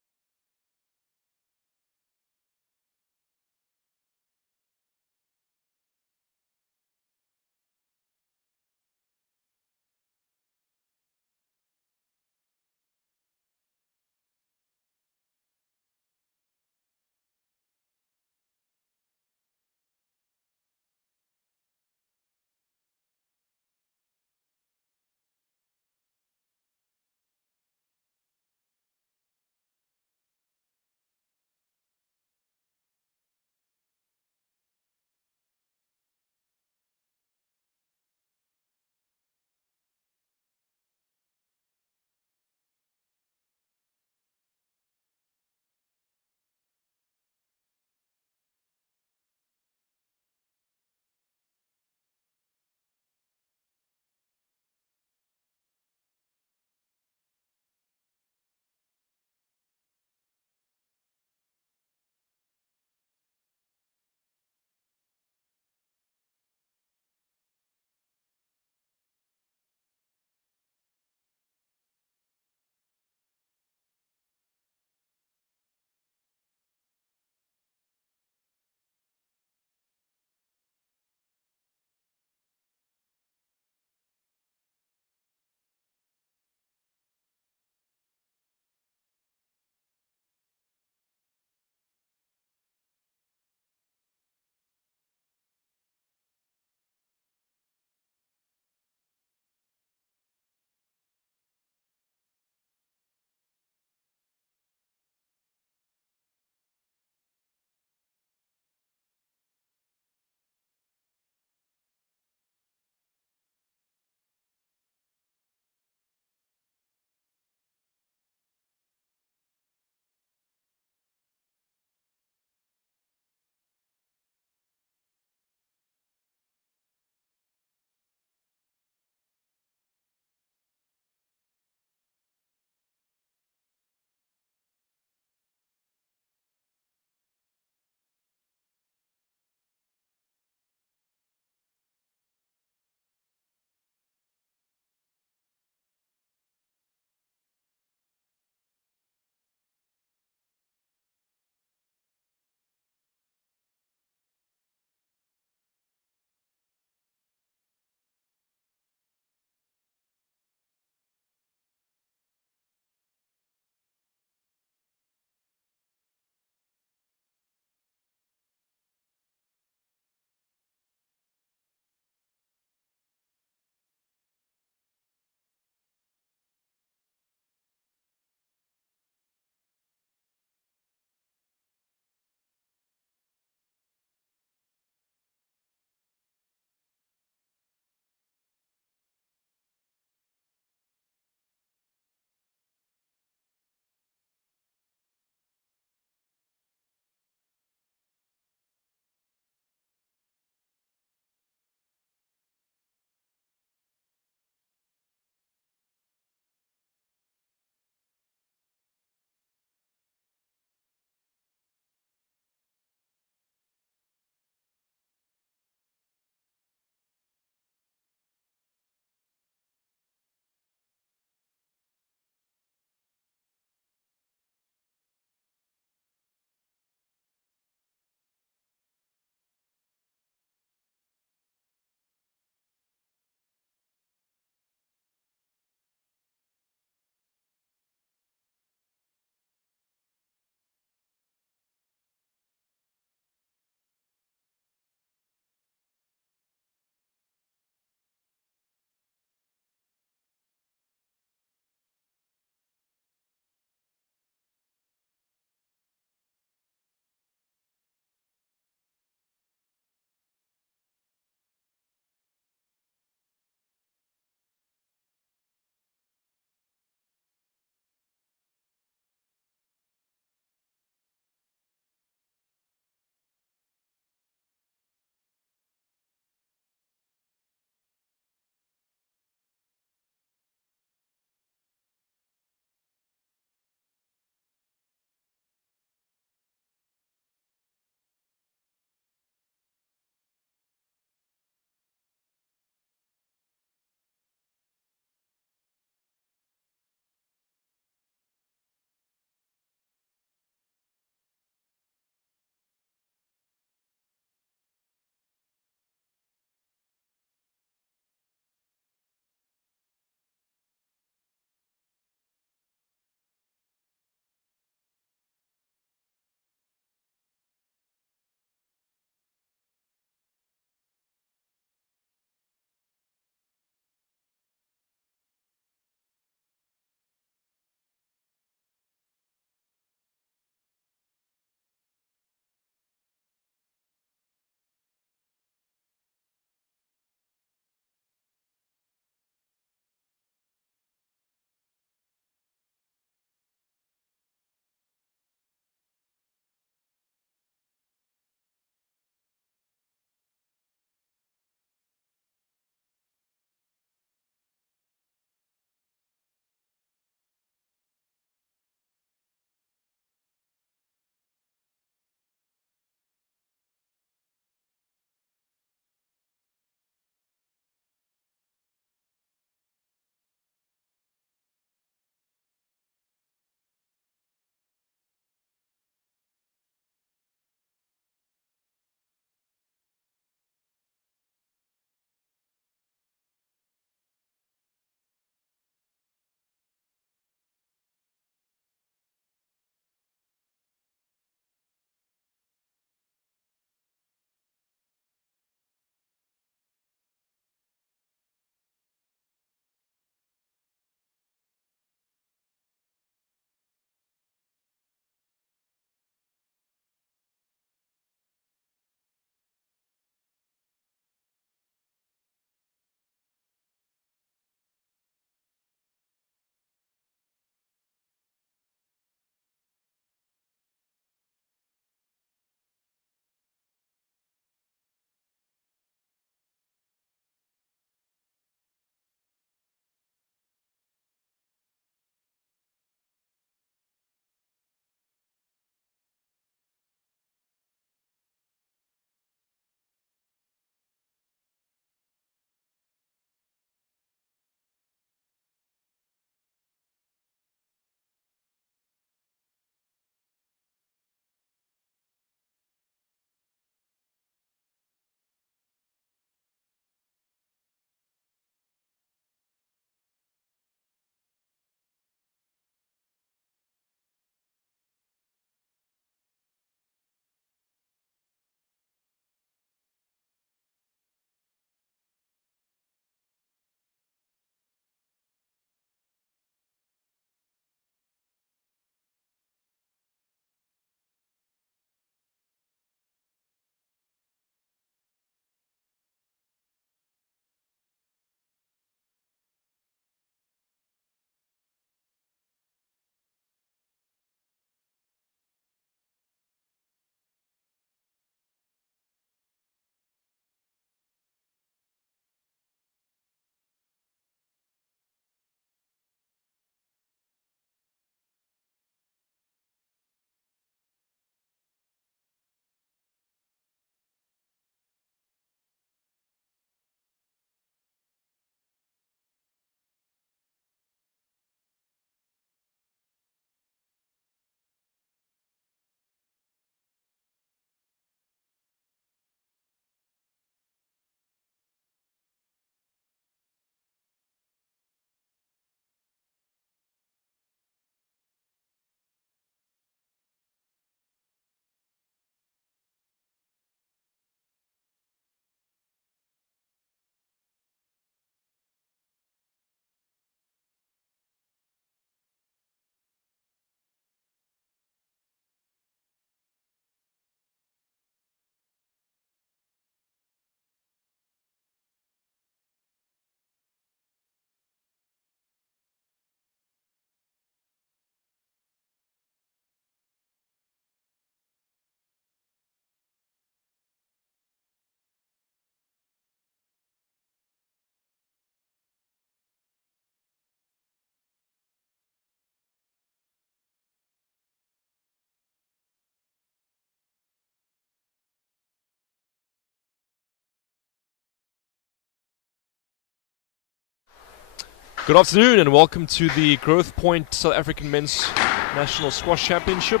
Good afternoon and welcome to the Growth Point South African Men's National Squash Championship.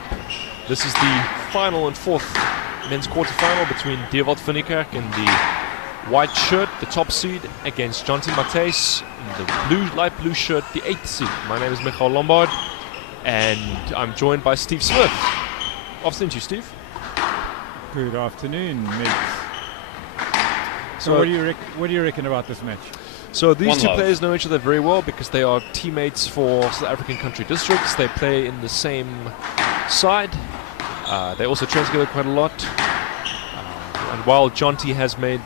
This is the final and fourth men's quarterfinal between Dewald van Niekerk in the white shirt, the top seed, against Jonty Matthys in the light blue shirt, the 8th seed. My name is Michael Lombard and I'm joined by Steve Smith. Afternoon to you, Steve. Good afternoon, mates. So what do you reckon about this match? So these two players know each other very well because they are teammates for South African country districts. They play in the same side. They also train together quite a lot. And while Jonty has made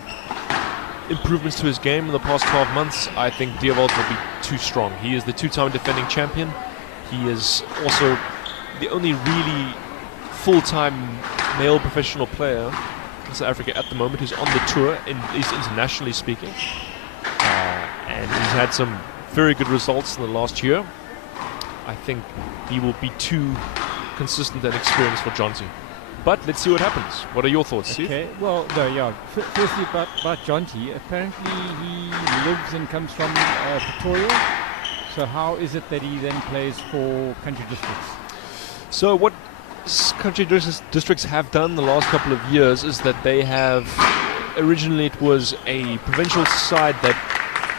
improvements to his game in the past 12 months, I think Dewald will be too strong. He is the two-time defending champion. He is also the only really full-time male professional player in South Africa at the moment who's on the tour, at least internationally speaking. And he's had some very good results in the last year. I think he will be too consistent and experienced for Jonty. But let's see what happens. What are your thoughts, Steve? Okay, well, no, yeah. Firstly, about Jonty, apparently he lives and comes from Pretoria. So how is it that he then plays for country districts? So what country districts have done the last couple of years is that they have, originally it was a provincial side that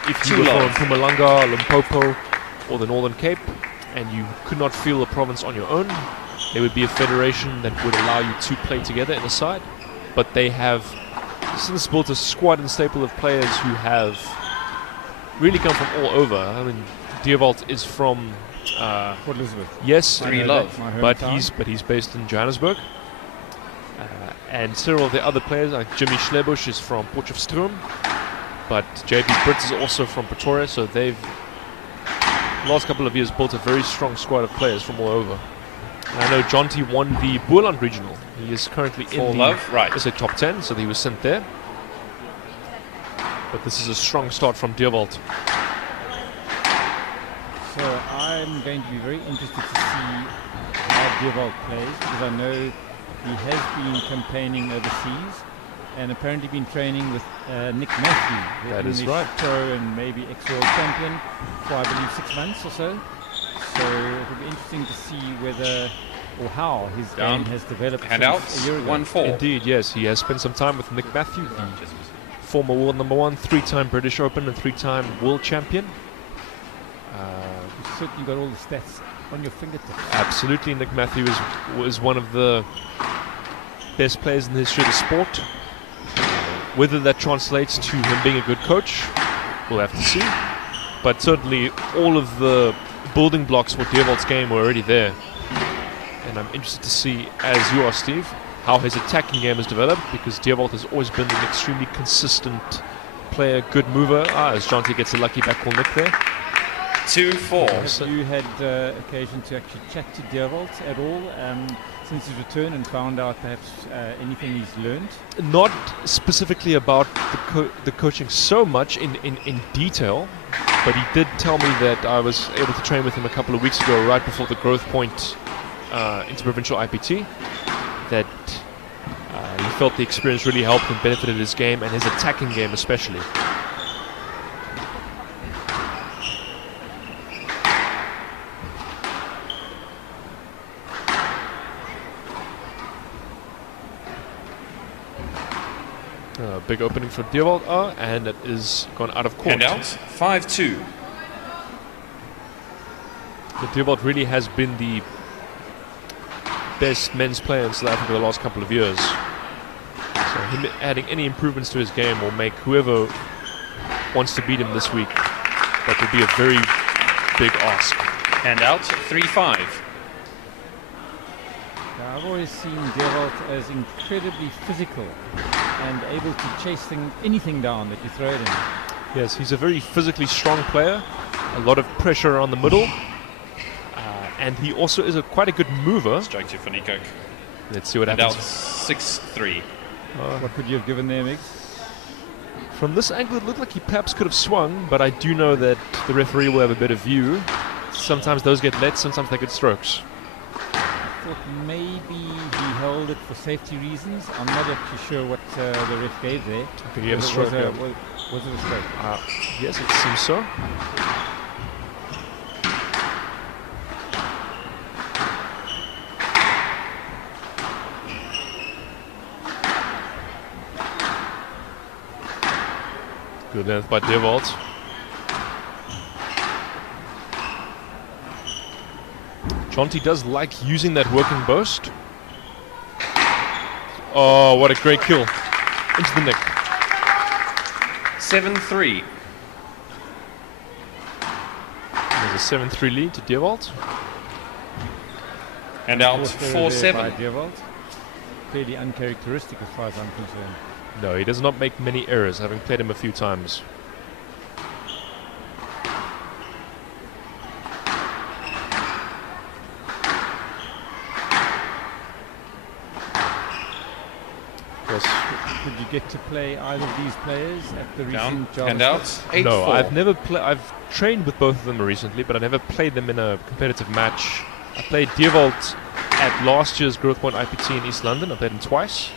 if you were from Mpumalanga, Limpopo or the Northern Cape and you could not field a province on your own, there would be a federation that would allow you to play together in a side. But they have since built a squad and staple of players who have really come from all over. I mean, Dewald is from Port Elizabeth. Yes, but he's based in Johannesburg. And several of the other players, like Jimmy Schlebusch, is from Potchefstroom. But JP Brits is also from Pretoria, so they've, last couple of years, built a very strong squad of players from all over. And I know Jonty won the Boerland Regional. He is currently in the top 10, so he was sent there. But this is a strong start from Dewald. So I'm going to be very interested to see how Dewald plays, because I know he has been campaigning overseas and apparently been training with Nick Matthew, that is right, pro and maybe ex-world champion for I believe 6 months or so. So it'll be interesting to see whether or how his game has developed since a year ago. 1-4. Indeed, yes, he has spent some time with Nick Matthew, the former world #1, 3-time British Open and 3-time world champion. You've certainly got all the stats on your fingertips. Absolutely, Nick Matthew was one of the best players in the history of the sport. Whether that translates to him being a good coach, we'll have to see. But certainly all of the building blocks for Dewald's game were already there. And I'm interested to see, as you are, Steve, how his attacking game has developed, because Dewald has always been an extremely consistent player, good mover. As Jonty gets a lucky backball nick there. 2-4. Have you had occasion to actually chat to Dewald at all since his return and found out perhaps anything he's learned? Not specifically about the coaching so much in detail, but he did tell me that I was able to train with him a couple of weeks ago, right before the Growth Point Interprovincial IPT, that he felt the experience really helped and benefited his game and his attacking game especially. Big opening for Dewald, and it is gone out of court. Handout, 5-2. Dewald really has been the best men's player in South Africa the last couple of years. So him adding any improvements to his game will make whoever wants to beat him this week, that will be a very big ask. Handout, 3-5. I've always seen Dewald as incredibly physical and able to chase anything down that you throw at him. Yes, he's a very physically strong player, a lot of pressure around the middle, and he also is quite a good mover. Strike to van Niekerk. Let's see what happens. happens. 6-3. What would you have given there, Migs? From this angle, it looked like he perhaps could have swung, but I do know that the referee will have a better view. Sometimes those get lets, sometimes they get strokes. I thought maybe he held it for safety reasons. I'm not actually sure what the ref gave there. Okay, he had a stroke. Was it a stroke? Yes, it seems so. Good length by Devold. Jonty does like using that working boast. Oh, what a great kill. Into the neck. 7-3. There's a 7-3 lead to Devold. And out 4-7. Devold. Fairly uncharacteristic as far as I'm concerned. No, he does not make many errors, having played him a few times. Did you get to play either of these players at the recent Java and out. Cup? 8-4. No, I've never I've trained with both of them recently, but I never played them in a competitive match. I played Devold at last year's Growth Point IPT in East London. I played him twice,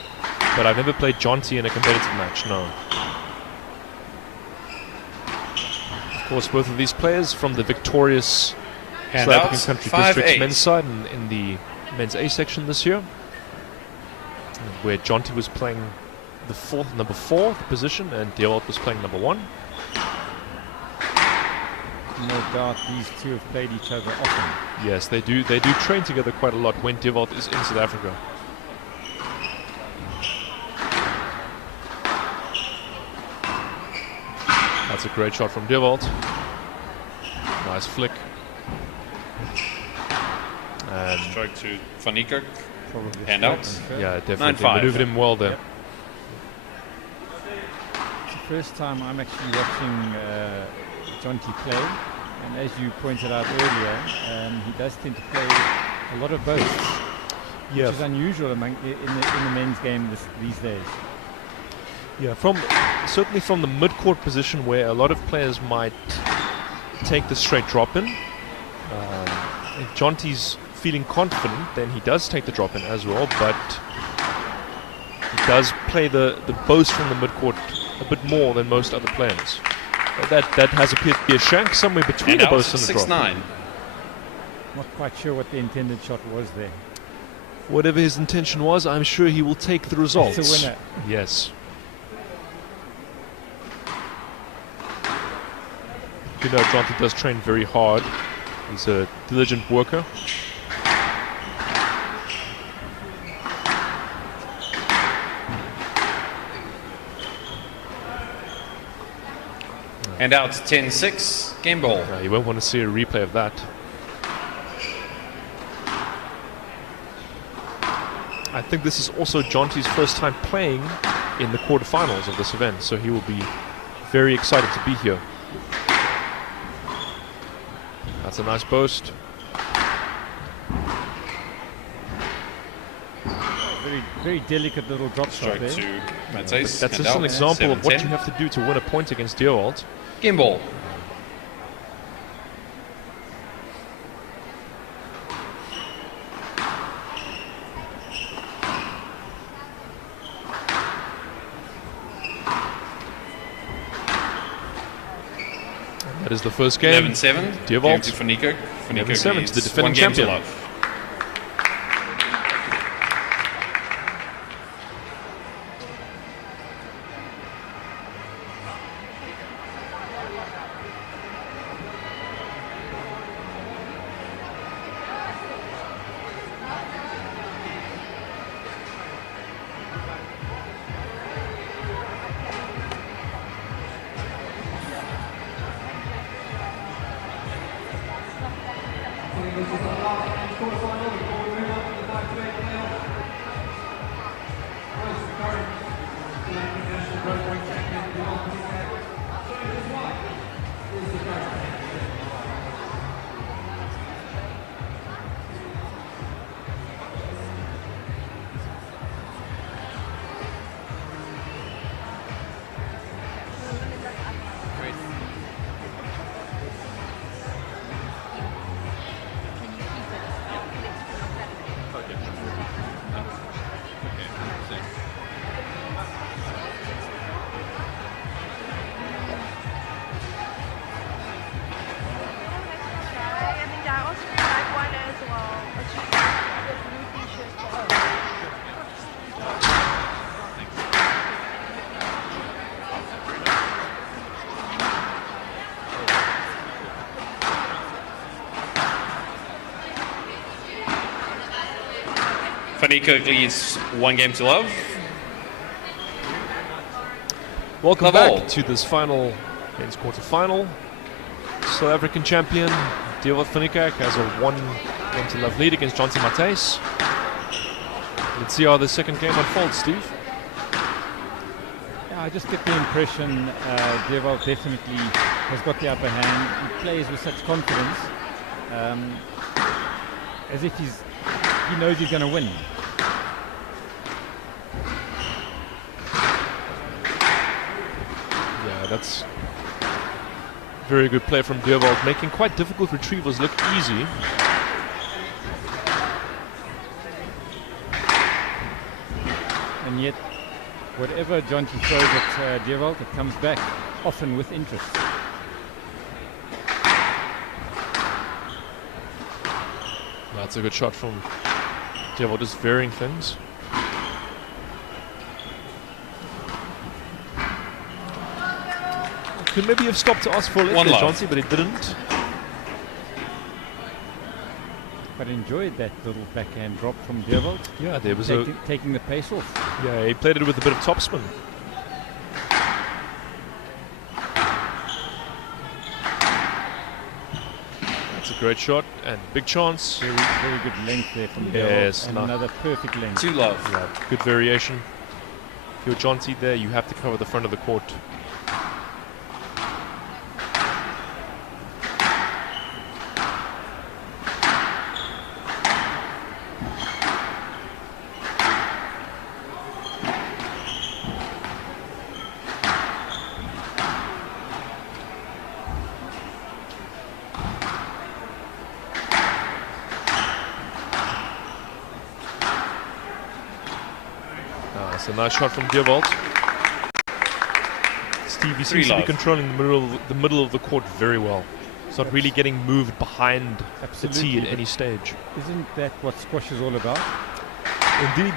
but I've never played Jonty in a competitive match, no. Of course, both of these players from the victorious South African Country Districts men's side in the men's A section this year, where Jonty was playing the number 4 position and Devold was playing number 1. No doubt these two have played each other often. Yes, they do. They do train together quite a lot when Devold is in South Africa. That's a great shot from Devold. Nice flick. And stroke to Van Niekerk. Hand out. Yeah, definitely 9-5. maneuvered him well there. Yep. It's the first time I'm actually watching Jonty play, and as you pointed out earlier, he does tend to play a lot of boasts, which is unusual in the men's game these days. Yeah, certainly from the mid-court position where a lot of players might take the straight drop in. If Jonty's feeling confident, then he does take the drop in as well, but he does play the boast from the mid-court a bit more than most other players. That has appeared to be a shank somewhere between the boast and the drop. 6-9. Not quite sure what the intended shot was there. Whatever his intention was, I'm sure he will take the results. It's a winner. Yes. You know, Jonty does train very hard. He's a diligent worker. And out 10-6, game ball. You won't want to see a replay of that. I think this is also Jonty's first time playing in the quarterfinals of this event, so he will be very excited to be here. That's a nice boast. Very, very delicate little drop shot there. That's just an example of what you have to do to win a point against Devold. Game ball. That is the first game. 11-7. Devold. To Van Niekerk. Van Niekerk 11-7 to the defending one game to champion. love. Van Niekerk leads 1-0. Welcome Love all. back to this final men's quarterfinal. South African champion Dewald van Niekerk has a 1-0 lead against Jonty Matthys. Let's see how the second game unfolds, Steve. Yeah, I just get the impression Dewald definitely has got the upper hand. He plays with such confidence, as if he knows he's going to win. Yeah, that's very good play from Dewald, making quite difficult retrievals look easy. And yet, whatever Jonty throws at Dewald, it comes back often with interest. That's a good shot from Dewald, just varying things. Could maybe have stopped to ask for a lift there, Jonty, but he didn't. But enjoyed that little backhand drop from Dewald. Yeah, there was taking the pace off. Yeah, he played it with a bit of topspin. That's a great shot and big chance. Very good length there from Dewald. Yes, and another perfect length. Too low. Yeah, good variation. If you're Jonty there, you have to cover the front of the court. That's a nice shot from Dewald. Steve, he seems to be controlling the middle of the court very well. It's not really getting moved behind the tee at any stage. Isn't that what squash is all about? Indeed,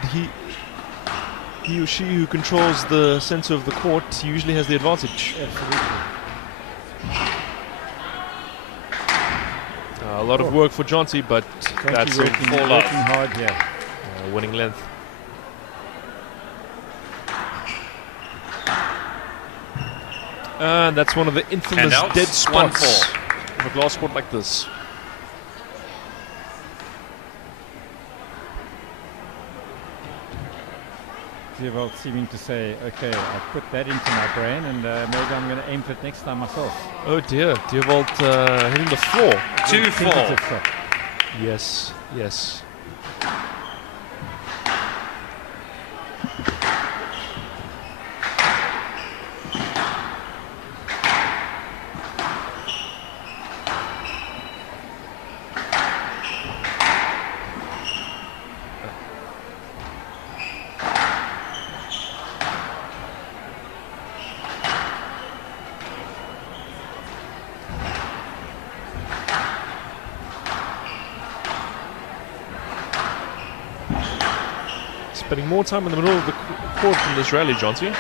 he or she who controls the center of the court usually has the advantage. Absolutely. A lot of work for Jonty, but that's working hard here. Winning length. And that's one of the infamous dead spots of a glass court like this. Dewald seeming to say, okay, I put that into my brain and maybe I'm going to aim for it next time myself. Oh dear, Dewald hitting the floor. 2-4. Yes, yes. Spending more time in the middle of the court in this rally, Jonty.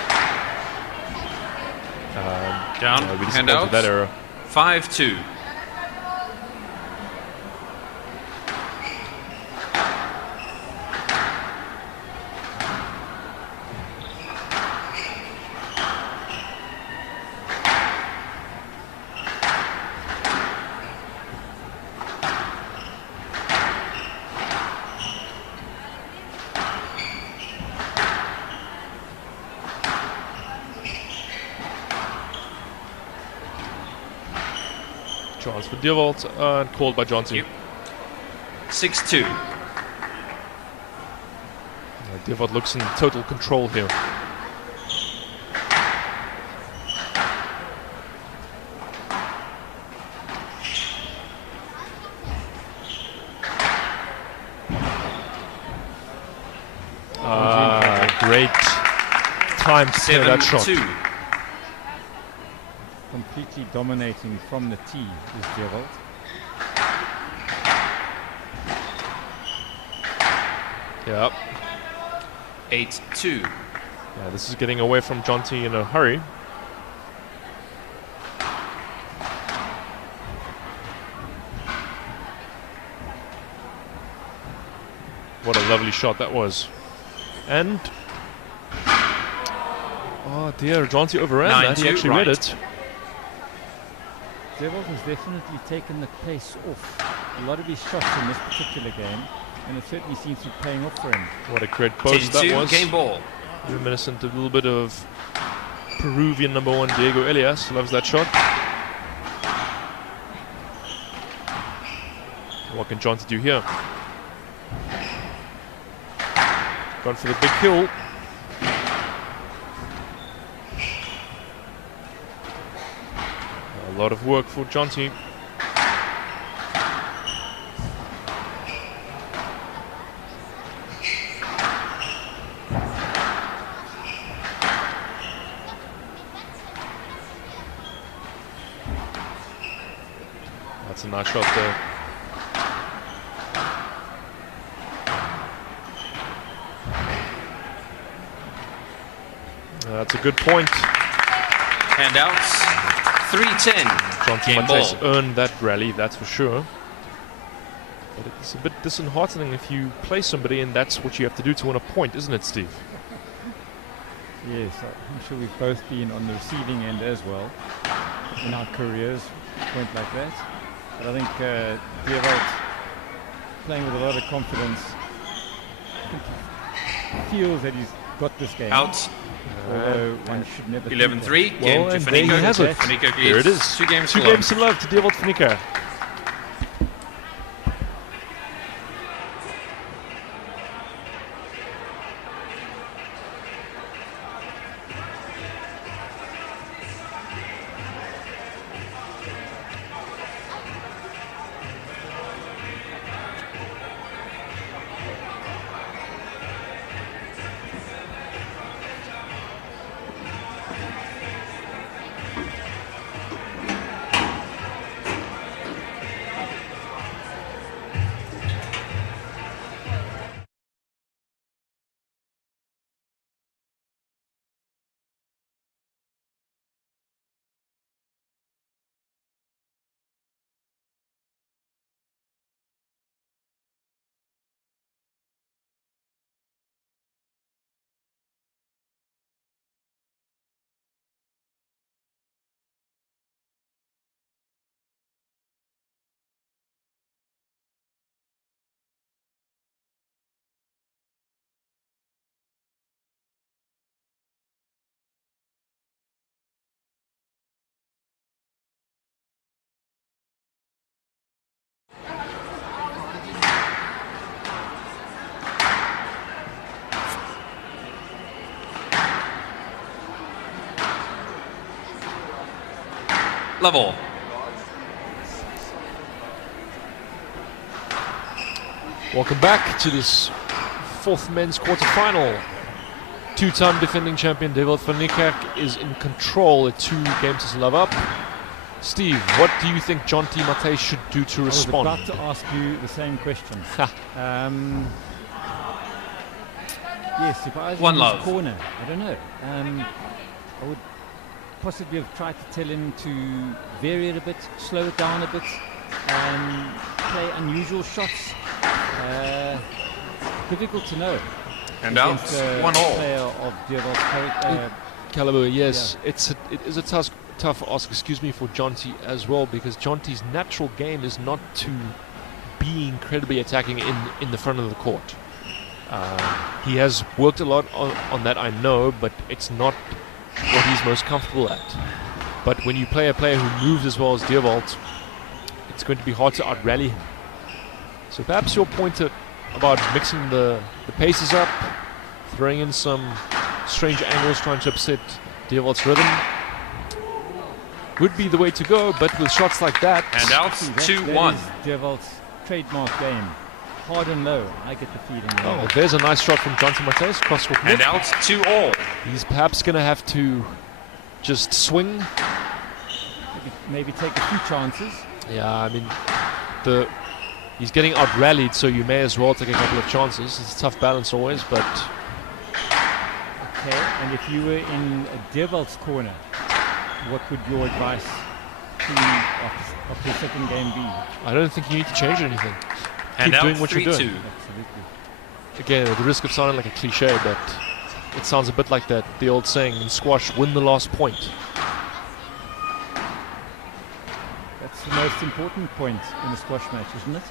Down, really hand out. That error. 5-2. Chance for Dewald and called by Jonty. 6-2. Dewald looks in total control here. Great time to play that shot. 7-2. Completely dominating from the tee is Dewald. Yep. 8-2. Yeah, this is getting away from Jonty in a hurry. What a lovely shot that was. And oh dear, Jonty overran that. He actually read it. Devold has definitely taken the pace off a lot of his shots in this particular game, and it certainly seems to be paying off for him. What a great post that was. Game ball. Reminiscent of a little bit of Peruvian #1 Diego Elias. Loves that shot. What can Jonty do here? Gone for the big kill. A lot of work for Jonty. That's a nice shot there. That's a good point. Handouts. 3-10. Jonty Matthys earned that rally, that's for sure. But it's a bit disheartening if you play somebody and that's what you have to do to win a point, isn't it, Steve? Yes, I'm sure we've both been on the receiving end as well in our careers, a point like that. But I think Devold, playing with a lot of confidence, feels that he's got this game. Out. Although one should never 11-3, game to and there you have Finico. it. Finico There it leads is. 2 games Two to love. games to love to Devold Finico. Level. Welcome back to this 4th men's quarterfinal. 2-time defending champion Devold Finico is in control at 2 games to love up. Steve, what do you think Jonty Matthys should do to respond? I was about to ask you the same question. Yes, if I was in his corner, I don't know. I would possibly have tried to tell him to vary it a bit, slow it down a bit, play unusual shots. Difficult to know. And out, 1-all. Player of Devold's caliber, yes. Yeah. It is a tough ask, for Jonty as well, because Jonty's natural game is not to be incredibly attacking in the front of the court. He has worked a lot on that, I know, but it's not what he's most comfortable at. But when you play a player who moves as well as Devold, it's going to be hard to out-rally him. So perhaps your point about mixing the paces up, throwing in some strange angles, trying to upset Devold's rhythm, would be the way to go, but with shots like that... And out, 2-1. Devold's trademark game. Hard and low, I get the feeling. Oh, there's a nice shot from Jonty Matthys, cross-court. And out, 2-all. He's perhaps going to have to just swing. Maybe take a few chances. Yeah, I mean, he's getting out-rallied, so you may as well take a couple of chances. It's a tough balance always, but... Okay, and if you were in Devold's corner, what would your advice of the second game be? I don't think you need to change anything. And Keep out, doing what 3-2. you're doing. Absolutely. again, at the risk of sounding like a cliche, but it sounds a bit like that, the old saying in squash, win the last point. That's the most important point in a squash match, isn't it?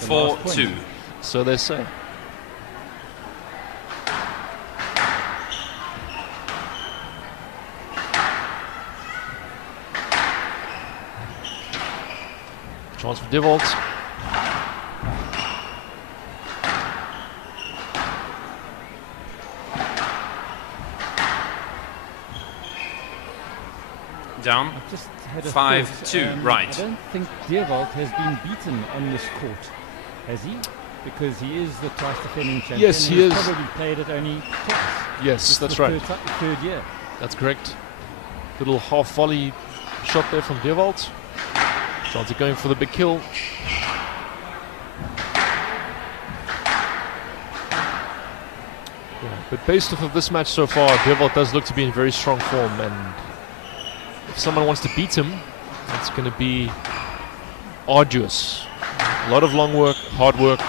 The last point. 4-2. So they say. Chance for Devold. Down. I've just had a 5-2, thought. right. I don't think Deerwold has been beaten on this court, has he? Because he is the twice defending champion. Yes, he He's is. probably played it only twice. Yes, This that's is the right. Third year. That's correct. Little half volley shot there from Deerwold. Chance going for the big kill. Yeah, but based off of this match so far, Deerwold does look to be in very strong form, and if someone wants to beat him, it's going to be arduous. A lot of long work, hard work.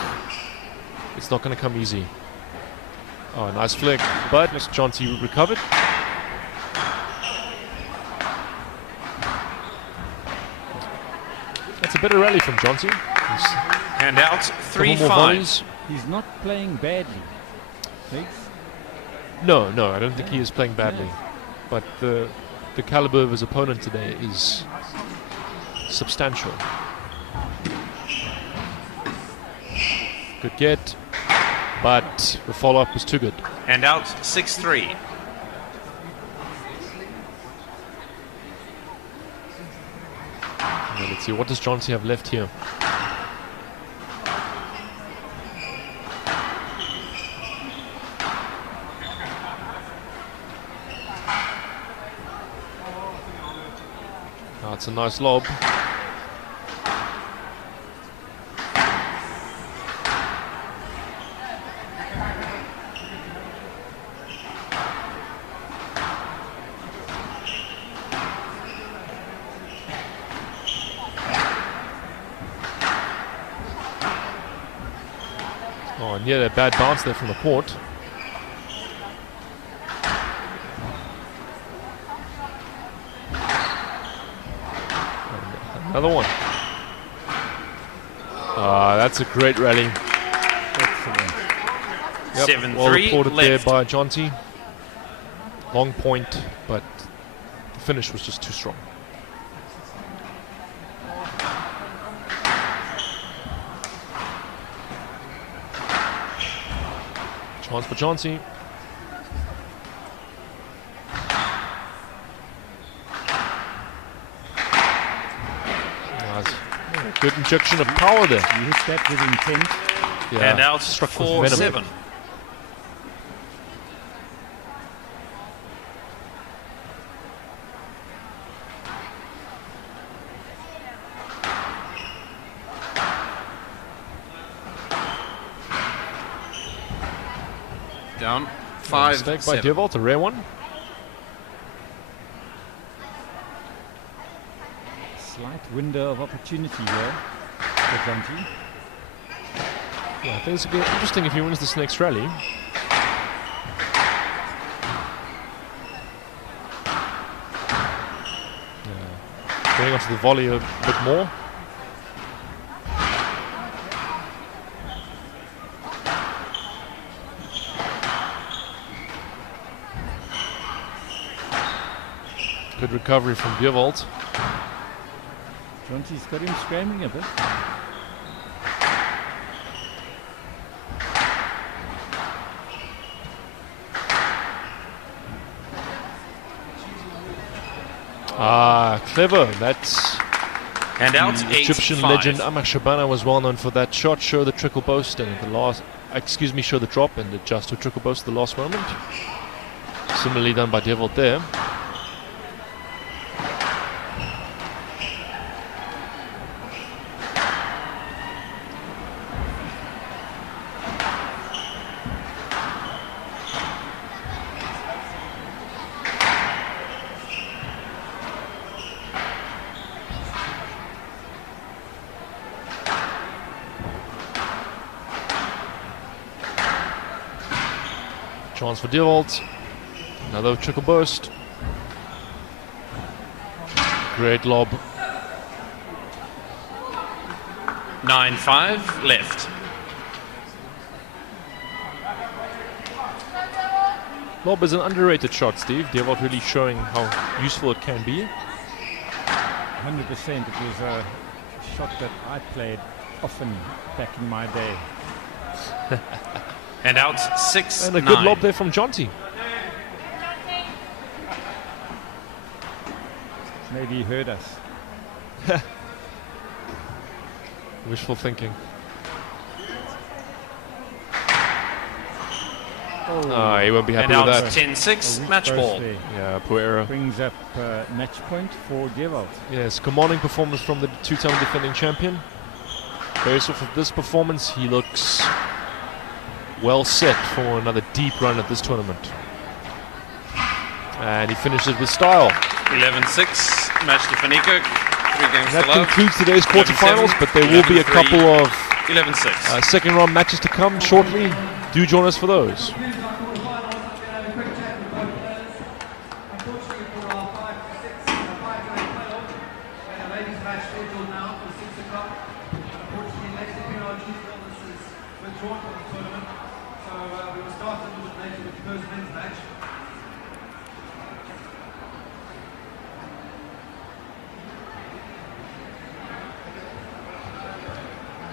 It's not going to come easy. Oh, nice flick, but Jonty recovered. That's a better rally from Jonty. And out, 3-5. He's not playing badly. Thanks. No, I don't think he is playing badly. But the caliber of his opponent today is substantial. Good get, but the follow-up was too good. And out, 6-3. Well, let's see, what does Jonty have left here? That's a nice lob. Oh, and yeah, a bad bounce there from the court. Another one. That's a great rally. Excellent. Yep, 7-3 well reported there left. by Jonty. Long point, but the finish was just too strong. Chance for Jonty. Good injection of power there. You hit that with intent. Yeah, And out, struck with venom. 4-7. Down, 5-7. Mistake by Devold, a rare one. Slight window of opportunity here for Jonty. Yeah, I think it's going to be interesting if he wins this next rally. Yeah. Getting onto the volley a bit more. Good recovery from Devold. Jonty's got him scrambling a bit. Clever. That's and out, the Egyptian 8-5. legend Amar Shabana was well known for that shot. Show the trickle post and the last. Show the drop and adjust to trickle post at the last moment. Similarly done by Devold there. chance for Dewald. Another trickle burst. Great lob. 9-5 left. Lob is an underrated shot, Steve. Dewald really showing how useful it can be. 100%. It was a shot that I played often back in my day. And out 6-9. And a good lob there from Jonty. Maybe he heard us. Wishful thinking. Oh, he won't be happy and with out that. 10-6, match ball. Yeah, poor error. Brings up match point for Dewald. Yes, commanding performance from the two-time defending champion. Based off of this performance, he looks well set for another deep run at this tournament. And he finishes with style. 11-6, match to Faniko. 3 games That to love. concludes today's quarterfinals, but there will be a 11-3, couple of 11-6. second round matches to come shortly. Do join us for those.